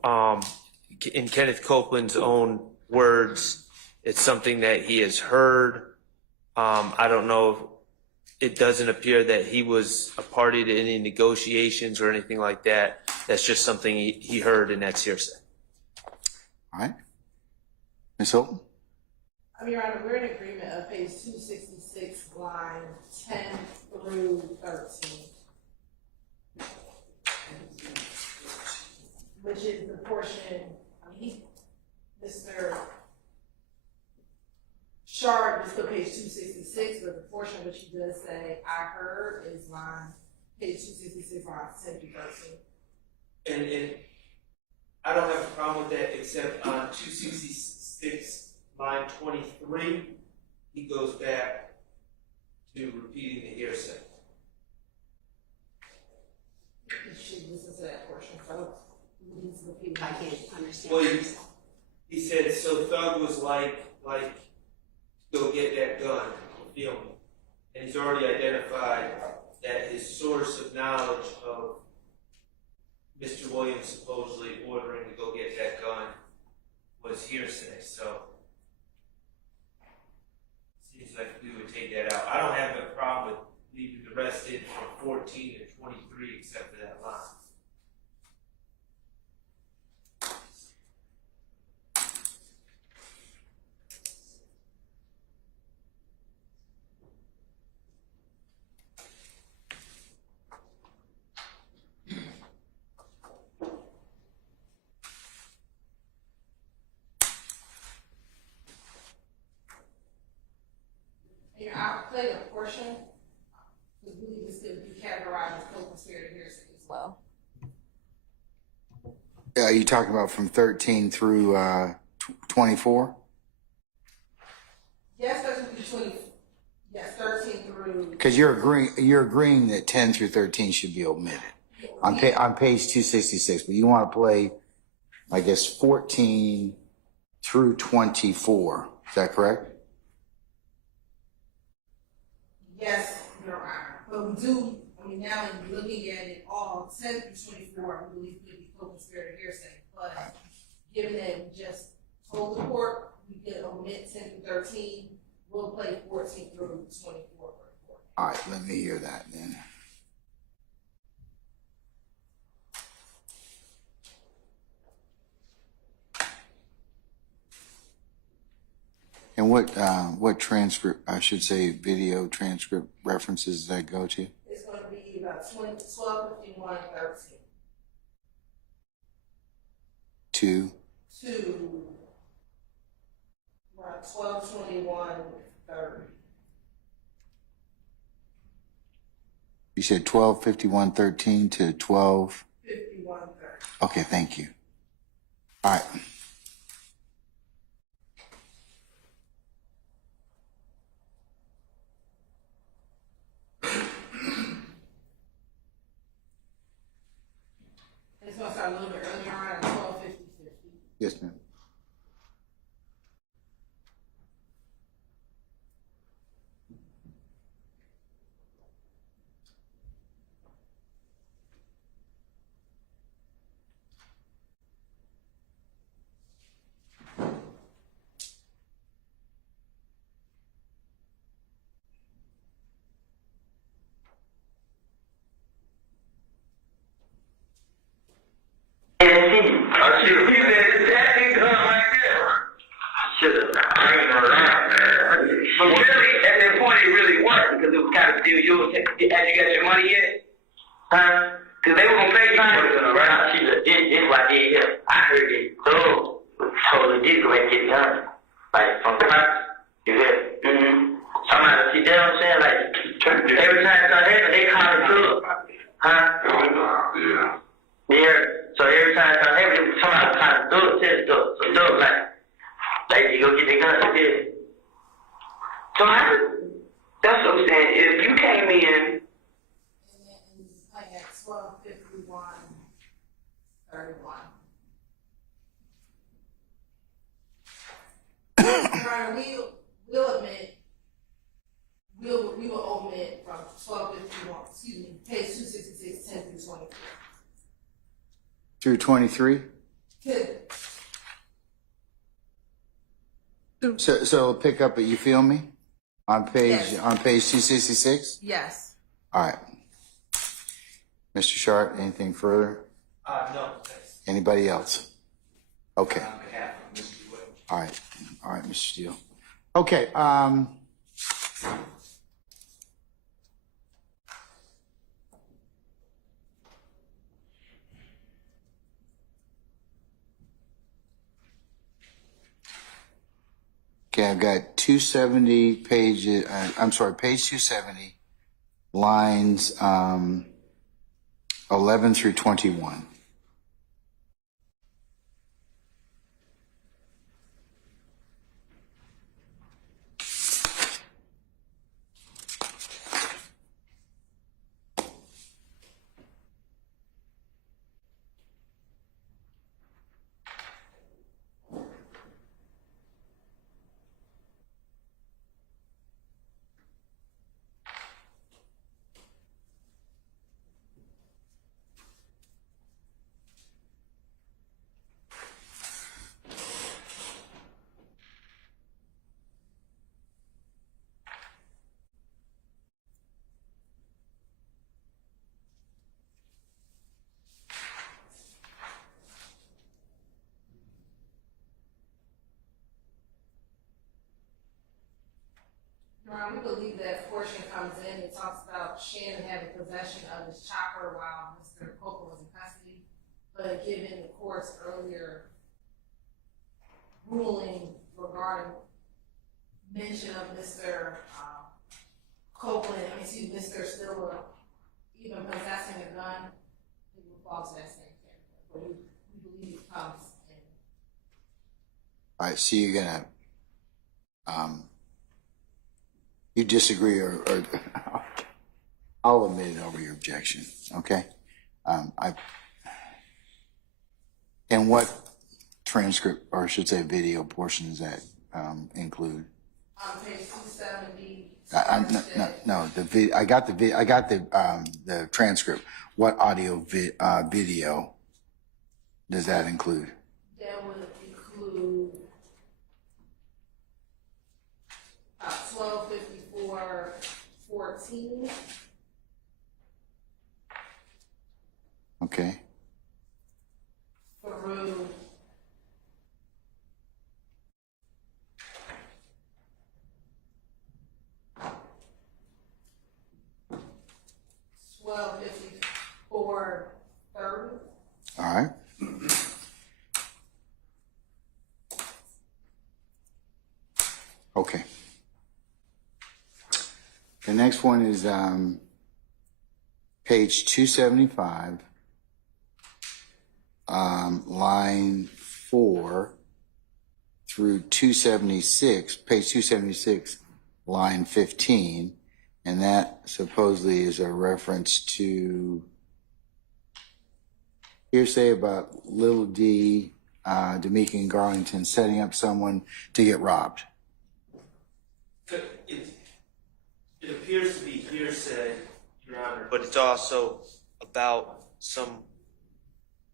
in Kenneth Copeland's own words, it's something that he has heard. I don't know, it doesn't appear that he was a party to any negotiations or anything like that. That's just something he heard, and that's hearsay. All right. Ms. Hilton? Your Honor, we're in agreement of page 266, line 10 through 13. Which is the portion, Mr. Shard is still page 266, but the portion which he does say, I heard, is page 266, lines 10 through 13. And I don't have a problem with that, except on 266, line 23, he goes back to repeating the hearsay. You should listen to that portion, folks. I can't understand. Well, he said, so Thug was like, go get that gun, feel me. And he's already identified that his source of knowledge of Mr. Williams supposedly ordering to go get that gun was hearsay, so seems like we would take that out. I don't have a problem with leaving the rest in from 14 to 23 except for that line. I'll play a portion, because we believe this could be categorized as co-conspirator hearsay as well. Are you talking about from 13 through 24? Yes, 13 through 20. Yes, 13 through. Because you're agreeing that 10 through 13 should be omitted on page 266, but you want to play, I guess, 14 through 24. Is that correct? Yes, Your Honor. But we do, I mean, now in looking at it all, 10 through 24, we believe could be co-conspirator hearsay. But given that we just told the court we could omit 10 through 13, we'll play 14 through 24. All right, let me hear that then. And what transcript, I should say video transcript references does that go to? It's going to be about 12:51:13 To? to about 12:21:30. You said 12:51:13 to 12? 51:30. Okay, thank you. All right. It's going to start a little bit earlier, around 12:50. Yes, ma'am. I should have. He said, that nigga right there. I should have. I ain't gonna lie, man. But really, at that point, it really worked because it was kind of still yours. Had you got your money yet? Huh? Because they were gonna pay time. It's what I did here. I heard it. So, totally did go and get done. Like, from the house. You hear? Mm-hmm. Somebody, see, that's what I'm saying? Like, every time it started happening, they call it good. Huh? Yeah. Yeah. So every time I have him, somebody trying to do it, so do it like you go get the gun, yeah. So that's what I'm saying. If you came in, And then it's like at 12:51:31. Right, we'll admit, we will omit from 12:51, excuse me, page 266, 10 through 24. Through 23? Good. So pick up at, you feel me? On page, Yes. on page 266? Yes. All right. Mr. Sharp, anything further? No, thanks. Anybody else? Okay. On behalf of Mr. Wood. All right, Mr. Steele. Okay, I've got 270 pages, page 270, lines 11 through 21. We believe that portion comes in, it talks about Shannon having possession of his chopper while Mr. Copeland was in custody. But given the court's earlier ruling regarding mention of Mr. Copeland, Mr. Stiller even possessing a gun, it would fall to that same category. But we believe it comes in. All right, so you're gonna, you disagree or I'll admit it over your objection, okay? And what transcript, or I should say video portion does that include? On page 270. I got the transcript. What audio video does that include? That would include 12:54:14. Okay. Through 12:54:30. All right. Okay. The next one is page 275, line 4 through 276, page 276, line 15, and that supposedly is a reference to hearsay about Lil D, D'Amica and Garlington setting up someone to get robbed. It appears to be hearsay, Your Honor, but it's also about some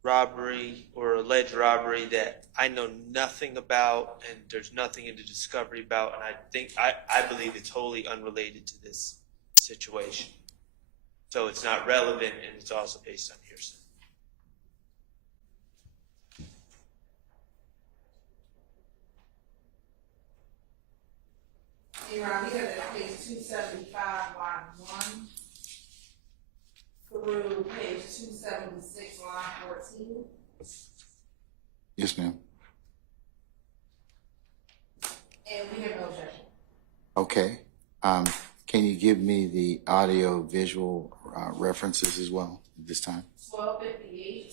robbery or alleged robbery that I know nothing about and there's nothing in the discovery about, and I believe it's wholly unrelated to this situation. So it's not relevant, and it's also based on hearsay. Your Honor, we have that page 275, line 1 through page 276, line 14. Yes, ma'am. And we have no objection. Okay. Can you give me the audio visual references as well at this time? 12:58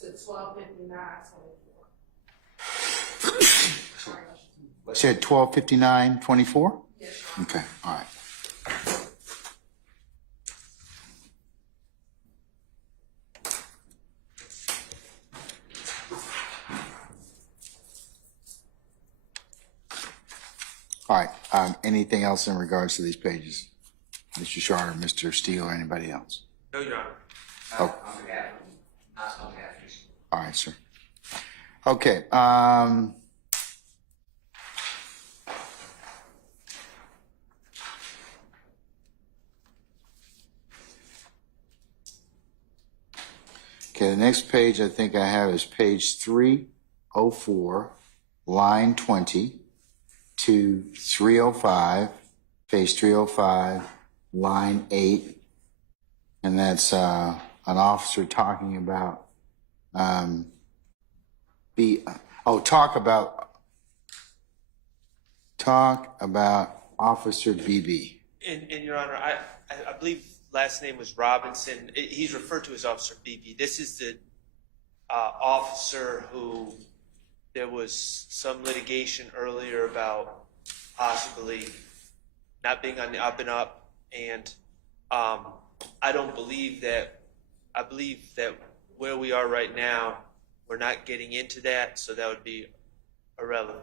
to 12:59:24. Said 12:59:24? Yes. Okay, all right. All right, anything else in regards to these pages? Mr. Sharp, Mr. Steele, or anybody else? No, Your Honor. Oh. On behalf of, not on behalf of. All right, sir. Okay, okay, the next page I think I have is page 304, line 20 to 305, page 305, line 8, and that's an officer talking about talk about Officer BB. And Your Honor, I believe last name was Robinson. He's referred to as Officer BB. This is the officer who there was some litigation earlier about possibly not being on the up and up, and I believe that where we are right now, we're not getting into that, so that would be irrelevant.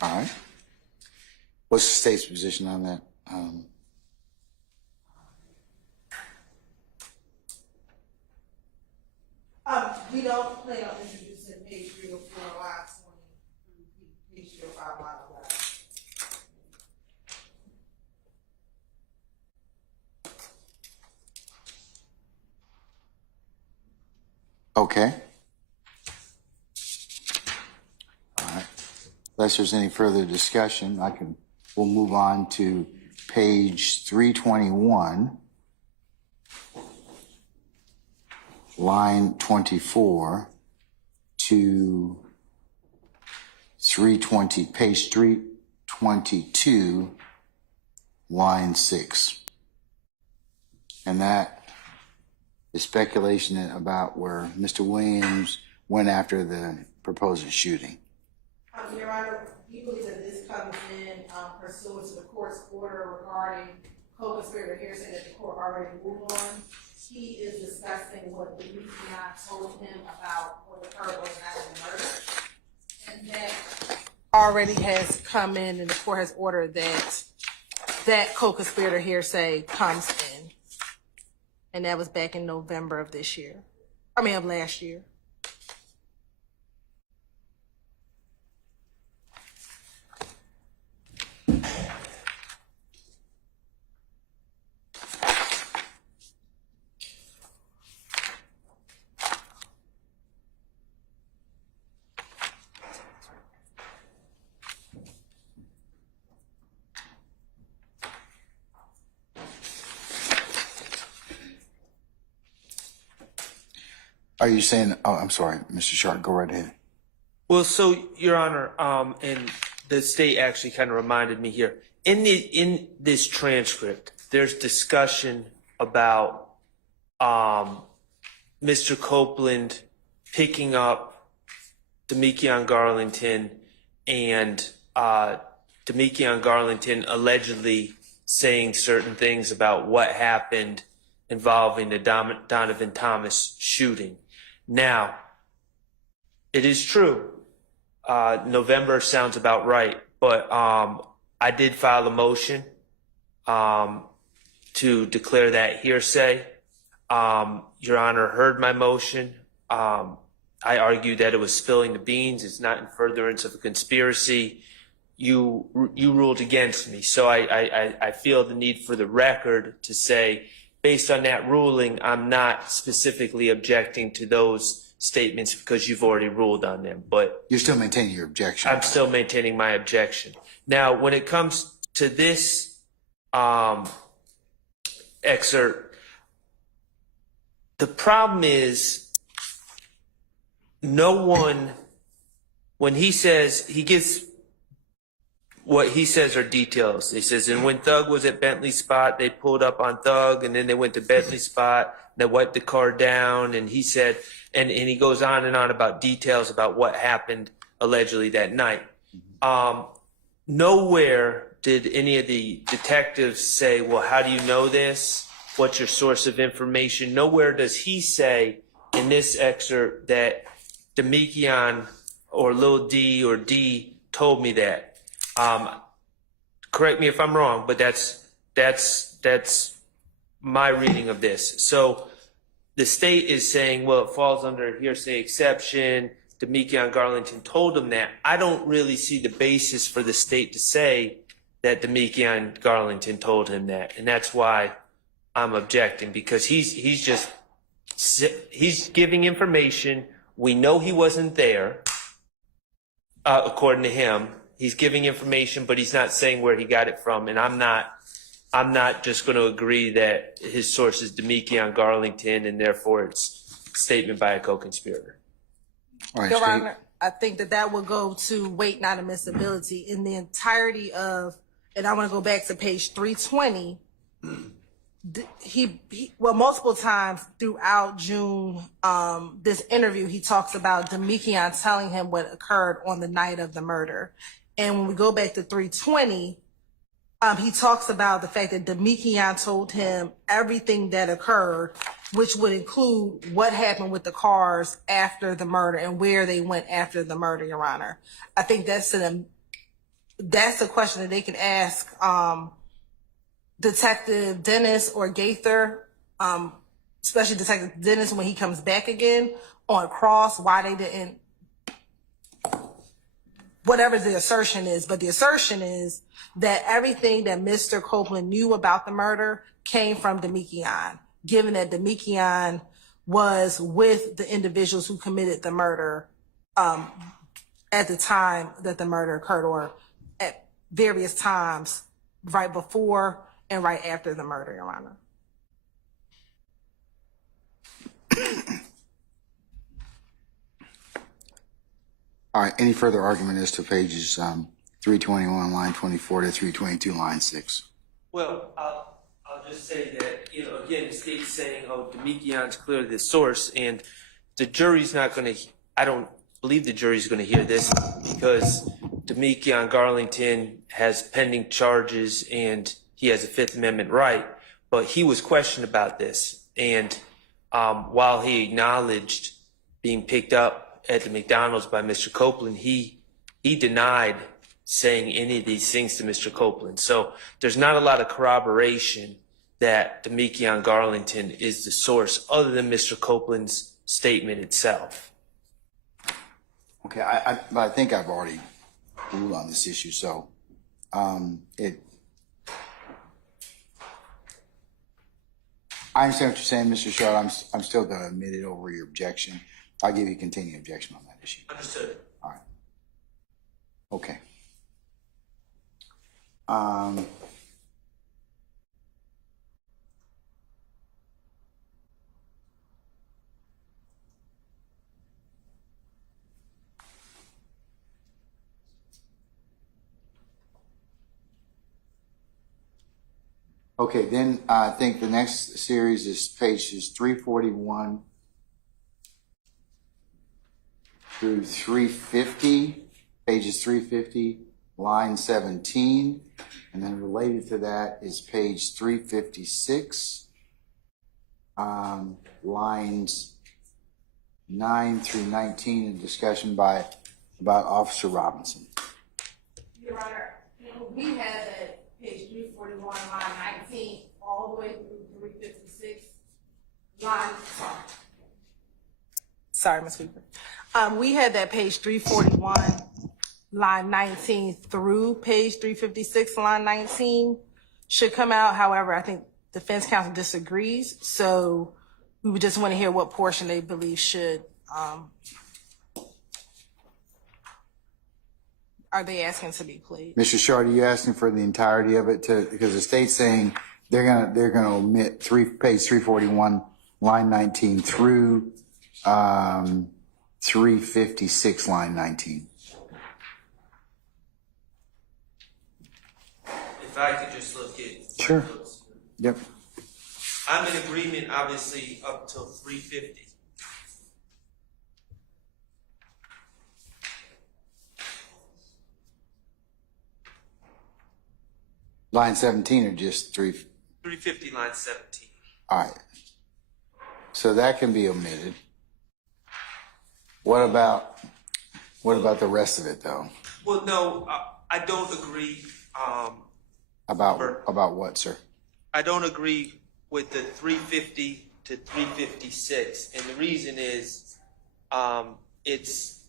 All right. What's the state's position on that? We don't plan on introducing page 304, line 20 through page 305, line 11. Okay. All right. Unless there's any further discussion, we'll move on to page 321, line 24 to 320, page 322, line 6. And that is speculation about where Mr. Williams went after the proposed shooting. Your Honor, we believe that this comes in pursuant to the court's order regarding co-conspirator hearsay that the court already moved on. He is discussing what Demetrius told him about what occurred on the night of the murder. And that already has come in, and the court has ordered that co-conspirator hearsay comes in. And that was back in November of this year. Of last year. Are you saying, oh, I'm sorry, Mr. Sharp, go right ahead. Well, so, Your Honor, and the state actually kind of reminded me here. In this transcript, there's discussion about Mr. Copeland picking up Demetrius Garlington and Demetrius Garlington allegedly saying certain things about what happened involving the Donovan Thomas shooting. Now, it is true. November sounds about right, but I did file a motion to declare that hearsay. Your Honor heard my motion. I argued that it was spilling the beans. It's not in furtherance of a conspiracy. You ruled against me, so I feel the need for the record to say, based on that ruling, I'm not specifically objecting to those statements because you've already ruled on them. But You're still maintaining your objection. I'm still maintaining my objection. Now, when it comes to this excerpt, the problem is no one, when he says, he gives, what he says are details. He says, and when Thug was at Bentley Spot, they pulled up on Thug, and then they went to Bentley Spot, they wiped the car down, and he said, and he goes on and on about details about what happened allegedly that night. Nowhere did any of the detectives say, well, how do you know this? What's your source of information? Nowhere does he say in this excerpt that Demetrius or Lil D or D told me that. Correct me if I'm wrong, but that's my reading of this. So the state is saying, well, it falls under a hearsay exception. Demetrius Garlington told him that. I don't really see the basis for the state to say that Demetrius Garlington told him that, and that's why I'm objecting, because he's giving information. We know he wasn't there, according to him. He's giving information, but he's not saying where he got it from, and I'm not just going to agree that his source is Demetrius Garlington, and therefore it's a statement by a co-conspirator. All right, Your State. Honor, I think that would go to weight, not admissibility. In the entirety of, and I want to go back to page 320, he multiple times throughout June, this interview, he talks about Demetrius telling him what occurred on the night of the murder. And when we go back to 320, he talks about the fact that Demetrius told him everything that occurred, which would include what happened with the cars after the murder and where they went after the murder, Your Honor. I think that's a question that they can ask Detective Dennis or Gaither, especially Detective Dennis when he comes back again on cross, why they didn't, whatever the assertion is. But the assertion is that everything that Mr. Copeland knew about the murder came from Demetrius, given that Demetrius was with the individuals who committed the murder at the time that the murder occurred, or at various times right before and right after the murder, Your Honor. All right, any further argument as to pages 321, line 24 to 322, line 6? Well, I'll just say that, again, the state's saying, oh, Demetrius clearly the source, and the jury's not going to, I don't believe the jury's going to hear this, because Demekion Garlington has pending charges and he has a Fifth Amendment right, but he was questioned about this. And while he acknowledged being picked up at the McDonald's by Mr. Copeland, he denied saying any of these things to Mr. Copeland. So there's not a lot of corroboration that Demekion Garlington is the source other than Mr. Copeland's statement itself. Okay, I think I've already ruled on this issue, so I understand what you're saying, Mr. Sharp. I'm still going to admit it over your objection. I'll give you continuing objection on that issue. Understood. All right. Okay. Okay, then I think the next series is pages 341 through 350, pages 350, line 17, and then related to that is page 356, lines 9 through 19, in discussion about Officer Robinson. Your Honor, we had at page 341, line 19, all the way through 356, line, sorry, Ms. Weaver. We had that page 341, line 19 through page 356, line 19 should come out. However, I think defense counsel disagrees. So we would just want to hear what portion they believe should, are they asking to be played? Mr. Shard, are you asking for the entirety of it because the state's saying they're gonna omit page 341, line 19 through 356, line 19. If I could just look at Sure. notes. Yep. I'm in agreement, obviously, up till 350. Line 17 or just 350, line 17. All right. So that can be omitted. What about the rest of it though? Well, no, I don't agree. About what, sir? I don't agree with the 350 to 356, and the reason is, it's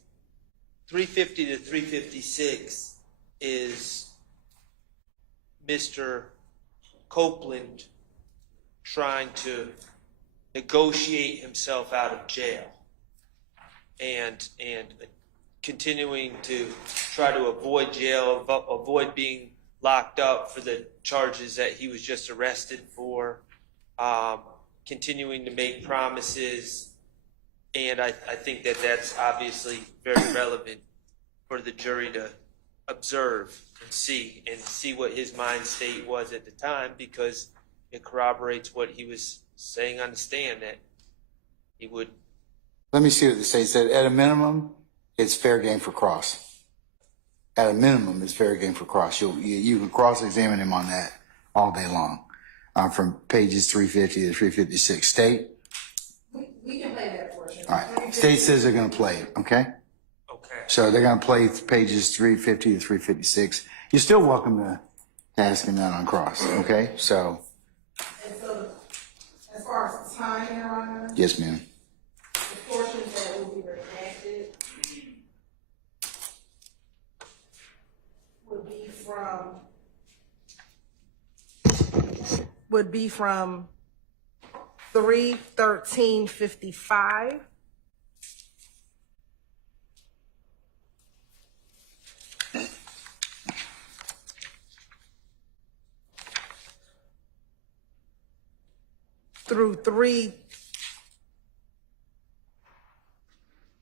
350 to 356 is Mr. Copeland trying to negotiate himself out of jail and continuing to try to avoid jail, avoid being locked up for the charges that he was just arrested for, continuing to make promises. And I think that that's obviously very relevant for the jury to observe and see what his mind state was at the time, because it corroborates what he was saying on the stand, that he would. Let me see what the state said. At a minimum, it's fair game for cross. At a minimum, it's fair game for cross. You can cross-examine him on that all day long, from pages 350 to 356. State? We can play that portion. All right. State says they're going to play it, okay? Okay. So they're going to play pages 350 to 356. You're still welcome to ask him that on cross, okay? So. And so, as far as time, Your Honor, Yes, ma'am. the portions that will be redacted would be from 3/13/55 through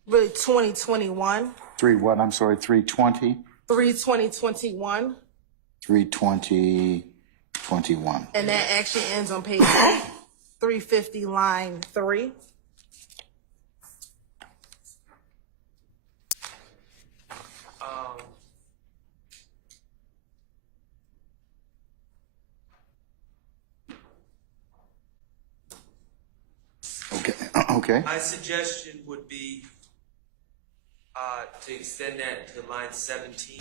2021. 3 what? I'm sorry, 320? 3/2021. 320/21. And that actually ends on page 350, line 3. Okay, My suggestion would be to extend that to line 17.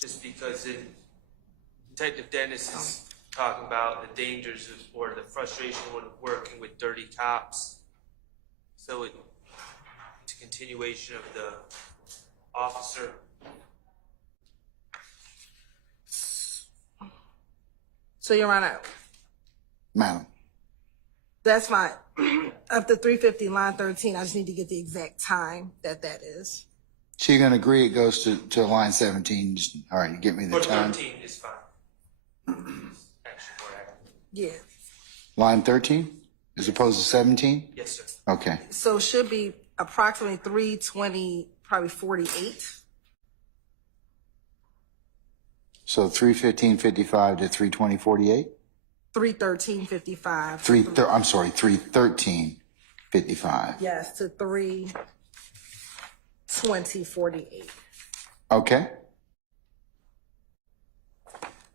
Just because Detective Dennis is talking about the dangers or the frustration with working with dirty cops. So it's a continuation of the officer. So, Your Honor, madam. that's fine. Up to 350, line 13, I just need to get the exact time that is. So you're going to agree it goes to line 17? Just, all right, you get me the Or time. 13 is fine. Actually, more accurate. Yeah. Line 13 as opposed to 17? Yes, sir. Okay. So it should be approximately 320, probably 48. So 3:15:55 to 3:20:48? 313.55. I'm sorry, 3:13:55. Yes, to 320.48. Okay.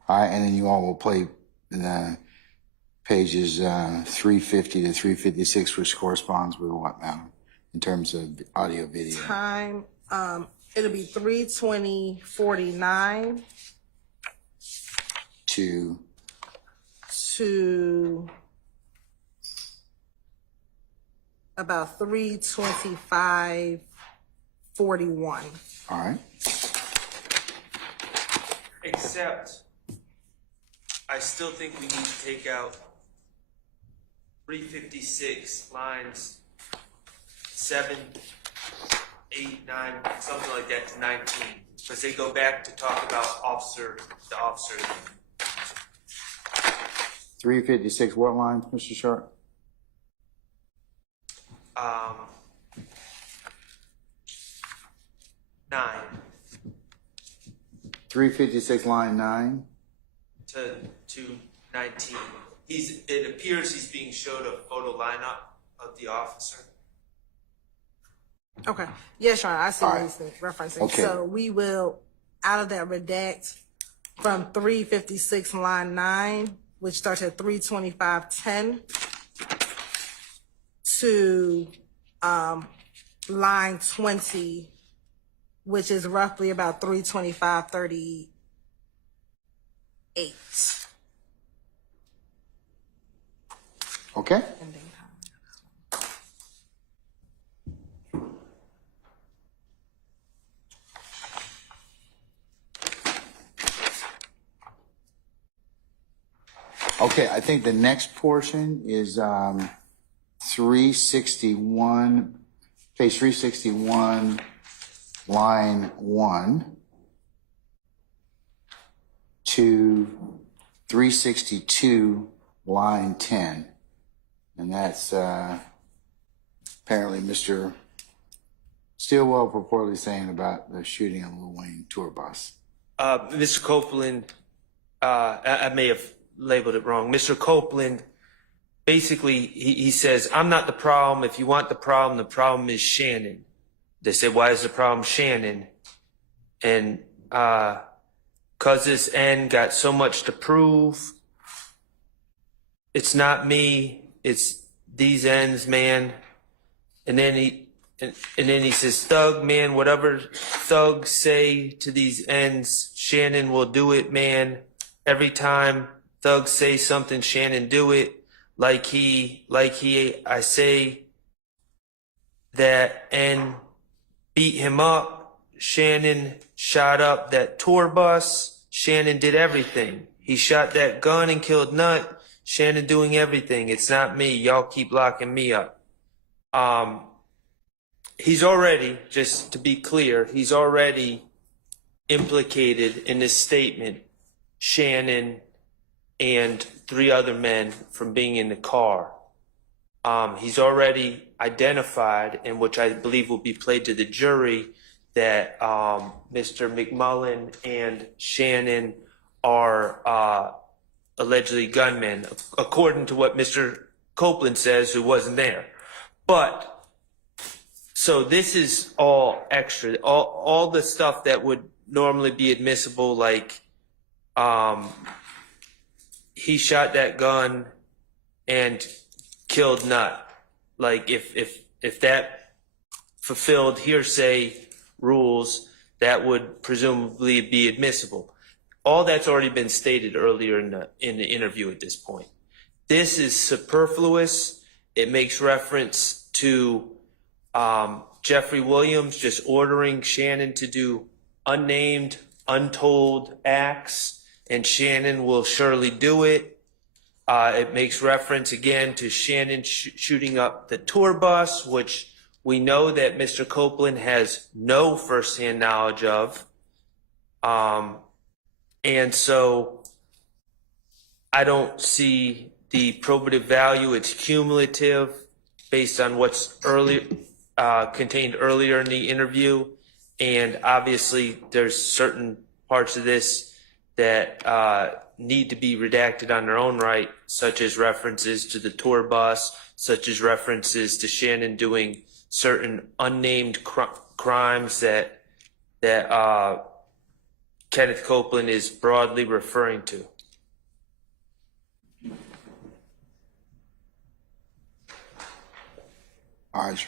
All right, and then you all will play the pages 350 to 356, which corresponds with what, madam, in terms of audio video? Time, it'll be 320.49 To to about 325.41. all right. Except, I still think we need to take out 356 lines 7, 8, 9, something like that to 19, because they go back to talk about the officer. 356, what line, Mr. Sharp? 9 356, line 9. to 19. It appears he's being showed a photo lineup of the officer. Okay. Yes, Your Honor, I see All what right. he's referencing. Okay. So we will, out of that, redact from 356 line 9, which starts at 325.10, to line 20, which is roughly about 325.38. Okay. Ending time. Okay, I think the next portion is 361, page 361, line 1 to 362, line 10. And that's apparently Mr. Stilwell purportedly saying about the shooting of Lil Wayne tour bus. Mr. Copeland, I may have labeled it wrong. Mr. Copeland, basically, he says, I'm not the problem. If you want the problem is Shannon. They said, why is the problem Shannon? And because this end got so much to prove, it's not me, it's these ends, man. And then he says, Thug, man, whatever thugs say to these ends, Shannon will do it, man. Every time thugs say something, Shannon do it. I say that and beat him up. Shannon shot up that tour bus. Shannon did everything. He shot that gun and killed Nut. Shannon doing everything. It's not me. Y'all keep locking me up. He's already, just to be clear, he's already implicated in this statement Shannon and 3 other men from being in the car. He's already identified, and which I believe will be played to the jury, that Mr. McMullen and Shannon are allegedly gunmen, according to what Mr. Copeland says, who wasn't there. But so this is all extra. All the stuff that would normally be admissible, like he shot that gun and killed Nut. Like if that fulfilled hearsay rules, that would presumably be admissible. All that's already been stated earlier in the interview at this point. This is superfluous. It makes reference to Jeffrey Williams just ordering Shannon to do unnamed, untold acts, and Shannon will surely do it. It makes reference again to Shannon shooting up the tour bus, which we know that Mr. Copeland has no firsthand knowledge of. And so I don't see the probative value. It's cumulative based on what's contained earlier in the interview. And obviously there's certain parts of this that need to be redacted on their own right, such as references to the tour bus, such as references to Shannon doing certain unnamed crimes that Kenneth Copeland is broadly referring to. All right, sir.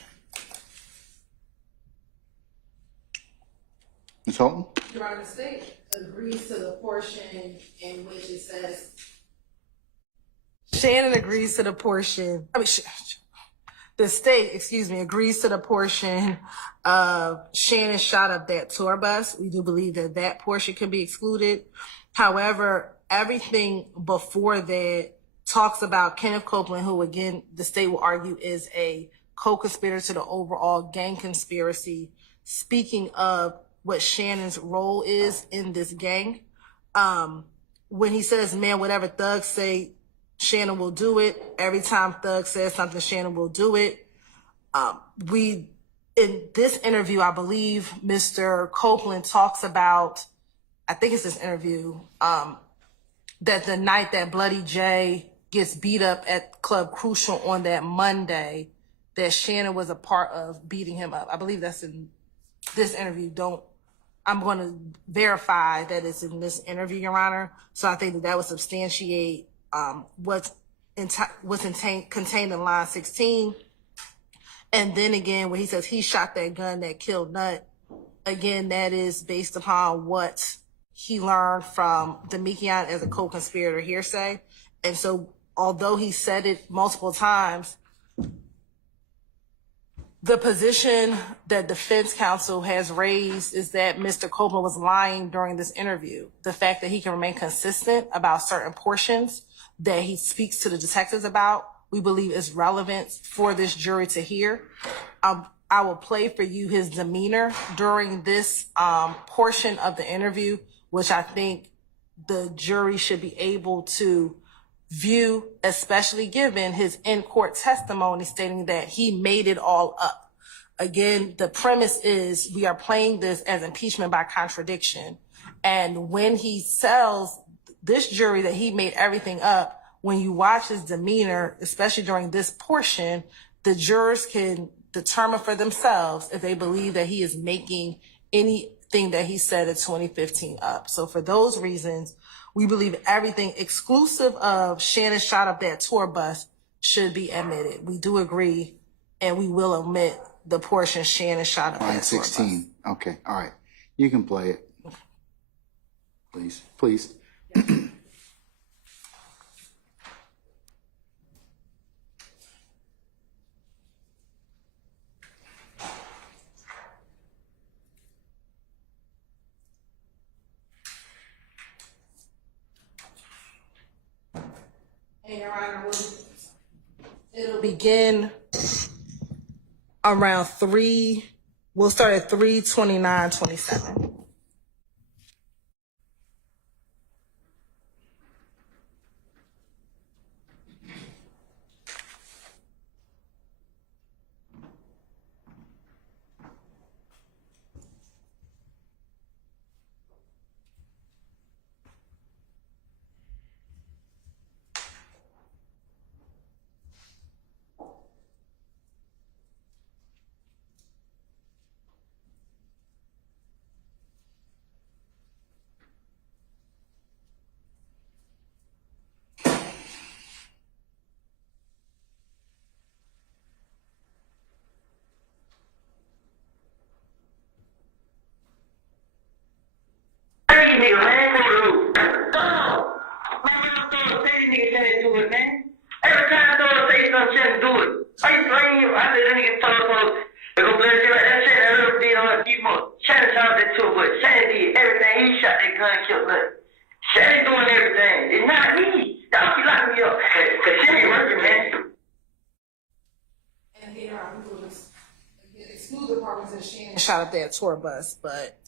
Ms. Holton? Your Honor, the state agrees to the portion in which it says Shannon agrees to the portion. The state, agrees to the portion of Shannon shot up that tour bus. We do believe that that portion can be excluded. However, everything before that talks about Kenneth Copeland, who again, the state will argue is a co-conspirator to the overall gang conspiracy. Speaking of what Shannon's role is in this gang, when he says, man, whatever thugs say, Shannon will do it. Every time Thug says something, Shannon will do it. In this interview, I believe Mr. Copeland talks about, I think it's this interview, that the night that Bloody J gets beat up at Club Crucial on that Monday, that Shannon was a part of beating him up. I believe that's in this interview. I'm going to verify that it's in this interview, Your Honor. So I think that would substantiate what's contained in line 16. And then again, when he says he shot that gun that killed Nut, again, that is based upon what he learned from Demekian as a co-conspirator hearsay. And so although he said it multiple times, the position that defense counsel has raised is that Mr. Copeland was lying during this interview. The fact that he can remain consistent about certain portions that he speaks to the detectives about, we believe is relevant for this jury to hear. I will play for you his demeanor during this portion of the interview, which I think the jury should be able to view, especially given his in-court testimony stating that he made it all up. Again, the premise is we are playing this as impeachment by contradiction. And when he tells this jury that he made everything up, when you watch his demeanor, especially during this portion, the jurors can determine for themselves if they believe that he is making anything that he said in 2015 up. So for those reasons, we believe everything exclusive of Shannon shot up that tour bus should be admitted. We do agree, and we will omit the portion Shannon shot up Line that tour bus. 16. Okay, all right. You can play it. Please. And Your Honor, it'll begin around 3. We'll start at 3:29:27. these niggas, man. No. Man, throw say these niggas trying to do it, man. Every time I throw say something, trying to do it. Why you bring you? I said, niggas throw they go bless you like that shit. That little did on a few more. Shannon shot that too, but Shannon did everything. He shot that gun, killed nothing. Shannon doing everything. It's not me. Y'all be locking me up. Cause Shannon working, man. And then we will exclude the part where Shannon shot up that tour bus, but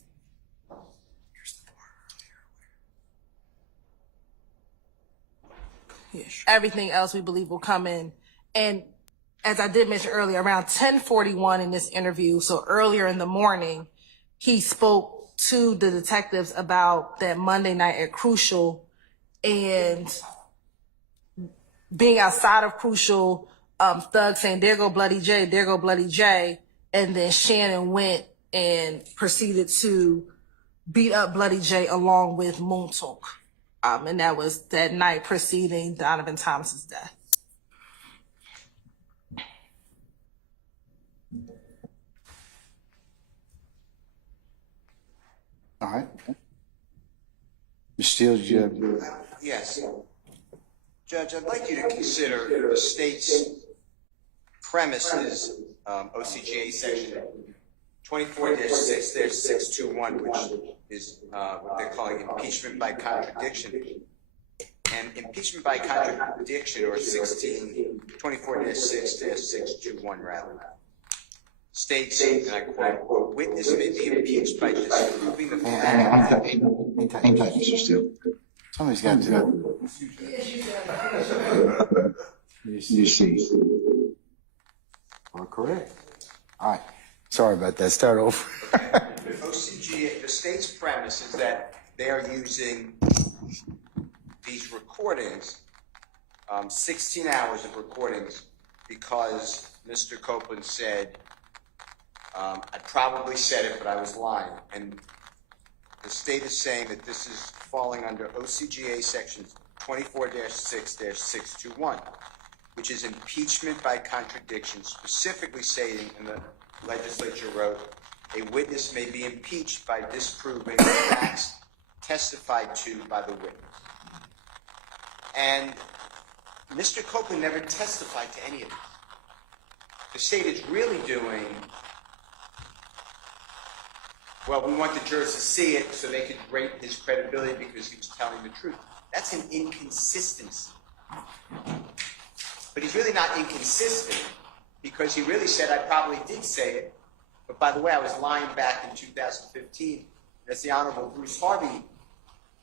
everything else we believe will come in. And as I did mention earlier, around 10:41 in this interview, so earlier in the morning, he spoke to the detectives about that Monday night at Crucial and being outside of Crucial, Thug saying, there go Bloody J, there go Bloody J. And then Shannon went and proceeded to beat up Bloody J along with Moontalk. And that was that night preceding Donovan Thomas's death. All right. Mr. Steele, did you have? Yes. Judge, I'd like you to consider the state's premise is OCGA section 24-6-621, which is what they're calling impeachment by contradiction. And impeachment by contradiction, or 24-6-621 rather, states, and I quote, witness may be impeached by disproving the fact. Hang tight, Mr. Steele. Somebody's got to. You see. Well, correct. All right. Sorry about that. Start over. OCGA, the state's premise is that they are using these recordings, 16 hours of recordings, because Mr. Copeland said, I probably said it, but I was lying. And the state is saying that this is falling under OCGA section 24-6-621, which is impeachment by contradiction, specifically stating, and the legislature wrote, a witness may be impeached by disproving the facts testified to by the witness. And Mr. Copeland never testified to any of this. The state is really doing, well, we want the jurors to see it so they could rate his credibility because he was telling the truth. That's an inconsistency. But he's really not inconsistent because he really said, I probably did say it. But by the way, I was lying back in 2015. As the Honorable Bruce Harvey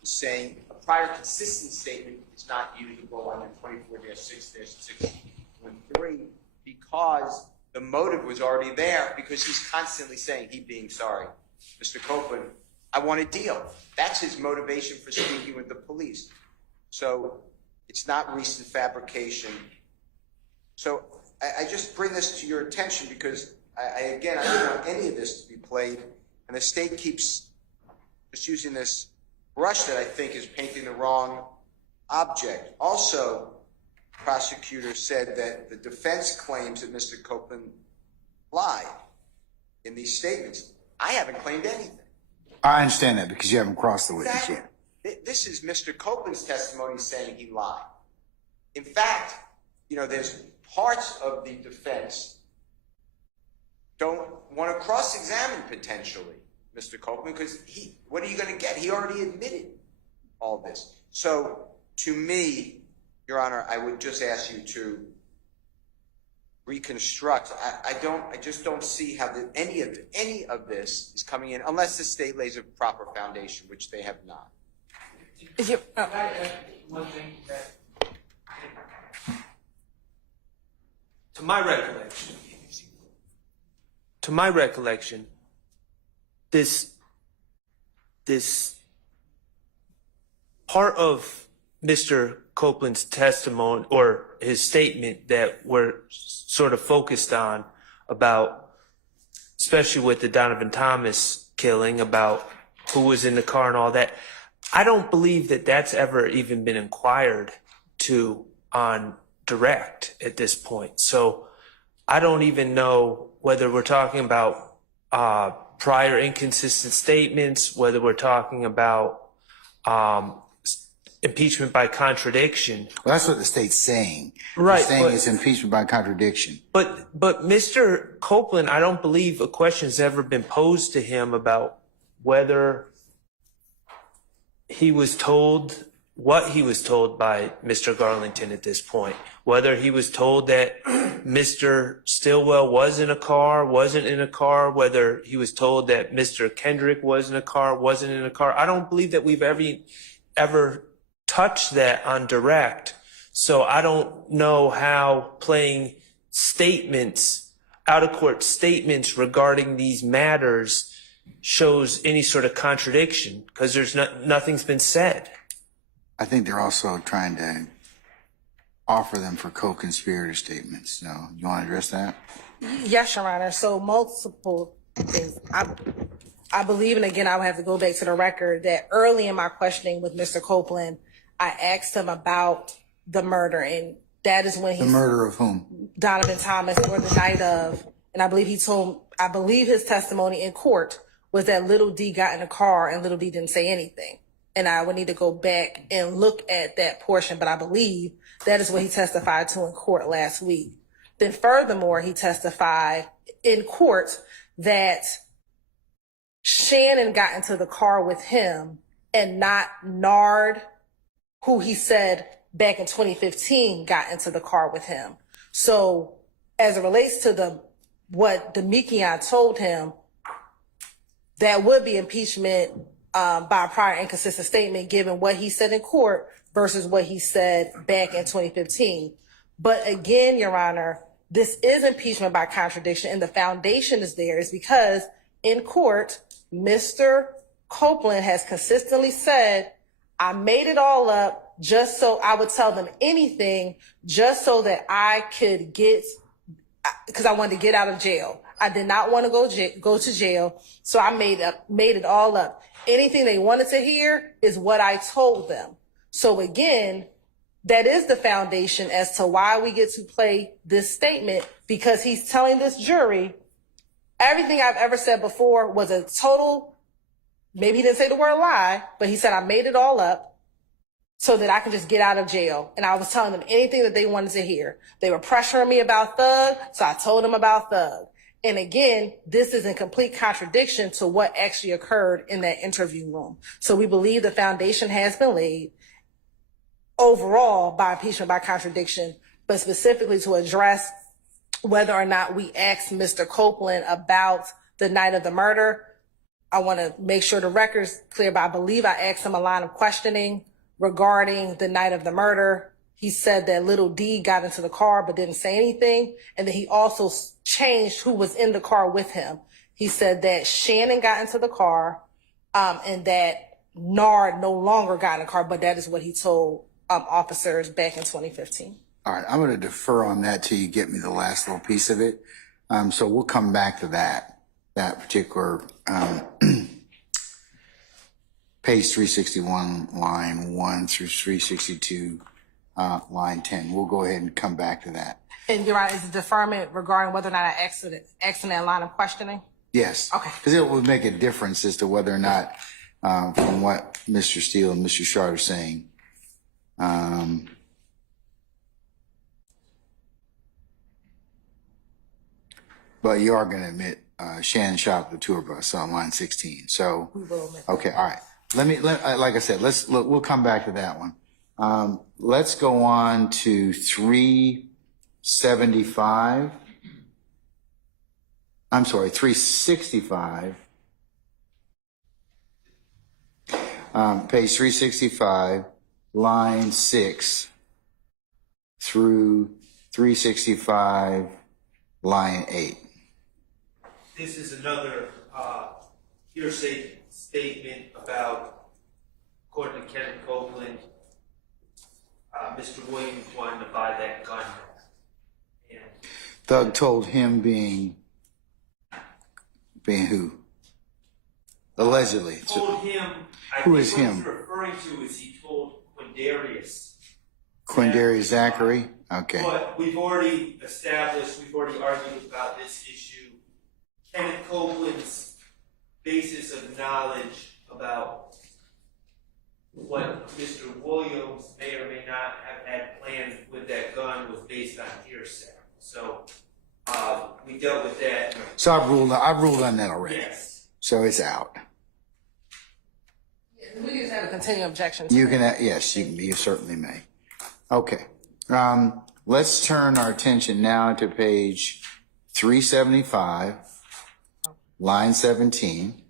was saying, a prior consistent statement is not usable under 24-6-613 because the motive was already there, because he's constantly saying, he being sorry, Mr. Copeland, I want a deal. That's his motivation for speaking with the police. So it's not recent fabrication. So I just bring this to your attention because, I don't want any of this to be played, and the state keeps just using this brush that I think is painting the wrong object. Also, prosecutors said that the defense claims that Mr. Copeland lied in these statements. I haven't claimed anything. I understand that because you haven't crossed the witness yet. This is Mr. Copeland's testimony saying he lied. In fact, there's parts of the defense don't want to cross-examine potentially Mr. Copeland because what are you going to get? He already admitted all this. So to me, Your Honor, I would just ask you to reconstruct. I just don't see how any of this is coming in unless the state lays a proper foundation, which they have not. One thing that To my recollection, this part of Mr. Copeland's testimony or his statement that we're sort of focused on about, especially with the Donovan Thomas killing, about who was in the car and all that, I don't believe that that's ever even been inquired to on direct at this point. So I don't even know whether we're talking about prior inconsistent statements, whether we're talking about impeachment by contradiction. Well, that's what the state's saying. Right, They're saying but- it's impeachment by contradiction. But Mr. Copeland, I don't believe a question has ever been posed to him about whether he was told what he was told by Mr. Garlington at this point, whether he was told that Mr. Stillwell was in a car, wasn't in a car, whether he was told that Mr. Kendrick was in a car, wasn't in a car. I don't believe that we've ever touched that on direct. So I don't know how playing statements, out of court statements regarding these matters shows any sort of contradiction, because there's nothing's been said. I think they're also trying to offer them for co-conspirator statements. No, you want to address that? Yes, Your Honor. So multiple things. I believe, and again, I would have to go back to the record, that early in my questioning with Mr. Copeland, I asked him about the murder, and that is when The murder of whom? Donovan Thomas, or the night of, and I believe I believe his testimony in court was that Little D got in the car and Little D didn't say anything. And I would need to go back and look at that portion, but I believe that is what he testified to in court last week. Then furthermore, he testified in court that Shannon got into the car with him and not Nard, who he said back in 2015 got into the car with him. So as it relates to what Demekion told him, that would be impeachment by a prior inconsistent statement, given what he said in court versus what he said back in 2015. But again, Your Honor, this is impeachment by contradiction, and the foundation is there is because in court, Mr. Copeland has consistently said, I made it all up just so I would tell them anything just so that I could because I wanted to get out of jail. I did not want to go to jail, so I made it all up. Anything they wanted to hear is what I told them. So again, that is the foundation as to why we get to play this statement, because he's telling this jury everything I've ever said before was a total, maybe he didn't say the word lie, but he said I made it all up so that I could just get out of jail. And I was telling them anything that they wanted to hear. They were pressuring me about Thug, so I told them about Thug. And again, this is in complete contradiction to what actually occurred in that interview room. So we believe the foundation has been laid overall by impeachment by contradiction, but specifically to address whether or not we asked Mr. Copeland about the night of the murder. I want to make sure the record's clear, but I believe I asked him a line of questioning regarding the night of the murder. He said that Little D got into the car but didn't say anything. And then he also changed who was in the car with him. He said that Shannon got into the car and that Nard no longer got in the car, but that is what he told officers back in 2015. All right, I'm going to defer on that till you get me the last little piece of it. So we'll come back to that particular page 361, line 1 through 362, line 10. We'll go ahead and come back to that. And Your Honor, is the deferment regarding whether or not I asked in that line of questioning? Yes. Okay. Because it would make a difference as to whether or not, from what Mr. Steele and Mr. Shard are saying, but you are going to admit Shannon shot the tour bus on line 16. So, We will admit. okay, all right. Like I said, we'll come back to that one. Let's go on to 365. I'm sorry, 365. Page 365, line 6 through 365, line 8. This is another hearsay statement about, according to Kenneth Copeland, Mr. Williams wanted to buy that gun. And Thug told him being who? Allegedly. told him, Who I is think what him? he's referring to is he told Quindarius. Quindarius Zachary? Okay. But we've already argued about this issue. Kenneth Copeland's basis of knowledge about what Mr. Williams may or may not have had planned with that gun was based on hearsay. So we dealt with that. So I've ruled on that already. Yes. So it's out. We can just have a continuing objection. To You that. can, yes, you certainly may. Okay. Let's turn our attention now to page 375, line 17,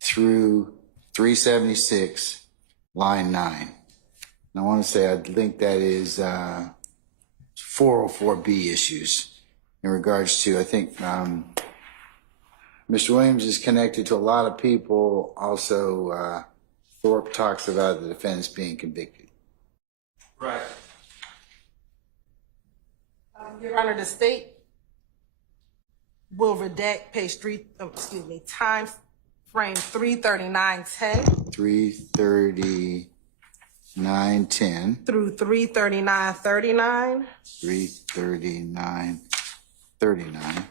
through 376, line 9. And I want to say I think that is 404B issues in regards to, I think, Mr. Williams is connected to a lot of people. Also, Thorpe talks about the defendants being convicted. Right. Your Honor, the state will redact time frame 33910 33910 through 33939. 33939.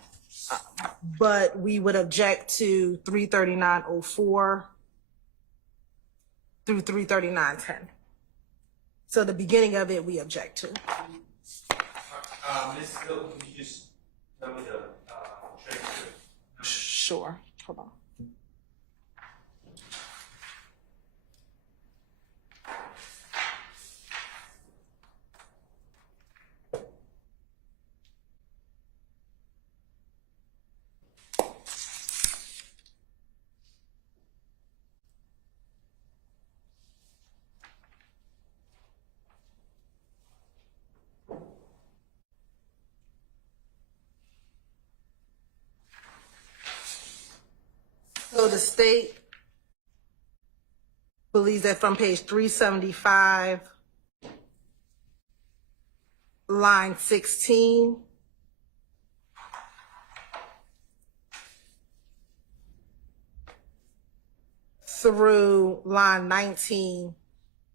But we would object to 33904 through 33910. So the beginning of it, we object to. Ms. Hill, can you just tell me the transcript? Sure. Hold on. So the state believes that from page 375, line 16, through line 19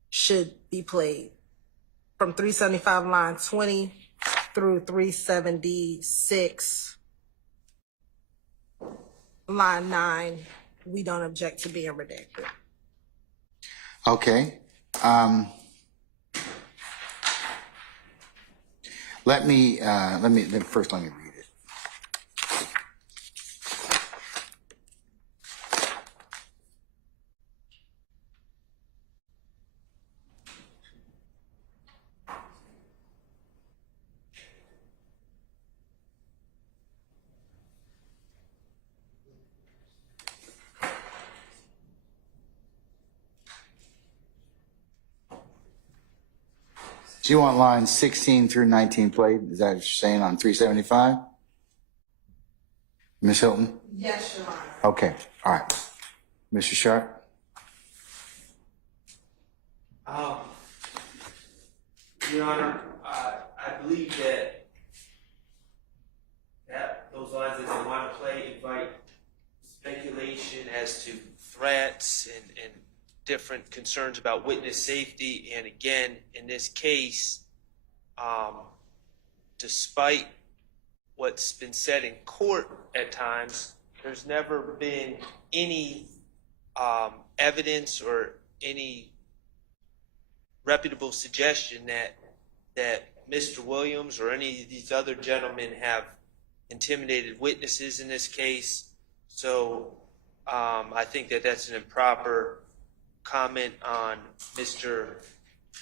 should be played. From 375, line 20 through 376, line 9, we don't object to being redacted. Okay. Let me read it. Do you want lines 16 through 19 played? Is that what you're saying on 375? Ms. Hilton? Yes, Your Honor. Okay, all right. Mr. Sharp? Your Honor, I believe that those lines that they want to play invite speculation as to threats and different concerns about witness safety. And again, in this case, despite what's been said in court at times, there's never been any evidence or any reputable suggestion that Mr. Williams or any of these other gentlemen have intimidated witnesses in this case. So I think that that's an improper comment on Mr.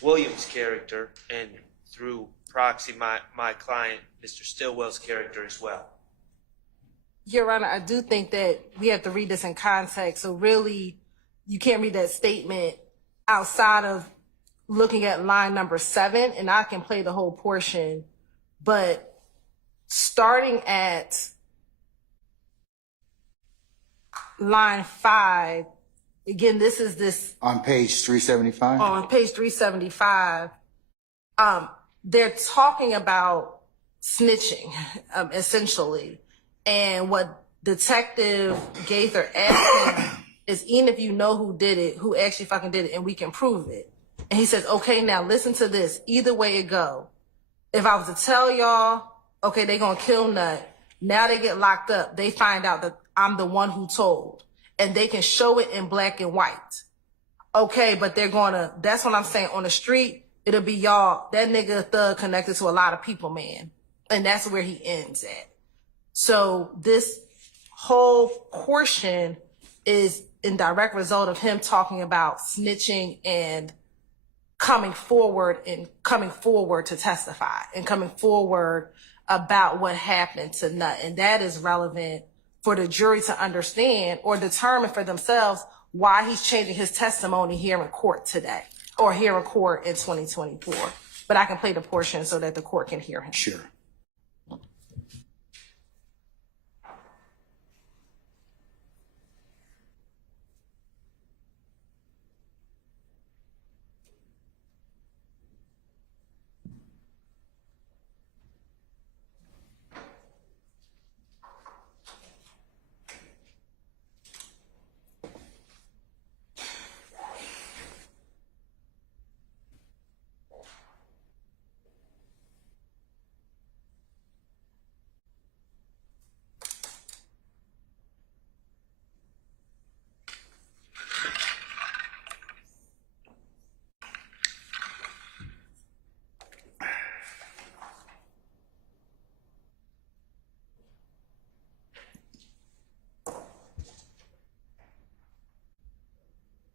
Williams' character, and through proxy, my client, Mr. Stillwell's character as well. Your Honor, I do think that we have to read this in context. So really, you can't read that statement outside of looking at line number 7, and I can play the whole portion. But starting at line 5, again, this is this On page 375? on page 375. They're talking about snitching, essentially. And what Detective Gaither asked him is, even if you know who did it, who actually fucking did it, and we can prove it. And he says, okay, now listen to this. Either way it go. If I was to tell y'all, okay, they gonna kill Nut. Now they get locked up. They find out that I'm the one who told. And they can show it in black and white. Okay, but that's what I'm saying. On the street, it'll be y'all, that nigga thug connected to a lot of people, man. And that's where he ends at. So this whole portion is in direct result of him talking about snitching and coming forward to testify and coming forward about what happened to Nut. And that is relevant for the jury to understand or determine for themselves why he's changing his testimony here in court today or here in court in 2024. But I can play the portion so that the court can hear him. Sure.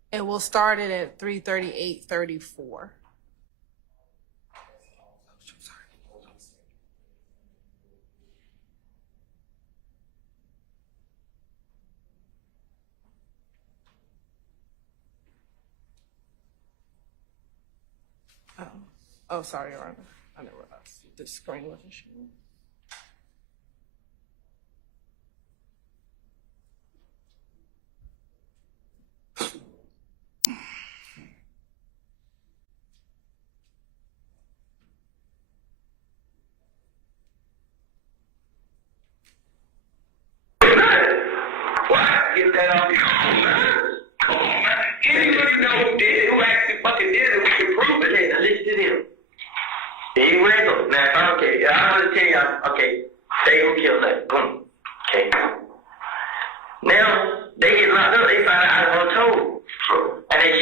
And we'll start it at 3:38:34. Oh, sorry, Your Honor. I never realized the screen wasn't showing. Get that off your own, man. Come on, man. Anybody know who did it, who actually fucking did it, we can prove it. Hey, now listen to them. He RICO. Now, okay, I want to tell you, okay, say who killed that. Boom. Okay. Now, they get locked up, they find out I was told. And they can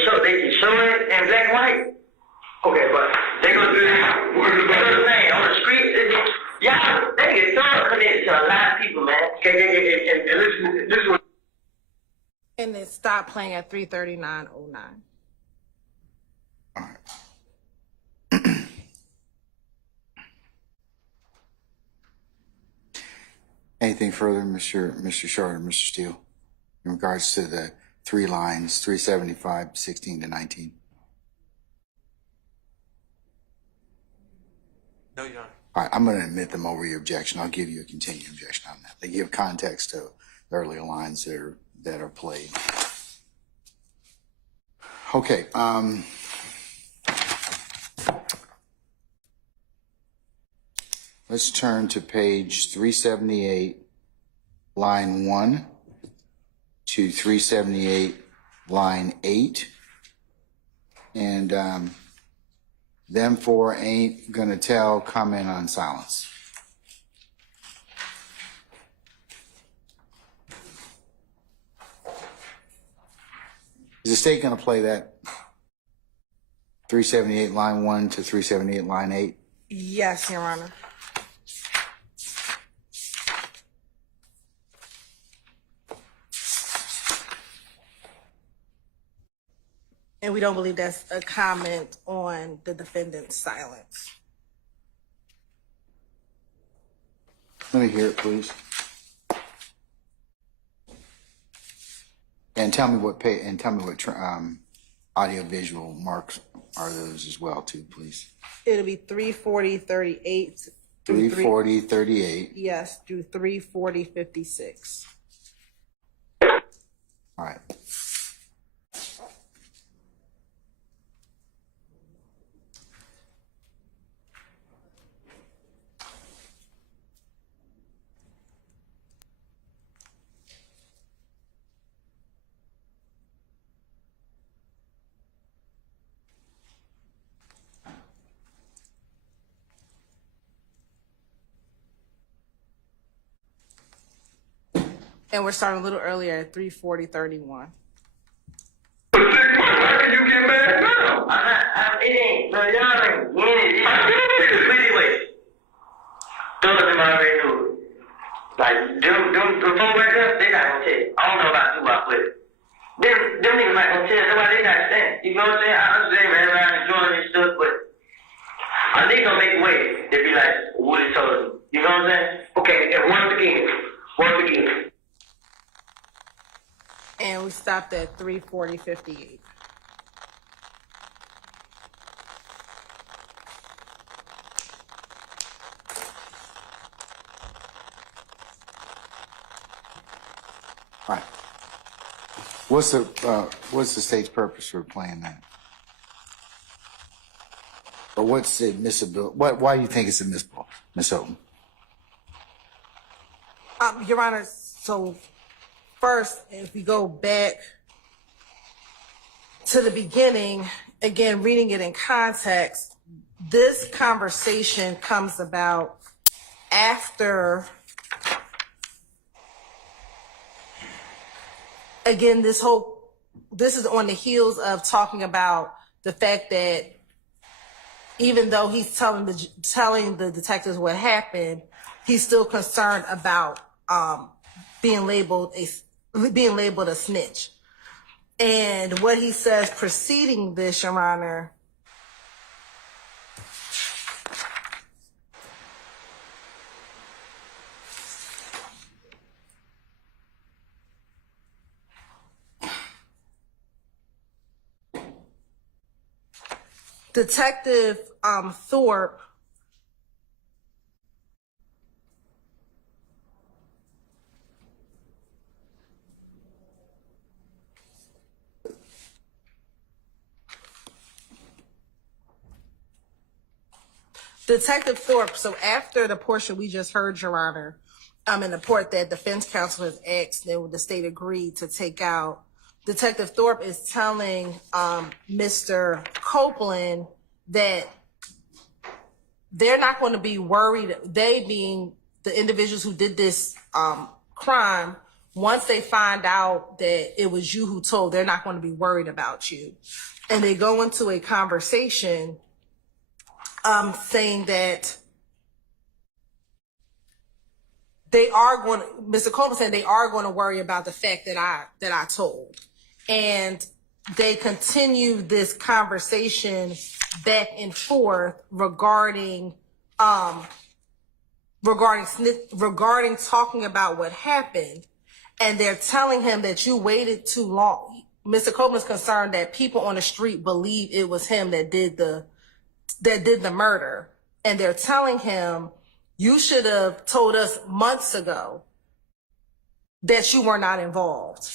show it in black and white. Okay, but they gonna do that. Where's the thing? On the street, yeah, they get so connected to a lot of people, man. Okay, and listen, this is what. And then stop playing at 3:39:09. All right. Anything further, Mr. Short or Mr. Steele, in regards to the three lines, 375, 16 to 19? No, Your Honor. All right, I'm going to admit them over your objection. I'll give you a continued objection on that. They give context to the earlier lines that are played. Okay. Let's turn to page 378, line 1 to 378, line 8. And them four ain't gonna tell, comment on silence. Is the state gonna play that 378, line 1 to 378, line 8? Yes, Your Honor. And we don't believe that's a comment on the defendant's silence. Let me hear it, please. And tell me what audio visual marks are those as well, too, please. It'll be 3:40:38. 3:40:38. Yes, through 3:40:56. All right. And we're starting a little earlier at 3:40:31. How can y'all ain't winning. Put it away. Those of them already knew. Like, them the folk right there, they not gonna tell you. I don't know about you, but them niggas not gonna tell you. That's why they not stand. You know what I'm saying? I understand right around enjoying this stuff, but a nigga gonna make a way. They be like, Woody told you. You know what I'm saying? Okay, and once again. And we stopped at 3:40:58. All right. What's the state's purpose for playing that? Or what's admissible? Why do you think it's admissible, Ms. Oaten? Your Honor, so first, if we go back to the beginning, again, reading it in context, this conversation comes about after, again, this is on the heels of talking about the fact that even though he's telling the detectives what happened, he's still concerned about being labeled a snitch. And what he says preceding this, Your Honor, Detective Thorpe so after the portion we just heard, Your Honor, in the part that defense counsel has asked and the state agreed to take out, Detective Thorpe is telling Mr. Copeland that they're not going to be worried, they being the individuals who did this crime, once they find out that it was you who told, they're not going to be worried about you. And they go into a conversation saying that they are going to, Mr. Copeland said they are going to worry about the fact that I told. And they continue this conversation back and forth regarding talking about what happened. And they're telling him that you waited too long. Mr. Copeland's concerned that people on the street believe it was him that did the murder. And they're telling him, you should have told us months ago that you were not involved.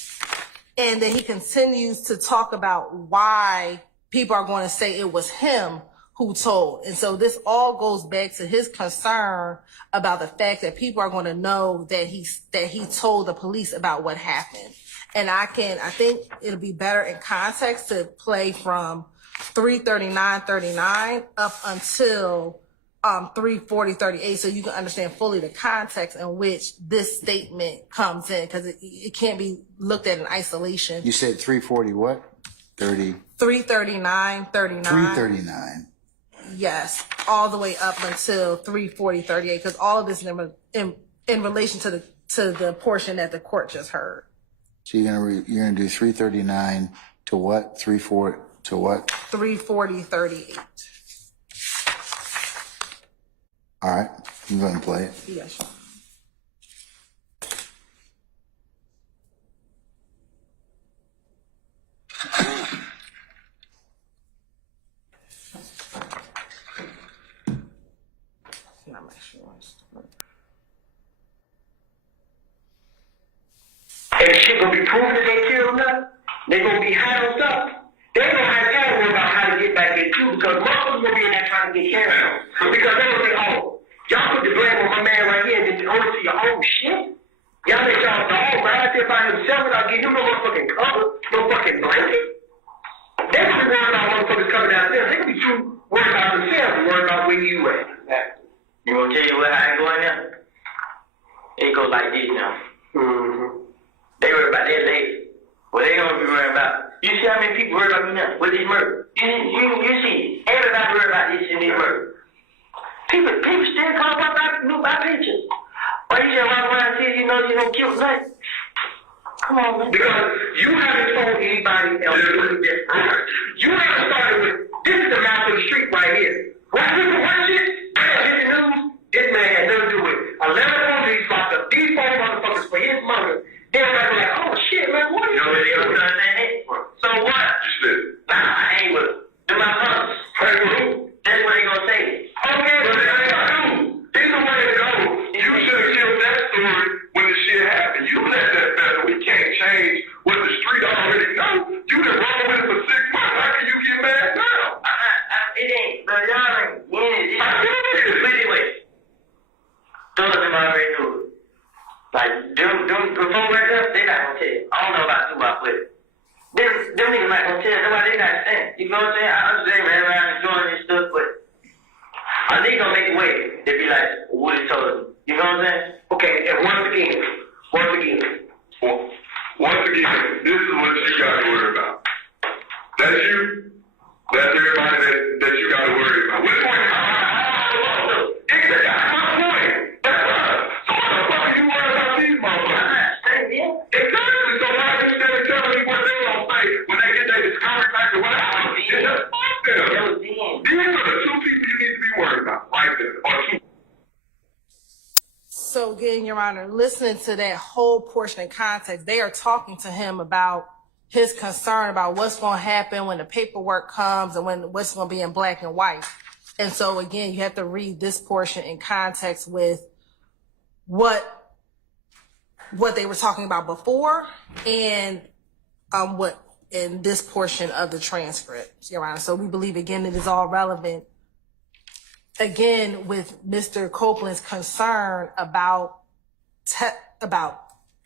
And then he continues to talk about why people are going to say it was him who told. And so this all goes back to his concern about the fact that people are going to know that he told the police about what happened. And I think it'll be better in context to play from 3:39:39 up until 3:40:38, so you can understand fully the context in which this statement comes in, because it can't be looked at in isolation. You said 3:40 what? 30? 3:39:39. 3:39. Yes, all the way up until 3:40:38, because all of this in relation to the portion that the court just heard. So you're gonna do 3:39 to what? 3:40 to what? 3:40:38. All right, you go ahead and play it. Yes. And shit gonna be proven that they killed them. They gonna be housed up. They gonna have to worry about how to get back there too, because most of them gonna be in there trying to get carried out. Because they gonna say, oh, y'all put the blame on my man right here and then only see your own shit. Y'all let y'all dog right out there by himself without getting him no motherfucking cover, no fucking blanket. They gonna be worried about motherfuckers coming downstairs. They gonna be too worried about themselves and worried about where you at. You gonna tell you what I ain't going now? It go like this now. Mm-hmm. They worry about their lady. What they gonna be worried about? You see how many people worry about me now with this murder? You see, everybody heard about this in this murder. People still call my pictures. Why you just walk around and say you know you don't kill nothing? Come on, man. Because you haven't told anybody else this. You haven't started with, this is the mouth of the street right here. What people watch it? Hit the news. This man had nothing to do with it. 11 police locked up these 4 motherfuckers for his murder. Then everybody like, oh shit, man, what is this? You understand it? So what? You said it. Nah, I ain't with them. They're my brothers. Hey, who? That's what they gonna say. Okay, but that ain't you. Either way it goes, you should have killed that story when the shit happened. You let that fester. We can't change what the street already know. You done roll with it for 6 months. How can you get mad now? It ain't, but y'all ain't. I feel it. Wait. Those of them already knew it. Like, them before right there, they not gonna tell you. I don't know about too much with it. Them niggas not gonna tell you. That's why they not saying. You know what I'm saying? I understand everybody enjoying this stuff, but a nigga gonna make it wait. They be like, Woody told them. You know what I'm saying? Okay, and once again, this is what you got to worry about. That's you. That's everybody that you got to worry about. Which one? That's my point. That's us. So what the fuck are you worried about these motherfuckers? Exactly. So why are you still telling me what they gonna say when they get their discovery back or whatever? It's just fuck them. These are the 2 people you need to be worried about, right there. Or 2. So again, Your Honor, listening to that whole portion in context, they are talking to him about his concern about what's going to happen when the paperwork comes and what's going to be in black and white. And so again, you have to read this portion in context with what they were talking about before and what in this portion of the transcript, Your Honor. So we believe again it is all relevant. Again, with Mr. Copeland's concern about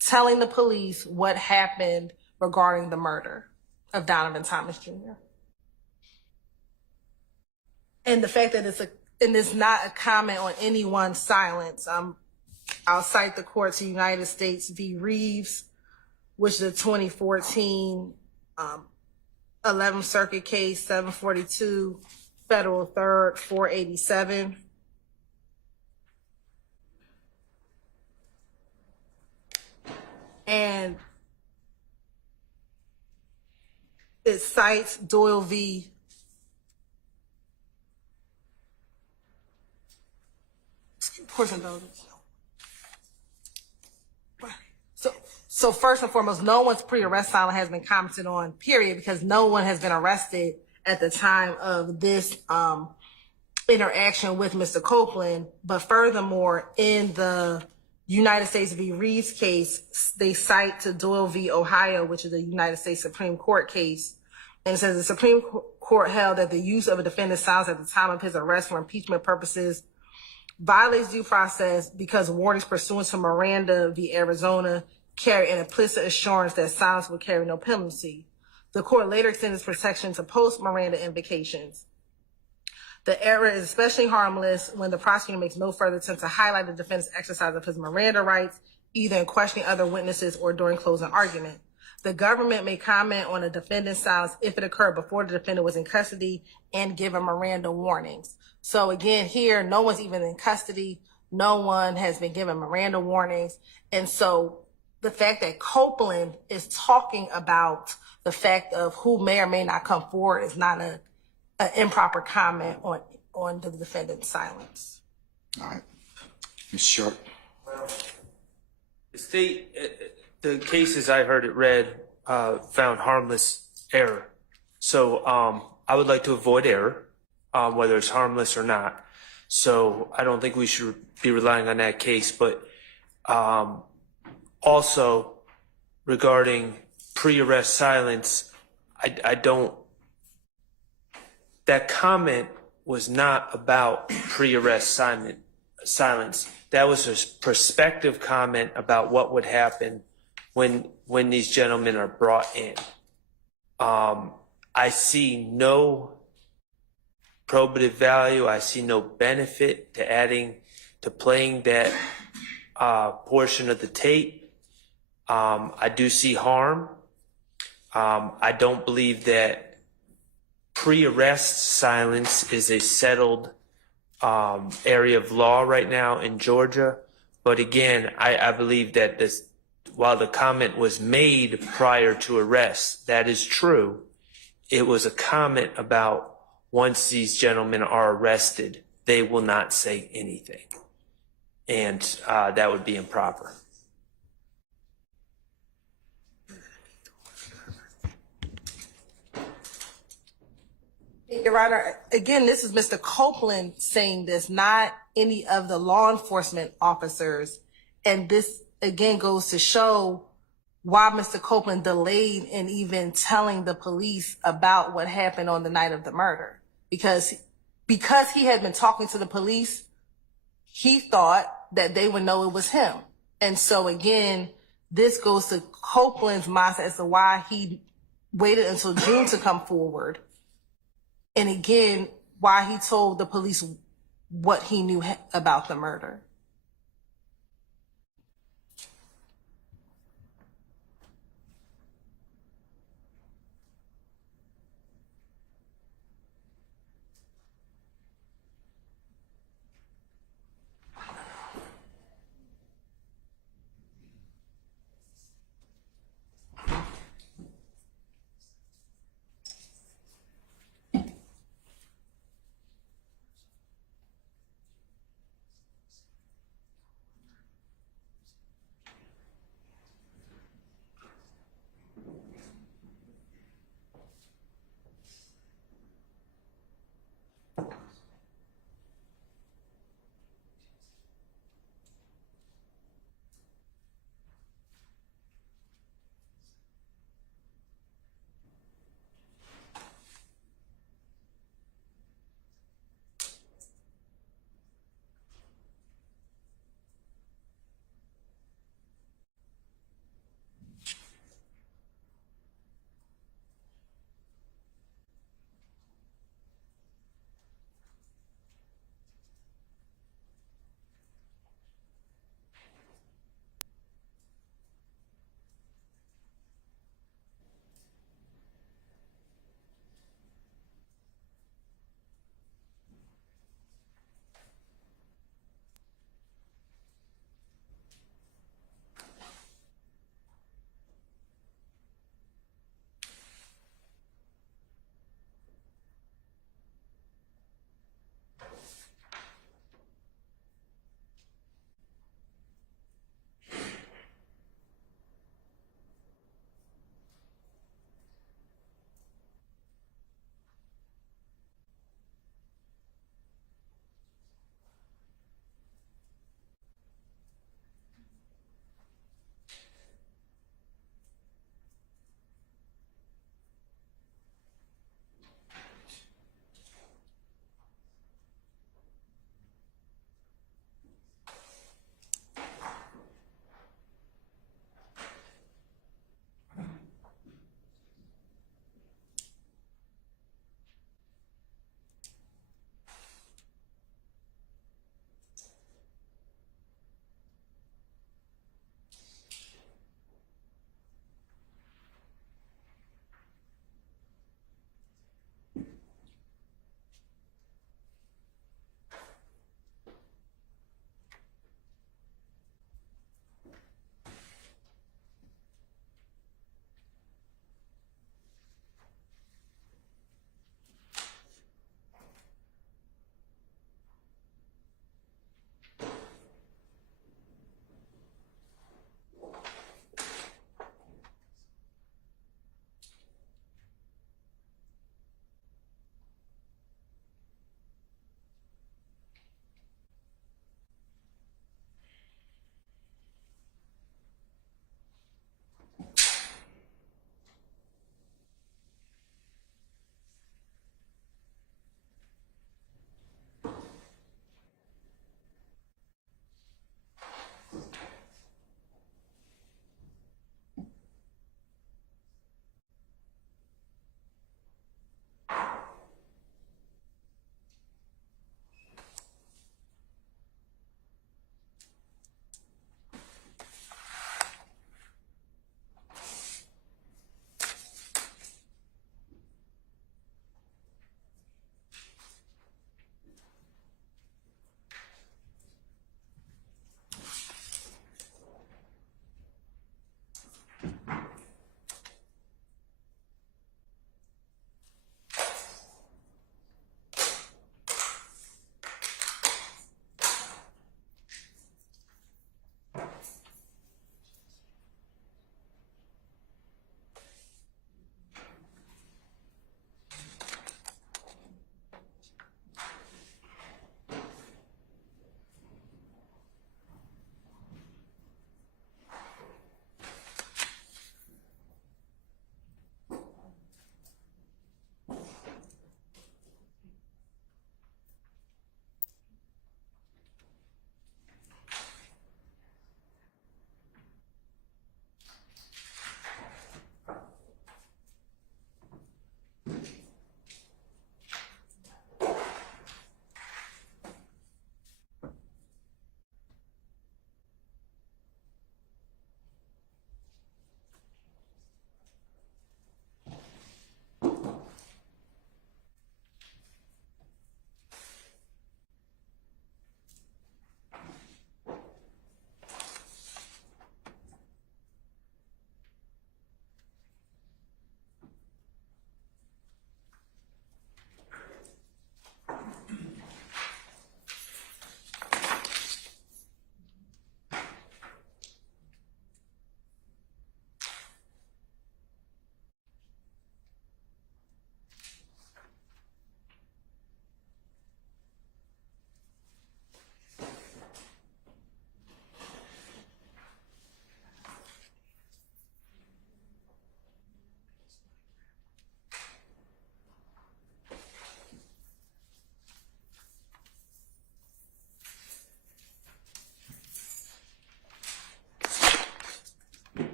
telling the police what happened regarding the murder of Donovan Thomas Jr. And the fact that it's not a comment on anyone's silence. I'll cite the court to United States v. Reeves, which is a 2014 11th Circuit case, 742 Federal 3rd 487. And it cites Doyle v. Portion those. So first and foremost, no one's pre-arrest silence has been commented on, period, because no one has been arrested at the time of this interaction with Mr. Copeland. But furthermore, in the United States v. Reeves case, they cite to Doyle v. Ohio, which is a United States Supreme Court case. And it says the Supreme Court held that the use of a defendant's silence at the time of his arrest for impeachment purposes violates due process because warnings pursuant to Miranda v. Arizona carry an implicit assurance that silence will carry no penalty. The court later extended protection to post-Miranda invocations. The error is especially harmless when the prosecutor makes no further attempt to highlight the defendant's exercise of his Miranda rights, either in questioning other witnesses or during closing argument. The government may comment on a defendant's silence if it occurred before the defendant was in custody and given Miranda warnings. So again, here, no one's even in custody. No one has been given Miranda warnings. And so the fact that Copeland is talking about the fact of who may or may not come forward is not an improper comment on the defendant's silence. All right. Ms. Sharp. The state, the cases I heard it read, found harmless error. So I would like to avoid error, whether it's harmless or not. So I don't think we should be relying on that case. But also regarding pre-arrest silence, I don't, that comment was not about pre-arrest silence. That was a prospective comment about what would happen when these gentlemen are brought in. I see no probative value. I see no benefit to playing that portion of the tape. I do see harm. I don't believe that pre-arrest silence is a settled area of law right now in Georgia. But again, I believe that while the comment was made prior to arrest, that is true. It was a comment about once these gentlemen are arrested, they will not say anything. And that would be improper. Your Honor, again, this is Mr. Copeland saying this, not any of the law enforcement officers. And this, again, goes to show why Mr. Copeland delayed in even telling the police about what happened on the night of the murder. Because he had been talking to the police, he thought that they would know it was him. And so, again, this goes to Copeland's mindset as to why he waited until June to come forward. And again, why he told the police what he knew about the murder.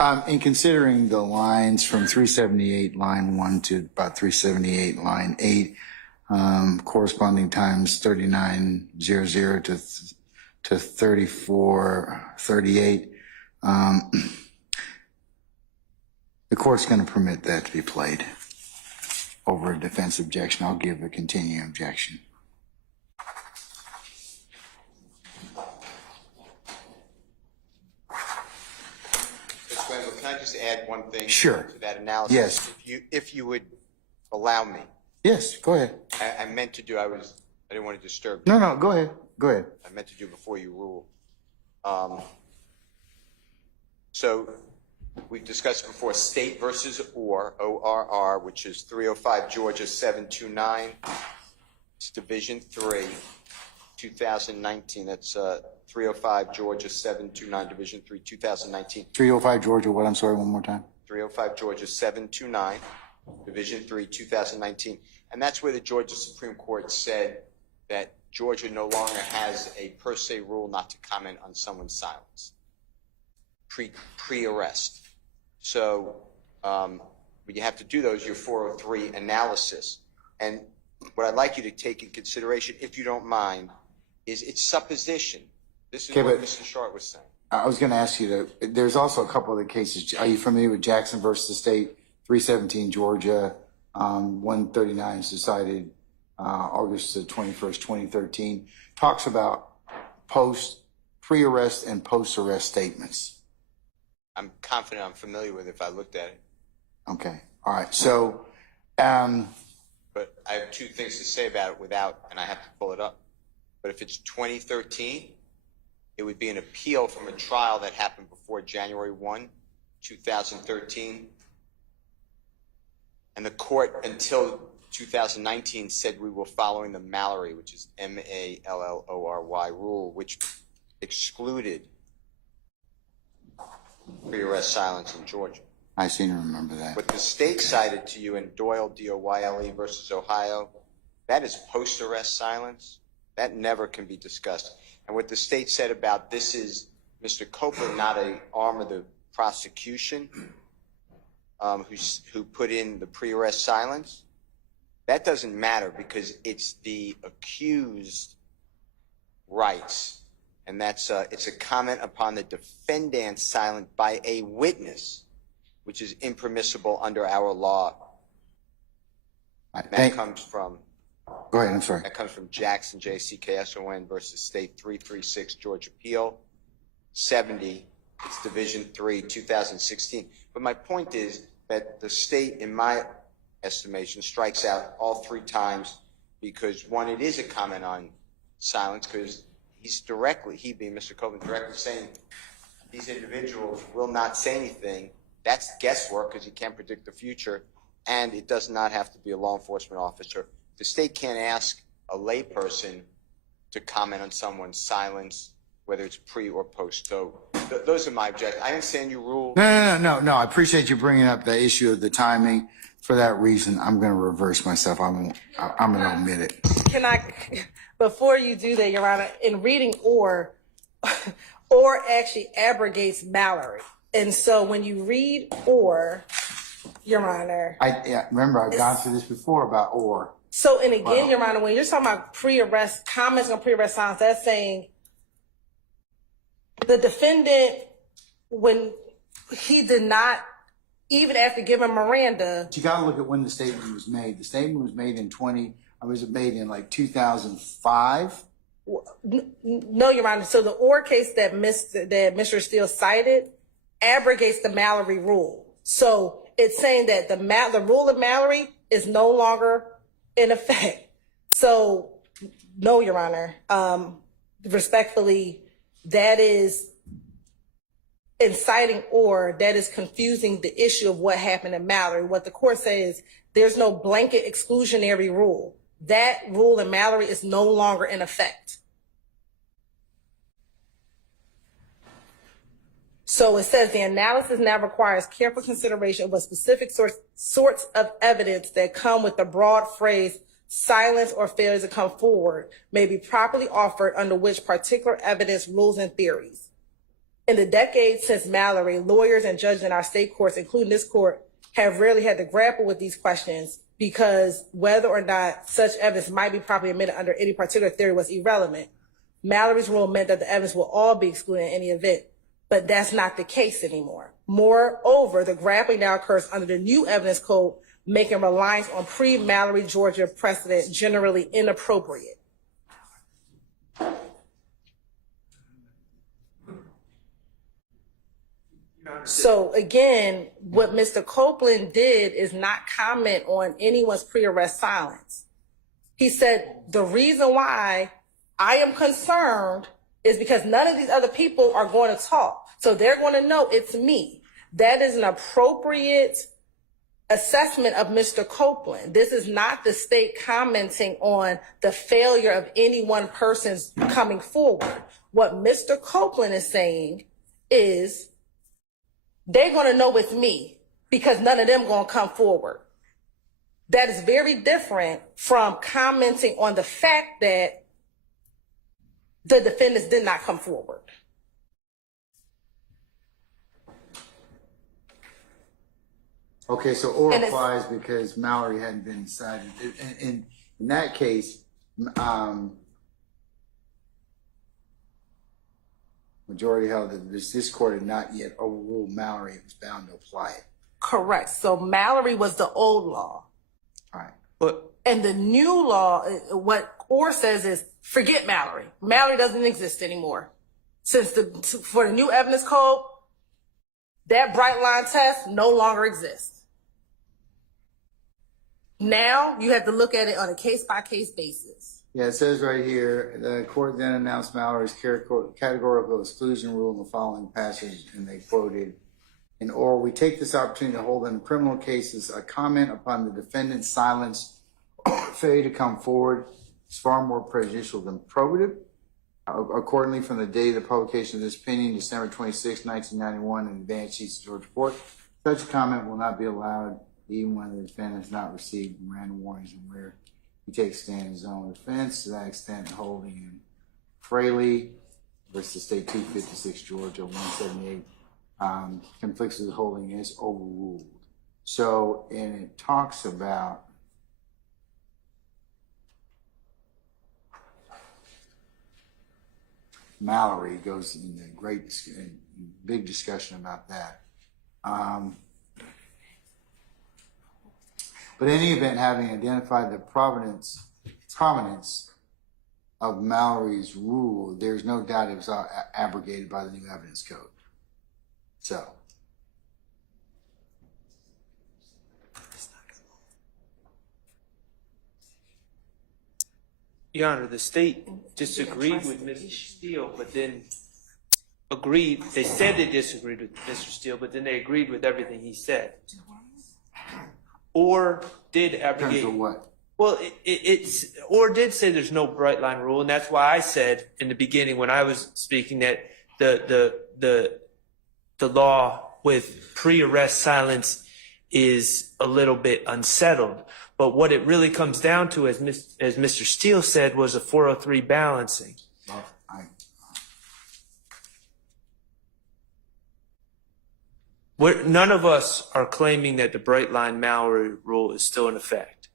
In considering the lines from 378 line 1 to about 378 line 8, corresponding times 3900 to 3438, the court's going to permit that to be played over a defense objection. I'll give a continuing objection. Can I just add one thing Sure. to that analysis? Yes. If you would allow me. Yes, go ahead. I meant to do, I didn't want to disturb you. No, go ahead. Go ahead. I meant to do before you rule. So we've discussed before State versus ORR, which is 305 Georgia 729. It's Division 3, 2019. That's 305 Georgia 729, Division 3, 2019. 305 Georgia, what? I'm sorry, one more time. 305 Georgia 729, Division 3, 2019. And that's where the Georgia Supreme Court said that Georgia no longer has a per se rule not to comment on someone's silence pre-arrest. So when you have to do those, your 403 analysis. And what I'd like you to take in consideration, if you don't mind, is it's supposition. This is what Mr. Short was saying. I was going to ask you there's also a couple other cases. Are you familiar with Jackson versus State, 317 Georgia, 139 is decided August the 21st, 2013, talks about pre-arrest and post-arrest statements. I'm confident I'm familiar with it if I looked at it. Okay. All right. So, but I have two things to say about it and I have to pull it up. But if it's 2013, it would be an appeal from a trial that happened before January 1, 2013. And the court, until 2019, said we were following the Mallory, which is MALLORY rule, which excluded pre-arrest silence in Georgia. I seem to remember that. But the state cited to you in Doyle, DOYLE versus Ohio, that is post-arrest silence. That never can be discussed. And what the state said about this is Mr. Copeland, not an arm of the prosecution, who put in the pre-arrest silence. That doesn't matter because it's the accused rights. And that's it's a comment upon the defendant's silence by a witness, which is impermissible under our law. That comes from. Go ahead, I'm sorry. That comes from Jackson, JCKSON versus State 336 Georgia Appeal 70. It's Division 3, 2016. But my point is that the state, in my estimation, strikes out all three times because, one, it is a comment on silence because he being Mr. Copeland, directly saying these individuals will not say anything. That's guesswork because you can't predict the future, and it does not have to be a law enforcement officer. The state can't ask a layperson to comment on someone's silence, whether it's pre or post. So those are my objectives. I understand your rule. No. I appreciate you bringing up the issue of the timing. For that reason, I'm going to reverse myself. I'm going to omit it. Can I, before you do that, Your Honor, in reading or actually abrogates Mallory. And so when you read or, Your Honor. Remember, I've gone through this before about or. So, and again, Your Honor, when you're talking about pre-arrest, comments on pre-arrest silence, that's saying the defendant, when he did not, even after giving Miranda. But you got to look at when the statement was made. The statement was made in 2005? No, Your Honor. So the or case that Mr. Steele cited abrogates the Mallory rule. So it's saying that the rule of Mallory is no longer in effect. So no, Your Honor. Respectfully, that is inciting or that is confusing the issue of what happened in Mallory. What the court says, there's no blanket exclusionary rule. That rule in Mallory is no longer in effect. So it says the analysis now requires careful consideration of what specific sorts of evidence that come with the broad phrase silence or failure to come forward may be properly offered under which particular evidence, rules, and theories. In the decades since Mallory, lawyers and judges in our state courts, including this court, have rarely had to grapple with these questions because whether or not such evidence might be properly admitted under any particular theory was irrelevant. Mallory's rule meant that the evidence will all be excluded in any event, but that's not the case anymore. Moreover, the grappling now occurs under the new evidence code, making reliance on pre-Mallory Georgia precedent generally inappropriate. So again, what Mr. Copeland did is not comment on anyone's pre-arrest silence. He said, the reason why I am concerned is because none of these other people are going to talk. So they're going to know it's me. That is an appropriate assessment of Mr. Copeland. This is not the state commenting on the failure of any one person's coming forward. What Mr. Copeland is saying is they're going to know it's me because none of them going to come forward. That is very different from commenting on the fact that the defendants did not come forward. Okay, so or applies because Mallory hadn't been decided. In that case, majority held that this court had not yet overruled Mallory. It was bound to apply it. Correct. So Mallory was the old law. All right. But And the new law, what Orr says is forget Mallory. Mallory doesn't exist anymore. For the new evidence code, that bright line test no longer exists. Now you have to look at it on a case-by-case basis. Yeah, it says right here, the court then announced Mallory's categorical exclusion rule in the following passage, and they quoted, "In or we take this opportunity to hold in criminal cases a comment upon the defendant's silence or failure to come forward is far more prejudicial than probative. Accordingly, from the date of the publication of this opinion, December 26, 1991, in Advanced Sheets of Georgia Court, such a comment will not be allowed even when the defendant has not received Miranda warnings and where he takes stand in his own defense. To that extent, holding in Fraley versus State 256, Georgia 178, conflicts with the holding is overruled." So, and it talks about Mallory, goes into big discussion about that. But in any event, having identified the provenance of Mallory's rule, there's no doubt it was abrogated by the new evidence code. So. Your Honor, the state disagreed with Mr. Steele, but then agreed. They said they disagreed with Mr. Steele, but then they agreed with everything he said. Or did abrogate. In terms of what? Well, or did say there's no bright line rule, and that's why I said in the beginning when I was speaking that the law with pre-arrest silence is a little bit unsettled. But what it really comes down to, as Mr. Steele said, was a 403 balancing. None of us are claiming that the bright line Mallory rule is still in effect.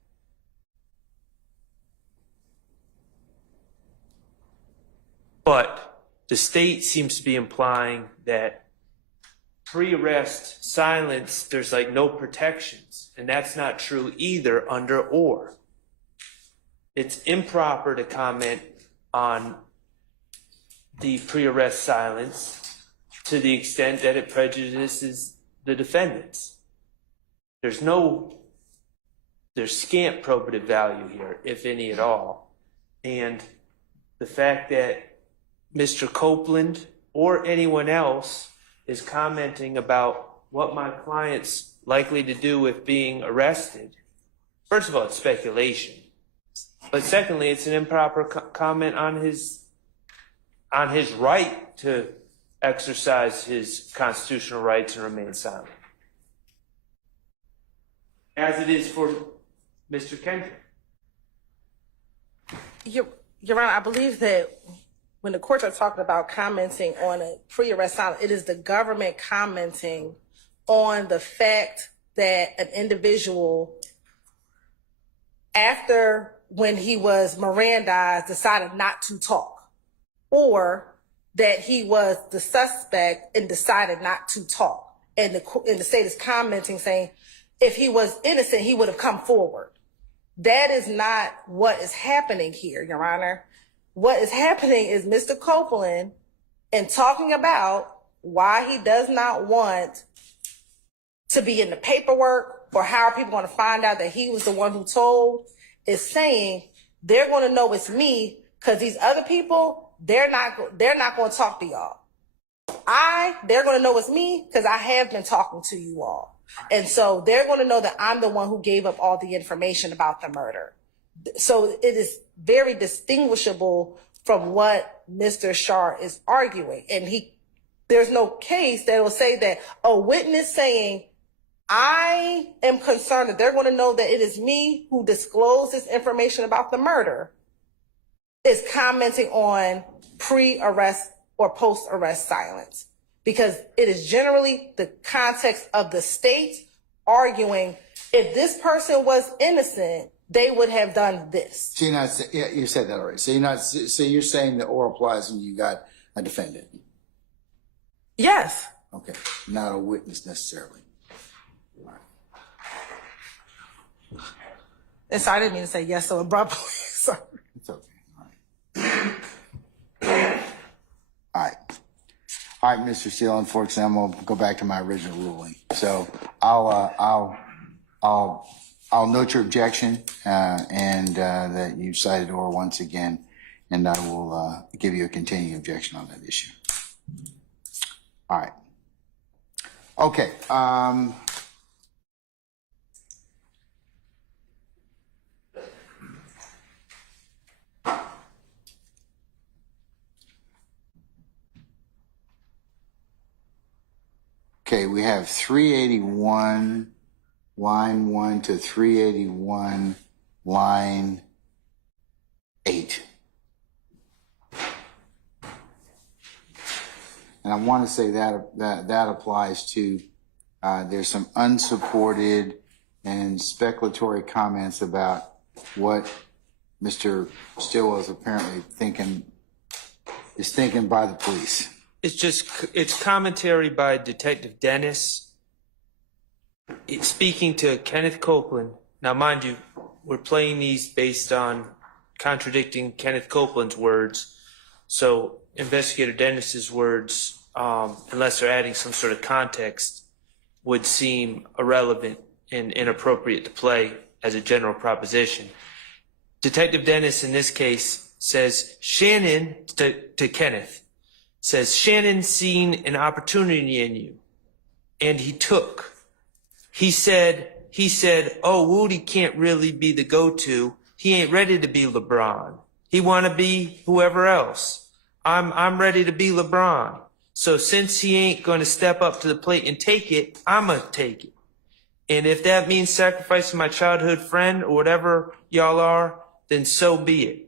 But the state seems to be implying that pre-arrest silence, there's like no protections. And that's not true either under or. It's improper to comment on the pre-arrest silence to the extent that it prejudices the defendants. There's scant probative value here, if any at all. And the fact that Mr. Copeland or anyone else is commenting about what my client's likely to do with being arrested, first of all, it's speculation. But secondly, it's an improper comment on his right to exercise his constitutional rights and remain silent, as it is for Mr. Kenneth. Your Honor, I believe that when the courts are talking about commenting on a pre-arrest silence, it is the government commenting on the fact that an individual, after when he was Mirandized, decided not to talk, or that he was the suspect and decided not to talk. And the state is commenting saying, if he was innocent, he would have come forward. That is not what is happening here, Your Honor. What is happening is Mr. Copeland, in talking about why he does not want to be in the paperwork, or how are people going to find out that he was the one who told, is saying they're going to know it's me because these other people, they're not going to talk to y'all. They're going to know it's me because I have been talking to you all. And so they're going to know that I'm the one who gave up all the information about the murder. So it is very distinguishable from what Mr. Shar is arguing. And there's no case that will say that a witness saying, I am concerned that they're going to know that it is me who disclosed this information about the murder, is commenting on pre-arrest or post-arrest silence. Because it is generally the context of the state arguing, if this person was innocent, they would have done this. So you said that already. So you're saying that or applies when you got a defendant? Yes. Okay, not a witness necessarily. All right. And so I didn't mean to say yes so abruptly. Sorry. It's okay. All right. All right. All right, Mr. Steele. Unfortunately, I'm gonna go back to my original ruling. So I'll note your objection and that you cited or once again, and I will give you a continuing objection on that issue. All right. Okay. Okay, we have 381, line 1 to 381, line 8. And I want to say that applies to, there's some unsupported and speculatory comments about what Mr. Stillwell is apparently thinking by the police. It's commentary by Detective Dennis. It's speaking to Kenneth Copeland. Now, mind you, we're playing these based on contradicting Kenneth Copeland's words. So Investigator Dennis's words, unless they're adding some sort of context, would seem irrelevant and inappropriate to play as a general proposition. Detective Dennis in this case says, Shannon, to Kenneth, says, Shannon seen an opportunity in you, and he took. He said, oh, Woody can't really be the go-to. He ain't ready to be LeBron. He want to be whoever else. I'm ready to be LeBron. So since he ain't going to step up to the plate and take it, I'm going to take it. And if that means sacrificing my childhood friend or whatever y'all are, then so be it.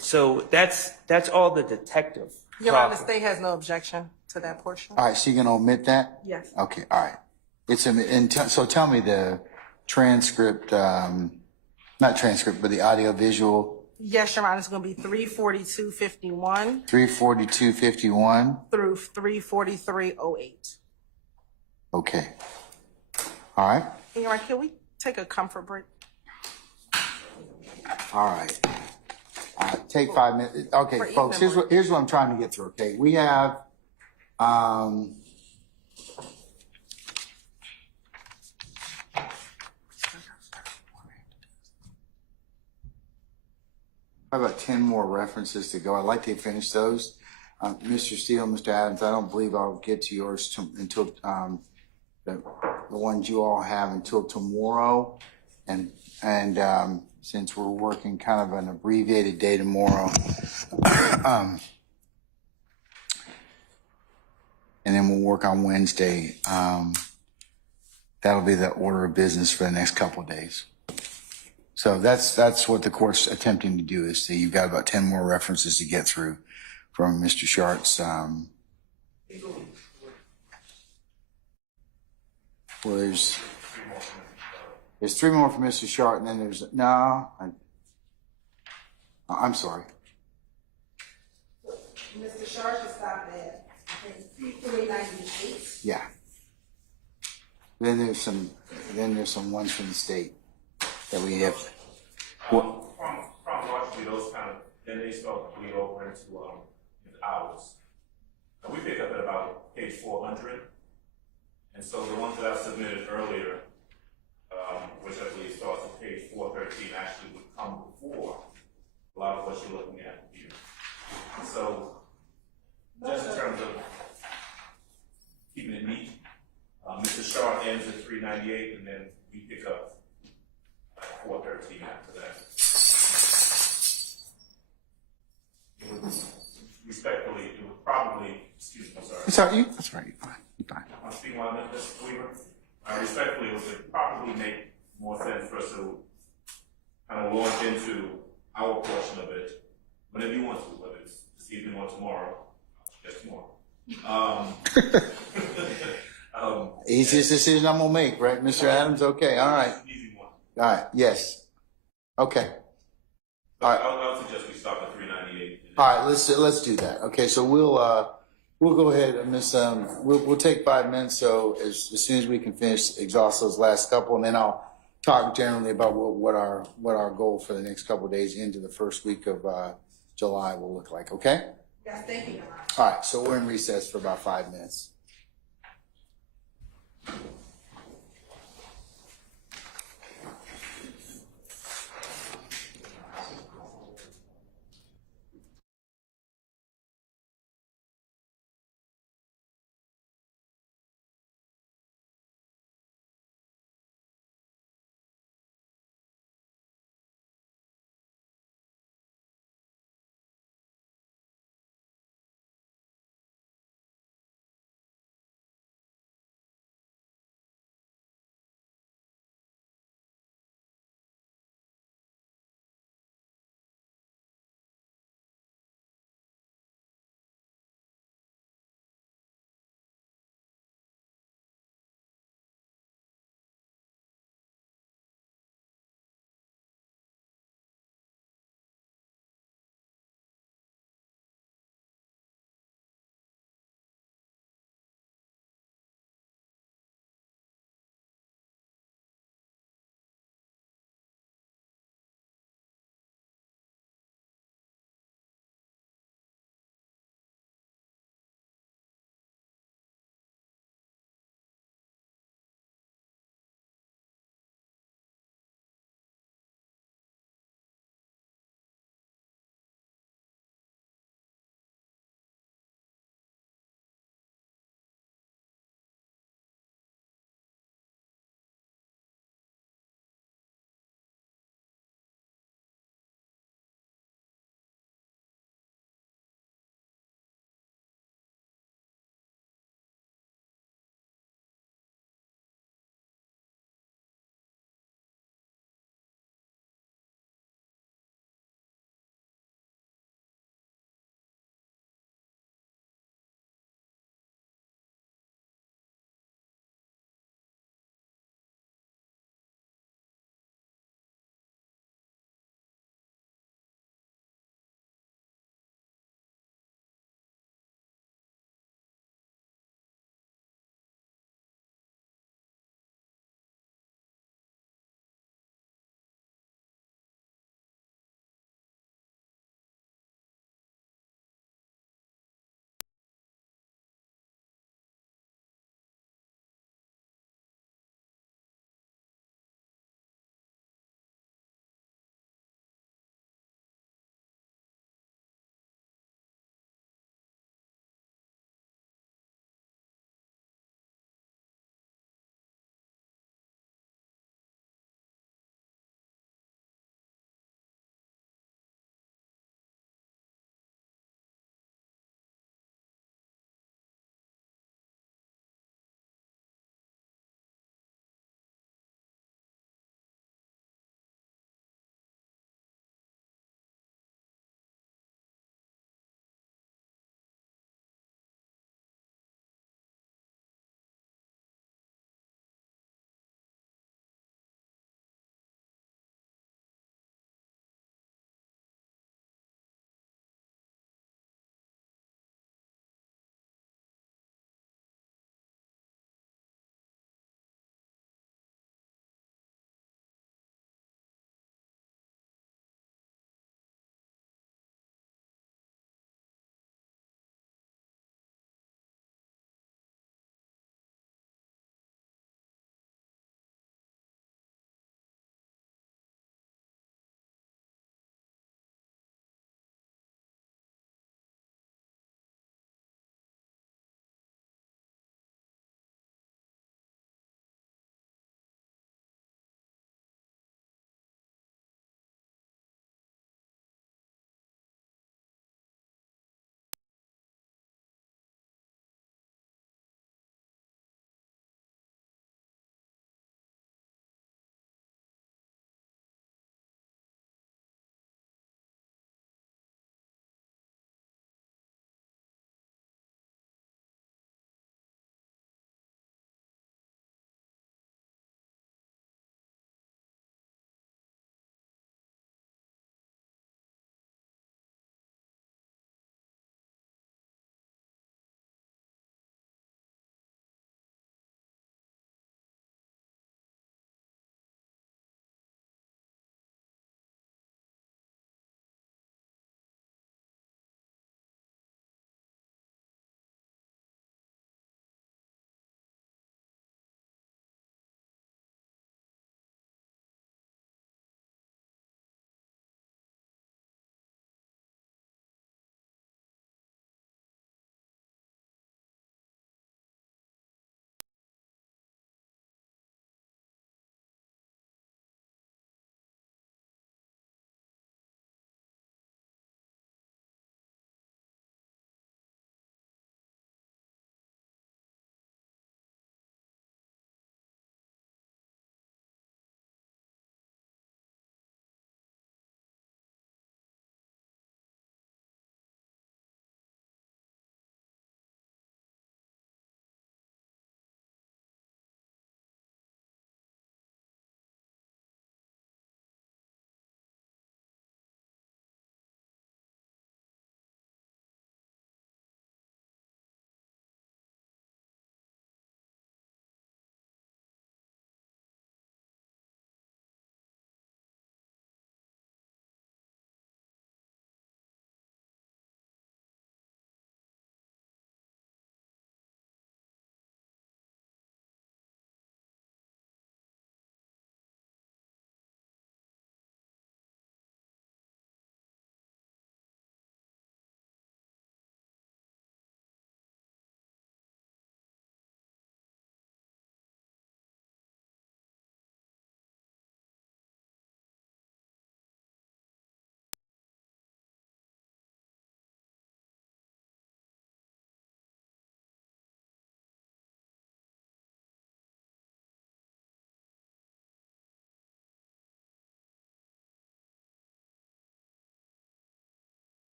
So that's all the detective. Your Honor, the state has no objection to that portion. All right, so you're going to omit that? Yes. Okay, all right. So tell me the transcript, not transcript, but the audio visual. Yes, Your Honor, it's going to be 342:51. 342:51. Through 343:08. Okay. All right. Your Honor, can we take a comfort break? All right. Take 5 minutes. Okay, folks, here's what I'm trying to get through, okay? We have, about 10 more references to go. I'd like to finish those. Mr. Steele, Mr. Adams, I don't believe I'll get to yours until the ones you all have until tomorrow. And since we're working kind of an abbreviated day tomorrow, and then we'll work on Wednesday. That'll be the order of business for the next couple of days. So that's what the court's attempting to do is see, you've got about 10 more references to get through from Mr. Shart's, well, there's 3 more from Mr. Shart, and then there's, I'm sorry. Mr. Sharp is stopped at, I think, 398. Yeah. Then there's some ones from the state that we have. Chronologically, those kind of, then they start to bleed over into hours. And we pick up at about page 400. And so the ones that I submitted earlier, which I believe starts at page 413, actually would come before a lot of what you're looking at here. So just in terms of keeping it neat, Mr. Shaw ends at 398, and then we pick up at 413 after that. Respectfully, it would probably, excuse me, I'm sorry. That's right. You're fine. I'm speaking while Mr. Weaver. Respectfully, it would probably make more sense for us to kind of launch into our portion of it whenever you want to, whether it's this evening or tomorrow. Just tomorrow. Easiest decision I'm gonna make, right, Mr. Adams? Okay, all right. Easy one. All right, yes. Okay. All right. I'll suggest we stop at 398. All right, let's do that. Okay, so we'll go ahead and we'll take 5 minutes. So as soon as we can finish, exhaust those last couple, and then I'll talk generally about what our goal for the next couple of days into the first week of July will look like. Okay. Yes, thank you. All right, so we're in recess for about 5 minutes.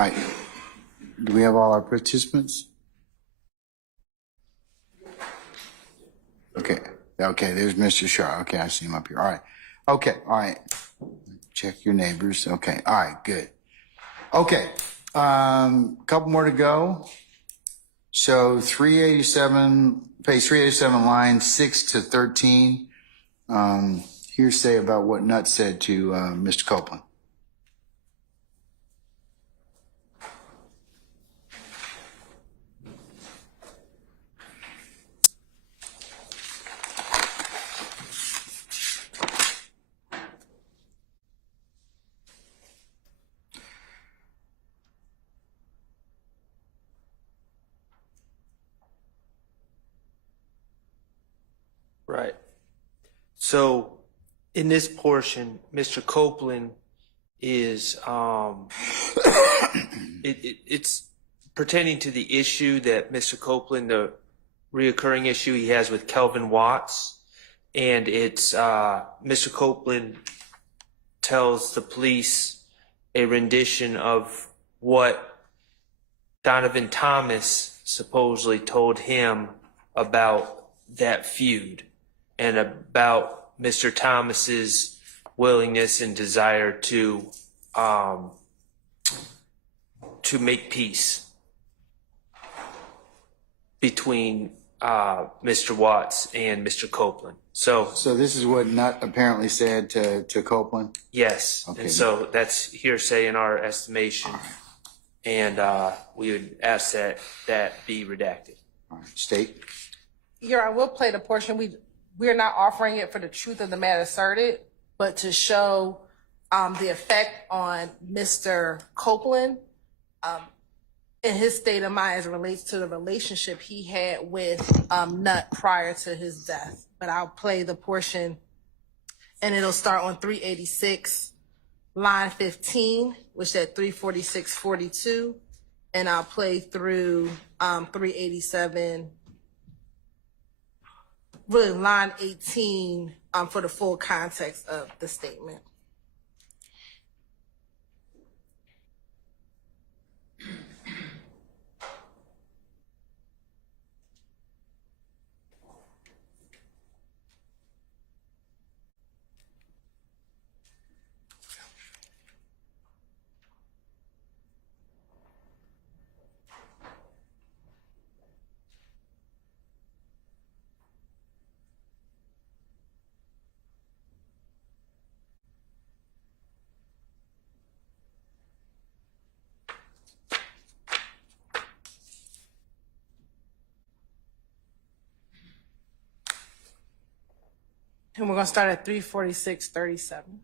All right. Do we have all our participants? Okay. Okay, there's Mr. Shaw. Okay, I see him up here. All right. Okay, all right. Check your neighbors. Okay, all right, good. Okay, couple more to go. So 387, page 387, lines 6 to 13. Hearsay about what Nutt said to Mr. Copeland. Right. So in this portion, Mr. Copeland is it's pertaining to the issue that Mr. Copeland, the reoccurring issue he has with Kelvin Watts, and it's Mr. Copeland tells the police a rendition of what Donovan Thomas supposedly told him about that feud and about Mr. Thomas's willingness and desire to make peace between Mr. Watts and Mr. Copeland. So this is what Nutt apparently said to Copeland? yes, Okay. and so that's hearsay in our estimation, and we would ask that be redacted. All right. State? I will play the portion. We're not offering it for the truth of the matter asserted, but to show the effect on Mr. Copeland in his state of mind as it relates to the relationship he had with Nutt prior to his death. But I'll play the portion, and it'll start on 386, line 15, which is at 346:42, and I'll play through 387. Really, line 18 for the full context of the statement. And we're going to start at 346:37.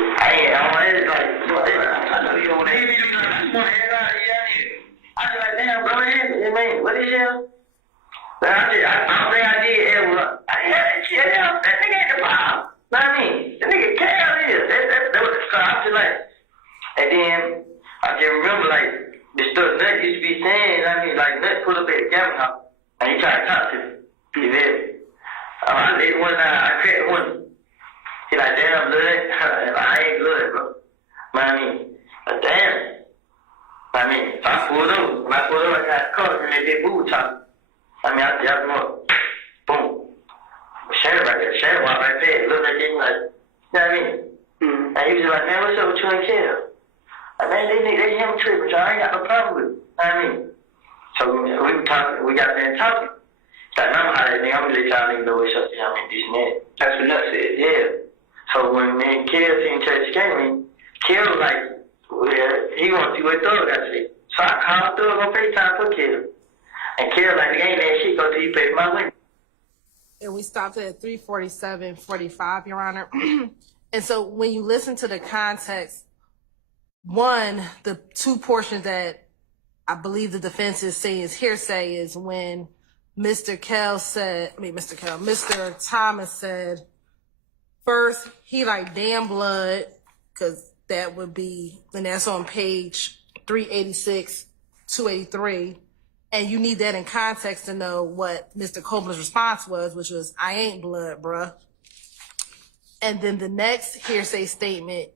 I know you don't want to hear me. I was like, damn, bro, what is hell? But I don't think I did ever. I had that shit. That nigga ain't the problem. Know what I mean? The nigga Cal is. That was so I feel like. And then I can remember like the stuff Nut used to be saying. I mean, like Nut put up at the Gavin house and he tried to talk to me. You feel me? I did one. I cracked one. He like, damn, blood. I ain't blood, bro. Know what I mean? But damn. I mean, if I pulled over, when I pulled over, I got caught and they did boo talk. I mean, I jabbed him up. Boom. Sheriff right there. Sheriff walked right there. Looked at him like, you know what I mean? Mm-hmm. And he was like, man, what's up with you and Kel? Like, man, they him tripping, so I ain't got no problem with it. You know what I mean? So we were talking, we got there and talking. Like, I'm how that nigga, I'm gonna let y'all niggas know what's up, you know what I mean, this and that. That's what Nut said, yeah. So when me and Kel seen Church came in, Kel was like, well, he wants to see what Thug got to say. So I called Thug on FaceTime for Kel. And Kel like, nigga, ain't that shit go till you pay for my window. And we stopped at 347:45, Your Honor. And so when you listen to the context, one, the two portions that I believe the defense is saying is hearsay is when Mr. Thomas said, first, he like, damn blood, because that would be, and that's on page 386, 283. And you need that in context to know what Mr. Copeland's response was, which was, I ain't blood, bruh. And then the next hearsay statement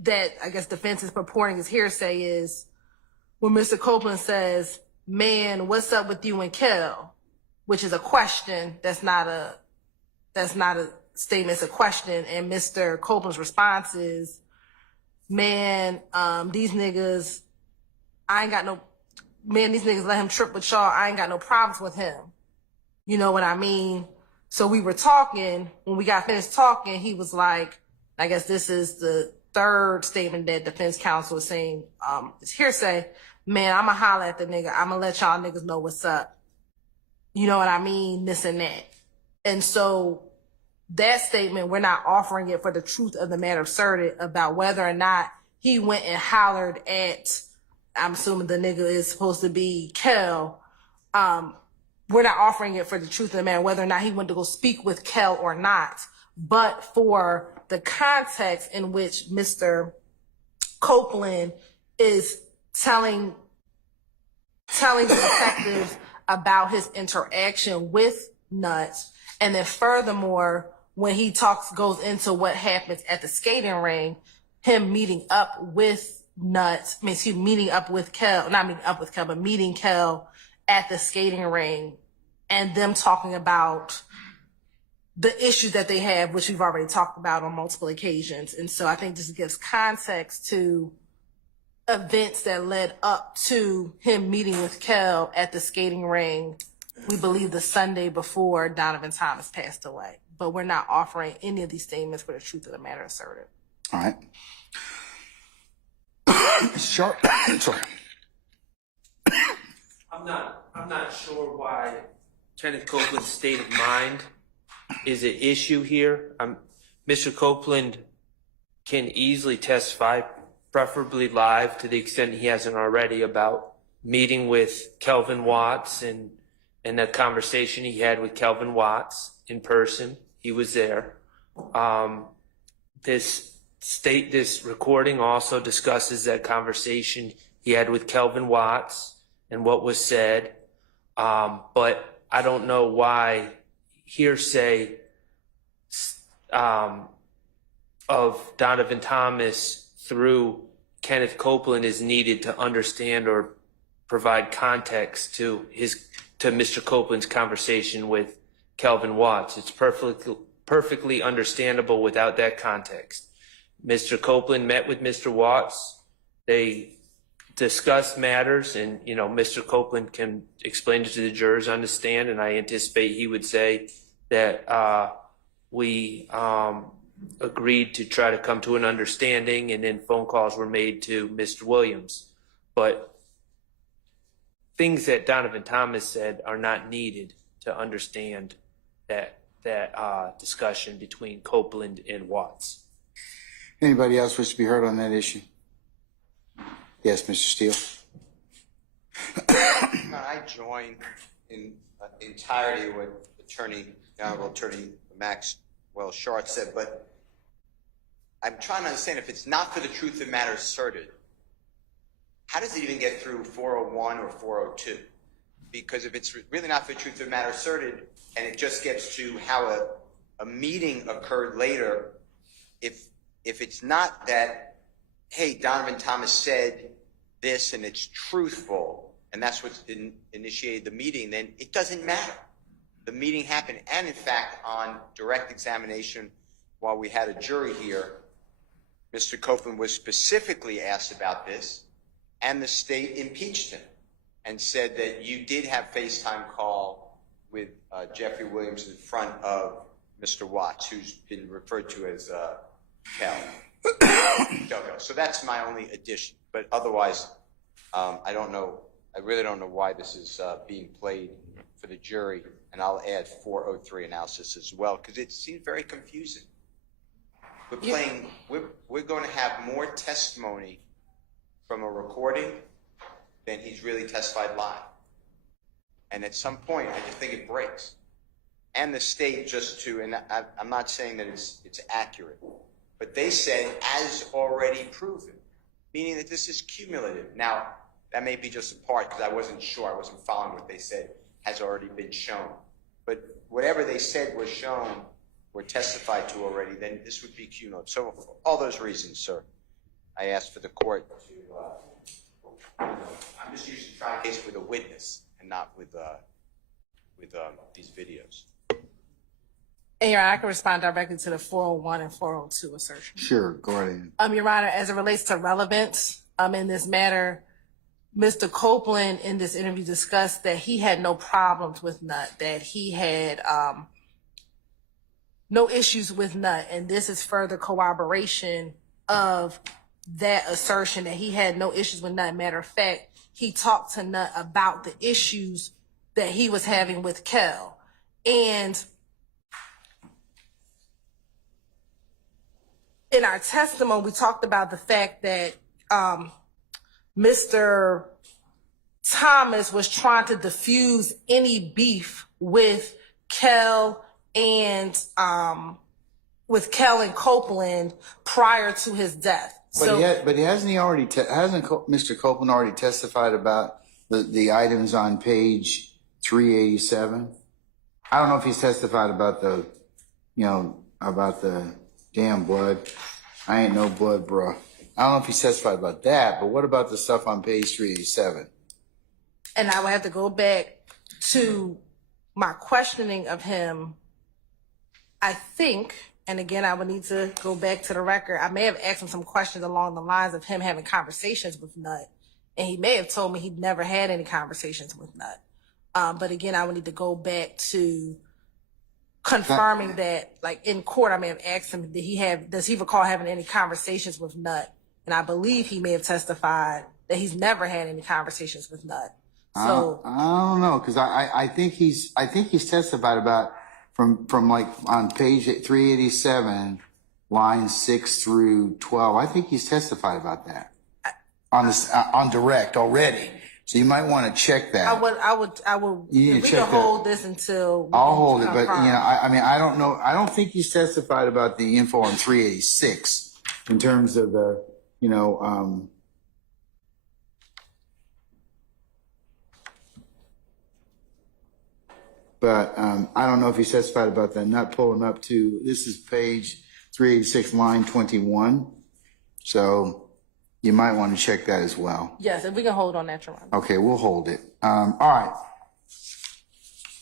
that I guess defense is purporting as hearsay is when Mr. Copeland says, man, what's up with you and Kel? Which is a question. That's not a statement, it's a question. And Mr. Copeland's response is, man, these niggas let him trip with y'all. I ain't got no problems with him. You know what I mean? So we were talking, when we got finished talking, he was like, I guess this is the third statement that defense counsel is saying, it's hearsay. Man, I'ma holler at the nigga. I'ma let y'all niggas know what's up. You know what I mean? This and that. And so that statement, we're not offering it for the truth of the matter asserted about whether or not he went and hollered at, I'm assuming the nigga is supposed to be Kel. We're not offering it for the truth of the matter, whether or not he went to go speak with Kel or not, but for the context in which Mr. Copeland is telling the detectives about his interaction with Nuts. And then furthermore, when he goes into what happens at the skating ring, him meeting up with meeting Kel at the skating ring and them talking about the issues that they have, which we've already talked about on multiple occasions. And so I think this gives context to events that led up to him meeting with Kel at the skating ring, we believe the Sunday before Donovan Thomas passed away. But we're not offering any of these statements for the truth of the matter asserted. All right. Sharp. Sorry. I'm not sure why Kenneth Copeland's state of mind is an issue here. Mr. Copeland can easily testify, preferably live to the extent he hasn't already, about meeting with Kelvin Watts and the conversation he had with Kelvin Watts in person. He was there. This recording also discusses that conversation he had with Kelvin Watts and what was said. But I don't know why hearsay of Donovan Thomas through Kenneth Copeland is needed to understand or provide context to Mr. Copeland's conversation with Kelvin Watts. It's perfectly understandable without that context. Mr. Copeland met with Mr. Watts. They discussed matters, and Mr. Copeland can explain it to the jurors on the stand, and I anticipate he would say that we agreed to try to come to an understanding, and then phone calls were made to Mr. Williams. But things that Donovan Thomas said are not needed to understand that discussion between Copeland and Watts. Anybody else wish to be heard on that issue? Yes, Mr. Steele. I join in entirety what Honorable Attorney Maxwell Short said, but I'm trying to understand, if it's not for the truth of the matter asserted, how does it even get through 401 or 402? Because if it's really not for the truth of the matter asserted, and it just gets to how a meeting occurred later, if it's not that, hey, Donovan Thomas said this and it's truthful, and that's what initiated the meeting, then it doesn't matter. The meeting happened, and in fact, on direct examination, while we had a jury here, Mr. Copeland was specifically asked about this, and the state impeached him and said that you did have FaceTime call with Jeffrey Williams in front of Mr. Watts, who's been referred to as Cal. So that's my only addition. But otherwise, I don't know. I really don't know why this is being played for the jury. And I'll add 403 analysis as well, because it seems very confusing. We're going to have more testimony from a recording than he's really testified live. And at some point, I just think it breaks. And the state and I'm not saying that it's accurate, but they said as already proven, meaning that this is cumulative. Now, that may be just a part, because I wasn't sure, I wasn't following what they said, has already been shown. But whatever they said was shown or testified to already, then this would be cumulative. So for all those reasons, sir, I asked for the court to, I'm just usually trying a case with a witness and not with these videos. And Your Honor, I can respond directly to the 401 and 402 assertion. Sure, go ahead. Your Honor, as it relates to relevance, in this matter, Mr. Copeland in this interview discussed that he had no problems with Nut, that he had no issues with Nut, and this is further corroboration of that assertion that he had no issues with Nut. Matter of fact, he talked to Nut about the issues that he was having with Kel. And in our testimony, we talked about the fact that Mr. Thomas was trying to diffuse any beef with Kel and Copeland prior to his death. But hasn't Mr. Copeland already testified about the items on page 387? I don't know if he's testified about about the damn blood. I ain't no blood, bro. I don't know if he's testified about that, but what about the stuff on page 387? And I would have to go back to my questioning of him, I think, and again, I would need to go back to the record. I may have asked him some questions along the lines of him having conversations with Nut, and he may have told me he'd never had any conversations with Nut. But again, I would need to go back to confirming that, like in court, I may have asked him, does he recall having any conversations with Nut? And I believe he may have testified that he's never had any conversations with Nut. So I don't know, because I think he's testified about from like on page 387, lines 6 through 12. I think he's testified about that on direct already. So you might want to check that. I would. You need if to we check can that. hold this until I'll hold it, but confirm. I mean, I don't know. I don't think he's testified about the info on 386 in terms of the, but I don't know if he's testified about that. Not pulling up to, this is page 386, line 21. So you might want to check that as well. Yes, if we can hold on that, Your Honor. Okay, we'll hold it. All right.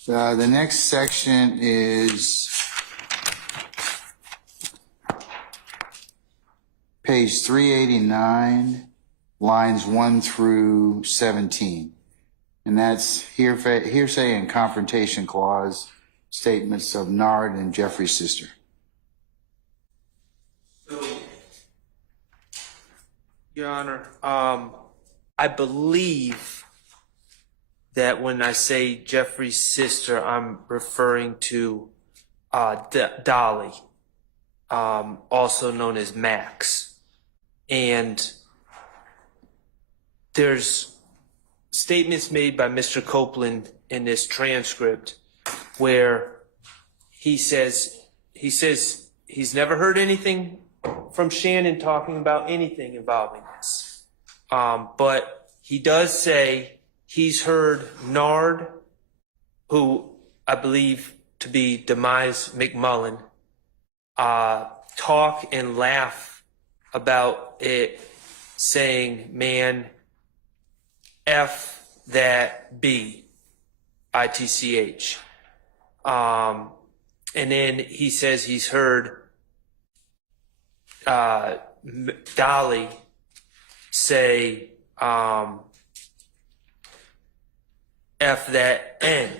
The next section is page 389, lines 1 through 17. And that's hearsay and confrontation clause statements of Nard and Jeffrey's sister. So, Your Honor, I believe that when I say Jeffrey's sister, I'm referring to Dolly, also known as Max. And there's statements made by Mr. Copeland in this transcript where he says he's never heard anything from Shannon talking about anything involving this. But he does say he's heard Nard, who I believe to be Demise McMullen, talk and laugh about it, saying, man, F that B, ITCH. And then he says he's heard Dolly say F that N,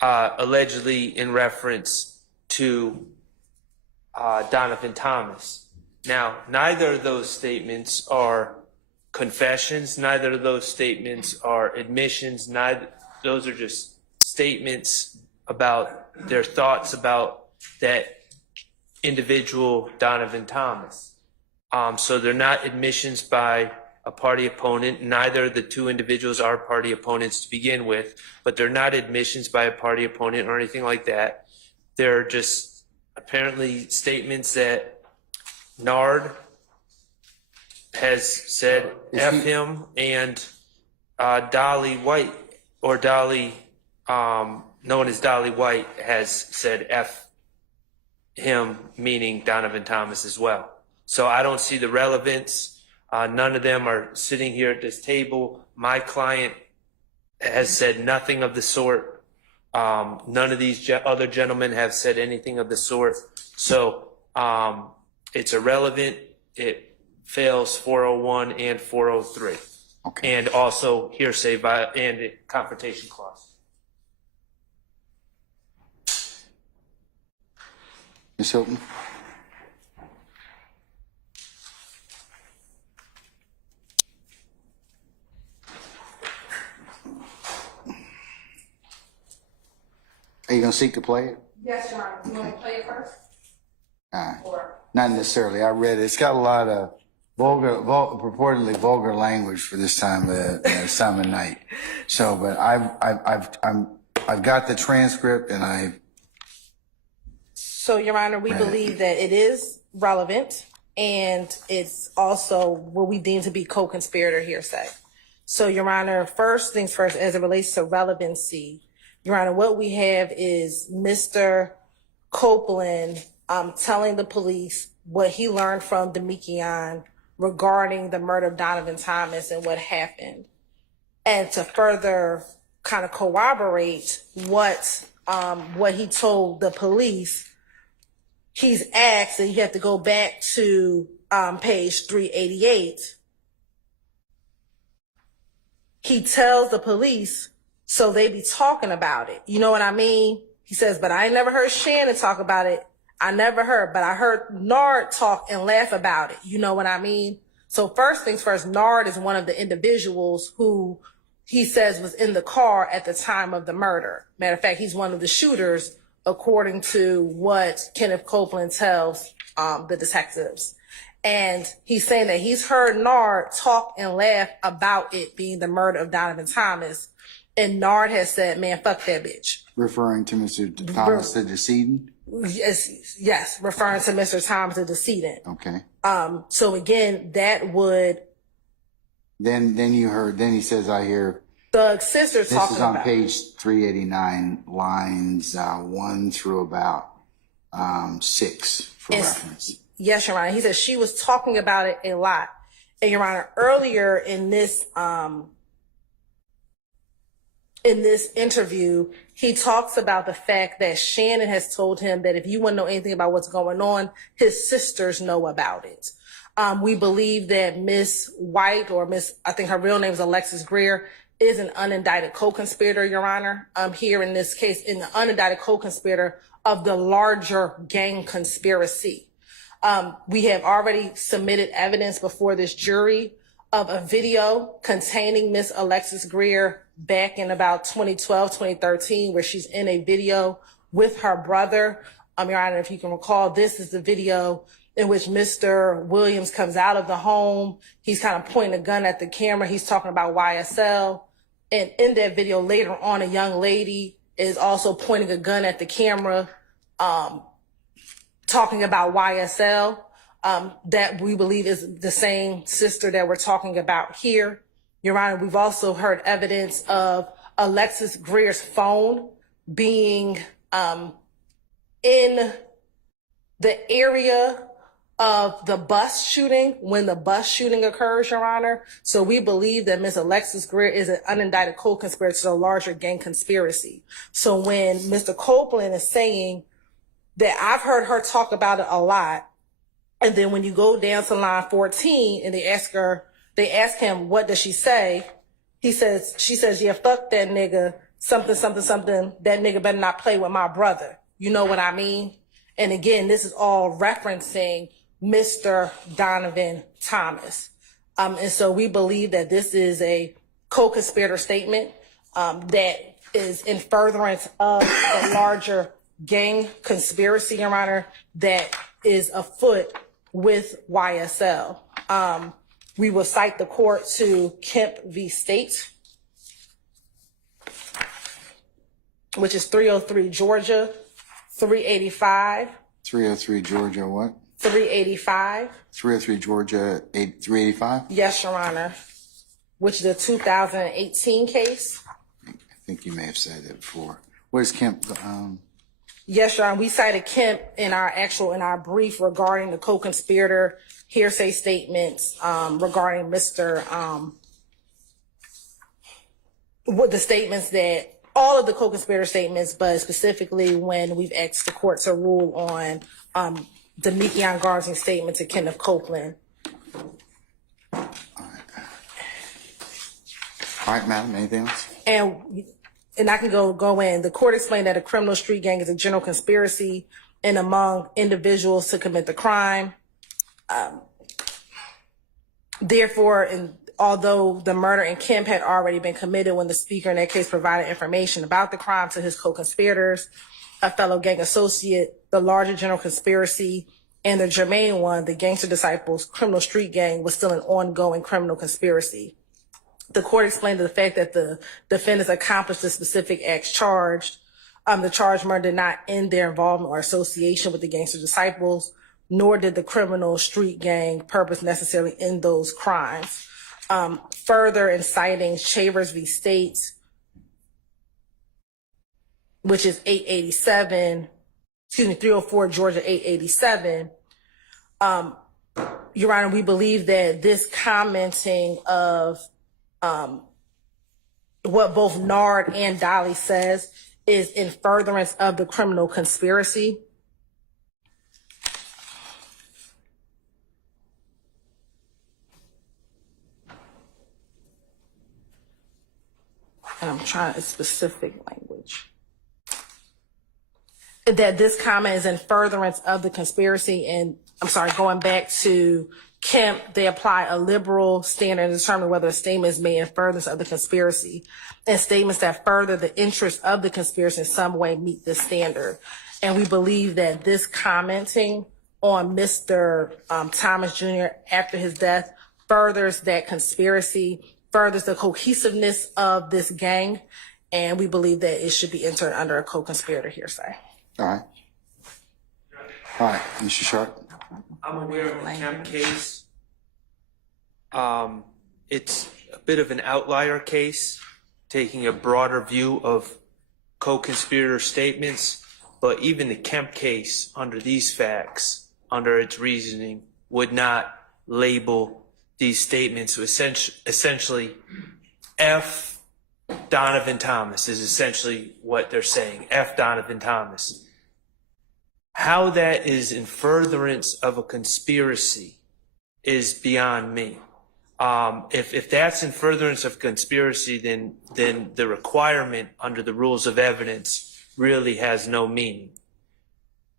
allegedly in reference to Donovan Thomas. Now, neither of those statements are confessions, neither of those statements are admissions, those are just statements about their thoughts about that individual Donovan Thomas. So they're not admissions by a party opponent. Neither of the two individuals are party opponents to begin with, but they're not admissions by a party opponent or anything like that. They're just apparently statements that Nard has said Is F he- him, and Dolly White, or Dolly, known as Dolly White, has said F him, meaning Donovan Thomas as well. So I don't see the relevance. None of them are sitting here at this table. My client has said nothing of the sort. None of these other gentlemen have said anything of the sort. So it's irrelevant. It fails 401 and 403. Okay. And also hearsay and confrontation clause. Ms. Hilton? Are you going to seek to play it? Yes, Your Honor. You want me to play it first? Or? Not necessarily. I read it. It's got a lot of purportedly vulgar language for this time of night. So, but I've got the transcript, and So, Your Honor, we believe that it is relevant, and it's also what we deem to be co-conspirator hearsay. So, Your Honor, first things first, as it relates to relevancy, Your Honor, what we have is Mr. Copeland telling the police what he learned from Demekion regarding the murder of Donovan Thomas and what happened. And to further kind of corroborate what he told the police, he's asked, and you have to go back to page 388. He tells the police, so they be talking about it. You know what I mean? He says, but I ain't never heard Shannon talk about it. I never heard, but I heard Nard talk and laugh about it. You know what I mean? So first things first, Nard is one of the individuals who he says was in the car at the time of the murder. Matter of fact, he's one of the shooters, according to what Kenneth Copeland tells the detectives. And he's saying that he's heard Nard talk and laugh about it being the murder of Donovan Thomas. And Nard has said, man, fuck that bitch. referring to Mr. Thomas, the decedent? Yes, referring to Mr. Thomas, the decedent. Okay. So again, that would. Then he says, I hear. The sister This talking is on about. page 389, lines 1 through about 6 for reference. Yes, Your Honor. He says she was talking about it a lot. And Your Honor, earlier in this interview, he talks about the fact that Shannon has told him that if you want to know anything about what's going on, his sisters know about it. We believe that Miss White, or I think her real name is Alexis Greer, is an unindicted co-conspirator, Your Honor. Here in this case, in the unindicted co-conspirator of the larger gang conspiracy. We have already submitted evidence before this jury of a video containing Miss Alexis Greer back in about 2012, 2013, where she's in a video with her brother. Your Honor, if you can recall, this is the video in which Mr. Williams comes out of the home. He's kind of pointing a gun at the camera. He's talking about YSL. And in that video later on, a young lady is also pointing a gun at the camera, talking about YSL, that we believe is the same sister that we're talking about here. Your Honor, we've also heard evidence of Alexis Greer's phone being in the area of the bus shooting when the bus shooting occurs, Your Honor. So we believe that Ms. Alexis Greer is an unindicted co-conspirator to a larger gang conspiracy. So when Mr. Copeland is saying that I've heard her talk about it a lot, and then when you go down to line 14 and they ask him, what does she say? She says, yeah, fuck that nigga, something, something, something. That nigga better not play with my brother. You know what I mean? And again, this is all referencing Mr. Donovan Thomas. And so we believe that this is a co-conspirator statement that is in furtherance of the larger gang conspiracy, Your Honor, that is afoot with YSL. We will cite the court to Kemp v. State, which is 303 Georgia, 385. 303 Georgia what? 385. 303 Georgia 385. Yes, Your Honor. Which is a 2018 case. I think you may have said that before. Where's Kemp? Yes, Your Honor. We cited Kemp in our brief regarding the co-conspirator hearsay statements regarding Mr. What the statements that all of the co-conspirator statements, but specifically when we've asked the court to rule on Demekion Garzing's statement to Kenneth Copeland. All right, madam, anything else? And I can go in. The court explained that a criminal street gang is a general conspiracy and among individuals to commit the crime. Therefore, although the murder in Kemp had already been committed when the speaker in that case provided information about the crime to his co-conspirators, a fellow gang associate, the larger general conspiracy, and the germane one, the Gangster Disciples criminal street gang, was still an ongoing criminal conspiracy. The court explained the fact that the defendants accomplished the specific acts charged. The charged murder did not end their involvement or association with the Gangster Disciples, nor did the criminal street gang purpose necessarily end those crimes. Further, in citing Chavers v. States, which is 304 Georgia 887, Your Honor, we believe that this commenting of what both Nard and Dolly says is in furtherance of the criminal conspiracy. And I'm trying a specific language. That this comment is in furtherance of the conspiracy. And I'm sorry, going back to Kemp, they apply a liberal standard to determine whether a statement is made in furtherance of the conspiracy. And statements that further the interest of the conspiracy in some way meet this standard. And we believe that this commenting on Mr. Thomas Jr. after his death furthers that conspiracy, furthers the cohesiveness of this gang, and we believe that it should be entered under a co-conspirator hearsay. All right. All right, Mr. Sharp. I'm aware of the Kemp case. It's a bit of an outlier case, taking a broader view of co-conspirator statements, but even the Kemp case, under these facts, under its reasoning, would not label these statements. Essentially, F. Donovan Thomas is essentially what they're saying. F. Donovan Thomas. How that is in furtherance of a conspiracy is beyond me. If that's in furtherance of conspiracy, then the requirement under the rules of evidence really has no meaning.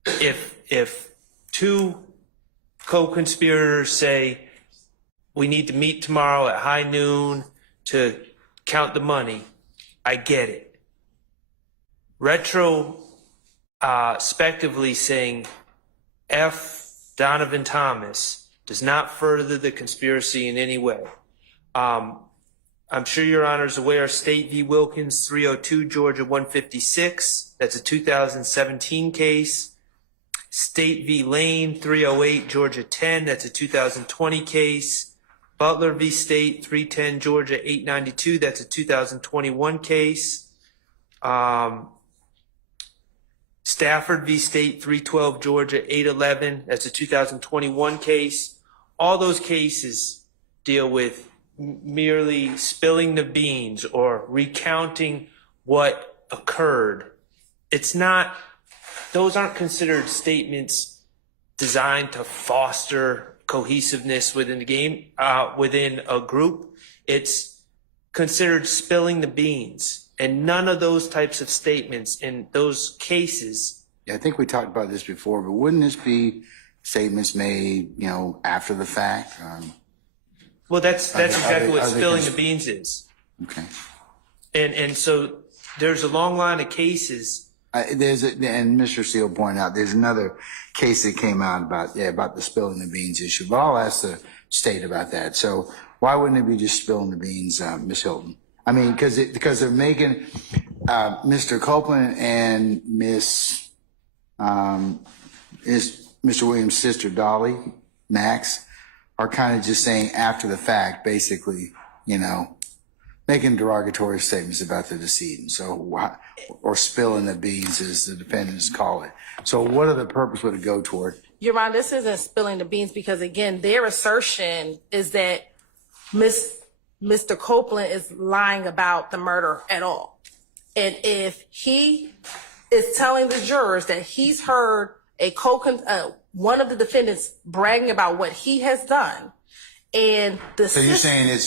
If two co-conspirators say, we need to meet tomorrow at high noon to count the money, I get it. Retrospectively saying F. Donovan Thomas does not further the conspiracy in any way. I'm sure Your Honor is aware of State v. Wilkins, 302 Georgia 156. That's a 2017 case. State v. Lane, 308 Georgia 10. That's a 2020 case. Butler v. State, 310 Georgia 892. That's a 2021 case. Stafford v. State, 312 Georgia 811. That's a 2021 case. All those cases deal with merely spilling the beans or recounting what occurred. Those aren't considered statements designed to foster cohesiveness within the game, within a group. It's considered spilling the beans. And none of those types of statements in those cases. Yeah, I think we talked about this before, but wouldn't this be statements made, after the fact? Well, that's exactly what spilling the beans is. Okay. And so there's a long line of cases. And Mr. Steele pointed out, there's another case that came out about the spilling the beans issue. But I'll ask the state about that. So why wouldn't it be just spilling the beans, Ms. Hilton? I mean, because they're making Mr. Copeland and Ms. Mr. Williams' sister, Dolly, Max, are kind of just saying after the fact, basically, making derogatory statements about the decedent. So, or spilling the beans, as the defendants call it. So what other purpose would it go toward? Your Honor, this isn't spilling the beans because, again, their assertion is that Mr. Copeland is lying about the murder at all. And if he is telling the jurors that he's heard one of the defendants bragging about what he has done, and So you're saying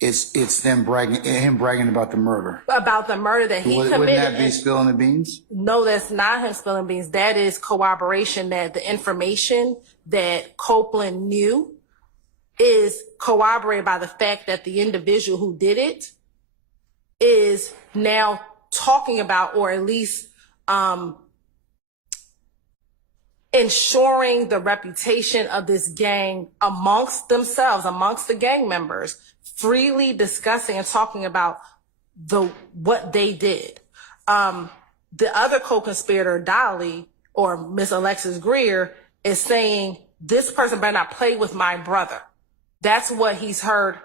it's him bragging about the murder? About the murder that he committed. Wouldn't that be spilling the beans? No, that's not him spilling beans. That is corroboration that the information that Copeland knew is corroborated by the fact that the individual who did it is now talking about, or at least ensuring the reputation of this gang amongst themselves, amongst the gang members, freely discussing and talking about what they did. The other co-conspirator, Dolly, or Miss Alexis Greer, is saying, this person better not play with my brother. That's what he's heard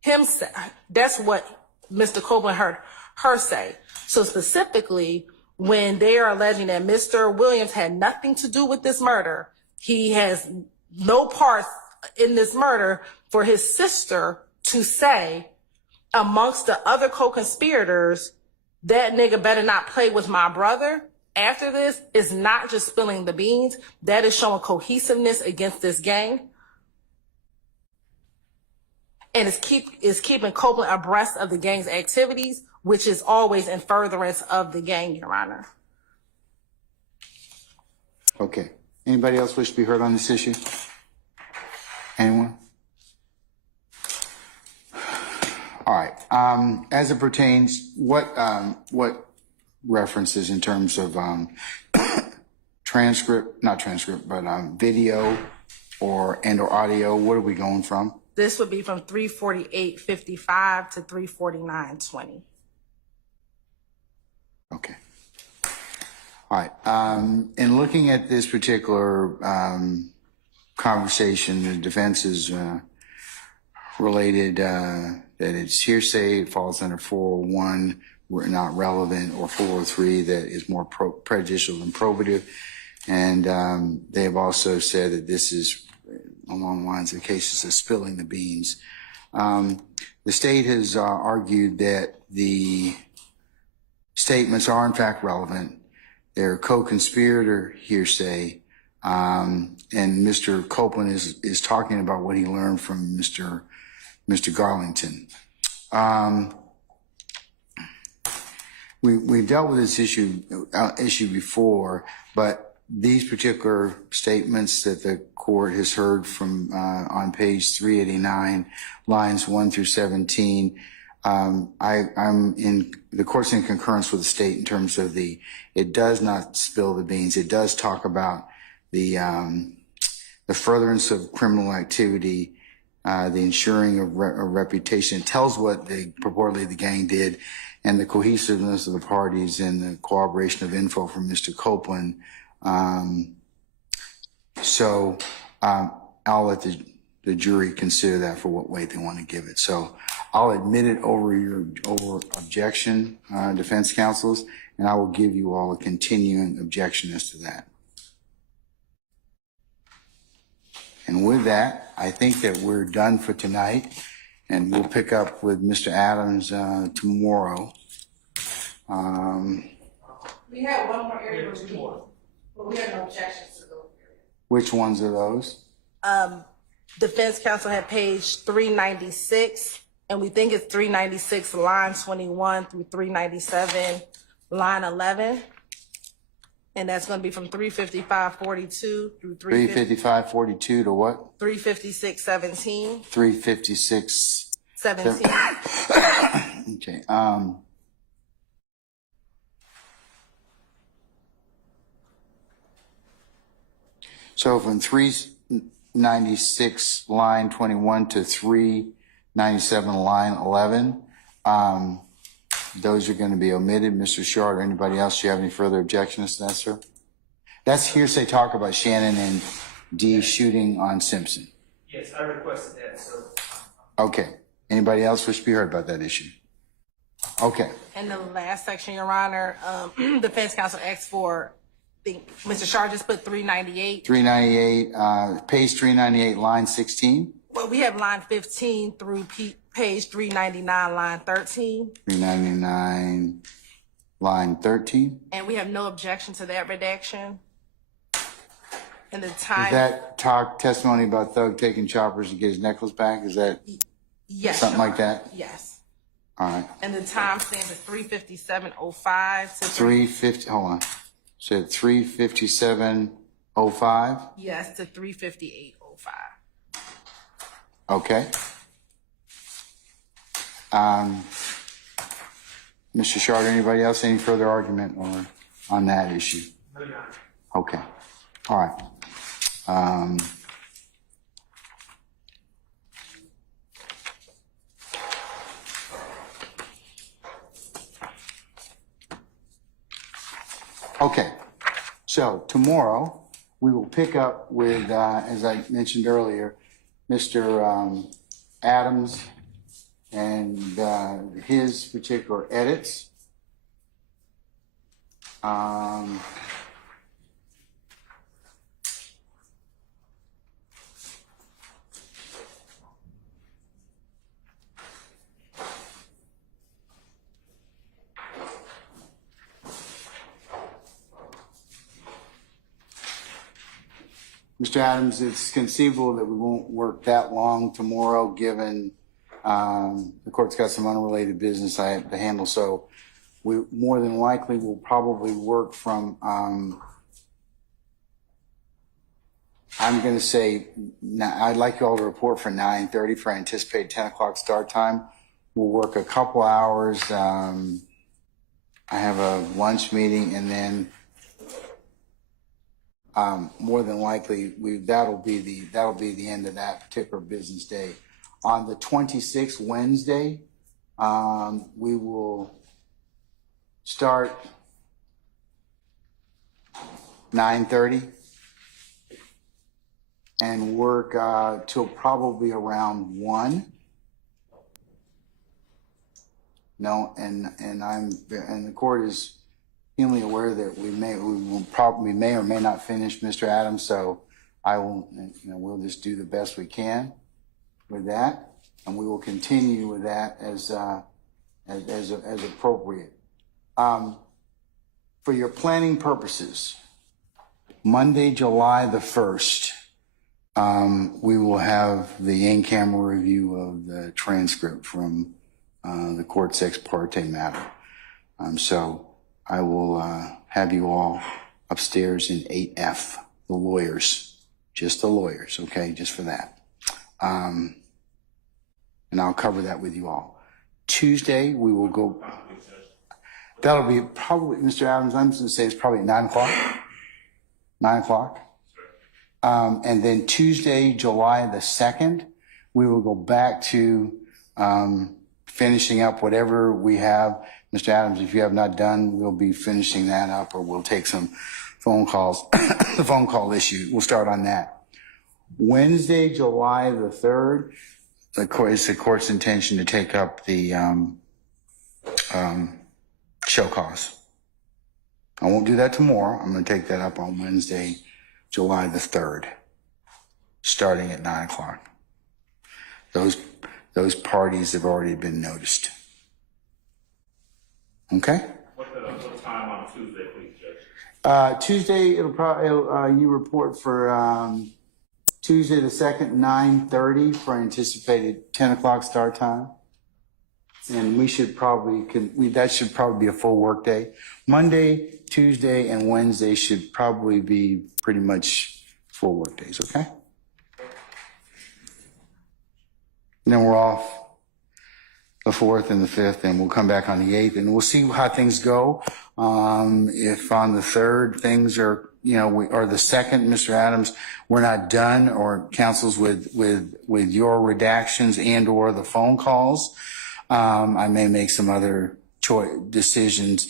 him say. That's what Mr. Copeland heard her say. So specifically, when they are alleging that Mr. Williams had nothing to do with this murder, he has no part in this murder, for his sister to say amongst the other co-conspirators, that nigga better not play with my brother, after this, is not just spilling the beans. That is showing cohesiveness against this gang. And it's keeping Copeland abreast of the gang's activities, which is always in furtherance of the gang, Your Honor. Okay. Anybody else wish to be heard on this issue? Anyone? All right. As it pertains, what references in terms of video or audio, what are we going from? This would be from 348.55 to 349.20. Okay. All right. In looking at this particular conversation, the defense is related that it's hearsay, it falls under 401, we're not relevant, or 403, that is more prejudicial than probative. And they have also said that this is along the lines of cases of spilling the beans. The state has argued that the statements are in fact relevant. They're co-conspirator hearsay, and Mr. Copeland is talking about what he learned from Mr. Garlington. We've dealt with this issue before, but these particular statements that the court has heard from on page 389, lines 1 through 17, the court's in concurrence with the state in terms of it does not spill the beans. It does talk about the furtherance of criminal activity, the ensuring of reputation. It tells what purportedly the gang did, and the cohesiveness of the parties and the corroboration of info from Mr. Copeland. So I'll let the jury consider that for what weight they want to give it. So I'll admit it over objection, defense counsels, and I will give you all a continuing objection as to that. And with that, I think that we're done for tonight, and we'll pick up with Mr. Adams tomorrow. We have one more area, but we have no objections to those areas. Which ones are those? Defense counsel had page 396, and we think it's 396 line 21 through 397 line 11. And that's going to be from 355.42 through 355.42 to what? 356.17. 356.17. Okay. So from 396 line 21 to 397 line 11, those are going to be omitted. Mr. Short or anybody else, do you have any further objections to that, sir? That's hearsay talk about Shannon and Dee shooting on Simpson. Yes, I requested that, so. Okay. Anybody else wish to be heard about that issue? Okay. In the last section, Your Honor, defense counsel asked for, Mr. Shar just put 398. 398, page 398, line 16. Well, we have line 15 through page 399, line 13. 399, line 13. And we have no objection to that redaction. And the Is time. that testimony about Thug taking choppers to get his necklace back? Is that Yes. something Your like that? Yes. All right. And the time stamp is 3:57:05 to 350, hold on. Said 3:57:05. yes to 3:58:05. Okay. Mr. Shard, anybody else, any further argument on that issue? No, Your Honor. Okay. All right. Okay. So tomorrow we will pick up with, as I mentioned earlier, Mr. Adams and his particular edits. Mr. Adams, it's conceivable that we won't work that long tomorrow, given the court's got some unrelated business I have to handle. So we more than likely will probably work from, I'm going to say, I'd like you all to report for 9:30 for anticipated 10 o'clock start time. We'll work a couple hours. I have a lunch meeting, and then more than likely that'll be the end of that particular business day. On the 26th, Wednesday, we will start 9:30 and work till probably around 1. No, and the court is keenly aware that we may or may not finish, Mr. Adams. So I will, we'll just do the best we can with that, and we will continue with that as appropriate. For your planning purposes, Monday, July the 1st, we will have the in-camera review of the transcript from the court's ex parte matter. So I will have you all upstairs in 8F, the lawyers, just the lawyers, okay, just for that. And I'll cover that with you all. Tuesday, we will go, that'll be probably, Mr. Adams, I'm going to say it's probably 9 o'clock. 9 o'clock. And then Tuesday, July the 2nd, we will go back to finishing up whatever we have. Mr. Adams, if you have not done, we'll be finishing that up, or we'll take some phone calls, the phone call issue. We'll start on that. Wednesday, July the 3rd, it's the court's intention to take up the show cause. I won't do that tomorrow. I'm going to take that up on Wednesday, July the 3rd, starting at 9 o'clock. Those parties have already been noticed. Okay? What time on Tuesday, please, Judge? Tuesday, you report for Tuesday the 2nd, 9:30 for anticipated 10 o'clock start time. And we should probably, that should probably be a full work day. Monday, Tuesday, and Wednesday should probably be pretty much full work days, okay? And then we're off the 4th and the 5th, and we'll come back on the 8th, and we'll see how things go. If on the 3rd things are, or the 2nd, Mr. Adams, we're not done, or counsels with your redactions and or the phone calls, I may make some other decisions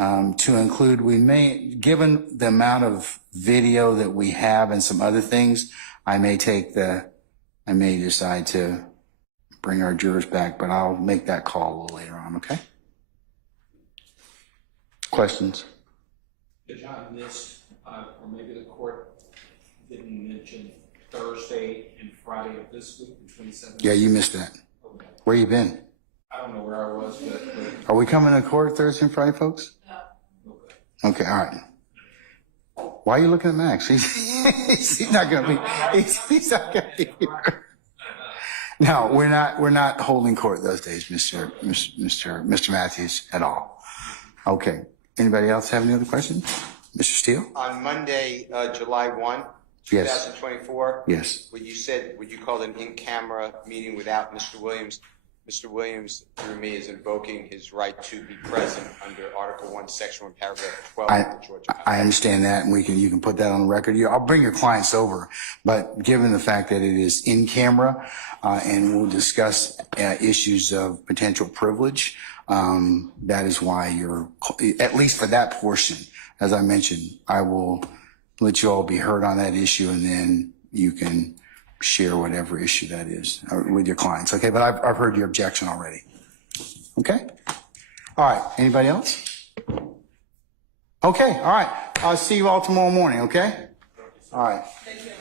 to include, we may, given the amount of video that we have and some other things, I may decide to bring our jurors back, but I'll make that call a little later on, okay? Questions? Did I miss, or maybe the court didn't mention Thursday and Friday of this week, the 27th? Yeah, you missed that. Okay. Where you been? I don't know where I was, but Are we coming to court Thursday and Friday, folks? okay. Okay, all right. Why are you looking at Max? He's not gonna be, he's not gonna be here. No, we're not holding court those days, Mr. Matthews, at all. Okay. Anybody else have any other questions? Mr. Steele? On Monday, July 1, Yes. 2024, Yes. what you called an in-camera meeting without Mr. Williams. Mr. Williams, through me, is invoking his right to be present under Article 1, Section 1, Paragraph 12 of the Georgia Constitution. I understand that, and you can put that on the record. I'll bring your clients over, but given the fact that it is in camera, and we'll discuss issues of potential privilege, that is why at least for that portion, as I mentioned, I will let you all be heard on that issue, and then you can share whatever issue that is with your clients. Okay, but I've heard your objection already. Okay? All right, anybody else? Okay, all right. I'll see you all tomorrow morning, okay? All right. Thank you.